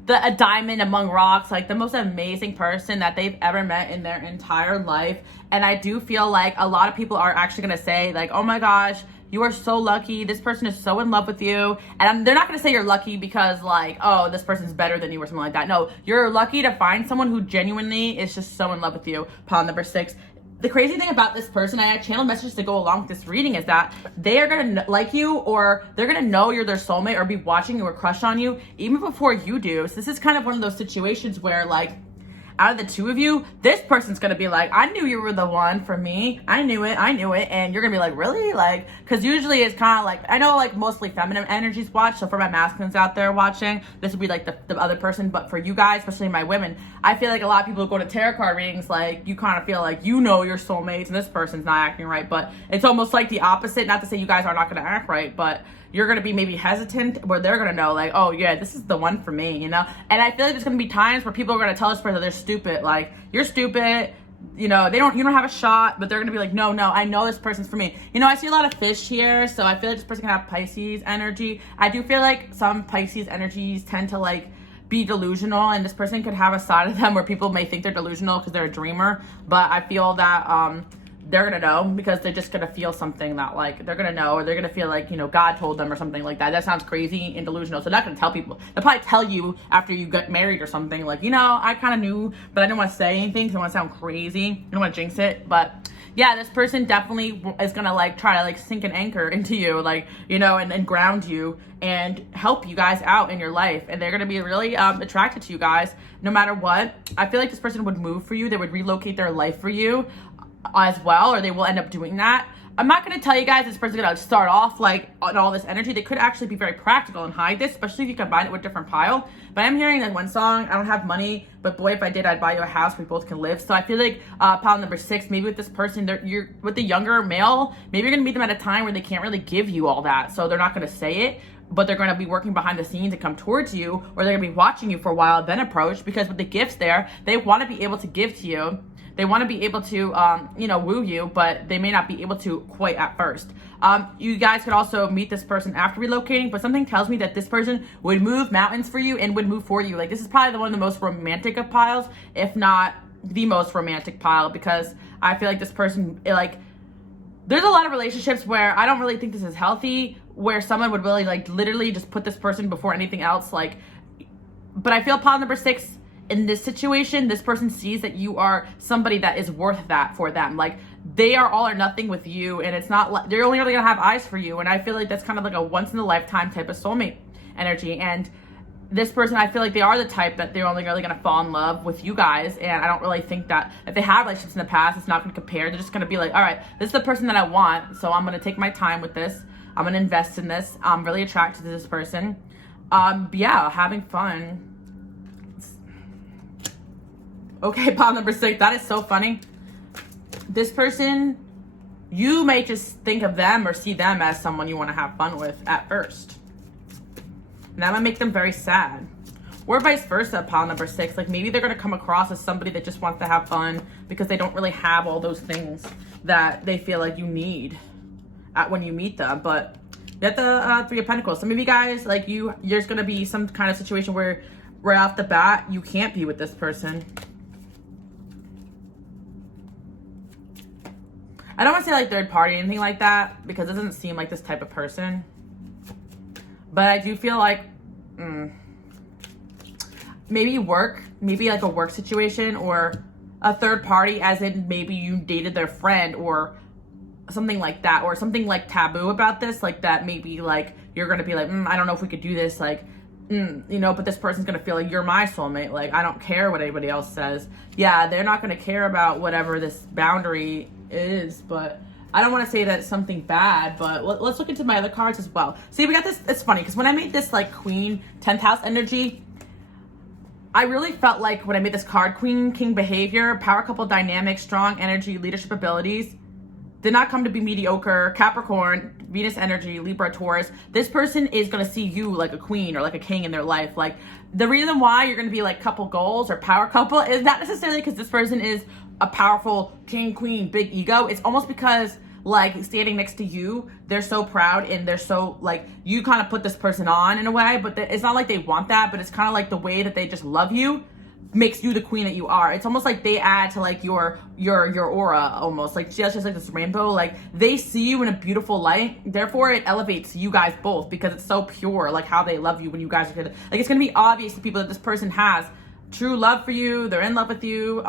a diamond among rocks, like the most amazing person that they've ever met in their entire life. And I do feel like a lot of people are actually going to say like, oh my gosh, you are so lucky. This person is so in love with you. And they're not going to say you're lucky because like, oh, this person's better than you or something like that. No, you're lucky to find someone who genuinely is just so in love with you. Pile number 6. The crazy thing about this person, I channel messages to go along with this reading, is that they are going to like you, or they're going to know you're their soulmate, or be watching you or crush on you even before you do. So this is kind of one of those situations where like, out of the two of you, this person's gonna be like, I knew you were the one for me. I knew it. And you're gonna be like, really? Like, because usually it's kind of like, I know like mostly feminine energies watch. So for my masculines out there watching, this would be like the other person. But for you guys, especially my women, I feel like a lot of people who go to tarot card readings, like you kind of feel like you know your soulmates and this person's not acting right. But it's almost like the opposite. Not to say you guys are not gonna act right, but you're going to be maybe hesitant, where they're going to know like, oh yeah, this is the one for me, you know? And I feel like there's going to be times where people are going to tell this person they're stupid. Like, you're stupid, you know, you don't have a shot, but they're going to be like, no, I know this person's for me. You know, I see a lot of fish here, so I feel like this person can have Pisces energy. I do feel like some Pisces energies tend to like be delusional, and this person could have a side of them where people may think they're delusional because they're a dreamer. But I feel that, they're gonna know, because they're just gonna feel something that like they're gonna know, or they're gonna feel like, you know, God told them or something like that. That sounds crazy and delusional, so they're not gonna tell people. They'll probably tell you after you get married or something, like, you know, I kind of knew, but I didn't want to say anything because I don't want to sound crazy. I don't want to jinx it. But yeah, this person definitely is gonna like try to like sink an anchor into you, like, you know, and ground you and help you guys out in your life. And they're gonna be really attracted to you guys no matter what. I feel like this person would move for you. They would relocate their life for you as well, or they will end up doing that. I'm not going to tell you guys this person's going to start off like on all this energy. They could actually be very practical and hide this, especially if you combine it with different pile. But I'm hearing like one song, I don't have money, but boy, if I did, I'd buy you a house we both can live. So I feel like pile number 6, maybe with this person, you're with the younger male, maybe you're going to meet them at a time where they can't really give you all that. So they're not going to say it, but they're going to be working behind the scenes and come towards you, or they're going to be watching you for a while, then approach, because with the gifts there, they want to be able to give to you. They want to be able to, you know, woo you, but they may not be able to quite at first. You guys could also meet this person after relocating, but something tells me that this person would move mountains for you and would move for you. Like, this is probably one of the most romantic of piles, if not the most romantic pile, because I feel like this person, like, there's a lot of relationships where I don't really think this is healthy, where someone would really, like, literally just put this person before anything else. Like, but I feel pile number 6, in this situation, this person sees that you are somebody that is worth that for them. Like, they are all or nothing with you, and it's not like they're only really gonna have eyes for you. And I feel like that's kind of like a once in a lifetime type of soulmate energy. And this person, I feel like they are the type that they're only really gonna fall in love with you guys. And I don't really think that if they have relationships in the past, it's not gonna compare. They're just gonna be like, all right, this is the person that I want, so I'm gonna take my time with this. I'm gonna invest in this. I'm really attracted to this person. Yeah, having fun. Okay, pile number 6, that is so funny. This person, you may just think of them or see them as someone you want to have fun with at first. And that might make them very sad. Or vice versa, pile number 6. Like, maybe they're going to come across as somebody that just wants to have fun because they don't really have all those things that they feel like you need when you meet them. But you got the 3 of Pentacles. So maybe guys, like there's going to be some kind of situation where right off the bat, you can't be with this person. I don't want to say like third party or anything like that, because it doesn't seem like this type of person. But I do feel like maybe work, maybe like a work situation, or a third party, as in maybe you dated their friend or something like that, or something like taboo about this, like that maybe like you're going to be like, I don't know if we could do this, like, you know, but this person's going to feel like you're my soulmate. Like, I don't care what anybody else says. Yeah, they're not going to care about whatever this boundary is, but I don't want to say that it's something bad, but let's look into my other cards as well. See, we got this. It's funny because when I made this like Queen 10th house energy, I really felt like when I made this card, Queen King behavior, power couple dynamic, strong energy, leadership abilities, did not come to be mediocre. Capricorn, Venus energy, Libra, Taurus. This person is going to see you like a queen or like a king in their life. Like, the reason why you're going to be like couple goals or power couple is not necessarily because this person is a powerful king, queen, big ego. It's almost because like standing next to you, they're so proud and they're so like, you kind of put this person on in a way, but it's not like they want that, but it's kind of like the way that they just love you makes you the queen that you are. It's almost like they add to like your aura, almost like just like this rainbow. Like, they see you in a beautiful light, therefore it elevates you guys both because it's so pure, like how they love you when you guys are good. Like, it's gonna be obvious to people that this person has true love for you, they're in love with you.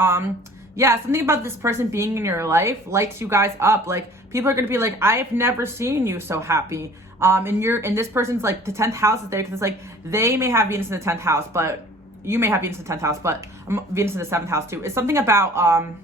Yeah, something about this person being in your life lights you guys up. Like, people are gonna be like, I've never seen you so happy. And this person's like, the 10th house is there because it's like, they may have Venus in the 10th house, but you may have Venus in the 10th house, but Venus in the 7th house too. It's something about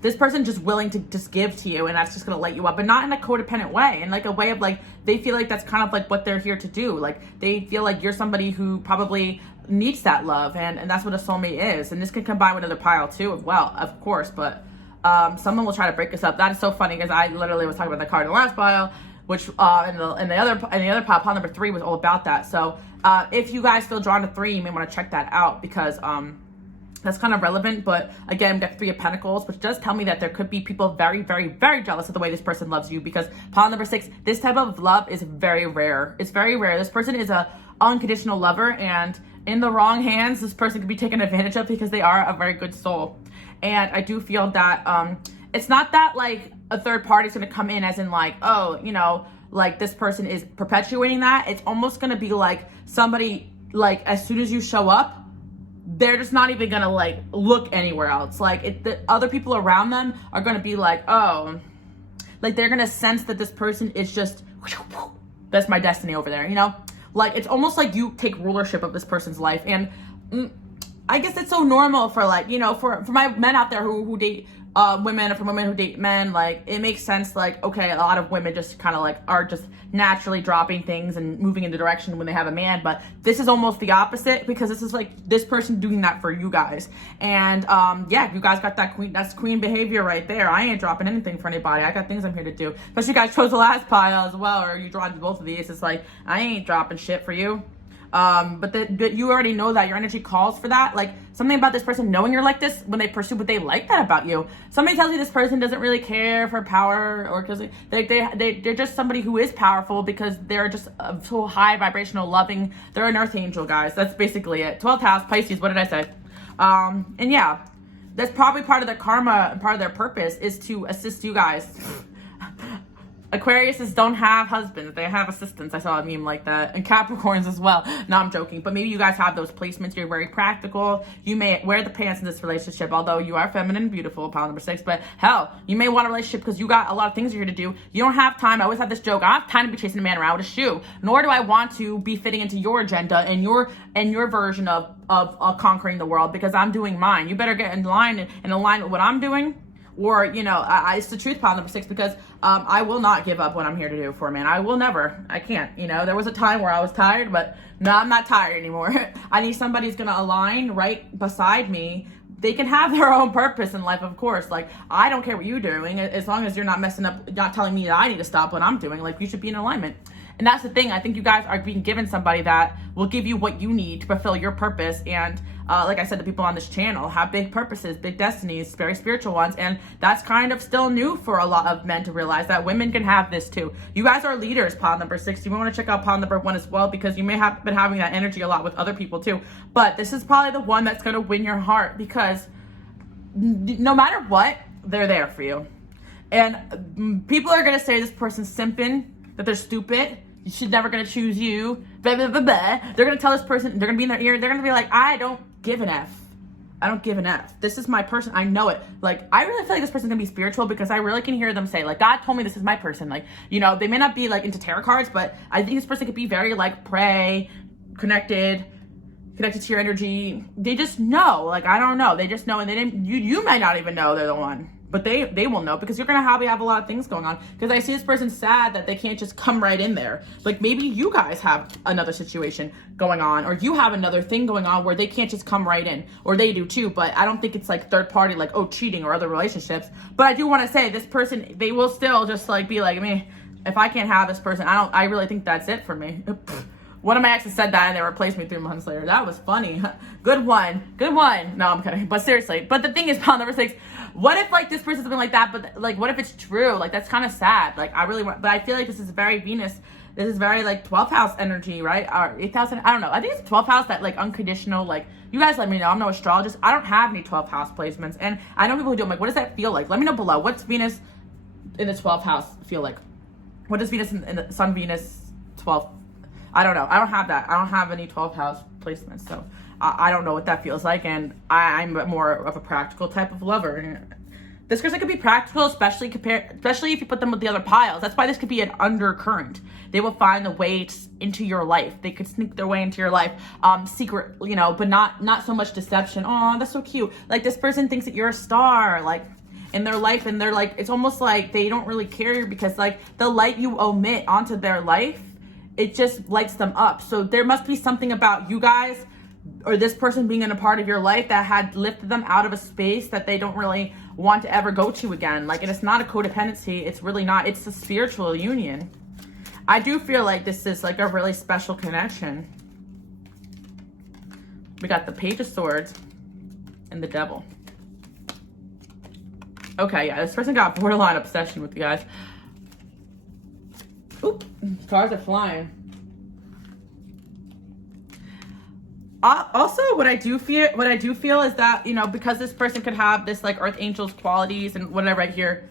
this person just willing to just give to you, and that's just gonna light you up, but not in a codependent way, in like a way of like, they feel like that's kind of like what they're here to do. Like, they feel like you're somebody who probably needs that love, and that's what a soulmate is. And this can combine with another pile too, as well, of course, but someone will try to break us up. That is so funny because I literally was talking about the card in the last pile, which in the other pile number 3 was all about that. So if you guys feel drawn to 3, you may want to check that out because that's kind of relevant. But again, we got 3 of Pentacles, which does tell me that there could be people very, very, very jealous of the way this person loves you, because pile number 6, this type of love is very rare. It's very rare. This person is a unconditional lover, and in the wrong hands, this person could be taken advantage of because they are a very good soul. And I do feel that it's not that like a third party is going to come in as in like, oh, you know, like this person is perpetuating that. It's almost going to be like somebody, like, as soon as you show up, they're just not even going to like look anywhere else. Like, the other people around them are going to be like, oh, like they're going to sense that this person is just, that's my destiny over there, you know? Like, it's almost like you take rulership of this person's life. And I guess it's so normal for like, you know, for my men out there who date women, or for women who date men, like, it makes sense. Like, okay, a lot of women just kind of like are just naturally dropping things and moving in the direction when they have a man, but this is almost the opposite, because this is like this person doing that for you guys. And yeah, you guys got that queen, that's queen behavior right there. I ain't dropping anything for anybody. I got things I'm here to do. Especially you guys chose the last pile as well, or you drawn to both of these. It's like, I ain't dropping shit for you. But you already know that your energy calls for that. Like, something about this person knowing you're like this, when they pursue, but they like that about you. Somebody tells you this person doesn't really care for power, or because they're just somebody who is powerful because they're just so high vibrational, loving. They're an earth angel, guys. That's basically it. 12th house, Pisces. What did I say? And yeah, that's probably part of their karma and part of their purpose is to assist you guys. Aquariuses don't have husbands, they have assistants. I saw a meme like that. And Capricorns as well. No, I'm joking. But maybe you guys have those placements. You're very practical. You may wear the pants in this relationship, although you are feminine and beautiful, pile number 6. But hell, you may want a relationship because you got a lot of things you're here to do. You don't have time. I always have this joke. I don't have time to be chasing a man around with a shoe. Nor do I want to be fitting into your agenda and your version of conquering the world, because I'm doing mine. You better get in line and align with what I'm doing. Or, you know, it's the truth, pile number 6, because I will not give up what I'm here to do for a man. I will never. I can't. You know, there was a time where I was tired, but no, I'm not tired anymore. I need somebody who's going to align right beside me. They can have their own purpose in life, of course. Like, I don't care what you're doing, as long as you're not messing up, not telling me that I need to stop what I'm doing. Like, you should be in alignment. And that's the thing. I think you guys are being given somebody that will give you what you need to fulfill your purpose. And like I said, the people on this channel have big purposes, big destinies, very spiritual ones. And that's kind of still new for a lot of men to realize that women can have this too. You guys are leaders, pile number 6. You may want to check out pile number 1 as well, because you may have been having that energy a lot with other people too. But this is probably the one that's going to win your heart, because no matter what, they're there for you. And people are going to say this person's simping, that they're stupid, you should never gonna choose you, blah, blah, blah, blah. They're gonna tell this person, they're gonna be in their ear, they're gonna be like, I don't give an F. I don't give an F. This is my person, I know it. Like, I really feel like this person's gonna be spiritual, because I really can hear them say, like, God told me this is my person. Like, you know, they may not be like into tarot cards, but I think this person could be very like pray, connected to your energy. They just know, like, I don't know. They just know, and they didn't, you might not even know they're the one. but they will know, because you're gonna have a lot of things going on. Because I see this person sad that they can't just come right in there. Like maybe you guys have another situation going on, or you have another thing going on where they can't just come right in, or they do too. But I don't think it's like third party, like, oh, cheating or other relationships. But I do want to say this person, they will still just like be like, me, if I can't have this person, I really think that's it for me. One of my exes said that and they replaced me 3 months later. That was funny. Good one. No, I'm kidding. But seriously. But the thing is, pile number 6, what if like this person's something like that, but like what if it's true? Like that's kind of sad. Like I really want, but I feel like this is very Venus. This is very like 12th house energy, right? Or 8th house, I don't know. I think it's 12th house, that like unconditional, like, you guys let me know. I'm no astrologist. I don't have any 12th house placements. And I know people who do. I'm like, what does that feel like? Let me know below. What's Venus in the 12th house feel like? What does Venus in the Sun, Venus, 12th? I don't know. I don't have that. I don't have any 12th house placements. So I don't know what that feels like. And I'm more of a practical type of lover. This person could be practical, especially if you put them with the other piles. That's why this could be an undercurrent. They will find the way into your life. They could sneak their way into your life, secret, you know, but not so much deception. Oh, that's so cute. Like this person thinks that you're a star, like in their life, and they're like, it's almost like they don't really care, because like the light you omit onto their life, it just lights them up. So there must be something about you guys or this person being in a part of your life that had lifted them out of a space that they don't really want to ever go to again. Like, and it's not a codependency. It's really not. It's a spiritual union. I do feel like this is like a really special connection. We got the Page of Swords and the Devil. Okay, yeah, this person got borderline obsession with you guys. Oop, cards are flying. Also, what I do feel is that, you know, because this person could have this like Earth Angels qualities and whatever right here,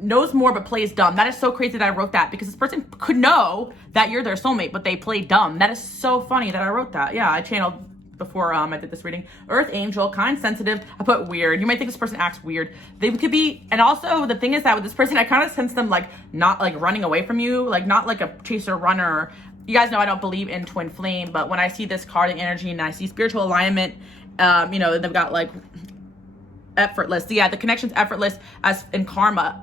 knows more but plays dumb. That is so crazy that I wrote that, because this person could know that you're their soulmate, but they play dumb. That is so funny that I wrote that. Yeah, I channeled before I did this reading. Earth Angel, kind, sensitive. I put weird. You might think this person acts weird. They could be, and also the thing is that with this person, I kind of sense them like not like running away from you, like not like a chaser runner. You guys know I don't believe in twin flame, but when I see this card and energy and I see spiritual alignment, you know, they've got like effortless. Yeah, the connection's effortless as in karma.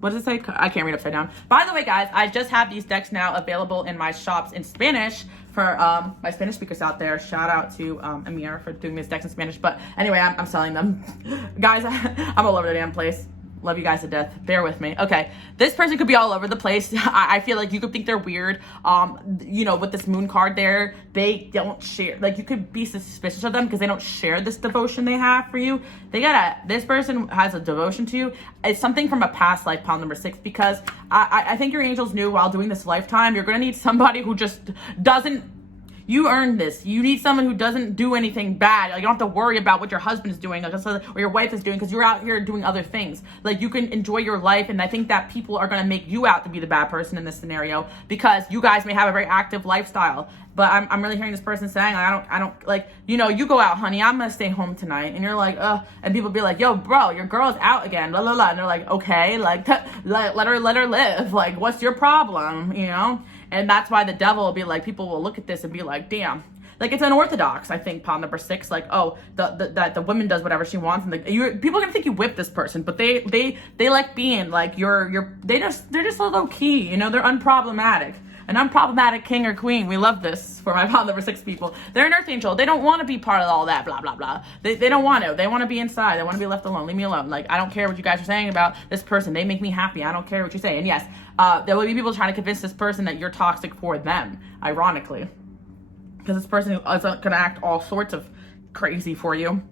What does it say? I can't read upside down. By the way, guys, I just have these decks now available in my shops in Spanish for my Spanish speakers out there. Shout out to Amir for doing these decks in Spanish. But anyway, I'm selling them. Guys, I'm all over the damn place. Love you guys to death. Bear with me. Okay, this person could be all over the place. I feel like you could think they're weird. You know, with this moon card there, they don't share. Like, you could be suspicious of them because they don't share this devotion they have for you. This person has a devotion to you. It's something from a past life, pile number 6, because I think your angels knew while doing this lifetime, you're going to need somebody who just doesn't. You earned this. You need someone who doesn't do anything bad. Like, you don't have to worry about what your husband is doing, like, or your wife is doing, because you're out here doing other things. Like, you can enjoy your life, and I think that people are going to make you out to be the bad person in this scenario, because you guys may have a very active lifestyle. But I'm really hearing this person saying, I don't like, you know, you go out, honey, I'm going to stay home tonight. And you're like, and people be like, yo, bro, your girl's out again, blah, blah, blah. And they're like, okay, like, let her live. Like, what's your problem, you know? And that's why the devil will be like, people will look at this and be like, damn. Like, it's unorthodox, I think, pile number 6. Like, oh, that the woman does whatever she wants, and people are gonna think you whip this person, but they like being like they're just a low key, you know, they're unproblematic. An unproblematic king or queen. We love this for my pile number 6 people. They're an earth angel. They don't want to be part of all that, blah, blah, blah. They don't want to. They want to be inside. They want to be left alone. Leave me alone. Like, I don't care what you guys are saying about this person. They make me happy. I don't care what you say. And yes, there will be people trying to convince this person that you're toxic for them, ironically. Because this person is going to act all sorts of crazy for you.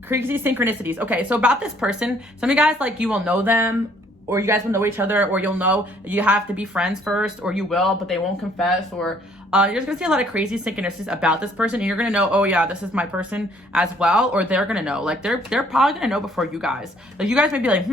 Crazy synchronicities. Okay, so about this person, some of you guys, like, you will know them, or you guys will know each other, or you'll know you have to be friends first, or you will, but they won't confess, or you're just gonna see a lot of crazy synchronicities about this person, and you're gonna know, oh yeah, this is my person as well, or they're gonna know. Like, they're probably gonna know before you guys. Like, you guys may be like,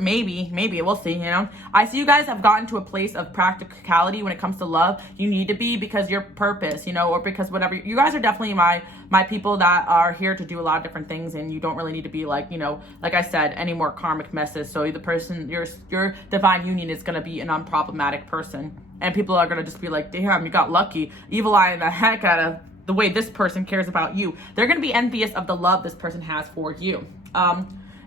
maybe, we'll see, you know? I see you guys have gotten to a place of practicality when it comes to love. You need to be, because your purpose, you know, or because whatever. You guys are definitely my people that are here to do a lot of different things, and you don't really need to be like, you know, like I said, any more karmic messes. So the person, your divine union is gonna be an unproblematic person. And people are going to just be like, damn, you got lucky. Evil eye the heck out of the way this person cares about you. They're going to be envious of the love this person has for you.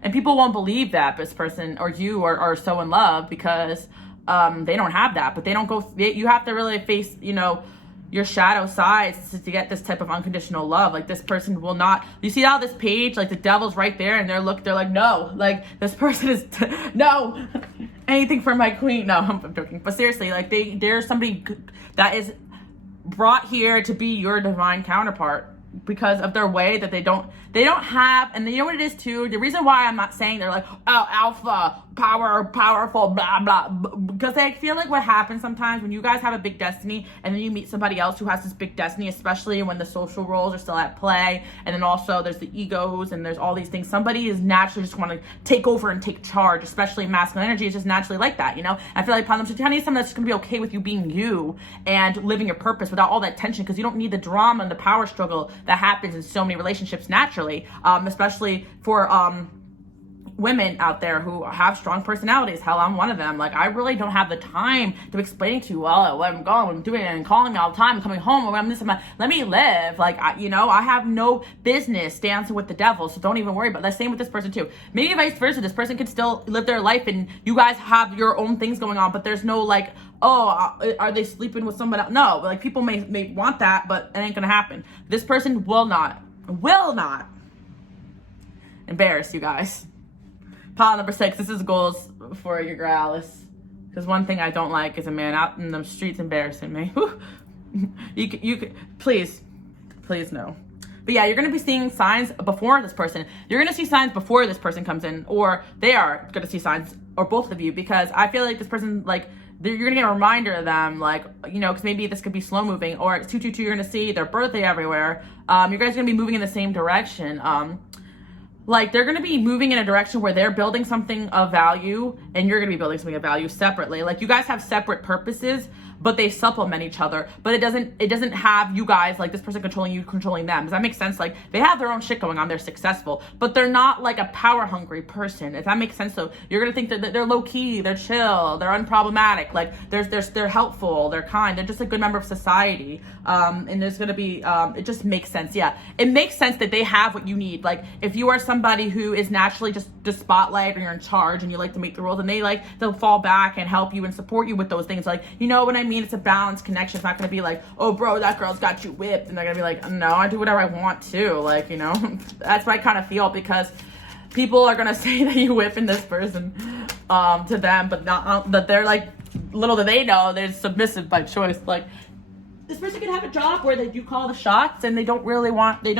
And people won't believe that this person or you are so in love because they don't have that. But they don't go, you have to really face, you know, your shadow sides to get this type of unconditional love. Like, this person will not, you see how this page, like the devil's right there, and they're like, no, like this person is no, anything for my queen. No, I'm joking, but seriously, like there's somebody that is brought here to be your divine counterpart because of their way that they don't have. And you know what it is too, the reason why I'm not saying they're like, oh, alpha, powerful, blah blah, because I feel like what happens sometimes when you guys have a big destiny and then you meet somebody else who has this big destiny, especially when the social roles are still at play, and then also there's the egos and there's all these things, somebody is naturally just want to take over and take charge, especially masculine energy is just naturally like that, you know. I feel like Pandam Sutani is someone that's just gonna be okay with you being you and living your purpose without all that tension, because you don't need the drama and the power struggle that happens in so many relationships naturally, especially for women out there who have strong personalities. Hell, I'm one of them. Like, I really don't have the time to explain to you, well, what I'm going, what I'm doing, and calling me all the time, I'm coming home, I'm this, let me live. Like, I have no business dancing with the devil, so don't even worry about that. Same with this person too. Maybe vice versa. This person could still live their life and you guys have your own things going on, but there's no like, oh, are they sleeping with someone else? No, like people may want that, but it ain't gonna happen. This person will not embarrass you guys. Pile number 6, this is goals for your girl Alice. Because one thing I don't like is a man out in the streets embarrassing me. you please no. But yeah, you're going to be seeing signs before this person. You're going to see signs before this person comes in, or they are going to see signs, or both of you, because I feel like this person, like, you're going to get a reminder of them, like, you know, because maybe this could be slow moving, or it's 222, you're going to see their birthday everywhere. You guys are going to be moving in the same direction. Like, they're going to be moving in a direction where they're building something of value and you're going to be building something of value separately. Like, you guys have separate purposes, but they supplement each other. But it doesn't have you guys, like, this person controlling you, controlling them. Does that make sense? Like, they have their own shit going on. They're successful, but they're not like a power hungry person. If that makes sense. So you're going to think that they're low key, they're chill, they're unproblematic. Like, they're helpful, they're kind, they're just a good member of society. And there's going to be, it just makes sense. Yeah. It makes sense that they have what you need. Like, if you are somebody who is naturally just the spotlight, or you're in charge and you like to make the rules, and they'll fall back and help you and support you with those things. Like, you know what I mean? It's a balanced connection. It's not going to be like, oh bro, that girl's got you whipped. And they're going to be like, no, I do whatever I want to. Like, you know, that's what I kind of feel, because people are going to say that you whipping this person to them, but not that they're like, little do they know, they're submissive by choice. Like, this person could have a job where they do call the shots and they don't really want to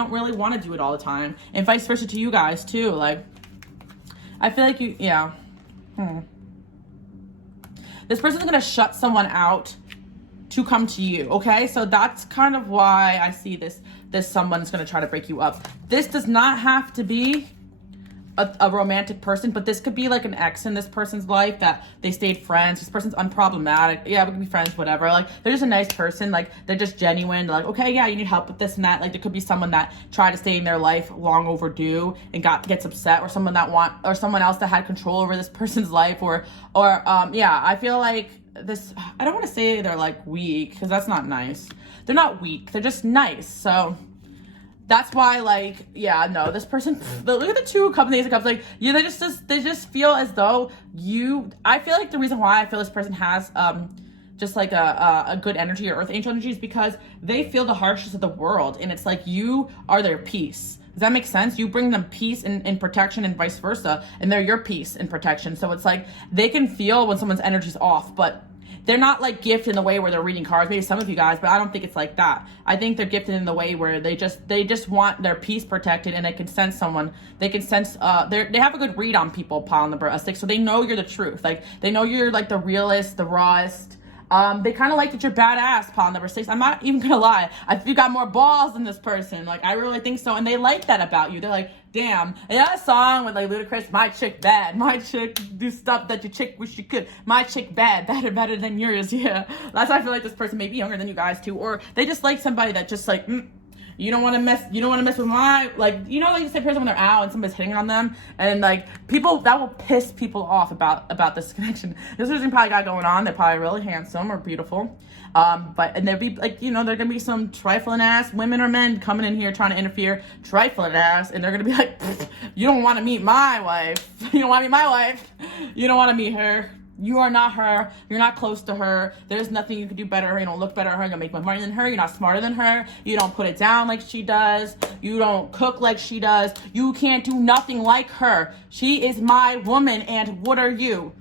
do it all the time. And vice versa to you guys too. Like, I feel like this person's going to shut someone out to come to you. Okay. So that's kind of why I see this someone's going to try to break you up. This does not have to be a romantic person, but this could be like an ex in this person's life that they stayed friends. This person's unproblematic. Yeah, we can be friends, whatever. Like, they're just a nice person. Like, they're just genuine. They're like, okay, yeah, you need help with this and that. Like, there could be someone that tried to stay in their life long overdue and gets upset, or someone else that had control over this person's life, or yeah, I feel like this, I don't want to say they're like weak, because that's not nice. They're not weak. They're just nice. So that's why, like, yeah, no, this person, look at the 2 companies of cups, like, yeah, they just feel as though I feel like the reason why I feel this person has just like a good energy, or earth angel energy, is because they feel the harshness of the world, and it's like you are their peace. Does that make sense? You bring them peace and protection, and vice versa, and they're your peace and protection. So it's like they can feel when someone's energy's off, but they're not like gifted in the way where they're reading cards. Maybe some of you guys, but I don't think it's like that. I think they're gifted in the way where they just want their peace protected, and they can sense someone. They can sense they have a good read on people, Paul number 6. So they know you're the truth. Like, they know you're like the realest, the rawest. They kind of like that you're badass, Paul number 6. I'm not even gonna lie. You got more balls than this person. Like, I really think so. And they like that about you. They're like, damn. And that song with like Ludacris, my chick bad. My chick do stuff that your chick wish she could. My chick bad. Better than yours. Yeah. That's why I feel like this person may be younger than you guys too. Or they just like somebody that just like, You don't want to mess with my, like, you know, like you say person when they're out and somebody's hitting on them, and like people, that will piss people off about this connection. This person probably got going on. They're probably really handsome or beautiful. And there'd be like, you know, there gonna be some trifling ass women or men coming in here trying to interfere, trifling ass, and they're gonna be like, you don't want to meet my wife. You don't want to meet my wife. You don't want to meet her. You are not her. You're not close to her. There's nothing you can do better. You don't look better than her. You're gonna make more money than her. You're not smarter than her. You don't put it down like she does. You don't cook like she does. You can't do nothing like her. She is my woman, and what are you?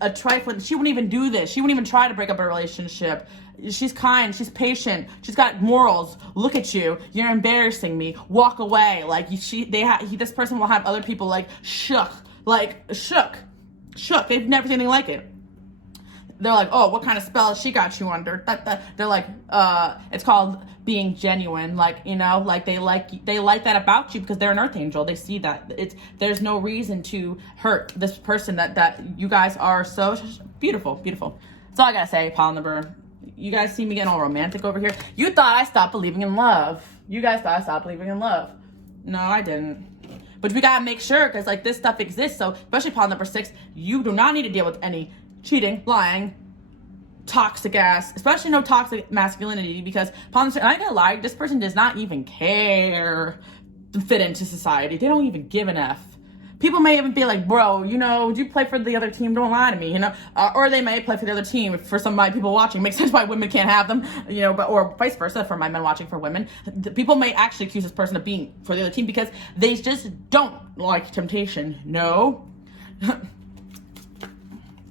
A trifling, she wouldn't even do this. She wouldn't even try to break up a relationship. She's kind, she's patient, she's got morals. Look at you, you're embarrassing me. Walk away. Like this person will have other people like shook. They've never seen anything like it. They're like, oh, what kind of spell has she got you under? They're like, it's called being genuine. Like, you know, like they like that about you because they're an earth angel. They see that there's no reason to hurt this person that you guys are so beautiful. That's all I gotta say, pile number. You guys see me getting all romantic over here. You thought I stopped believing in love. You guys thought I stopped believing in love. No, I didn't. But we gotta make sure, because like this stuff exists. So especially pile number 6, you do not need to deal with any cheating, lying, toxic ass, especially no toxic masculinity, because I'm not gonna lie, this person does not even care to fit into society. They don't even give an F. People may even be like, bro, you know, do you play for the other team? Don't lie to me, you know? Or they may play for the other team for some of my people watching. Makes sense why women can't have them, you know, or vice versa for my men watching for women. The people may actually accuse this person of being for the other team because they just don't like temptation. No.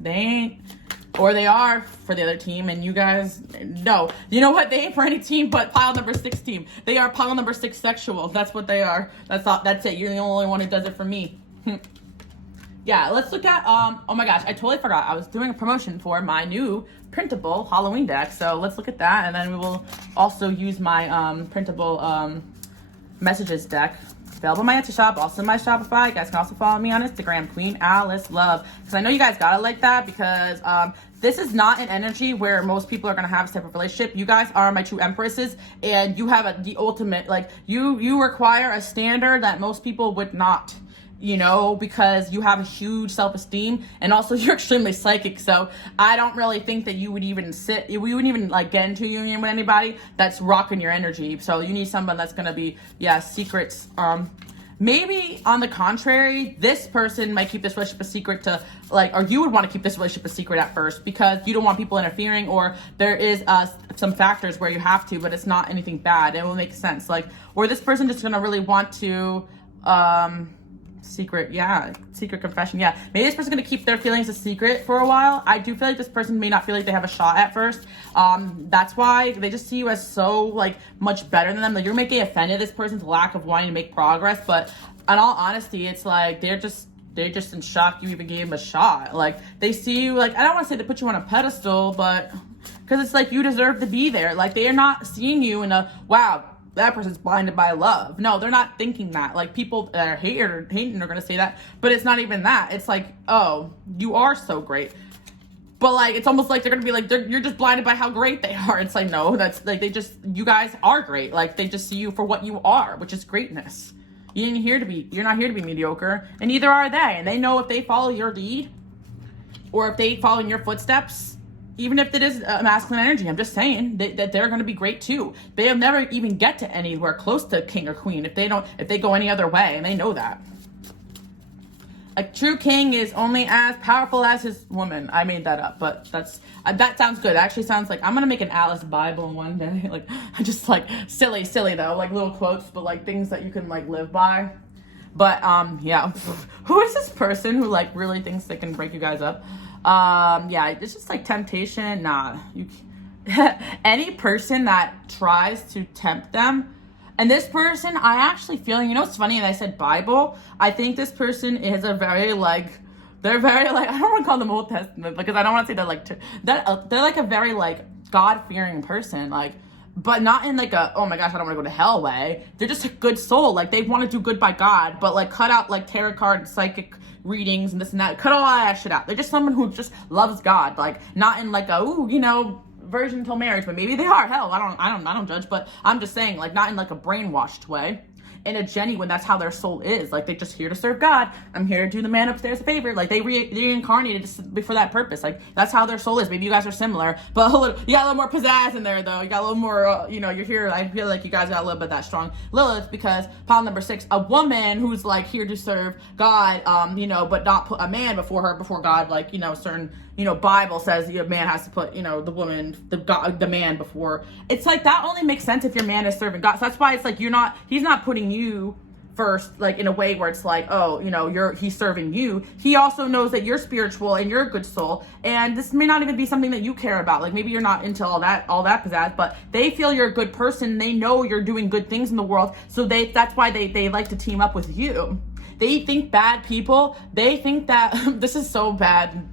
They ain't. Or they are for the other team, and you guys, no. You know what? They ain't for any team but pile number 6 team. They are pile number 6 sexual. That's what they are. That's it. You're the only one who does it for me. Yeah, let's look at, oh my gosh, I totally forgot. I was doing a promotion for my new printable Halloween deck. So let's look at that, and then we will also use my printable messages deck. Available on my Etsy shop, also in my Shopify. You guys can also follow me on Instagram, Queen Alice Love. Because I know you guys got it like that, because this is not an energy where most people are going to have a type of relationship. You guys are my true empresses, and you have the ultimate, like, you require a standard that most people would not. You know, because you have a huge self-esteem, and also you're extremely psychic. So I don't really think that you would even we wouldn't even like get into a union with anybody that's rocking your energy. So you need someone that's gonna be, secrets. Maybe on the contrary, this person might keep this relationship a secret to like, or you would want to keep this relationship a secret at first because you don't want people interfering, or there is some factors where you have to, but it's not anything bad. It will make sense. Like, or this person just gonna really want to, secret confession. Yeah, maybe this person's gonna keep their feelings a secret for a while. I do feel like this person may not feel like they have a shot at first. That's why they just see you as so like much better than them. Like, you're making offended this person's lack of wanting to make progress. But in all honesty, it's like they're just in shock you even gave them a shot. Like, they see you, like, I don't want to say they put you on a pedestal, but because it's like you deserve to be there. Like, they are not seeing you in a wow, that person's blinded by love. No, they're not thinking that. Like, people that are hating are going to say that, but it's not even that. It's like, oh, you are so great. But like, it's almost like they're going to be like, you're just blinded by how great they are. It's like, no, that's like, you guys are great. Like, they just see you for what you are, which is greatness. You're not here to be mediocre, and neither are they. And they know if they follow your lead, or if they follow in your footsteps, even if it is a masculine energy, I'm just saying that they're going to be great too. They'll never even get to anywhere close to king or queen if they go any other way, and they know that. A true king is only as powerful as his woman. I made that up, but that sounds good. It actually sounds like I'm gonna make an Alice Bible one day. Like, just like silly though, like little quotes, but like things that you can like live by. But yeah, who is this person who like really thinks they can break you guys up? Yeah, it's just like temptation. Nah, any person that tries to tempt them. And this person, I actually feel, you know what's funny, and I said Bible, I think this person is a very like, they're very like, I don't want to call them Old Testament, because I don't want to say they're like a very like God-fearing person, like, but not in like a, oh my gosh, I don't want to go to hell way. They're just a good soul. Like, they want to do good by God, but like cut out like tarot card, psychic readings and this and that. Cut all that shit out. They're just someone who just loves God, like not in like a, ooh, you know, virgin until marriage, but maybe they are. Hell, I don't judge, but I'm just saying, like, not in like a brainwashed way. In a genuine, that's how their soul is. Like, they're just here to serve God. I'm here to do the man upstairs a favor. Like, they reincarnated just for that purpose. Like, that's how their soul is. Maybe you guys are similar, but you got a little more pizzazz in there, though. You got a little more, you're here. I feel like you guys got a little bit of that strong Lilith, because pile number 6, a woman who's like here to serve God, but not put a man before God. Like, certain, Bible says a man has to put, the woman, the man before. It's like, that only makes sense if your man is serving God. So that's why it's like, he's not putting you first, like in a way where it's like, oh, he's serving you. He also knows that you're spiritual and you're a good soul. And this may not even be something that you care about. Like, maybe you're not into all that pizzazz, but they feel you're a good person. They know you're doing good things in the world. So that's why they like to team up with you. They think bad people, they think that this is so bad.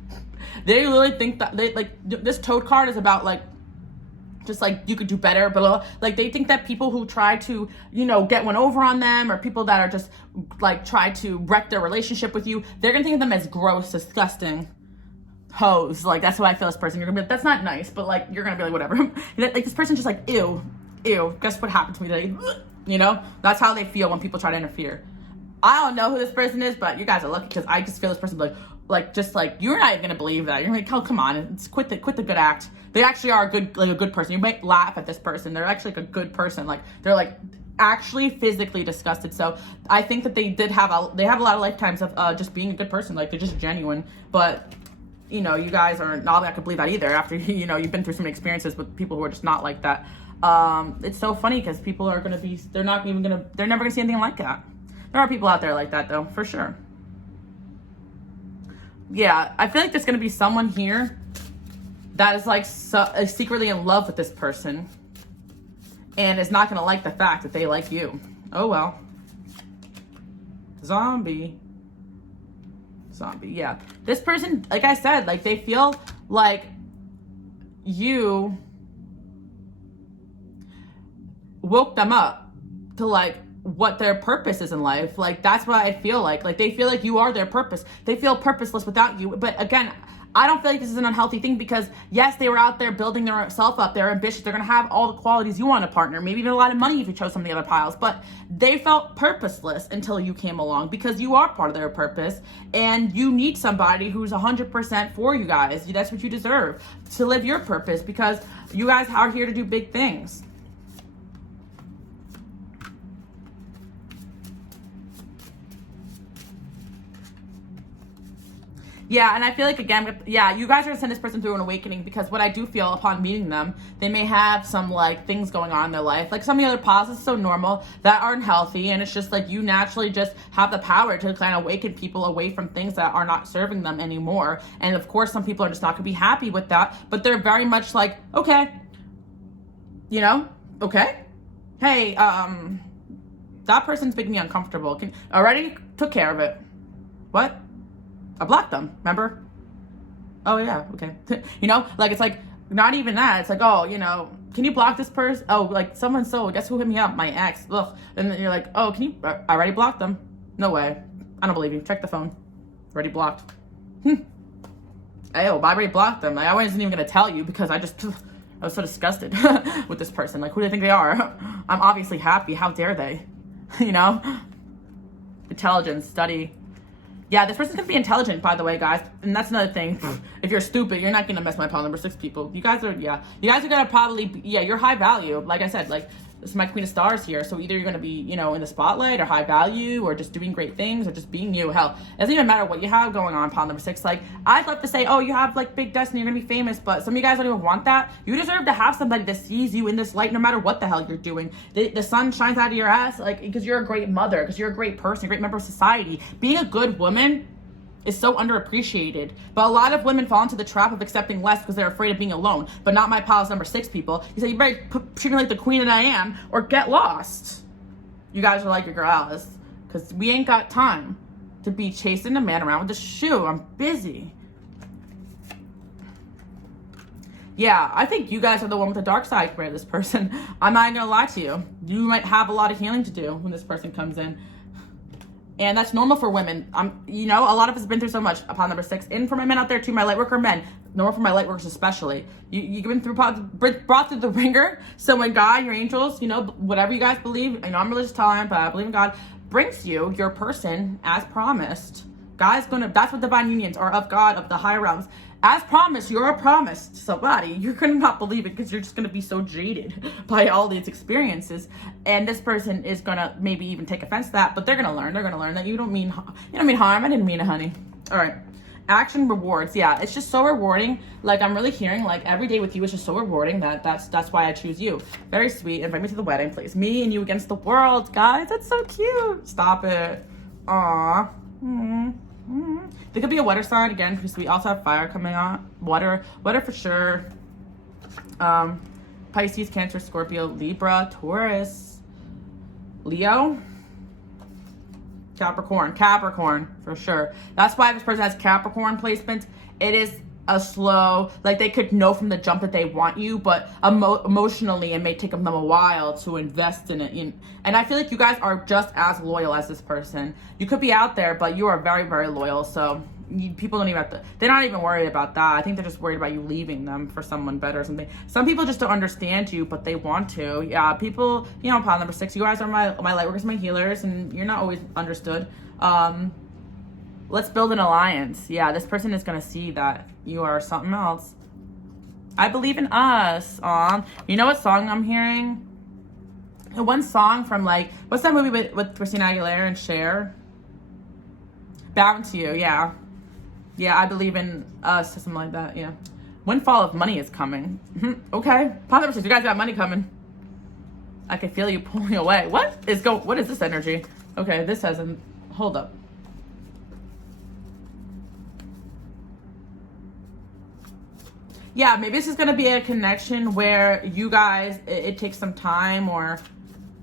They really think that this toad card is about like, just like you could do better, blah. Like, they think that people who try to, get one over on them, or people that are just like try to wreck their relationship with you, they're gonna think of them as gross, disgusting hoes. Like, that's what I feel this person. You're gonna be like, that's not nice, but like, you're gonna be like, whatever. Like, this person's just like, ew, guess what happened to me today? That's how they feel when people try to interfere. I don't know who this person is, but you guys are lucky, because I just feel this person like you're not even gonna believe that. You're like, oh, come on, quit the good act. They actually are a good person. You might laugh at this person. They're actually like a good person. Like, they're like actually physically disgusted. So I think that they have a lot of lifetimes of just being a good person. Like, they're just genuine. But you guys are not that I could believe that either. After you've been through so many experiences with people who are just not like that. It's so funny, because people are gonna be. They're never gonna see anything like that. There are people out there like that, though, for sure. Yeah, I feel like there's going to be someone here that is like secretly in love with this person and is not going to like the fact that they like you. Oh, well. Zombie. Yeah. This person, like I said, like, they feel like you woke them up to like what their purpose is in life. Like, that's what I feel like. Like, they feel like you are their purpose. They feel purposeless without you. But again, I don't feel like this is an unhealthy thing, because yes, they were out there building their self up. They're ambitious. They're going to have all the qualities you want in a partner. Maybe even a lot of money if you chose some of the other piles. But they felt purposeless until you came along, because you are part of their purpose, and you need somebody who's 100% for you guys. That's what you deserve, to live your purpose, because you guys are here to do big things. Yeah, and I feel like, again, you guys are gonna send this person through an awakening, because what I do feel upon meeting them, they may have some like things going on in their life. Like, some of the other piles is so normal that aren't healthy, and it's just like you naturally just have the power to kind of awaken people away from things that are not serving them anymore. And of course, some people are just not gonna be happy with that, but they're very much like, okay, okay, hey, that person's making me uncomfortable. Already took care of it. What? I blocked them, remember? Oh, yeah, okay. Like, it's like, not even that. It's like, oh, can you block this person? Oh, like, someone, guess who hit me up? My ex. Ugh. And then you're like, oh, I already blocked them. No way. I don't believe you. Check the phone. Already blocked. I already blocked them. I wasn't even going to tell you, because I was so disgusted with this person. Like, who do they think they are? I'm obviously happy. How dare they? Intelligence, study. Yeah, this person's gonna be intelligent, by the way, guys. And that's another thing. If you're stupid, you're not gonna mess my pile number 6 people. You guys are gonna probably, you're high value. Like I said, like, this is my Queen of Stars here. So either you're gonna be, in the spotlight, or high value, or just doing great things, or just being you. Hell, it doesn't even matter what you have going on, pile number 6. Like, I'd love to say, oh, you have like big destiny, you're gonna be famous, but some of you guys don't even want that. You deserve to have somebody that sees you in this light, no matter what the hell you're doing. The sun shines out of your ass, like, because you're a great mother, because you're a great person, a great member of society. Being a good woman is so underappreciated, but a lot of women fall into the trap of accepting less because they're afraid of being alone. But not my piles number 6 people. You say, you better treat me like the queen that I am, or get lost. You guys are like your girl Alice, because we ain't got time to be chasing a man around with a shoe. I'm busy. Yeah, I think you guys are the one with the dark side for this person. I'm not gonna lie to you. You might have a lot of healing to do when this person comes in. And that's normal for women. You know, a lot of us have been through so much. Pile number 6. And for my men out there too, my light worker men. Normal for my light workers especially. You've been through, brought through the ringer. So when God, your angels, you know, whatever you guys believe, I know I'm religious tolerant, but I believe in God, brings you your person as promised. God's gonna, that's what divine unions are, of God, of the higher realms. As promised, you're promised to somebody. You're gonna not believe it because you're just gonna be so jaded by all these experiences. And this person is gonna maybe even take offense to that, but they're gonna learn. They're gonna learn that you don't mean harm. I didn't mean it, honey. All right. Action rewards. Yeah, it's just so rewarding. Like, I'm really hearing like every day with you is just so rewarding that's why I choose you. Very sweet. Invite me to the wedding, please. Me and you against the world, guys. That's so cute. Stop it. Aw. There could be a water sign again because we also have fire coming on. Water for sure. Pisces, Cancer, Scorpio, Libra, Taurus, Leo, Capricorn for sure. That's why this person has Capricorn placement. It is a slow, like they could know from the jump that they want you, but emotionally it may take them a while to invest in it. And I feel like you guys are just as loyal as this person. You could be out there, but you are very, very loyal. So people don't even have to, they're not even worried about that. I think they're just worried about you leaving them for someone better or something. Some people just don't understand you, but they want to. Yeah, people, you know, pile number 6, you guys are my light workers, my healers, and you're not always understood. Let's build an alliance. Yeah, this person is going to see that you are something else. I believe in us. You know what song I'm hearing? The one song from, like, what's that movie with Christina Aguilera and Cher? Bound to You, yeah. Yeah, I believe in us, or something like that, yeah. Windfall of money is coming. Okay. You guys got money coming. I can feel you pulling away. What is this energy? Okay, this hasn't, hold up. Yeah, maybe this is going to be a connection where you guys, it takes some time, or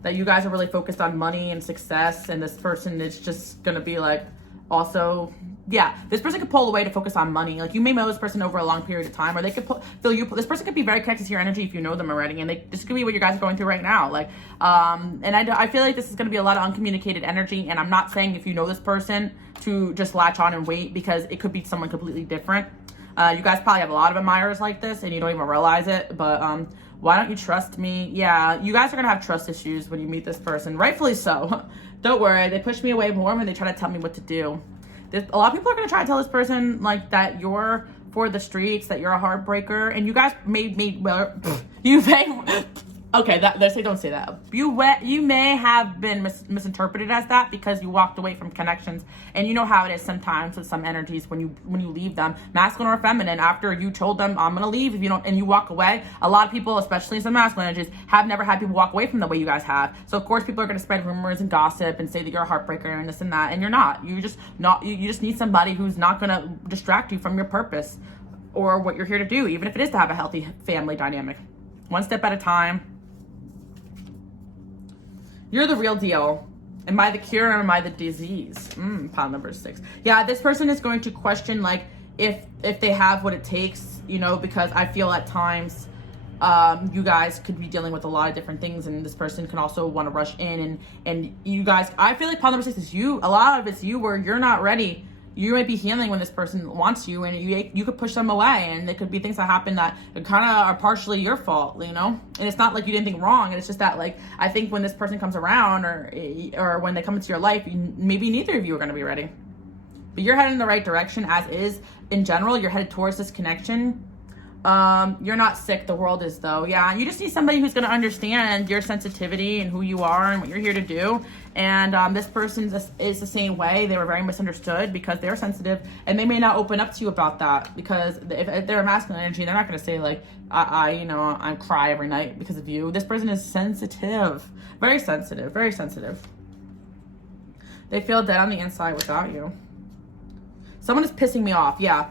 that you guys are really focused on money and success, and this person is just going to be like, also, yeah, this person could pull away to focus on money. Like, you may know this person over a long period of time, or they could feel you. This person could be very connected to your energy if you know them already, and this could be what you guys are going through right now. Like, and I feel like this is going to be a lot of uncommunicated energy, and I'm not saying if you know this person to just latch on and wait, because it could be someone completely different. You guys probably have a lot of admirers like this, and you don't even realize it, but why don't you trust me? Yeah, you guys are going to have trust issues when you meet this person, rightfully so. Don't worry, they push me away more when they try to tell me what to do. A lot of people are going to try to tell this person, like, that you're for the streets, that you're a heartbreaker, and you guys okay, they say don't say that. You may have been misinterpreted as that because you walked away from connections, and you know how it is sometimes with some energies when you leave them, masculine or feminine. After you told them I'm gonna leave, if you don't, and you walk away, a lot of people, especially some masculine energies, have never had people walk away from the way you guys have. So of course people are gonna spread rumors and gossip and say that you're a heartbreaker and this and that, and you're not. You just need somebody who's not gonna distract you from your purpose or what you're here to do, even if it is to have a healthy family dynamic. One step at a time. You're the real deal. Am I the cure or am I the disease? Pile number 6. Yeah, this person is going to question, like, if they have what it takes, you know, because I feel at times you guys could be dealing with a lot of different things, and this person can also want to rush in, and you guys, I feel like pile number 6 is you. A lot of it's you where you're not ready. You might be healing when this person wants you, and you could push them away, and there could be things that happen that kind of are partially your fault, you know? And it's not like you did anything wrong, and it's just that, like, I think when this person comes around, or when they come into your life, maybe neither of you are going to be ready. But you're heading in the right direction, as is. In general, you're headed towards this connection. You're not sick, the world is, though. Yeah, you just need somebody who's going to understand your sensitivity and who you are and what you're here to do. And this person is the same way. They were very misunderstood because they're sensitive, and they may not open up to you about that, because if they're a masculine energy, they're not going to say, like, I cry every night because of you. This person is sensitive, very sensitive, very sensitive. They feel dead on the inside without you. Someone is pissing me off. Yeah.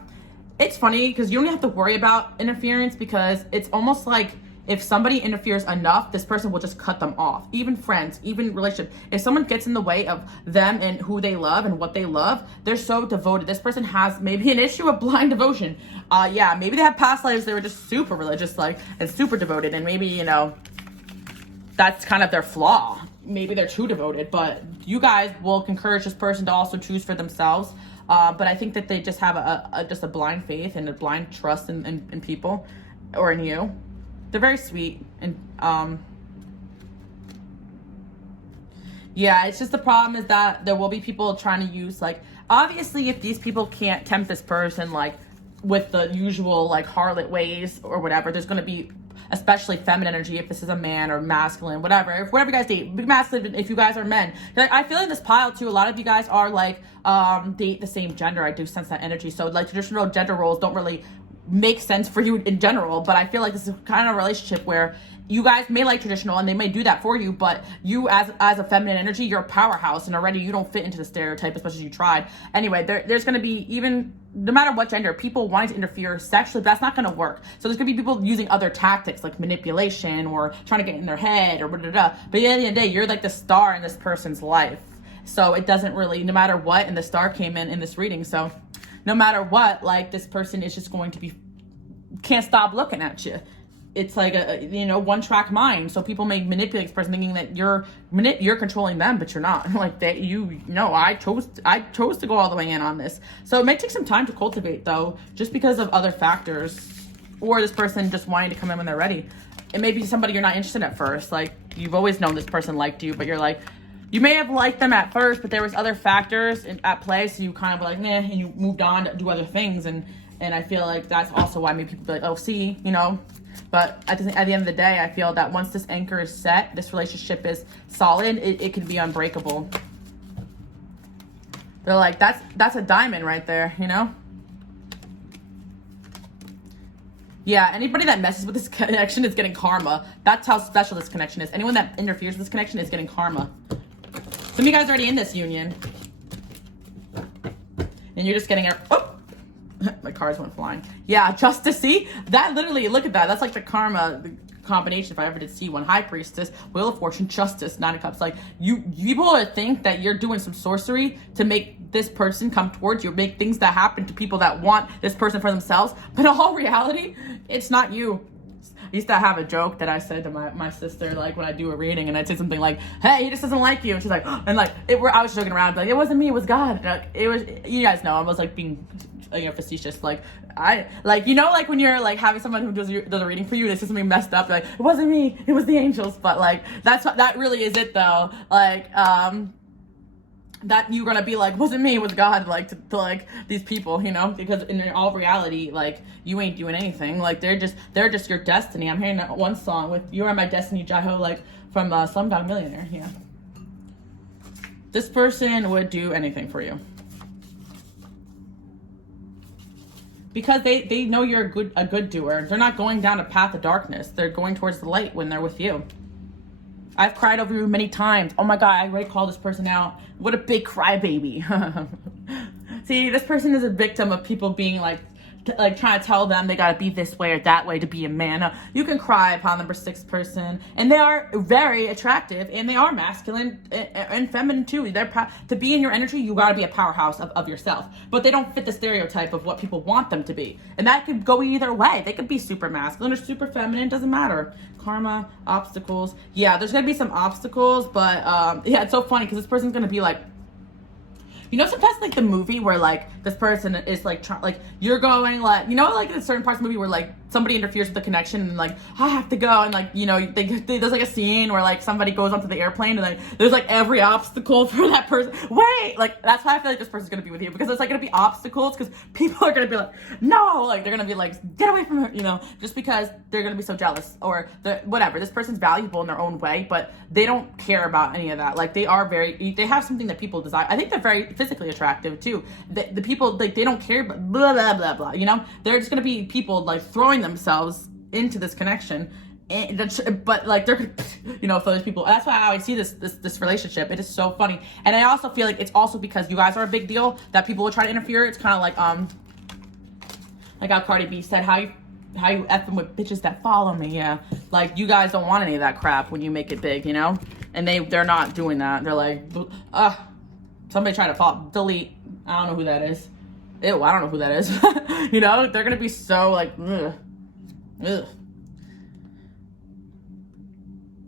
It's funny because you don't have to worry about interference, because it's almost like if somebody interferes enough, this person will just cut them off. Even friends, even relationship. If someone gets in the way of them and who they love and what they love, they're so devoted. This person has maybe an issue of blind devotion. Yeah, maybe they have past lives they were just super religious, like, and super devoted, and maybe, you know, that's kind of their flaw. maybe they're too devoted, but you guys will encourage this person to also choose for themselves. But I think that they just have just a blind faith and a blind trust in people or in you. They're very sweet. And yeah, it's just the problem is that there will be people trying to use, like, obviously if these people can't tempt this person, like, with the usual, like, harlot ways or whatever, there's going to be especially feminine energy if this is a man, or masculine, whatever you guys date, masculine if you guys are men. Like, I feel in this pile too, a lot of you guys are like date the same gender. I do sense that energy. So like traditional gender roles don't really make sense for you in general, but I feel like this is kind of a relationship where you guys may like traditional and they may do that for you, but you as a feminine energy, you're a powerhouse, and already you don't fit into the stereotype as much as you tried. Anyway, there's going to be, even no matter what gender, people wanting to interfere sexually, but that's not going to work. So there's going to be people using other tactics like manipulation or trying to get in their head or blah, blah, blah. But at the end of the day, you're like the star in this person's life. So it doesn't really, no matter what, and the star came in this reading. So no matter what, like, this person is just going to be, can't stop looking at you. It's like a one-track mind. So people may manipulate this person thinking that you're controlling them, but you're not. Like, that I chose to go all the way in on this. So it may take some time to cultivate, though, just because of other factors, or this person just wanting to come in when they're ready. It may be somebody you're not interested in at first. Like, you've always known this person liked you, but you're like, you may have liked them at first, but there was other factors at play, so you kind of were like, nah, and you moved on to do other things. And I feel like that's also why maybe people be like, oh, see, But at the end of the day, I feel that once this anchor is set, this relationship is solid, it can be unbreakable. They're like, that's a diamond right there, Yeah, anybody that messes with this connection is getting karma. That's how special this connection is. Anyone that interferes with this connection is getting karma. Some of you guys are already in this union. And you're just getting it. Oh! My cards went flying. Yeah, justice. See? That literally, look at that. That's like the karma combination if I ever did see one. High Priestess, Wheel of Fortune, Justice, Nine of Cups. Like, you people think that you're doing some sorcery to make this person come towards you, make things that happen to people that want this person for themselves. But in all reality, it's not you. I used to have a joke that I said to my sister, like, when I do a reading, and I'd say something like, hey, he just doesn't like you. And she's like, and like, I was joking around, like, it wasn't me, it was God. Like, it was, you guys know, I was like being, facetious. Like, like when you're like having someone who does a reading for you, and it's just something messed up, like, it wasn't me, it was the angels. But like, that really is it though. Like, that you're gonna be like, wasn't me, it was God, like, to like these people, because in all reality, like, you ain't doing anything. Like, they're just your destiny. I'm hearing that one song with "You Are My Destiny," Jaiho, like, from Slumdog Millionaire. Yeah, this person would do anything for you because they know you're a good doer. They're not going down a path of darkness. They're going towards the light when they're with you. I've cried over you many times. Oh my God, I already called this person out. What a big crybaby. See, this person is a victim of people being like trying to tell them they gotta be this way or that way to be a man. Now, you can cry upon number 6 person, and they are very attractive, and they are masculine and feminine too. To be in your energy, you gotta be a powerhouse of yourself. But they don't fit the stereotype of what people want them to be, and that could go either way. They could be super masculine or super feminine. Doesn't matter. Karma, obstacles. Yeah, there's gonna be some obstacles, but yeah, it's so funny because this person's gonna be like, sometimes like the movie where like this person is like you're going like, like in certain parts of the movie where like somebody interferes with the connection and like, I have to go, and like, there's like a scene where like somebody goes onto the airplane and like there's like every obstacle for that person. Wait, like, that's why I feel like this person's gonna be with you, because it's like gonna be obstacles, because people are gonna be like, no, like, they're gonna be like, get away from her, just because they're gonna be so jealous, or whatever. This person's valuable in their own way, but they don't care about any of that. Like, they have something that people desire. I think they're very physically attractive too. The people, like, they don't care, but blah blah blah blah. They're just gonna be people like throwing themselves into this connection, but like they're for those people. That's why I always see this relationship. It is so funny, and I also feel like it's also because you guys are a big deal that people will try to interfere. It's kind of like how Cardi B said, how you effing with bitches that follow me. Yeah, like, you guys don't want any of that crap when you make it big, and they're not doing that. They're like, somebody trying to follow, delete. I don't know who that is. Ew, I don't know who that is. They're gonna be so like, ugh.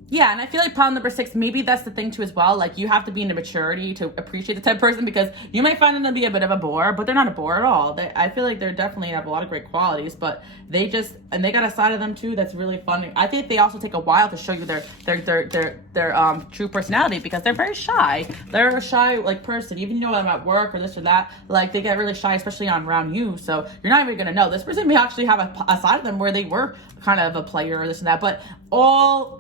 Yeah, and I feel like pile number 6, maybe that's the thing too as well. Like, you have to be in the maturity to appreciate the type of person, because you might find them to be a bit of a bore, but they're not a bore at all. I feel like they're definitely have a lot of great qualities, but they got a side of them too that's really fun. I think they also take a while to show you their true personality, because they're very shy. They're a shy like person, even you know them at work or this or that. Like, they get really shy, especially around you. So you're not even gonna know. This person may actually have a side of them where they were kind of a player or this and that, but all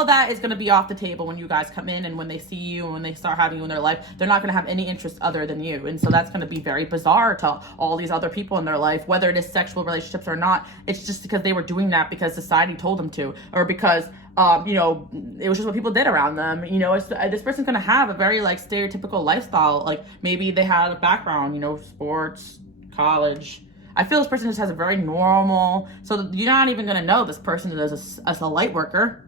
of that is going to be off the table when you guys come in, and when they see you and when they start having you in their life. They're not going to have any interest other than you. And so that's going to be very bizarre to all these other people in their life, whether it is sexual relationships or not. It's just because they were doing that because society told them to, or because, you know, it was just what people did around them. You know, this person's going to have a very like stereotypical lifestyle. Like, maybe they had a background, you know, sports, college. I feel this person just has a very normal, so you're not even going to know this person as a light worker.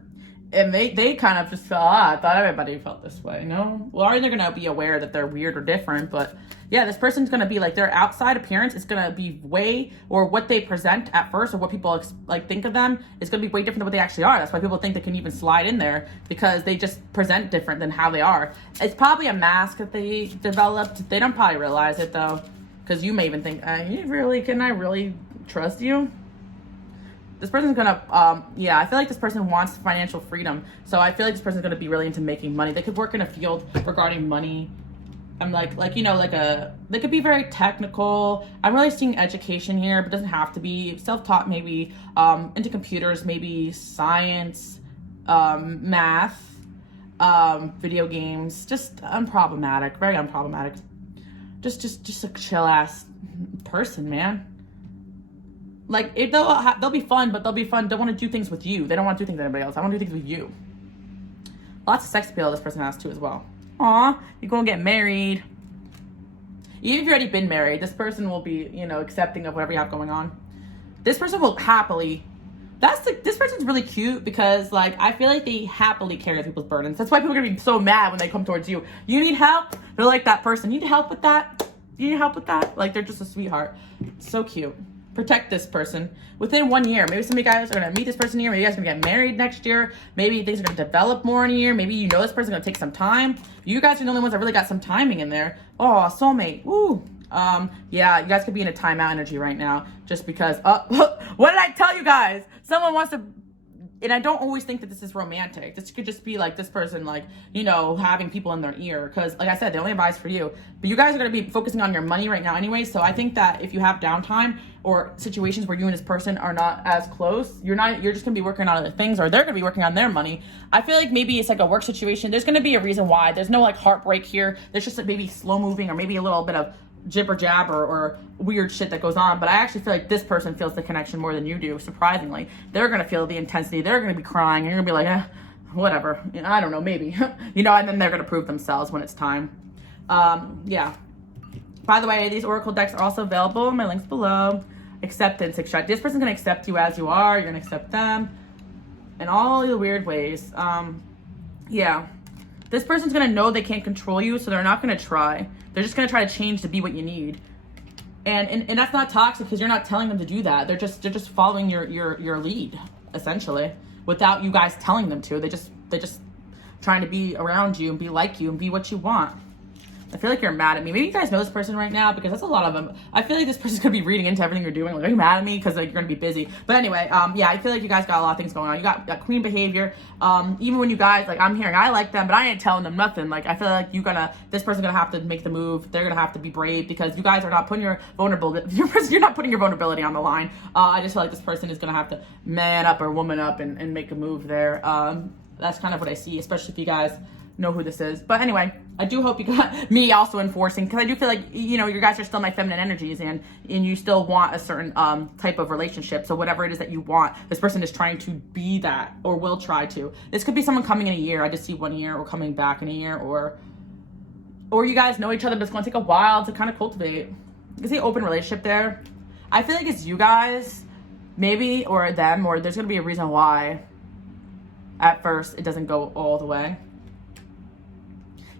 And they kind of just felt, I thought everybody felt this way, no? Well, are they going to be aware that they're weird or different? But yeah, this person's going to be like, their outside appearance is going to be or what they present at first, or what people like think of them, is going to be way different than what they actually are. That's why people think they can even slide in there, because they just present different than how they are. It's probably a mask that they developed. They don't probably realize it though, because you may even think, can I really trust you? This person's gonna, I feel like this person wants financial freedom. So I feel like this person's gonna be really into making money. They could work in a field regarding money. I'm they could be very technical. I'm really seeing education here, but it doesn't have to be. Self-taught, maybe, into computers, maybe science, math, video games, just unproblematic, very unproblematic. Just a chill ass person, man. Like, they'll be fun, but they'll be fun. Don't want to do things with you. They don't want to do things with anybody else. I want to do things with you. Lots of sex appeal this person has too as well. Aw, you're going to get married. Even if you've already been married, this person will be, you know, accepting of whatever you have going on. This person will happily. This person's really cute, because like, I feel like they happily carry other people's burdens. That's why people are gonna be so mad when they come towards you. You need help? They're like that person. You need help with that? You need help with that? Like, they're just a sweetheart. So cute. Protect this person within 1 year. Maybe some of you guys are going to meet this person in a year. Maybe you guys are going to get married next year. Maybe things are going to develop more in a year. Maybe you know this person's going to take some time. You guys are the only ones that really got some timing in there. Oh, soulmate. Woo. Yeah, you guys could be in a timeout energy right now, just because, what did I tell you guys? Someone wants to, and I don't always think that this is romantic. This could just be like this person, like, you know, having people in their ear. Because like I said, they only have eyes for you. But you guys are going to be focusing on your money right now anyway. So I think that if you have downtime or situations where you and this person are not as close, you're just going to be working on other things, or they're going to be working on their money. I feel like maybe it's like a work situation. There's going to be a reason why. There's no like heartbreak here. There's just like maybe slow moving, or maybe a little bit of jibber jabber or weird shit that goes on. But I actually feel like this person feels the connection more than you do, surprisingly. They're gonna feel the intensity. They're gonna be crying, and you're gonna be like, whatever, you know, I don't know, maybe. You know, and then they're gonna prove themselves when it's time. Yeah, by the way, these oracle decks are also available. My links below. Acceptance, extract. This person's gonna accept you as you are. You're gonna accept them in all the weird ways. Yeah, this person's gonna know they can't control you, so they're not gonna try. They're just gonna try to change to be what you need, and that's not toxic, because you're not telling them to do that. They're just following your lead, essentially, without you guys telling them to. They're just trying to be around you and be like you and be what you want. I feel like you're mad at me. Maybe you guys know this person right now, because that's a lot of them. I feel like this person's gonna be reading into everything you're doing. Like, are you mad at me? Because like, you're gonna be busy. But anyway, yeah, I feel like you guys got a lot of things going on. You got queen behavior. Even when you guys, like, I'm hearing I like them, but I ain't telling them nothing. Like, I feel like this person's gonna have to make the move. They're gonna have to be brave, because you guys are not putting your vulnerability. You're not putting your vulnerability on the line. I just feel like this person is gonna have to man up or woman up and make a move there. That's kind of what I see, especially if you guys know who this is. But anyway, I do hope you got me also enforcing, because I do feel like, you know, you guys are still my feminine energies, and you still want a certain type of relationship. So whatever it is that you want, this person is trying to be that, or will try to. This could be someone coming in a year. I just see 1 year, or coming back in a year, or you guys know each other, but it's going to take a while to kind of cultivate. You can see open relationship there. I feel like it's you guys, maybe, or them, or there's going to be a reason why at first it doesn't go all the way.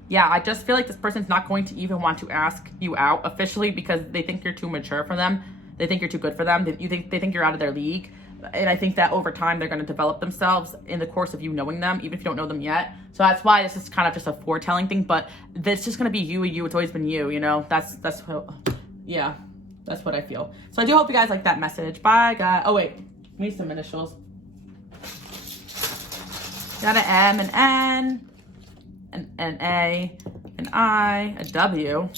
Yeah, I just feel like this person's not going to even want to ask you out officially, because they think you're too mature for them. They think you're too good for them. They think you're out of their league. And I think that over time, they're going to develop themselves in the course of you knowing them, even if you don't know them yet. So that's why this is kind of just a foretelling thing, but it's just going to be you and you. It's always been you, you know, that's what I feel. So I do hope you guys like that message. Bye, guys. Oh, wait, need some initials. Got an M, an N, an A, an I, a W,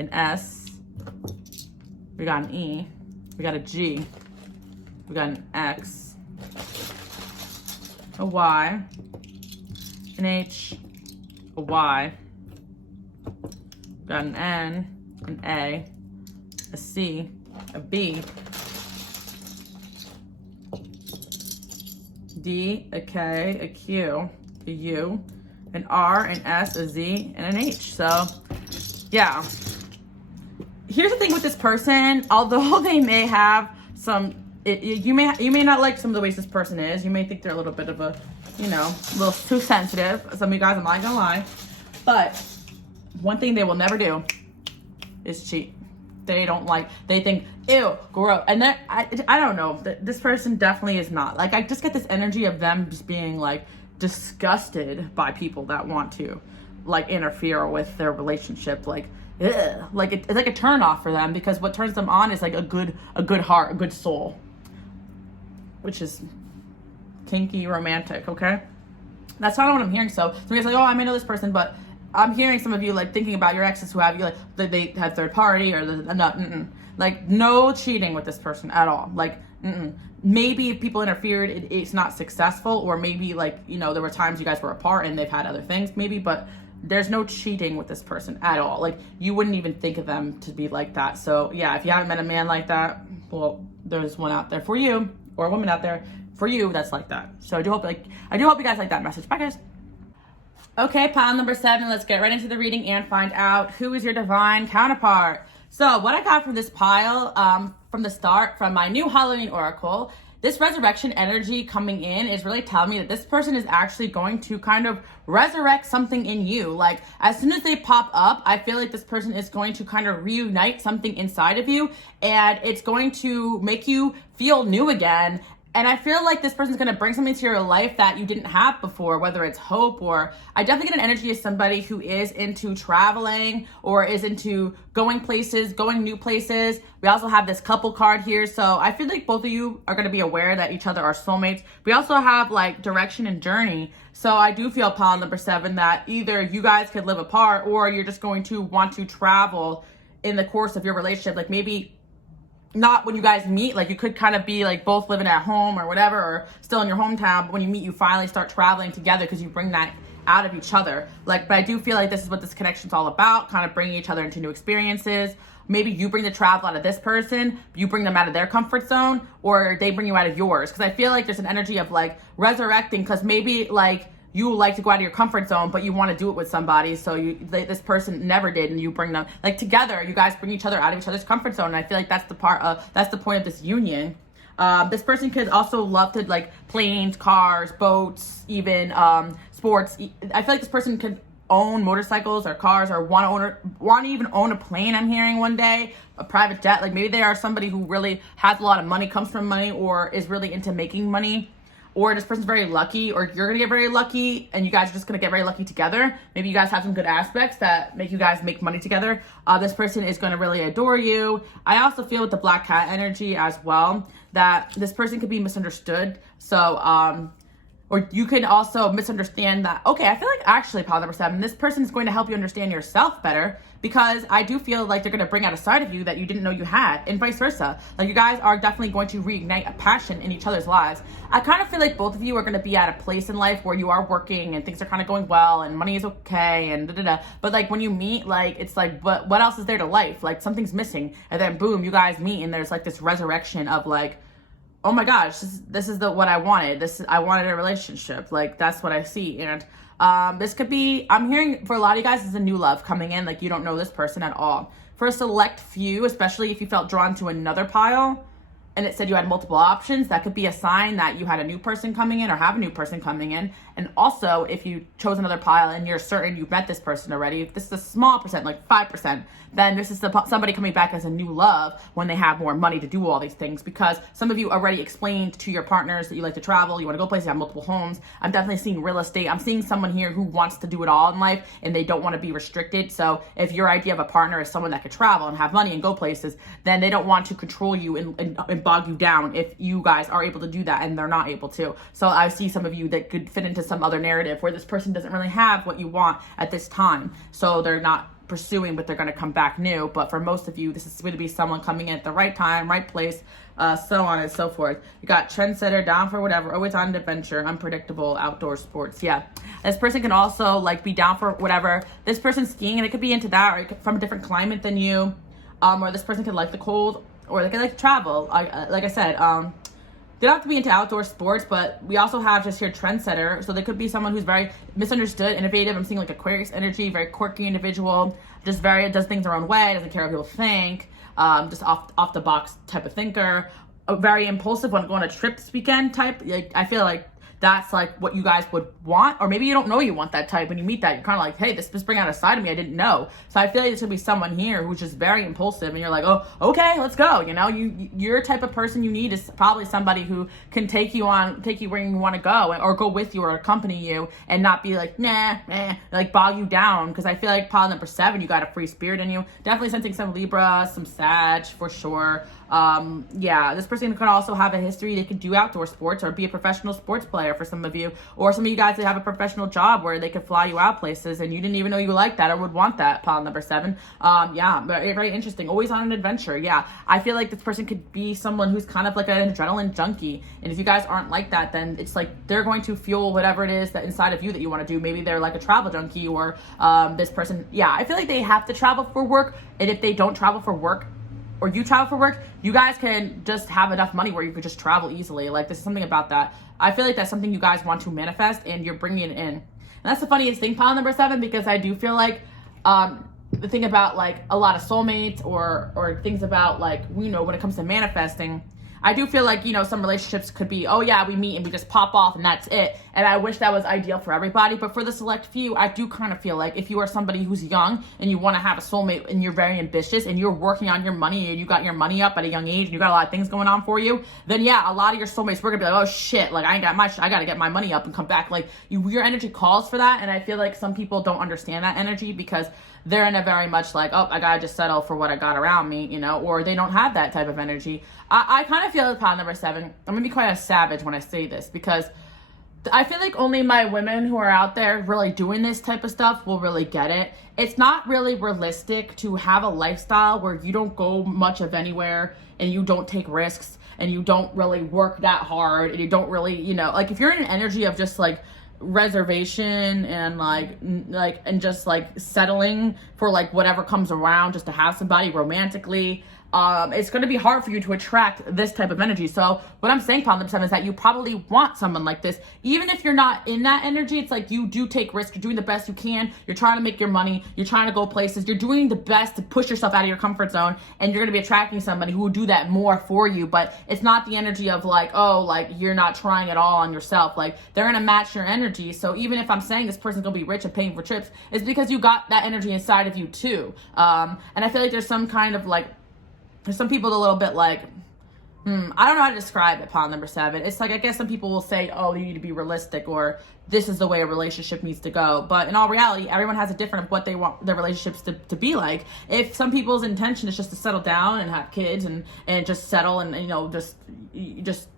an S. We got an E. We got a G. We got an X. A Y. An H. A Y. We got an N. An A. A C. A B. D, a K, a Q, a U, an R, an S, a Z, and an H. So, yeah. Here's the thing with this person. Although they may have some, you may not like some of the ways this person is. You may think they're a little bit of a, you know, a little too sensitive. Some of you guys, I'm not gonna lie. But one thing they will never do is cheat. They think, ew, gross. And then, I don't know, this person definitely is not. Like, I just get this energy of them just being, like, disgusted by people that want to, like, interfere with their relationship. Like, ugh. Like, it's like a turn off for them, because what turns them on is, like, a good heart, a good soul. Which is kinky, romantic, okay? That's not what I'm hearing. So you guys are like, oh, I may know this person, but I'm hearing some of you, like, thinking about your exes who have you, like, they had third party or like, no cheating with this person at all. Like, maybe if people interfered, it's not successful, or maybe, like, you know, there were times you guys were apart and they've had other things, maybe, but there's no cheating with this person at all. Like, you wouldn't even think of them to be like that. So yeah, if you haven't met a man like that, well, there's one out there for you, or a woman out there for you that's like that. So I do hope you guys like that message. Bye, guys. Okay, pile number 7, let's get right into the reading and find out who is your divine counterpart. So what I got from this pile, from the start, from my new Halloween oracle, this resurrection energy coming in is really telling me that this person is actually going to kind of resurrect something in you. Like, as soon as they pop up, I feel like this person is going to kind of reunite something inside of you, and it's going to make you feel new again. And I feel like this person's going to bring something to your life that you didn't have before, whether it's hope, or I definitely get an energy of somebody who is into traveling or is into going places, going new places. We also have this couple card here. So I feel like both of you are going to be aware that each other are soulmates. We also have, like, direction and journey. So I do feel, pile number 7, that either you guys could live apart, or you're just going to want to travel in the course of your relationship. Like, maybe not when you guys meet, like, you could kind of be, like, both living at home or whatever, or still in your hometown, but when you meet, you finally start traveling together because you bring that out of each other. Like, but I do feel like this is what this connection's all about, kind of bringing each other into new experiences. Maybe you bring the travel out of this person, you bring them out of their comfort zone, or they bring you out of yours. Because I feel like there's an energy of, like, resurrecting, because maybe, like, you like to go out of your comfort zone, but you want to do it with somebody. So this person never did, and you bring them, like, together. You guys bring each other out of each other's comfort zone, and I feel like that's the point of this union. This person could also love to, like, planes, cars, boats, even sports. I feel like this person could own motorcycles or cars, or want to even own a plane. I'm hearing one day, a private jet. Like, maybe they are somebody who really has a lot of money, comes from money, or is really into making money. Or this person's very lucky, or you're going to get very lucky, and you guys are just going to get very lucky together. Maybe you guys have some good aspects that make you guys make money together. This person is going to really adore you. I also feel with the black cat energy as well, that this person could be misunderstood. So, or you can also misunderstand that, okay, I feel like actually, pile number 7, this person is going to help you understand yourself better, because I do feel like they're going to bring out a side of you that you didn't know you had, and vice versa. Like, you guys are definitely going to reignite a passion in each other's lives. I kind of feel like both of you are going to be at a place in life where you are working and things are kind of going well and money is okay and da-da-da. But, like, when you meet, like, it's like, what else is there to life? Like, something's missing. And then, boom, you guys meet, and there's, like, this resurrection of, like, oh my gosh, this is what I wanted. I wanted a relationship. Like, that's what I see. And this could be, I'm hearing for a lot of you guys, is a new love coming in. Like, you don't know this person at all. For a select few, especially if you felt drawn to another pile, and it said you had multiple options, that could be a sign that you had a new person coming in or have a new person coming in. And also, if you chose another pile and you're certain you've met this person already, if this is a small percent, like 5%, then this is somebody coming back as a new love when they have more money to do all these things. Because some of you already explained to your partners that you like to travel, you want to go places, you have multiple homes. I'm definitely seeing real estate. I'm seeing someone here who wants to do it all in life and they don't want to be restricted. So if your idea of a partner is someone that could travel and have money and go places, then they don't want to control you and bog you down if you guys are able to do that and they're not able to. So I see some of you that could fit into some other narrative where this person doesn't really have what you want at this time. So they're not pursuing, but they're going to come back new. But for most of you, this is going to be someone coming in at the right time, right place, so on and so forth. You got trendsetter, down for whatever, always on an adventure, unpredictable, outdoor sports. Yeah, this person can also like be down for whatever. This person's skiing and it could be into that, or from a different climate than you, or this person could like the cold, or they could like travel. Like I said, they don't have to be into outdoor sports, but we also have just here trendsetter. So they could be someone who's very misunderstood, innovative. I'm seeing like Aquarius energy, very quirky individual, just does things their own way, doesn't care what people think, just off the box type of thinker, a very impulsive when going on a trip this weekend type. Like, I feel like that's like what you guys would want, or maybe you don't know you want that type. When you meet that, you're kind of like, hey, this bring out a side of me I didn't know. So I feel like there's gonna be someone here who's just very impulsive, and you're like, oh, okay, let's go. You know, your type of person you need is probably somebody who can take you where you want to go, or go with you or accompany you, and not be like, nah, like bog you down. Because I feel like pile number 7, you got a free spirit in you. Definitely sensing some Libra, some Sag for sure. Yeah, this person could also have a history. They could do outdoor sports or be a professional sports player for some of you, or some of you guys that have a professional job where they could fly you out places and you didn't even know you liked that or would want that. Pile number 7. Yeah, very, very interesting. Always on an adventure. Yeah, I feel like this person could be someone who's kind of like an adrenaline junkie, and if you guys aren't like that, then it's like they're going to fuel whatever it is that inside of you that you want to do. Maybe they're like a travel junkie, or this person, yeah, I feel like they have to travel for work, and if they don't travel for work, or you travel for work, you guys can just have enough money where you could just travel easily. Like, there's something about that. I feel like that's something you guys want to manifest, and you're bringing it in. And that's the funniest thing, pile number 7, because I do feel like the thing about like a lot of soulmates or things about like, you know, when it comes to manifesting, I do feel like, you know, some relationships could be, oh yeah, we meet and we just pop off and that's it. And I wish that was ideal for everybody. But for the select few, I do kind of feel like if you are somebody who's young and you want to have a soulmate and you're very ambitious and you're working on your money and you got your money up at a young age and you got a lot of things going on for you, then yeah, a lot of your soulmates, we're gonna be like, oh shit, like I gotta get my money up and come back. Like your energy calls for that. And I feel like some people don't understand that energy because they're in a very much like, oh, I gotta just settle for what I got around me, you know, or they don't have that type of energy. I kind of feel with pile number 7, I'm gonna be quite a savage when I say this, because I feel like only my women who are out there really doing this type of stuff will really get it. It's not really realistic to have a lifestyle where you don't go much of anywhere and you don't take risks and you don't really work that hard and you don't really, you know, like if you're in an energy of just like reservation and like and just like settling for like whatever comes around just to have somebody romantically, it's going to be hard for you to attract this type of energy. So what I'm saying, pile number 7, is that you probably want someone like this. Even if you're not in that energy, it's like you do take risks. You're doing the best you can. You're trying to make your money. You're trying to go places. You're doing the best to push yourself out of your comfort zone. And you're going to be attracting somebody who will do that more for you. But it's not the energy of like, oh, like you're not trying at all on yourself. Like they're going to match your energy. So even if I'm saying this person's going to be rich and paying for trips, it's because you got that energy inside of you too. And I feel like there's some kind of like, there's some people a little bit like, I don't know how to describe it, pile number 7. It's like, I guess some people will say, oh, you need to be realistic, or this is the way a relationship needs to go. But in all reality, everyone has a different of what they want their relationships to be like. If some people's intention is just to settle down and have kids and just settle and, you know, just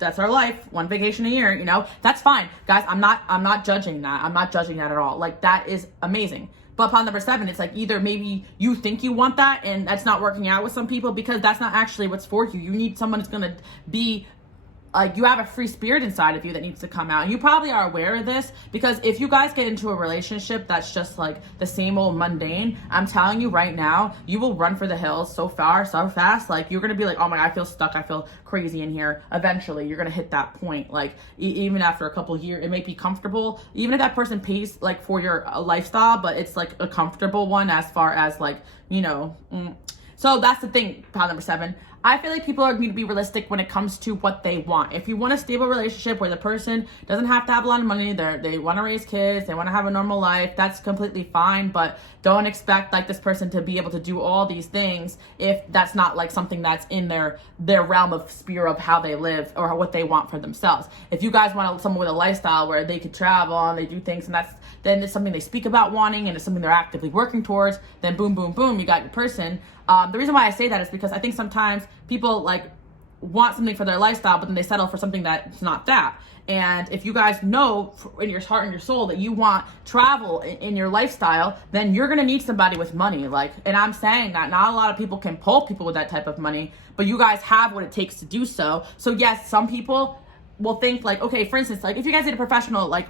that's our life, one vacation a year, you know, that's fine. Guys, I'm not judging that. I'm not judging that at all. Like, that is amazing. But upon number 7, it's like either maybe you think you want that and that's not working out with some people because that's not actually what's for you. You need someone who's going to be like, you have a free spirit inside of you that needs to come out. And you probably are aware of this because if you guys get into a relationship that's just like the same old mundane, I'm telling you right now, you will run for the hills so far, so fast. Like you're going to be like, oh my God, I feel stuck. I feel crazy in here. Eventually you're going to hit that point. Like even after a couple of years, it may be comfortable. Even if that person pays like for your lifestyle, but it's like a comfortable one as far as like, you know, So that's the thing, pile number 7. I feel like people are going to be realistic when it comes to what they want. If you want a stable relationship where the person doesn't have to have a lot of money, they want to raise kids, they want to have a normal life, that's completely fine. But don't expect like this person to be able to do all these things if that's not like something that's in their realm of sphere of how they live or what they want for themselves. If you guys want someone with a lifestyle where they could travel and they do things, and then it's something they speak about wanting and it's something they're actively working towards, then boom, boom, boom, you got your person. The reason why I say that is because I think sometimes people like want something for their lifestyle, but then they settle for something that's not that. And if you guys know in your heart and your soul that you want travel in your lifestyle, then you're going to need somebody with money. Like, and I'm saying that not a lot of people can pull people with that type of money, but you guys have what it takes to do so. So yes, some people will think like, okay, for instance, like if you guys did a professional, like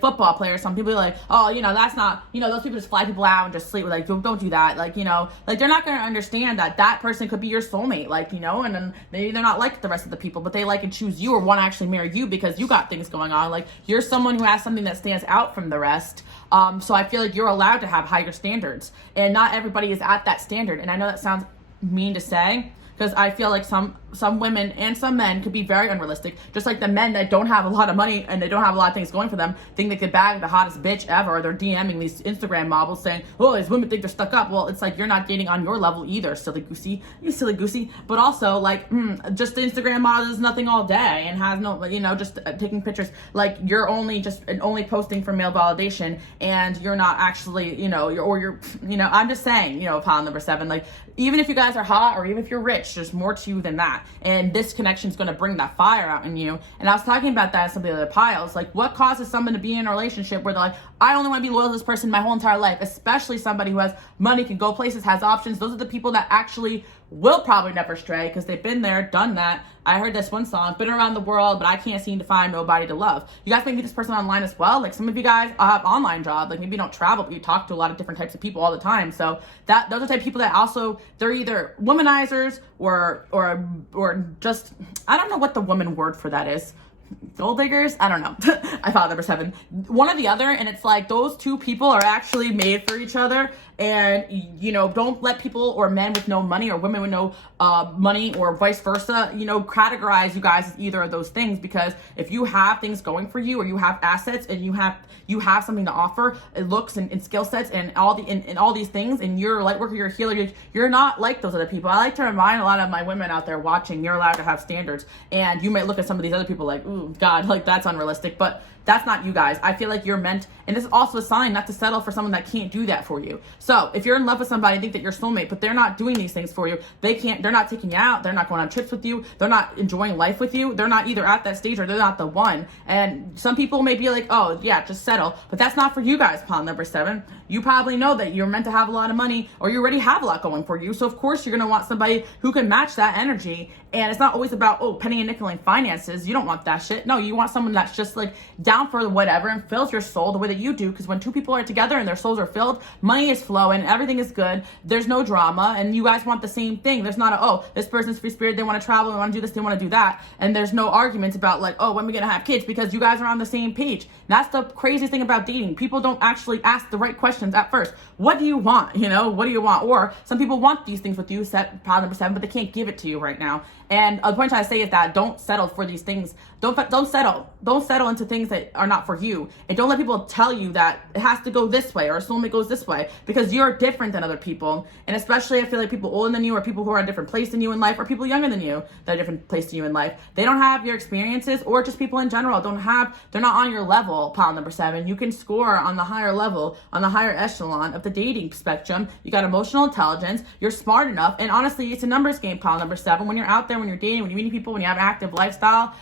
football players, some people are like, oh, you know, that's not, you know, those people just fly people out and just sleep with, like, don't do that. Like, you know, like they're not going to understand that that person could be your soulmate, like, you know, and then maybe they're not like the rest of the people, but they like and choose you or want to actually marry you because you got things going on. Like, you're someone who has something that stands out from the rest. So I feel like you're allowed to have higher standards, and not everybody is at that standard. And I know that sounds mean to say, because I feel like some women and some men could be very unrealistic. Just like the men that don't have a lot of money and they don't have a lot of things going for them think they could bag the hottest bitch ever. They're DMing these Instagram models saying, oh, these women think they're stuck up. Well, it's like you're not dating on your level either, silly goosey. You silly goosey. But also, like, just the Instagram model is nothing all day and has no, you know, just taking pictures. Like, you're only posting for male validation, and you're not actually, you know, I'm just saying, you know, pile number 7, like, even if you guys are hot or even if you're rich, there's more to you than that. And this connection is going to bring that fire out in you. And I was talking about that in some of the other piles. Like, what causes someone to be in a relationship where they're like, I only want to be loyal to this person my whole entire life, especially somebody who has money, can go places, has options. Those are the people that actually will probably never stray because they've been there, done that. I heard this one song, been around the world, but I can't seem to find nobody to love. You guys may meet this person online as well. Like, some of you guys have online jobs. Like, maybe you don't travel, but you talk to a lot of different types of people all the time. So those are the type of people that also, they're either womanizers or just, I don't know what the woman word for that is. Gold diggers? I don't know. I thought number 7. One or the other, and it's like those two people are actually made for each other. And, you know, don't let people or men with no money or women with no money or vice versa, you know, categorize you guys as either of those things. Because if you have things going for you, or you have assets and you have something to offer, looks and skill sets and all these things, and you're a light worker, you're a healer, you're not like those other people. I like to remind a lot of my women out there watching, you're allowed to have standards. And you might look at some of these other people like, ooh, God, like that's unrealistic. But that's not you guys. I feel like you're meant, and this is also a sign not to settle for someone that can't do that for you. So if you're in love with somebody and think that you're soulmate, but they're not doing these things for you, they're not taking you out, they're not going on trips with you, they're not enjoying life with you, they're not either at that stage or they're not the one. And some people may be like, oh yeah, just settle. But that's not for you guys, pile number 7. You probably know that you're meant to have a lot of money, or you already have a lot going for you. So of course you're going to want somebody who can match that energy. And it's not always about, oh, penny and nickel and finances. You don't want that shit. No, you want someone that's just like down for whatever and fills your soul the way that you do. Because when two people are together and their souls are filled, money is flowing, everything is good. There's no drama, and you guys want the same thing. There's not oh, this person's free spirit, they want to travel, they want to do this, they want to do that. And there's no arguments about like, oh, when are we going to have kids? Because you guys are on the same page. And that's the craziest thing about dating. People don't actually ask the right questions at first. What do you want? You know, what do you want? Or some people want these things with you, pile number 7, but they can't give it to you right now. And the point I say is that don't settle for these things. Don't settle into things that are not for you. And don't let people tell you that it has to go this way or a soulmate goes this way, because you're different than other people. And especially I feel like people older than you, or people who are at a different place than you in life, or people younger than you that are a different place than you in life, they don't have your experiences, or just people in general they're not on your level, pile number 7. You can score on the higher level, on the higher echelon of the dating spectrum. You got emotional intelligence, you're smart enough, and honestly, it's a numbers game, pile number 7. When you're out there, when you're dating, when you're meeting people, when you have an active lifestyle,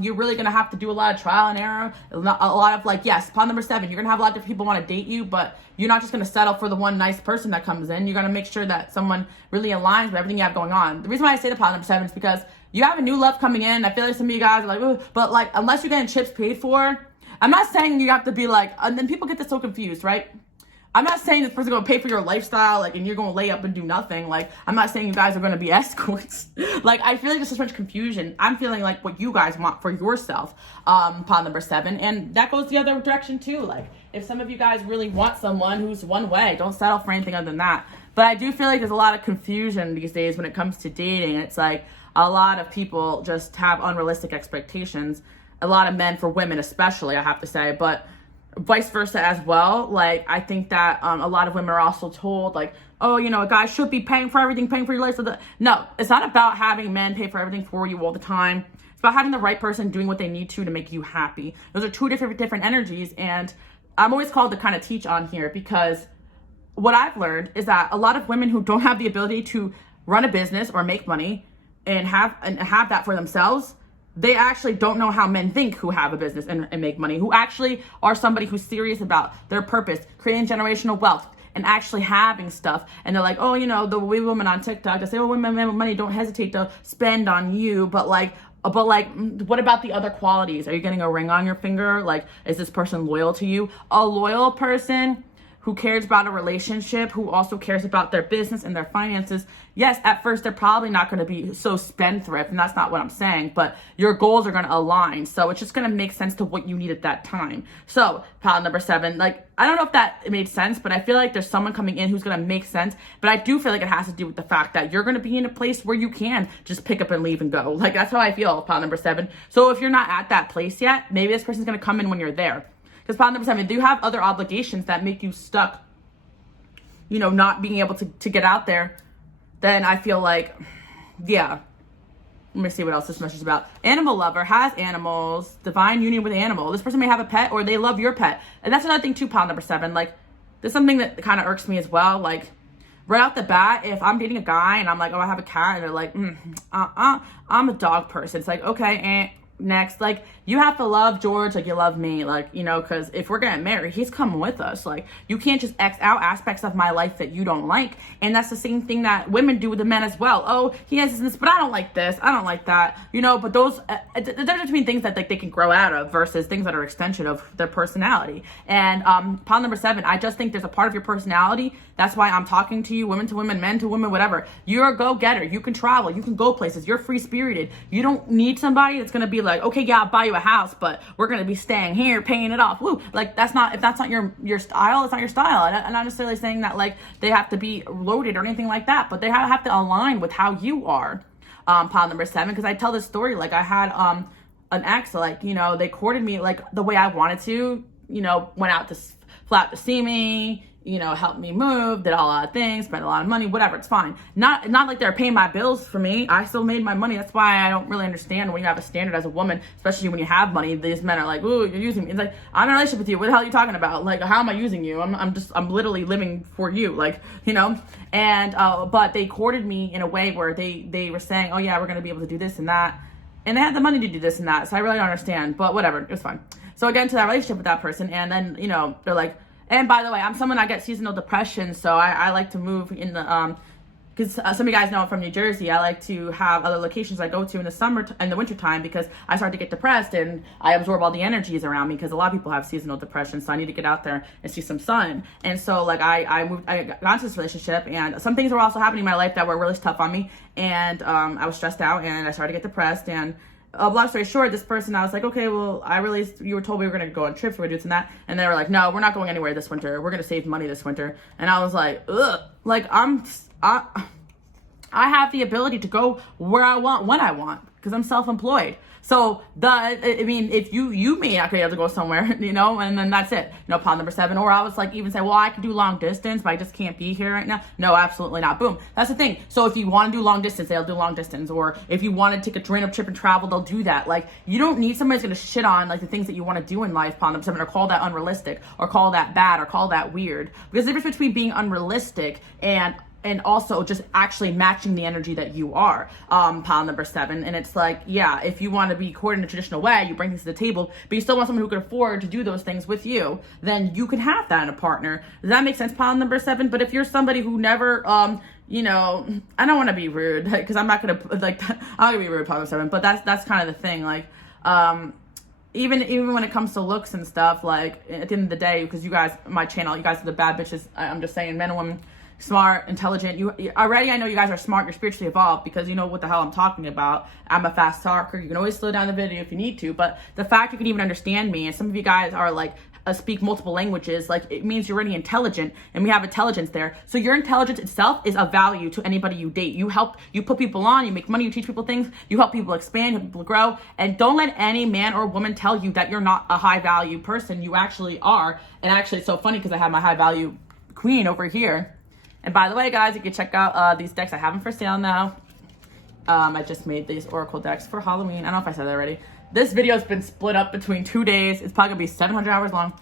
you're really going to have to do a lot of trial and error, a lot of like, yes, pile number 7, you're going to have a lot of different people want to date you, but you're not just going to settle for the one nice person that comes in. You're going to make sure that someone really aligns with everything you have going on. The reason why I say the pile number 7 is because you have a new love coming in. I feel like some of you guys are like, ooh, but like, unless you're getting chips paid for, I'm not saying you have to be like, and then people get this so confused, right? I'm not saying this person's going to pay for your lifestyle, like, and you're going to lay up and do nothing. Like, I'm not saying you guys are going to be escorts. Like, I feel like there's so much confusion. I'm feeling like what you guys want for yourself, pile number 7. And that goes the other direction too. Like, if some of you guys really want someone who's one way, don't settle for anything other than that. But I do feel like there's a lot of confusion these days when it comes to dating. It's like a lot of people just have unrealistic expectations. A lot of men for women especially, I have to say, but vice versa as well. Like, I think that a lot of women are also told, like, oh, you know, a guy should be paying for everything, paying for your life. No, it's not about having men pay for everything for you all the time. It's about having the right person doing what they need to make you happy. Those are two different energies, and I'm always called to kind of teach on here, because what I've learned is that a lot of women who don't have the ability to run a business or make money and have that for themselves, they actually don't know how men think who have a business and make money, who actually are somebody who's serious about their purpose, creating generational wealth, and actually having stuff. And they're like, oh, you know, the way women on TikTok, they say, oh, women with money don't hesitate to spend on you. But what about the other qualities? Are you getting a ring on your finger? Like, is this person loyal to you? A loyal person who cares about a relationship, who also cares about their business and their finances. Yes, at first they're probably not going to be so spendthrift, and that's not what I'm saying, but your goals are going to align. So it's just going to make sense to what you need at that time. So pile number 7, like, I don't know if that made sense, but I feel like there's someone coming in who's going to make sense. But I do feel like it has to do with the fact that you're going to be in a place where you can just pick up and leave and go. Like, that's how I feel, pile number 7. So if you're not at that place yet, maybe this person's going to come in when you're there. Because pile number 7, do you have other obligations that make you stuck, you know, not being able to get out there? Then I feel like, yeah. Let me see what else this message is about. Animal lover, has animals, divine union with animal. This person may have a pet, or they love your pet. And that's another thing too, pile number 7. Like, there's something that kind of irks me as well. Like, right off the bat, if I'm dating a guy and I'm like, oh, I have a cat, and they're like, I'm a dog person. It's like, okay, next. Like, you have to love George like you love me, like, you know, because if we're getting married, he's coming with us. Like, you can't just X out aspects of my life that you don't like. And that's the same thing that women do with the men as well. Oh, he has this, but I don't like this, I don't like that, you know. But those the difference between things that, like, they can grow out of versus things that are extension of their personality. And pile number 7, I just think there's a part of your personality. That's why I'm talking to you, women to women, men to women, whatever. You're a go-getter. You can travel, you can go places, you're free-spirited. You don't need somebody that's gonna be like, okay, yeah, I'll buy you a house, but we're gonna be staying here, paying it off. Woo! Like, if that's not your style, it's not your style. I'm not necessarily saying that, like, they have to be loaded or anything like that, but they have to align with how you are. Pile number 7, because I tell this story, like, I had an ex, like, you know, they courted me like the way I wanted to, you know, went out to flat to see me, you know, helped me move, did a lot of things, spent a lot of money, whatever, it's fine. Not like they're paying my bills for me. I still made my money. That's why I don't really understand when you have a standard as a woman, especially when you have money, these men are like, ooh, you're using me. It's like, I'm in a relationship with you. What the hell are you talking about? Like, how am I using you? I'm literally living for you, like, you know? And, but they courted me in a way where they were saying, oh yeah, we're going to be able to do this and that. And they had the money to do this and that. So I really don't understand, but whatever, it was fine. So I get into that relationship with that person, and then, you know, they're like, and by the way, I'm someone, I get seasonal depression, so I like to move in the, because some of you guys know I'm from New Jersey. I like to have other locations I go to in the summer and the winter time, because I start to get depressed and I absorb all the energies around me, because a lot of people have seasonal depression, so I need to get out there and see some sun. And so, like, I got into this relationship, and some things were also happening in my life that were really tough on me, and I was stressed out, and I started to get depressed. And long story short, this person, I was like, okay, well, I realized you were told we were going to go on trips, we're going to do this and that. And they were like, no, we're not going anywhere this winter. We're going to save money this winter. And I was like, ugh. Like, I have the ability to go where I want, when I want, because I'm self-employed. So, if you may not be able to go somewhere, you know, and then that's it. You know, pile number 7. Or I was like, even say, well, I could do long distance, but I just can't be here right now. No, absolutely not. Boom. That's the thing. So if you want to do long distance, they'll do long distance. Or if you want to take a random trip and travel, they'll do that. Like, you don't need somebody who's going to shit on, like, the things that you want to do in life, pile number 7, or call that unrealistic, or call that bad, or call that weird. Because the difference between being unrealistic and also just actually matching the energy that you are, pile number 7. And it's like, yeah, if you want to be courted in a traditional way, you bring things to the table, but you still want someone who can afford to do those things with you, then you can have that in a partner. Does that make sense, pile number 7? But if you're somebody who never, you know, I don't want to be rude, because I'm not going to, like, I'm not going to be rude, pile number 7, but that's kind of the thing. Like, even when it comes to looks and stuff, like, at the end of the day, because you guys, my channel, you guys are the bad bitches. I'm just saying, men and women, smart, intelligent. You already, I know you guys are smart, you're spiritually evolved, because you know what the hell I'm talking about. I'm a fast talker. You can always slow down the video if you need to, but the fact you can even understand me, and some of you guys are like speak multiple languages, like it means you're already intelligent, and we have intelligence there. So your intelligence itself is of value to anybody you date. You put people on, you make money, you teach people things, you help people expand, you help people grow. And don't let any man or woman tell you that you're not a high value person. You actually are. And actually it's so funny because I have my high value queen over here. And by the way, guys, you can check out these decks. I have them for sale now. I just made these oracle decks for Halloween. I don't know if I said that already. This video has been split up between 2 days. It's probably gonna be 700 hours long.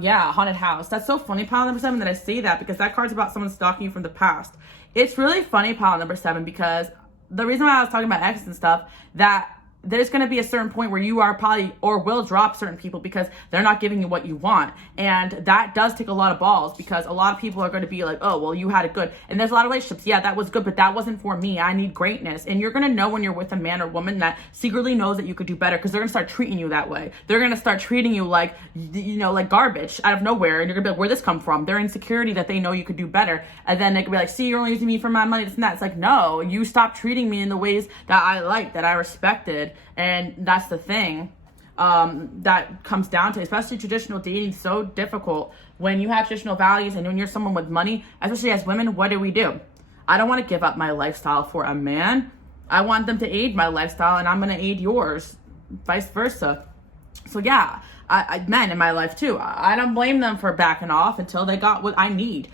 Yeah, haunted house. That's so funny, pile number 7, that I say that, because that card's about someone stalking you from the past. It's really funny, pile number 7, because the reason why I was talking about exes and stuff, that there's going to be a certain point where you are probably or will drop certain people because they're not giving you what you want. And that does take a lot of balls, because a lot of people are going to be like, oh, well, you had it good. And there's a lot of relationships. Yeah, that was good, but that wasn't for me. I need greatness. And you're going to know when you're with a man or woman that secretly knows that you could do better, because they're going to start treating you that way. They're going to start treating you like, you know, like garbage out of nowhere. And you're going to be like, where'd this come from? Their insecurity that they know you could do better. And then they could be like, see, you're only using me for my money, this and that. It's like, no, you stopped treating me in the ways that I liked, that I respected. And that's the thing that comes down to, especially traditional dating, so difficult when you have traditional values and when you're someone with money. Especially as women, what do? I don't want to give up my lifestyle for a man. I want them to aid my lifestyle, and I'm going to aid yours, vice versa. So yeah, men in my life too, I don't blame them for backing off until they got what I need.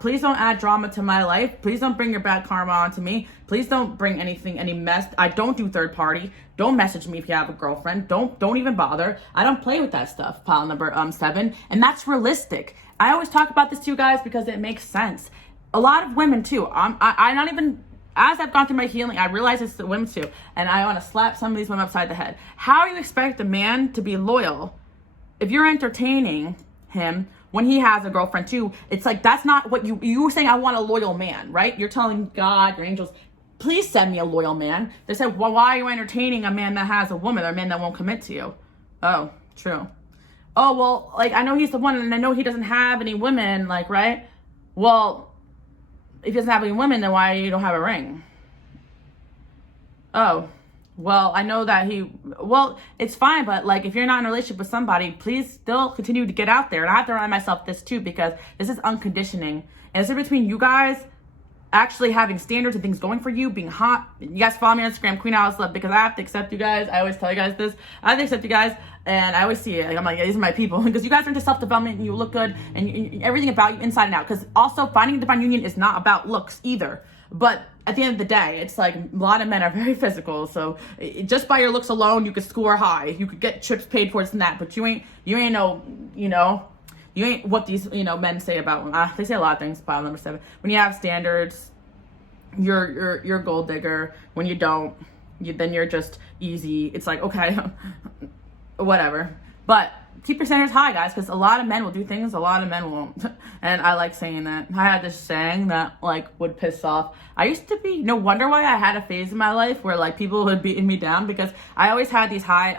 Please don't add drama to my life. Please don't bring your bad karma onto me. Please don't bring any mess. I don't do third party. Don't message me if you have a girlfriend. Don't even bother. I don't play with that stuff, pile number 7. And that's realistic. I always talk about this to you guys because it makes sense. A lot of women too. I not even, as I've gone through my healing, I realize it's the women too. And I want to slap some of these women upside the head. How do you expect a man to be loyal if you're entertaining him when he has a girlfriend too? It's like, that's not what you were saying. I want a loyal man, right? You're telling God, your angels, please send me a loyal man. They said, well, why are you entertaining a man that has a woman, or a man that won't commit to you? Oh, true. Oh, well, like, I know he's the one, and I know he doesn't have any women, like, right? Well, if he doesn't have any women, then why you don't have a ring? Oh, well, I know that well, it's fine, but like, if you're not in a relationship with somebody, please still continue to get out there. And I have to remind myself this too, because this is unconditioning. And it's in between you guys actually having standards and things going for you, being hot. You guys follow me on Instagram, Queen Alice Love, because I have to accept you guys. I always tell you guys this. I have to accept you guys, and I always see it. Like, I'm like, yeah, these are my people, because you guys are into self-development and you look good, and everything about you inside and out. Because also, finding divine union is not about looks either. But at the end of the day, it's like, a lot of men are very physical. So just by your looks alone, you could score high. You could get trips paid for this and that. But you ain't no, you ain't what these, men say about, they say a lot of things, pile number 7. When you have standards, you're gold digger. When you don't, then you're just easy. It's like, okay, whatever. But keep your standards high, guys, because a lot of men will do things, a lot of men won't. And I like saying that. I had this saying that, like, would piss off. I used to be, no wonder why I had a phase in my life where, like, people would beat me down, because I always had these high,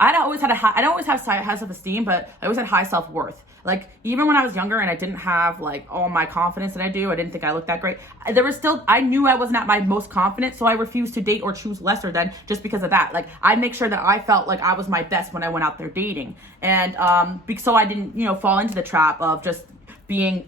I don't always have high self-esteem, but I always had high self-worth. Like, even when I was younger and I didn't have, like, all my confidence that I do, I didn't think I looked that great. I knew I wasn't at my most confident, so I refused to date or choose lesser than just because of that. Like, I'd make sure that I felt like I was my best when I went out there dating. And, so I didn't, fall into the trap of just being,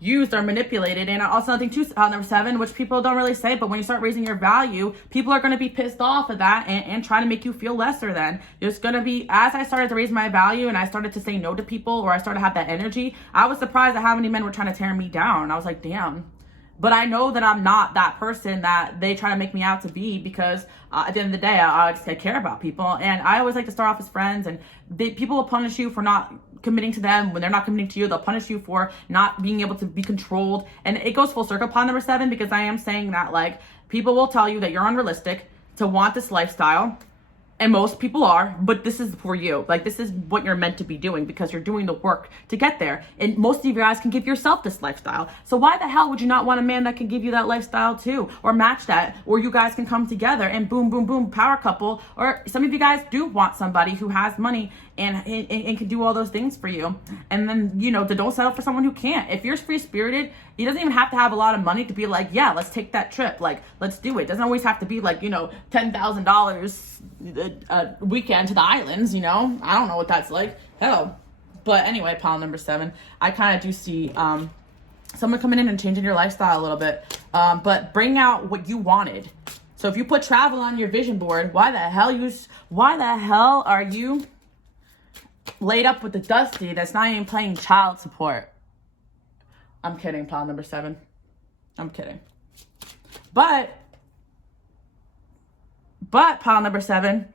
used or manipulated. And also another thing too, number 7, which people don't really say, but when you start raising your value, people are going to be pissed off at that and trying to make you feel lesser than. There's going to be, as I started to raise my value and I started to say no to people, or I started to have that energy, I was surprised at how many men were trying to tear me down. I was like, damn. But I know that I'm not that person that they try to make me out to be, because at the end of the day, I care about people. And I always like to start off as friends, and people will punish you for not committing to them. When they're not committing to you, they'll punish you for not being able to be controlled. And it goes full circle upon number 7, because I am saying that, like, people will tell you that you're unrealistic to want this lifestyle. And most people are, but this is for you. Like, this is what you're meant to be doing, because you're doing the work to get there. And most of you guys can give yourself this lifestyle. So why the hell would you not want a man that can give you that lifestyle too, or match that, or you guys can come together and boom, boom, boom, power couple? Or some of you guys do want somebody who has money and can do all those things for you. And then, don't settle for someone who can't. If you're free-spirited, he doesn't even have to have a lot of money to be like, yeah, let's take that trip. Like, let's do it. It doesn't always have to be like, $10,000 a weekend to the islands, you know? I don't know what that's like. Hell. But anyway, pile number 7, I kind of do see someone coming in and changing your lifestyle a little bit, but bring out what you wanted. So if you put travel on your vision board, why the hell are you laid up with the Dusty that's not even paying child support? I'm kidding, pile number 7. I'm kidding. But pile number 7,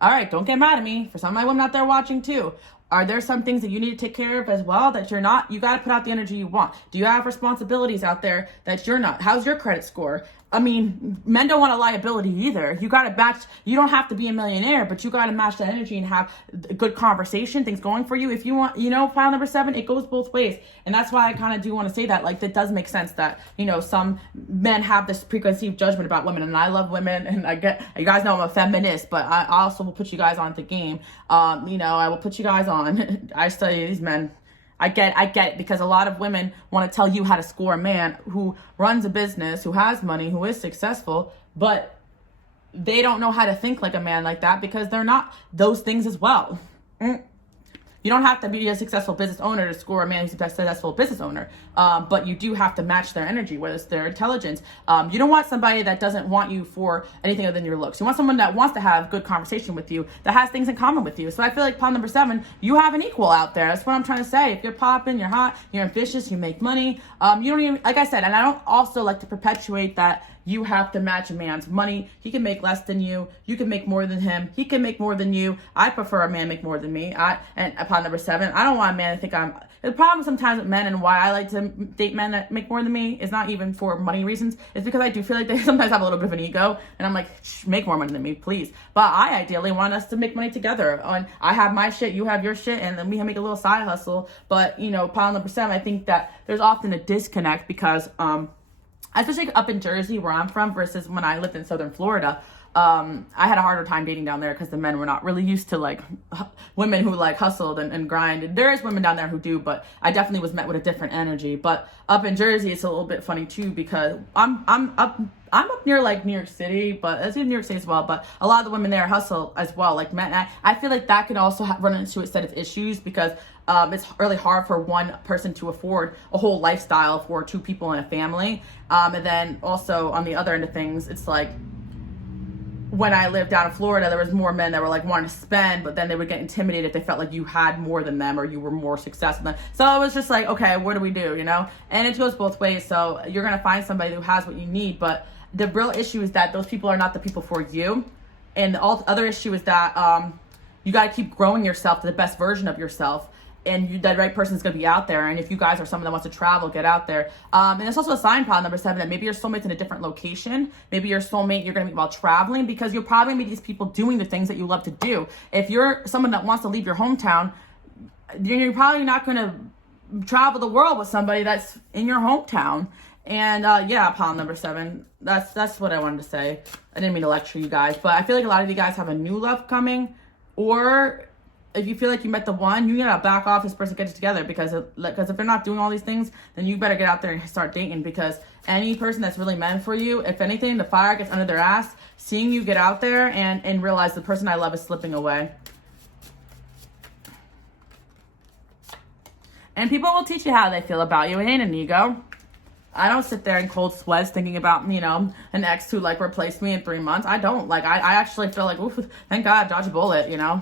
all right, don't get mad at me. For some of my women out there watching too, are there some things that you need to take care of as well that you're not? You got to put out the energy you want. Do you have responsibilities out there that you're not? How's your credit score? I mean, men don't want a liability either. You got to match. You don't have to be a millionaire, but you got to match the energy and have a good conversation, things going for you. If you want, you know, pile number 7, it goes both ways. And that's why I kind of do want to say that, like, that does make sense that, you know, some men have this preconceived judgment about women. And I love women, and you guys know I'm a feminist, but I also will put you guys on the game. You know, I will put you guys on. I study these men. I get it, because a lot of women want to tell you how to score a man who runs a business, who has money, who is successful, but they don't know how to think like a man like that, because they're not those things as well. You don't have to be a successful business owner to score a man who's a successful business owner, but you do have to match their energy, whether it's their intelligence. You don't want somebody that doesn't want you for anything other than your looks. You want someone that wants to have good conversation with you, that has things in common with you. So I feel like pile number 7, you have an equal out there. That's what I'm trying to say. If you're popping, you're hot, you're ambitious, you make money. You don't even, like I said, and I don't also like to perpetuate that you have to match a man's money. He can make less than you. You can make more than him. He can make more than you. I prefer a man make more than me. And upon number 7, I don't want a man to think I'm... The problem sometimes with men, and why I like to date men that make more than me, is not even for money reasons. It's because I do feel like they sometimes have a little bit of an ego. And I'm like, make more money than me, please. But I ideally want us to make money together. And I have my shit, you have your shit, and then we can make a little side hustle. But, you know, pile number 7, I think that there's often a disconnect because... especially up in Jersey, where I'm from, versus when I lived in Southern Florida, I had a harder time dating down there because the men were not really used to, like, women who, like, hustled and grinded. There is women down there who do, but I definitely was met with a different energy. But up in Jersey, it's a little bit funny, too, because I'm up near, like, New York City, but it's in New York City as well, but a lot of the women there hustle as well, like men. I feel like that could also run into a set of issues because it's really hard for one person to afford a whole lifestyle for 2 people in a family. And then also on the other end of things, it's like, when I lived down in Florida, there was more men that were like wanting to spend, but then they would get intimidated if they felt like you had more than them or you were more successful than them. So it was just like, okay, what do we do, you know? And it goes both ways. So you're going to find somebody who has what you need, but the real issue is that those people are not the people for you. And the other issue is that you got to keep growing yourself to the best version of yourself. And that right person is going to be out there. And if you guys are someone that wants to travel, get out there. And it's also a sign, pile number 7, that maybe your soulmate's in a different location. Maybe your soulmate you're going to meet while traveling, because you'll probably meet these people doing the things that you love to do. If you're someone that wants to leave your hometown, you're probably not going to travel the world with somebody that's in your hometown. And yeah, pile number 7, that's what I wanted to say. I didn't mean to lecture you guys, but I feel like a lot of you guys have a new love coming, or if you feel like you met the one, you gotta back off this person, get it together, because if they're not doing all these things, then you better get out there and start dating, because any person that's really meant for you, if anything, the fire gets under their ass, seeing you get out there and realize the person I love is slipping away. And people will teach you how they feel about you. It ain't an ego. I don't sit there in cold sweats thinking about, you know, an ex who, like, replaced me in 3 months. I don't. Like, I actually feel like, oof, thank God, dodge a bullet, you know?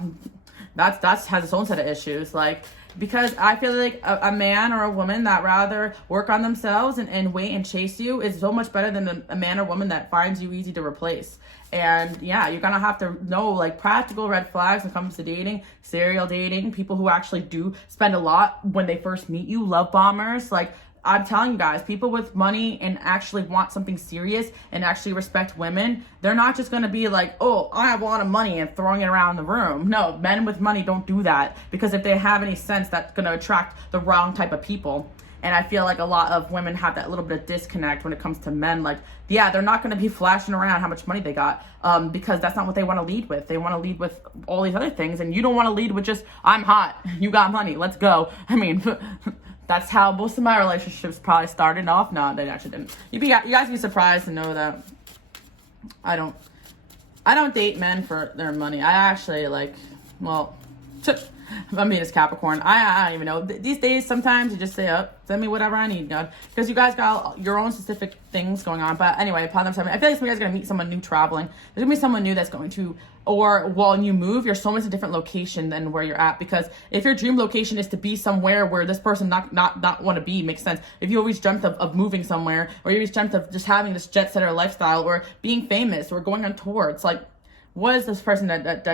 That's has its own set of issues. Like, because I feel like a man or a woman that rather work on themselves and wait and chase you is so much better than a man or woman that finds you easy to replace. And yeah, you're gonna have to know, like, practical red flags when it comes to dating, serial dating, people who actually do spend a lot when they first meet you, love bombers. Like, I'm telling you guys, people with money and actually want something serious and actually respect women, they're not just going to be like, oh, I have a lot of money and throwing it around the room. No, men with money don't do that, because if they have any sense, that's going to attract the wrong type of people. And I feel like a lot of women have that little bit of disconnect when it comes to men. Like, yeah, they're not going to be flashing around how much money they got, because that's not what they want to lead with. They want to lead with all these other things. And you don't want to lead with just, I'm hot, you got money, let's go. I mean... That's how most of my relationships probably started off. No, they actually didn't. You guys be surprised to know that I I don't date men for their money. I actually like, well, I mean, it's Capricorn. I don't even know. These days, sometimes you just say, oh, send me whatever I need, God. Because you guys got your own specific things going on. But anyway, upon them, I feel like you guys are going to meet someone new traveling. There's going to be someone new that's going to, or when you move, your soulmate's a different location than where you're at. Because if your dream location is to be somewhere where this person not want to be, makes sense. If you always dreamt of moving somewhere, or you always dreamt of just having this jet setter lifestyle, or being famous, or going on tour, it's like, what is this person that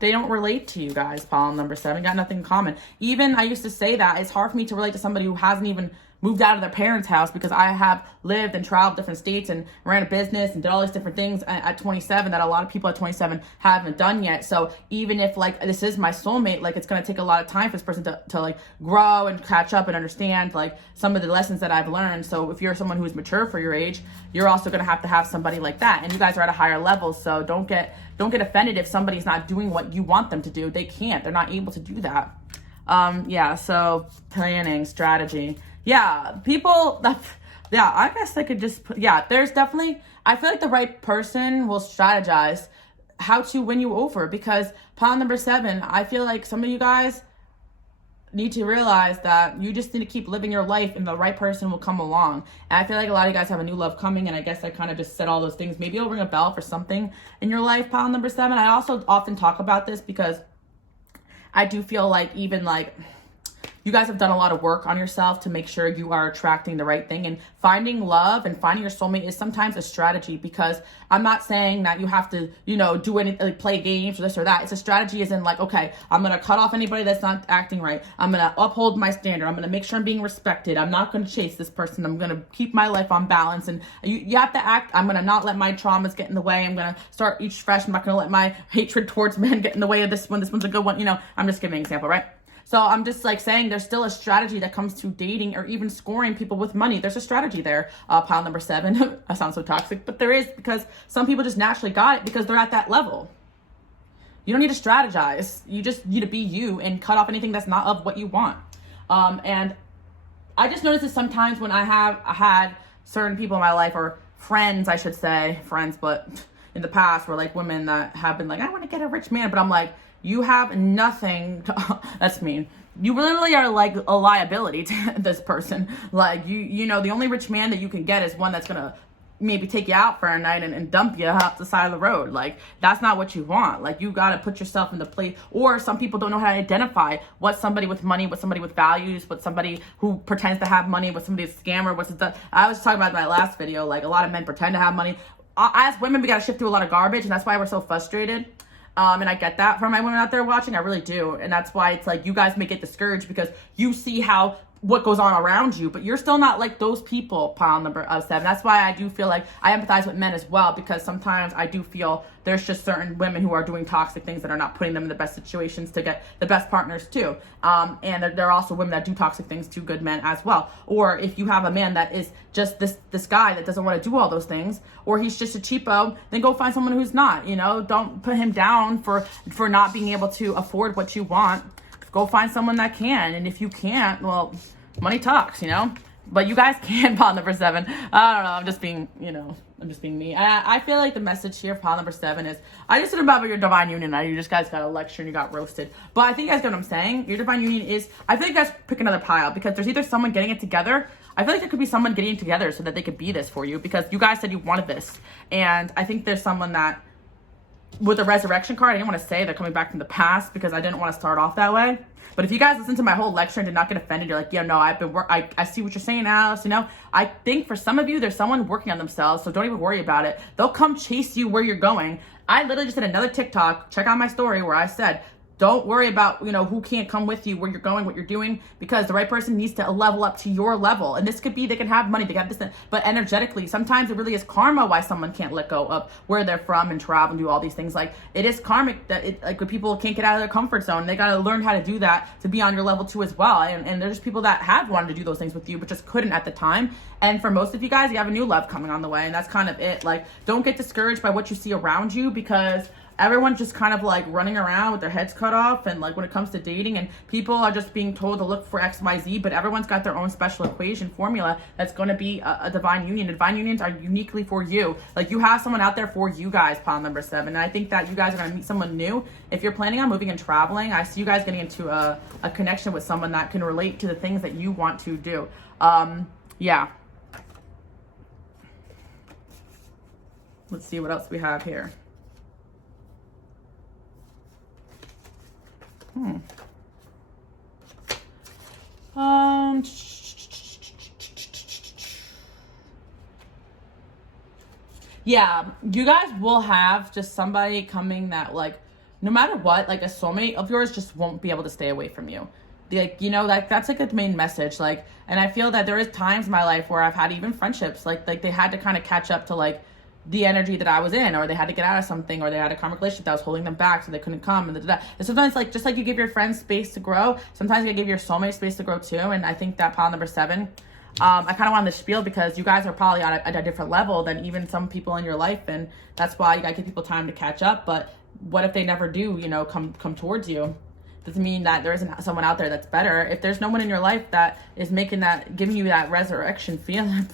they don't relate to you guys, Paul, number 7, got nothing in common. Even I used to say that it's hard for me to relate to somebody who hasn't even moved out of their parents' house, because I have lived and traveled different states and ran a business and did all these different things at 27 that a lot of people at 27 haven't done yet. So even if like this is my soulmate, like it's going to take a lot of time for this person to like grow and catch up and understand like some of the lessons that I've learned. So if you're someone who's mature for your age, you're also going to have somebody like that. And you guys are at a higher level. So don't get offended if somebody's not doing what you want them to do. They can't. They're not able to do that. Yeah, so planning, strategy. Yeah, people, yeah, I guess I could just, yeah, there's definitely, I feel like the right person will strategize how to win you over, because pile number 7, I feel like some of you guys need to realize that you just need to keep living your life and the right person will come along. And I feel like a lot of you guys have a new love coming, and I guess I kind of just said all those things. Maybe it'll ring a bell for something in your life, pile number 7. I also often talk about this because I do feel like even like you guys have done a lot of work on yourself to make sure you are attracting the right thing, and finding love and finding your soulmate is sometimes a strategy, because I'm not saying that you have to, you know, do any, like, play games or this or that. It's a strategy as in like, okay, I'm going to cut off anybody that's not acting right. I'm going to uphold my standard. I'm going to make sure I'm being respected. I'm not going to chase this person. I'm going to keep my life on balance. And you have to act. I'm going to not let my traumas get in the way. I'm going to start each fresh. I'm not going to let my hatred towards men get in the way of this one. This one's a good one. You know, I'm just giving an example, right? So I'm just like saying there's still a strategy that comes to dating or even scoring people with money. There's a strategy there, pile number 7. I sound so toxic, but there is, because some people just naturally got it because they're at that level. You don't need to strategize. You just need to be you and cut off anything that's not of what you want. And I just noticed that sometimes when I had certain people in my life, or friends, I should say, friends, but in the past were like women that have been like, I want to get a rich man, but I'm like, you have nothing to, that's mean. You literally are like a liability to this person. Like you know, the only rich man that you can get is one that's gonna maybe take you out for a night and dump you off the side of the road. Like that's not what you want. Like you gotta put yourself in the place. Or some people don't know how to identify what somebody with money, what somebody with values, what somebody who pretends to have money, what somebody's a scammer, what's the. I was talking about in my last video. Like a lot of men pretend to have money. As women, we gotta shift through a lot of garbage, and that's why we're so frustrated. And I get that from my women out there watching. I really do. And that's why it's like you guys may get discouraged because you see what goes on around you, but you're still not like those people, pile number 7. That's why I do feel like I empathize with men as well, because sometimes I do feel there's just certain women who are doing toxic things that are not putting them in the best situations to get the best partners too. And there are also women that do toxic things to good men as well. Or if you have a man that is just this guy that doesn't want to do all those things, or he's just a cheapo, then go find someone who's not, you know, don't put him down for not being able to afford what you want. Go find someone that can. And if you can't, well, money talks, you know. But you guys can, pile number 7. I don't know. I'm just being, you know, I'm just being me. I feel like the message here, pile number 7, is I just said about your divine union. You just guys got a lecture and you got roasted. But I think you guys get what I'm saying. Your divine union is, I feel like you guys pick another pile, because there's either someone getting it together. I feel like there could be someone getting it together so that they could be this for you, because you guys said you wanted this. And I think there's someone that, with the resurrection card, I didn't want to say they're coming back from the past because I didn't want to start off that way. But if you guys listen to my whole lecture and did not get offended, you're like, yeah, no, I see what you're saying, Alice. You know, I think for some of you, there's someone working on themselves, so don't even worry about it. They'll come chase you where you're going. I literally just did another TikTok. Check out my story where I said, don't worry about, you know, who can't come with you, where you're going, what you're doing, because the right person needs to level up to your level. And this could be, they can have money, they can have this, but energetically, sometimes it really is karma why someone can't let go of where they're from and travel and do all these things. Like it is karmic that like when people can't get out of their comfort zone, they got to learn how to do that to be on your level too as well. And there's people that have wanted to do those things with you, but just couldn't at the time. And for most of you guys, you have a new love coming on the way, and that's kind of it. Like, don't get discouraged by what you see around you, because everyone's just kind of like running around with their heads cut off, and like when it comes to dating, and people are just being told to look for XYZ, but everyone's got their own special equation formula that's going to be a divine union. Divine unions are uniquely for you. Like, you have someone out there for you guys, pile number 7. And I think that you guys are going to meet someone new. If you're planning on moving and traveling, I see you guys getting into a connection with someone that can relate to the things that you want to do. Yeah. Let's see what else we have here. Yeah, you guys will have just somebody coming that, like, no matter what, like, a soulmate of yours just won't be able to stay away from you. Like, you know, like, that's like a main message. Like, and I feel that there is times in my life where I've had even friendships, like they had to kind of catch up to, like, the energy that I was in, or they had to get out of something, or they had a karmic relationship that was holding them back, so they couldn't come, and sometimes, like, just like you give your friends space to grow, sometimes you give your soulmate space to grow too. And I think that pile number 7, I kind of wanted to spiel because you guys are probably at a different level than even some people in your life, and that's why you gotta give people time to catch up. But what if they never do, you know, come towards you? Doesn't mean that there isn't someone out there that's better. If there's no one in your life that is giving you that resurrection feeling,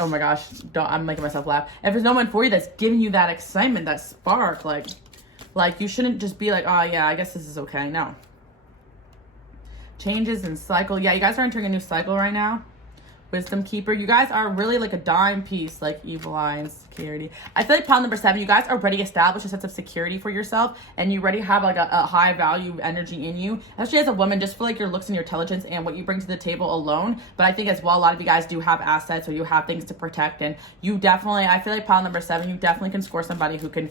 oh my gosh, I'm making myself laugh. If there's no one for you that's giving you that excitement, that spark, like you shouldn't just be like, oh yeah, I guess this is okay. No. Changes in cycle. Yeah, you guys are entering a new cycle right now. Wisdom keeper. You guys are really like a dime piece, like evil eye and security. I feel like pile number 7, you guys already established a sense of security for yourself, and you already have like a high value energy in you. Especially as a woman, just for like your looks and your intelligence and what you bring to the table alone. But I think as well, a lot of you guys do have assets, or you have things to protect, and you definitely, I feel like pile number 7, you definitely can score somebody who can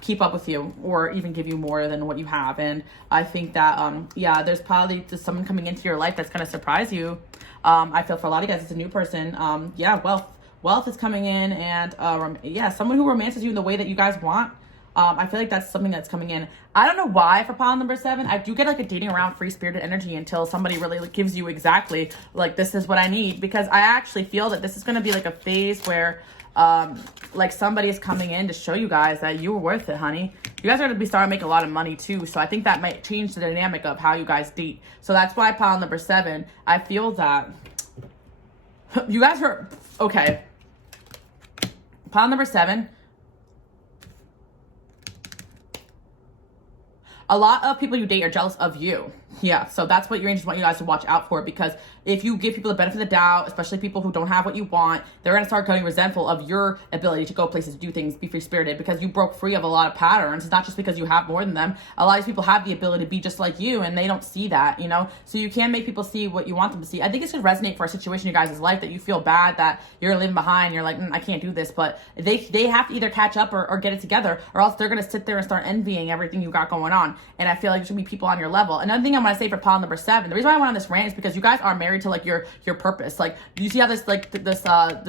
keep up with you, or even give you more than what you have. And I think that yeah, there's probably just someone coming into your life that's going to surprise you. I feel for a lot of you guys, it's a new person. Yeah, wealth is coming in, and yeah, someone who romances you in the way that you guys want. I feel like that's something that's coming in. I don't know why for pile number 7, I do get like a dating around free-spirited energy until somebody really like, gives you exactly like, this is what I need, because I actually feel that this is going to be like a phase where like somebody is coming in to show you guys that you were worth it, honey. You guys are going to be starting to make a lot of money too, so I think that might change the dynamic of how you guys date. So that's why pile number 7, I feel that you guys are okay. Pile number 7, a lot of people you date are jealous of you. Yeah, so that's what your angels want you guys to watch out for, because if you give people the benefit of the doubt, especially people who don't have what you want, they're going to start getting resentful of your ability to go places, do things, be free-spirited, because you broke free of a lot of patterns. It's not just because you have more than them. A lot of people have the ability to be just like you, and they don't see that, you know? So you can make people see what you want them to see. I think it's going to resonate for a situation in your guys' life that you feel bad that you're living behind. You're like, I can't do this, but they have to either catch up or get it together, or else they're going to sit there and start envying everything you got going on. And I feel like there should be people on your level. Another thing I'm going to say for pile number 7, the reason why I went on this rant is because you guys are married to like your purpose. Like, do you see how this like this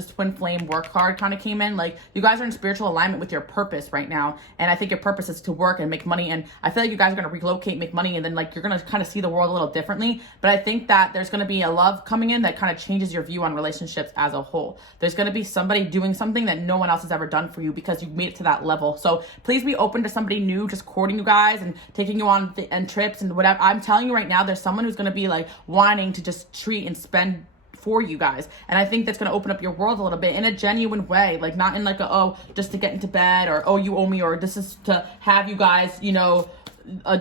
twin flame work card kind of came in? Like, you guys are in spiritual alignment with your purpose right now, and I think your purpose is to work and make money. And I feel like you guys are going to relocate, make money, and then like you're going to kind of see the world a little differently. But I think that there's going to be a love coming in that kind of changes your view on relationships as a whole. There's going to be somebody doing something that no one else has ever done for you because you made it to that level. So please be open to somebody new just courting you guys and taking you on and trips and whatever. I'm telling you right now, there's someone who's going to be like wanting to just treat and spend for you guys, and I think that's going to open up your world a little bit in a genuine way, like not in like a, oh, just to get into bed, or oh, you owe me, or this is to have you guys, you know,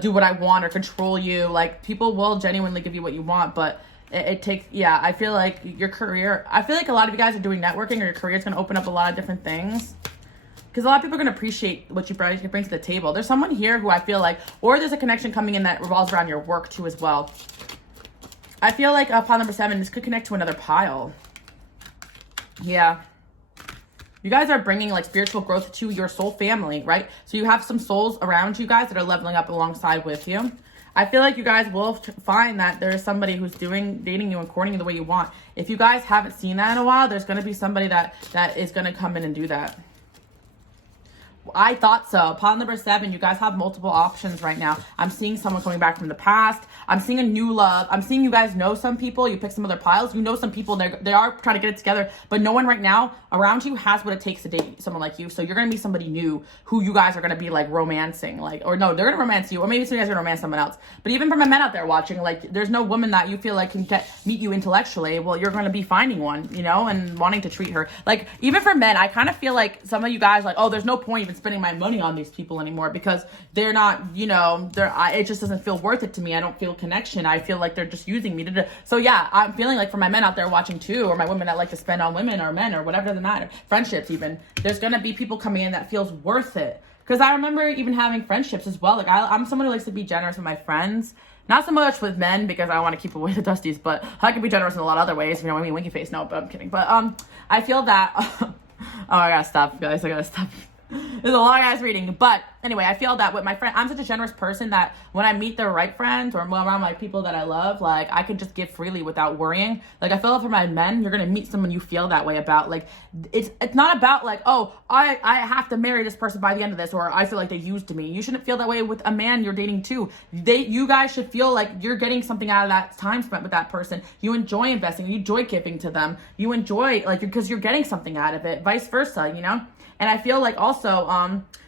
do what I want or control you. Like, people will genuinely give you what you want, but it takes, yeah, I feel like your career, I feel like a lot of you guys are doing networking, or your career is going to open up a lot of different things, because a lot of people are going to appreciate what you bring to the table. There's someone here who I feel like, or there's a connection coming in that revolves around your work too as well. I feel like pile number 7, this could connect to another pile. Yeah. You guys are bringing like spiritual growth to your soul family, right? So you have some souls around you guys that are leveling up alongside with you. I feel like you guys will find that there's somebody who's dating you and courting you the way you want. If you guys haven't seen that in a while, there's going to be somebody that is going to come in and do that. I thought so. Pile number 7, you guys have multiple options right now. I'm seeing someone coming back from the past. I'm seeing a new love. I'm seeing you guys know some people. You pick some other piles. You know some people. They are trying to get it together, but no one right now around you has what it takes to date someone like you. So you're going to be somebody new who you guys are going to be like romancing. Like, or no, they're going to romance you, or maybe some of you guys are going to romance someone else. But even for my men out there watching, like, there's no woman that you feel like can meet you intellectually. Well, you're going to be finding one, you know, and wanting to treat her. Like, even for men, I kind of feel like some of you guys like, oh, there's no point even spending my money on these people anymore because they're not, you know, it just doesn't feel worth it to me. I don't feel connection. I feel like they're just using me to. So yeah, I'm feeling like for my men out there watching too, or my women that like to spend on women or men or whatever, doesn't matter, friendships even, there's gonna be people coming in that feels worth it. Because I remember even having friendships as well. Like I'm someone who likes to be generous with my friends. Not so much with men because I want to keep away the dusties, but I can be generous in a lot of other ways. You know what I mean? Winky face. No, but I'm kidding. But I feel that. Oh, I gotta stop, guys. I gotta stop. There's a long ass reading. But anyway, I feel that with my friend, I'm such a generous person that when I meet the right friends or around my people that I love, like I can just give freely without worrying. Like I feel for my men, you're gonna meet someone you feel that way about. Like it's not about like, oh, I have to marry this person by the end of this, or I feel like they used me. You shouldn't feel that way with a man you're dating too. You guys should feel like you're getting something out of that time spent with that person. You enjoy investing, you enjoy giving to them, you enjoy like because you're getting something out of it, vice versa, you know. And I feel like also,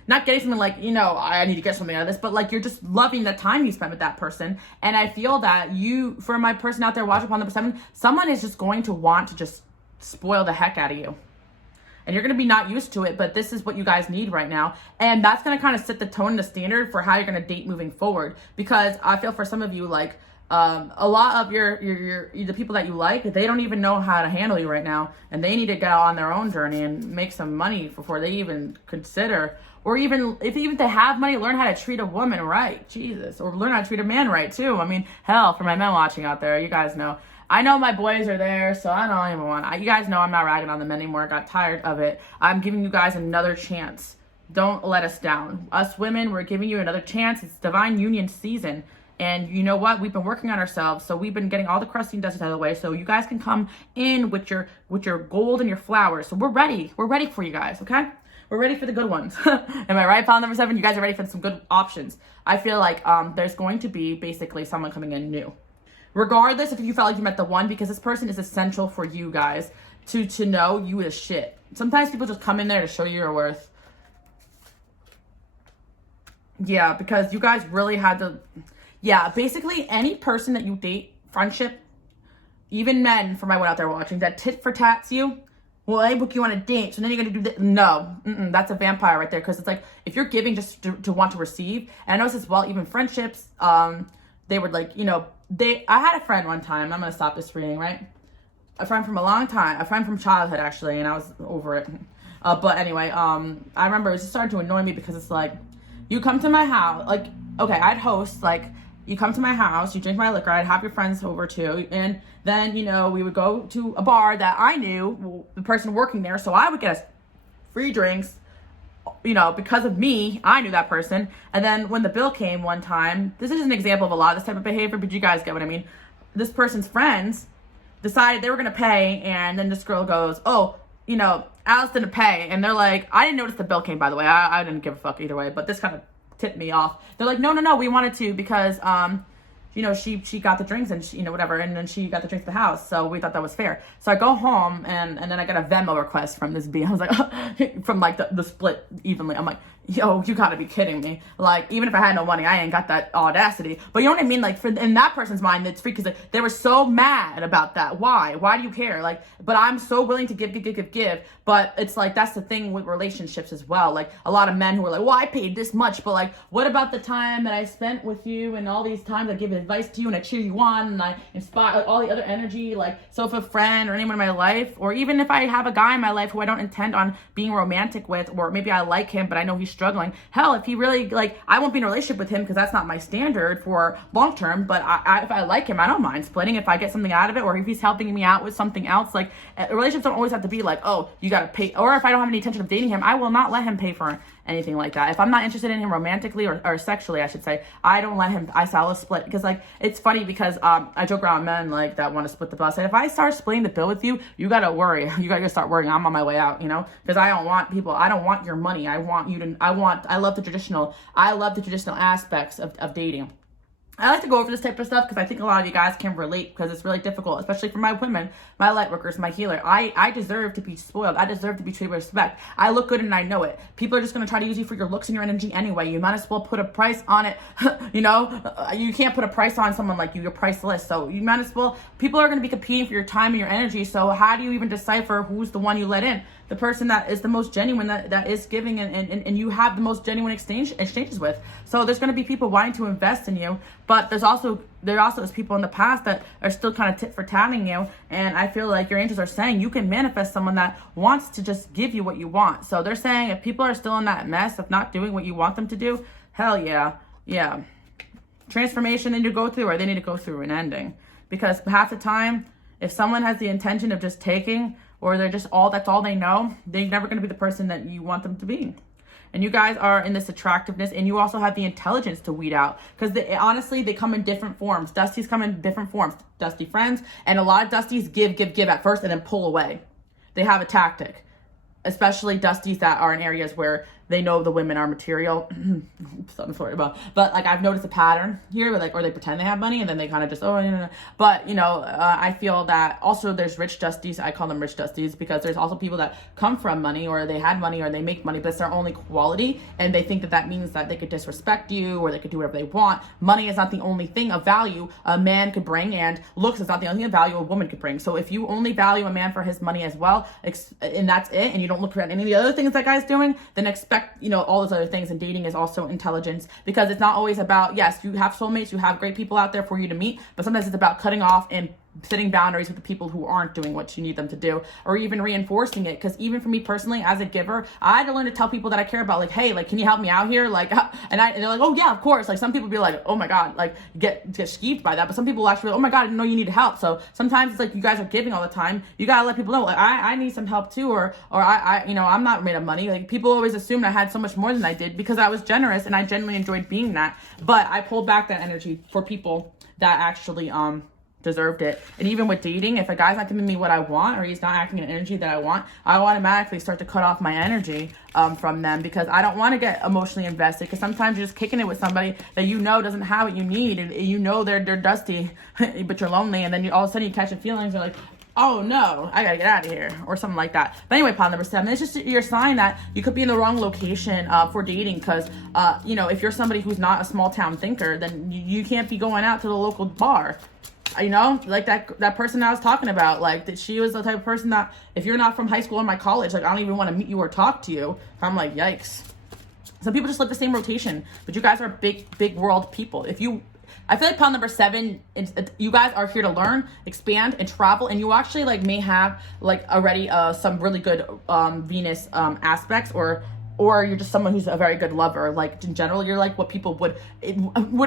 not getting something like, you know, I need to get something out of this, but like you're just loving the time you spend with that person. And I feel that for my person out there watching upon number 7, someone is just going to want to just spoil the heck out of you. And you're going to be not used to it, but this is what you guys need right now. And that's going to kind of set the tone and the standard for how you're going to date moving forward. Because I feel for some of you, like, a lot of the people that you like, they don't even know how to handle you right now, and they need to get on their own journey and make some money before they even consider, or even if they have money, learn how to treat a woman right, Jesus, or learn how to treat a man right too. I mean, hell, for my men watching out there, you guys know. I know my boys are there, so I don't even want. You guys know I'm not ragging on the men anymore. I got tired of it. I'm giving you guys another chance. Don't let us down. Us women, we're giving you another chance. It's divine union season. And you know what? We've been working on ourselves, so we've been getting all the crusty and dusty out of the way, so you guys can come in with your gold and your flowers. So we're ready. We're ready for you guys, okay? We're ready for the good ones. Am I right, pile number 7? You guys are ready for some good options. I feel like there's going to be basically someone coming in new. Regardless if you felt like you met the one, because this person is essential for you guys to know you is shit. Sometimes people just come in there to show you your worth. Yeah, because you guys really had to... Yeah, basically any person that you date, friendship, even men, for my one out there watching, that tit for tats you, well, I book you on a date, so then you're going to do this. No, that's a vampire right there, because it's like, if you're giving just to want to receive, and I noticed as well, even friendships, they would like, you know, I had a friend one time, I'm going to stop this reading, right? A friend from a long time, a friend from childhood, actually, and I was over it. But anyway, I remember it just started to annoy me, because it's like, you come to my house, like, okay, I'd host, like, you come to my house, you drink my liquor, I'd have your friends over too, and then, you know, we would go to a bar that I knew, the person working there, so I would get us free drinks, you know, because of me, I knew that person, and then when the bill came one time, this is an example of a lot of this type of behavior, but you guys get what I mean, this person's friends decided they were going to pay, and then this girl goes, oh, you know, Alice didn't pay, and they're like, I didn't notice the bill came, by the way, I didn't give a fuck either way, but this kind of tipped me off. They're like, no, we wanted to because you know, she got the drinks and she, you know, whatever, and then she got the drinks at the house, so we thought that was fair. So I go home and then I got a Venmo request from this B. I was like, from like the split evenly. I'm like, yo, you gotta be kidding me. Like, even if I had no money, I ain't got that audacity. But you know what I mean? Like, in that person's mind, it's free because they were so mad about that. Why do you care? Like, but I'm so willing to give. But it's like, that's the thing with relationships as well. Like, a lot of men who are like, well, I paid this much, but like, what about the time that I spent with you and all these times I give advice to you and I cheer you on and I inspire, like, all the other energy. Like, so if a friend or anyone in my life, or even if I have a guy in my life who I don't intend on being romantic with, or maybe I like him, but I know he's struggling. Hell, if he really, like, I won't be in a relationship with him because that's not my standard for long term, but if I like him, I don't mind splitting if I get something out of it, or if he's helping me out with something else. Like, relationships don't always have to be like, oh, you gotta pay, or if I don't have any intention of dating him, I will not let him pay for anything like that. If I'm not interested in him romantically or sexually, I should say, I don't let him, I'll split. Because like, it's funny because I joke around men like that want to split the bill. I said, if I start splitting the bill with you, you got to worry. You got to start worrying. I'm on my way out, you know, because I don't want people, I don't want your money. I love the traditional aspects of dating. I like to go over this type of stuff because I think a lot of you guys can relate, because it's really difficult, especially for my women, my light workers, my healer. I deserve to be spoiled. I deserve to be treated with respect. I look good and I know it. People are just going to try to use you for your looks and your energy anyway. You might as well put a price on it. You know, you can't put a price on someone like you. You're priceless. So you might as well, people are going to be competing for your time and your energy. So how do you even decipher who's the one you let in? The person that is the most genuine, that is giving and you have the most genuine exchanges with. So there's going to be people wanting to invest in you, but there also is people in the past that are still kind of tit for tatting you. And I feel like your angels are saying you can manifest someone that wants to just give you what you want. So they're saying if people are still in that mess of not doing what you want them to do, hell yeah. Transformation they need to go through, or they need to go through an ending. Because half the time, if someone has the intention of just taking, or they're just that's all they know, they're never going to be the person that you want them to be. And you guys are in this attractiveness, and you also have the intelligence to weed out, because honestly, they come in different forms. Dusties come in different forms. Dusty friends, and a lot of Dusties give at first and then pull away. They have a tactic, especially Dusties that are in areas where they know the women are material. Something sorry about, but like I've noticed a pattern here, where or they pretend they have money and then they kind of just But you know, I feel that also there's rich Dusties. I call them rich Dusties because there's also people that come from money, or they had money, or they make money, but it's their only quality, and they think that means that they could disrespect you, or they could do whatever they want. Money is not the only thing of value a man could bring, and looks is not the only thing of value a woman could bring. So if you only value a man for his money as well, and that's it, and you don't look at any of the other things that guy's doing, then expect, you know, all those other things. And dating is also intelligence, because it's not always about, yes, you have soulmates, you have great people out there for you to meet, but sometimes it's about cutting off and setting boundaries with the people who aren't doing what you need them to do, or even reinforcing it. Because even for me personally, as a giver, I had to learn to tell people that I care about, like, hey, like, can you help me out here? Like, and they're like, oh yeah, of course. Like, some people be like, oh my God, like get skeeved by that. But some people actually, oh my God, I didn't know you needed help. So sometimes it's like, you guys are giving all the time. You gotta let people know, like, I need some help too, or I you know, I'm not made of money. Like, people always assumed I had so much more than I did because I was generous, and I genuinely enjoyed being that. But I pulled back that energy for people that actually deserved it. And even with dating, if a guy's not giving me what I want, or he's not acting in energy that I want, I automatically start to cut off my energy from them, because I don't want to get emotionally invested. Because sometimes you're just kicking it with somebody that you know doesn't have what you need, and you know they're dusty, but you're lonely, and then all of a sudden you catch feelings. You're like, oh no, I gotta get out of here, or something like that. But anyway, pile number 7, it's just your sign that you could be in the wrong location for dating, because you know, if you're somebody who's not a small town thinker, then you can't be going out to the local bar. You know, like that person I was talking about, like, that she was the type of person that if you're not from high school or my college, like, I don't even want to meet you or talk to you. I'm like, yikes. Some people just live the same rotation, but you guys are big world people. I feel like pile number 7, you guys are here to learn, expand, and travel, and you actually like may have like already some really good Venus aspects, or you're just someone who's a very good lover. Like, in general, you're like what people would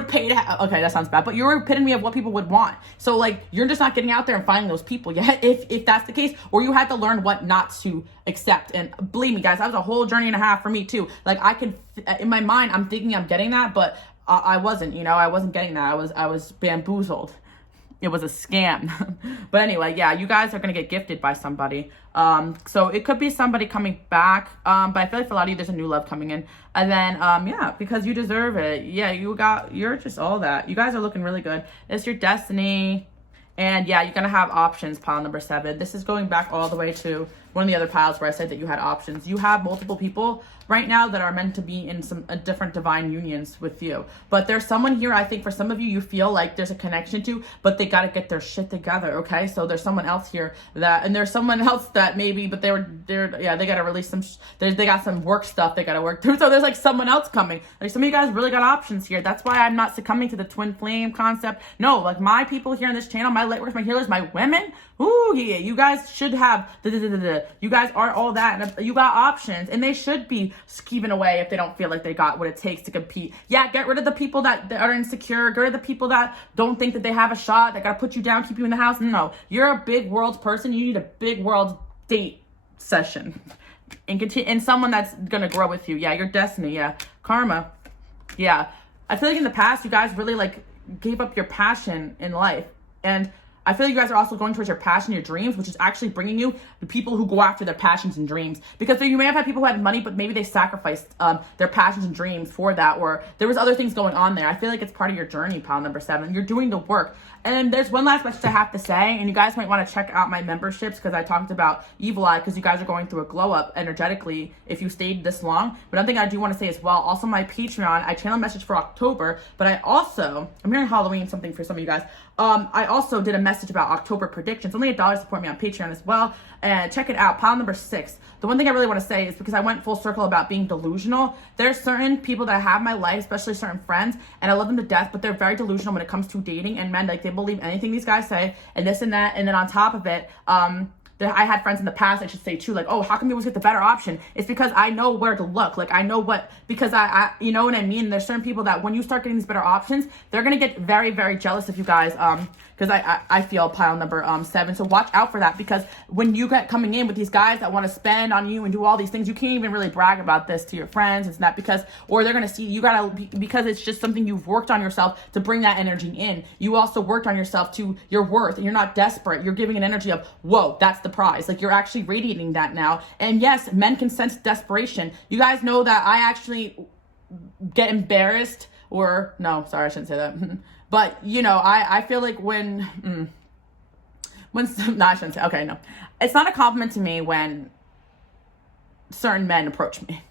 pay to have. Okay, that sounds bad, but you're epitome of what people would want. So like, you're just not getting out there and finding those people yet, if that's the case, or you had to learn what not to accept. And believe me, guys, that was a whole journey and a half for me too. Like, I could, in my mind, I'm thinking I'm getting that, but I wasn't, you know, I wasn't getting that. I was bamboozled. It was a scam. But anyway, yeah, you guys are going to get gifted by somebody. So it could be somebody coming back. But I feel like for a lot of you, there's a new love coming in. And then, yeah, because you deserve it. Yeah, you're just all that. You guys are looking really good. It's your destiny. And yeah, you're going to have options, pile number 7. This is going back all the way to one of the other piles where I said that you had options. You have multiple people right now that are meant to be in some different divine unions with you. But there's someone here, I think for some of you, you feel like there's a connection to, but they got to get their shit together, okay? So there's someone else here and there's someone else that maybe, but they got to release some, they got some work stuff they got to work through. So there's like someone else coming. Like, some of you guys really got options here. That's why I'm not succumbing to the twin flame concept. No, like, my people here on this channel, my lightworkers, my healers, my women, ooh, yeah, you guys should have, you guys are all that, and you got options, and they should be skeeving away if they don't feel like they got what it takes to compete. Yeah, get rid of the people that are insecure, get rid of the people that don't think that they have a shot, that gotta put you down, keep you in the house. No, you're a big world person, you need a big world date session. and continue, and someone that's gonna grow with you. Yeah, your destiny. Yeah, karma. Yeah, I feel like in the past you guys really like gave up your passion in life, and I feel like you guys are also going towards your passion, your dreams, which is actually bringing you the people who go after their passions and dreams. Because you may have had people who had money, but maybe they sacrificed their passions and dreams for that, or there was other things going on there. I feel like it's part of your journey, pile number 7. You're doing the work. And there's one last message I have to say, and you guys might want to check out my memberships because I talked about Evil Eye, because you guys are going through a glow up energetically if you stayed this long. But one thing I do want to say as well, also my Patreon, I channel a message for October, but I also, I'm hearing Halloween something for some of you guys. I also did a message about October predictions. Only $1 to support me on Patreon as well. And check it out, pile number 6. The one thing I really want to say is, because I went full circle about being delusional, there's certain people that have in my life, especially certain friends, and I love them to death, but they're very delusional when it comes to dating and men. Like, they believe anything these guys say and this and that. And then on top of it, I had friends in the past, I should say too, like, oh, how come you always get the better option? It's because I know where to look. Like, I know what, because I you know what I mean? There's certain people that when you start getting these better options, they're going to get very, very jealous of you guys. Because I feel pile number 7. So watch out for that, because when you get coming in with these guys that want to spend on you and do all these things, you can't even really brag about this to your friends. It's not because, or they're going to see, you got to, because it's just something you've worked on yourself to bring that energy in. You also worked on yourself to your worth, and you're not desperate. You're giving an energy of, whoa, that's the prize. Like, you're actually radiating that now. And yes, men can sense desperation. You guys know that I actually get embarrassed, no, sorry, I shouldn't say that. But, you know, I feel like no, I shouldn't say, okay, no. It's not a compliment to me when certain men approach me.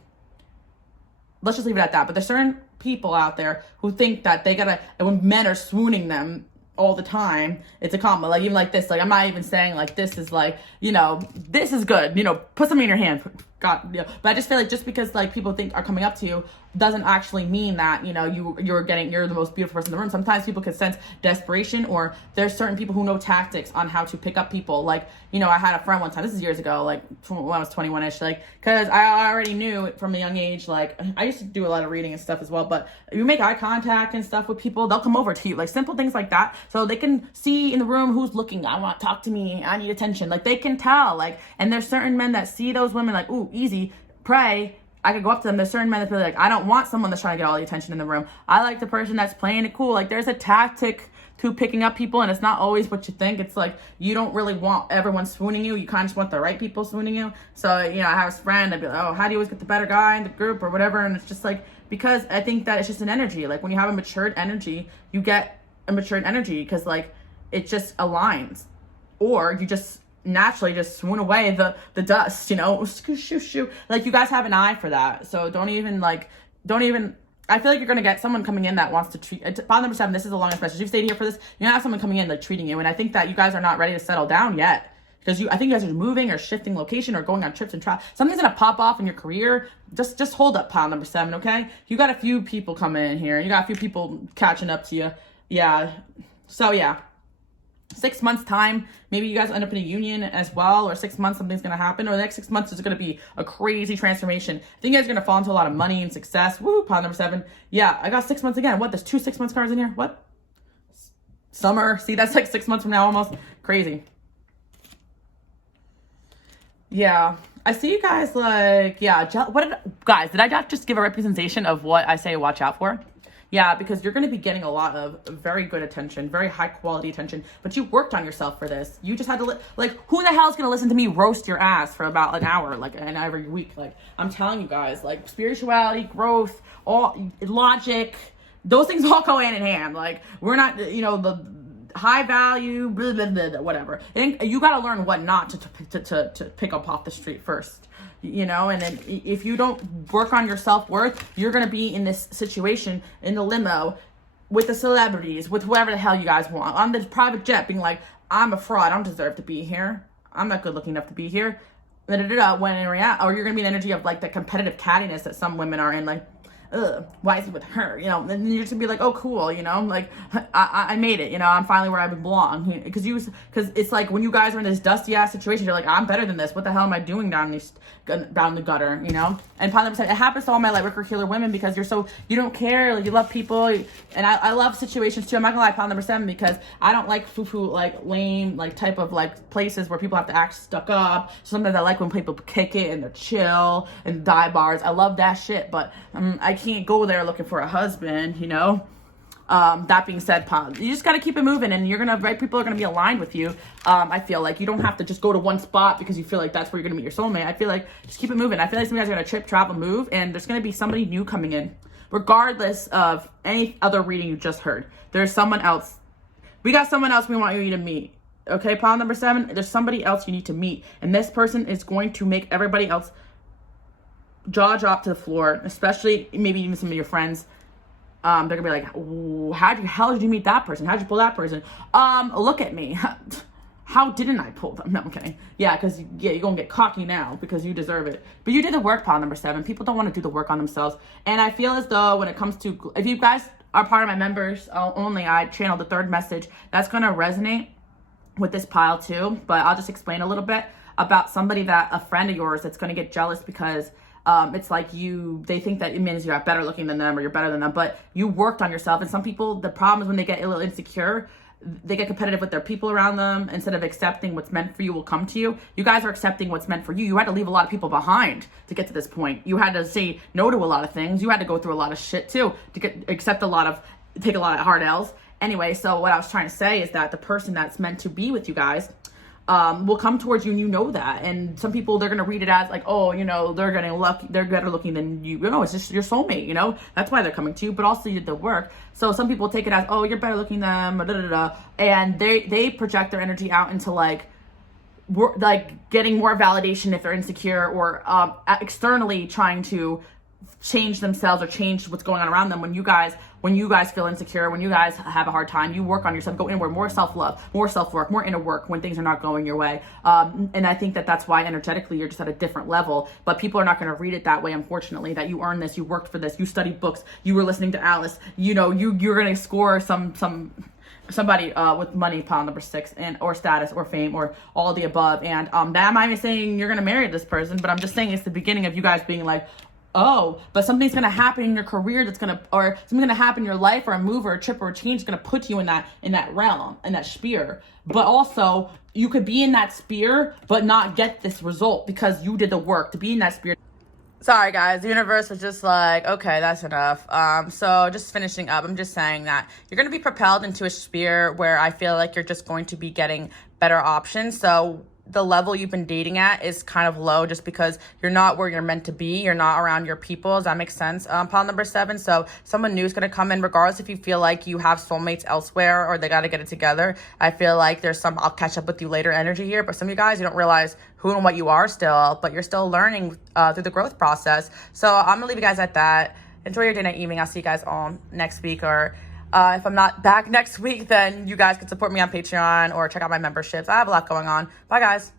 Let's just leave it at that. But there's certain people out there who think that they gotta, and when men are swooning them all the time, it's a compliment. Like, even like this, like, I'm not even saying like this is like, you know, this is good, you know, put something in your hand. God, you know. But I just feel like just because like people think are coming up to you doesn't actually mean that, you know, you're the most beautiful person in the room. Sometimes people can sense desperation, or there's certain people who know tactics on how to pick up people. Like, you know, I had a friend one time, this is years ago, like when I was 21ish, like, because I already knew from a young age, like, I used to do a lot of reading and stuff as well, but you make eye contact and stuff with people, they'll come over to you, like simple things like that, so they can see in the room who's looking. I want to talk to me, I need attention. Like, they can tell, like, and there's certain men that see those women like, ooh, easy, pray, I could go up to them. There's certain men that feel like, I don't want someone that's trying to get all the attention in the room. I like the person that's playing it cool. Like, there's a tactic to picking up people, and it's not always what you think. It's like, you don't really want everyone swooning you. You kind of just want the right people swooning you. So, you know, I have a friend, I'd be like, oh, how do you always get the better guy in the group or whatever? And it's just like, because I think that it's just an energy. Like, when you have a matured energy, you get a matured energy because, like, it just aligns. Or you just naturally just swoon away the dust, you know, shoo. Like, you guys have an eye for that. So don't even, I feel like you're going to get someone coming in that wants to treat, file number 7, this is the longest message. You've stayed here for this, you're going to have someone coming in, like, treating you. And I think that you guys are not ready to settle down yet. Because I think you guys are moving or shifting location or going on trips and travel. Something's going to pop off in your career. Just hold up, pile number 7, okay? You got a few people coming in here. You got a few people catching up to you. Yeah. So, yeah. 6 months time, maybe you guys end up in a union as well, or 6 months something's going to happen, or the next 6 months is going to be a crazy transformation. I think you guys are going to fall into a lot of money and success. Woo, pile number 7. Yeah, I got 6 months again. What, there's 2 6 months cards in here? What? Summer. See, that's like 6 months from now almost. Crazy. Yeah, I see you guys like, yeah, guys, did I just give a representation of what I say watch out for? Yeah, because you're going to be getting a lot of very good attention, very high quality attention, but you worked on yourself for this. You just had to, like, who the hell is going to listen to me roast your ass for about an hour, like, and every week? Like, I'm telling you guys, like, spirituality, growth, all logic, those things all go hand in hand. Like, we're not, you know, the high value, blah, blah, blah, whatever. And you got to learn what not to pick up off the street first. You know, and then if you don't work on your self-worth, you're going to be in this situation in the limo with the celebrities, with whoever the hell you guys want, on the private jet, being like, I'm a fraud, I don't deserve to be here, I'm not good looking enough to be here, when in reality, or you're going to be an energy of like the competitive cattiness that some women are in, like, ugh, why is it with her? You know, and you're just gonna be like, oh, cool, you know, like, I made it, you know, I'm finally where I belong. Because it's like when you guys are in this dusty ass situation, you're like, I'm better than this. What the hell am I doing down the gutter, you know? And probably it happens to all my light worker healer women because you don't care, like, you love people. And I love situations too. I'm not gonna lie, pile number 7, because I don't like foo-foo, like, lame, like, type of, like, places where people have to act stuck up. Sometimes I like when people kick it and they're chill and dive bars. I love that shit, but I can't go there looking for a husband, you know? That being said, you just got to keep it moving, and right people are going to be aligned with you. I feel like you don't have to just go to one spot because you feel like that's where you're going to meet your soulmate. I feel like just keep it moving. I feel like some guys are going to trip, travel, move, and there's going to be somebody new coming in. Regardless of any other reading you just heard, there's someone else. We got someone else we want you to meet. Okay, pile number 7, there's somebody else you need to meet, and this person is going to make everybody else jaw drop to the floor, especially maybe even some of your friends. They're gonna be like, how did you meet that person? How'd you pull that person? Look at me. How didn't I pull them? No, I'm kidding. Yeah, because you're gonna get cocky now because you deserve it. But you did the work, pile number 7. People don't want to do the work on themselves. And I feel as though when it comes to, if you guys are part of my members only, I channeled the 3rd message. That's gonna resonate with this pile too. But I'll just explain a little bit about somebody a friend of yours that's gonna get jealous because it's like they think that it means you're better looking than them or you're better than them, but you worked on yourself. And some people, the problem is when they get a little insecure, they get competitive with their people around them. Instead of accepting what's meant for you will come to you. You guys are accepting what's meant for you. You had to leave a lot of people behind to get to this point. You had to say no to a lot of things. You had to go through a lot of shit too to take a lot of hard L's. Anyway, so what I was trying to say is that the person that's meant to be with you guys will come towards you, and you know that. And some people, they're gonna read it as like, oh, you know, they're better looking than you. No, it's just your soulmate, you know. That's why they're coming to you. But also, you did the work. So some people take it as, oh, you're better looking than them, and they project their energy out into like getting more validation if they're insecure, or externally trying to change themselves or change what's going on around them. When you guys feel insecure, when you guys have a hard time, you work on yourself, go inward, more self-love, more self-work, more inner work when things are not going your way. And I think that's why energetically you're just at a different level, but people are not going to read it that way, unfortunately, that you earned this, you worked for this, you studied books, you were listening to Alice, you know, you're going to score somebody with money, pile number 6, and or status or fame or all the above. And that I'm not even saying you're going to marry this person, but I'm just saying it's the beginning of you guys being like, oh, but something's going to happen in your career or something's going to happen in your life, or a move or a trip or a change is going to put you in that realm, in that sphere. But also, you could be in that sphere, but not get this result because you did the work to be in that sphere. Sorry, guys. The universe was just like, okay, that's enough. So just finishing up, I'm just saying that you're going to be propelled into a sphere where I feel like you're just going to be getting better options. So the level you've been dating at is kind of low just because you're not where you're meant to be. You're not around your people. Does that make sense? Pile number 7. So someone new is going to come in regardless if you feel like you have soulmates elsewhere or they got to get it together. I feel like there's some I'll catch up with you later energy here. But some of you guys, you don't realize who and what you are still, but you're still learning through the growth process. So I'm going to leave you guys at that. Enjoy your day, night, evening. I'll see you guys all next week, or if I'm not back next week, then you guys can support me on Patreon or check out my memberships. I have a lot going on. Bye, guys.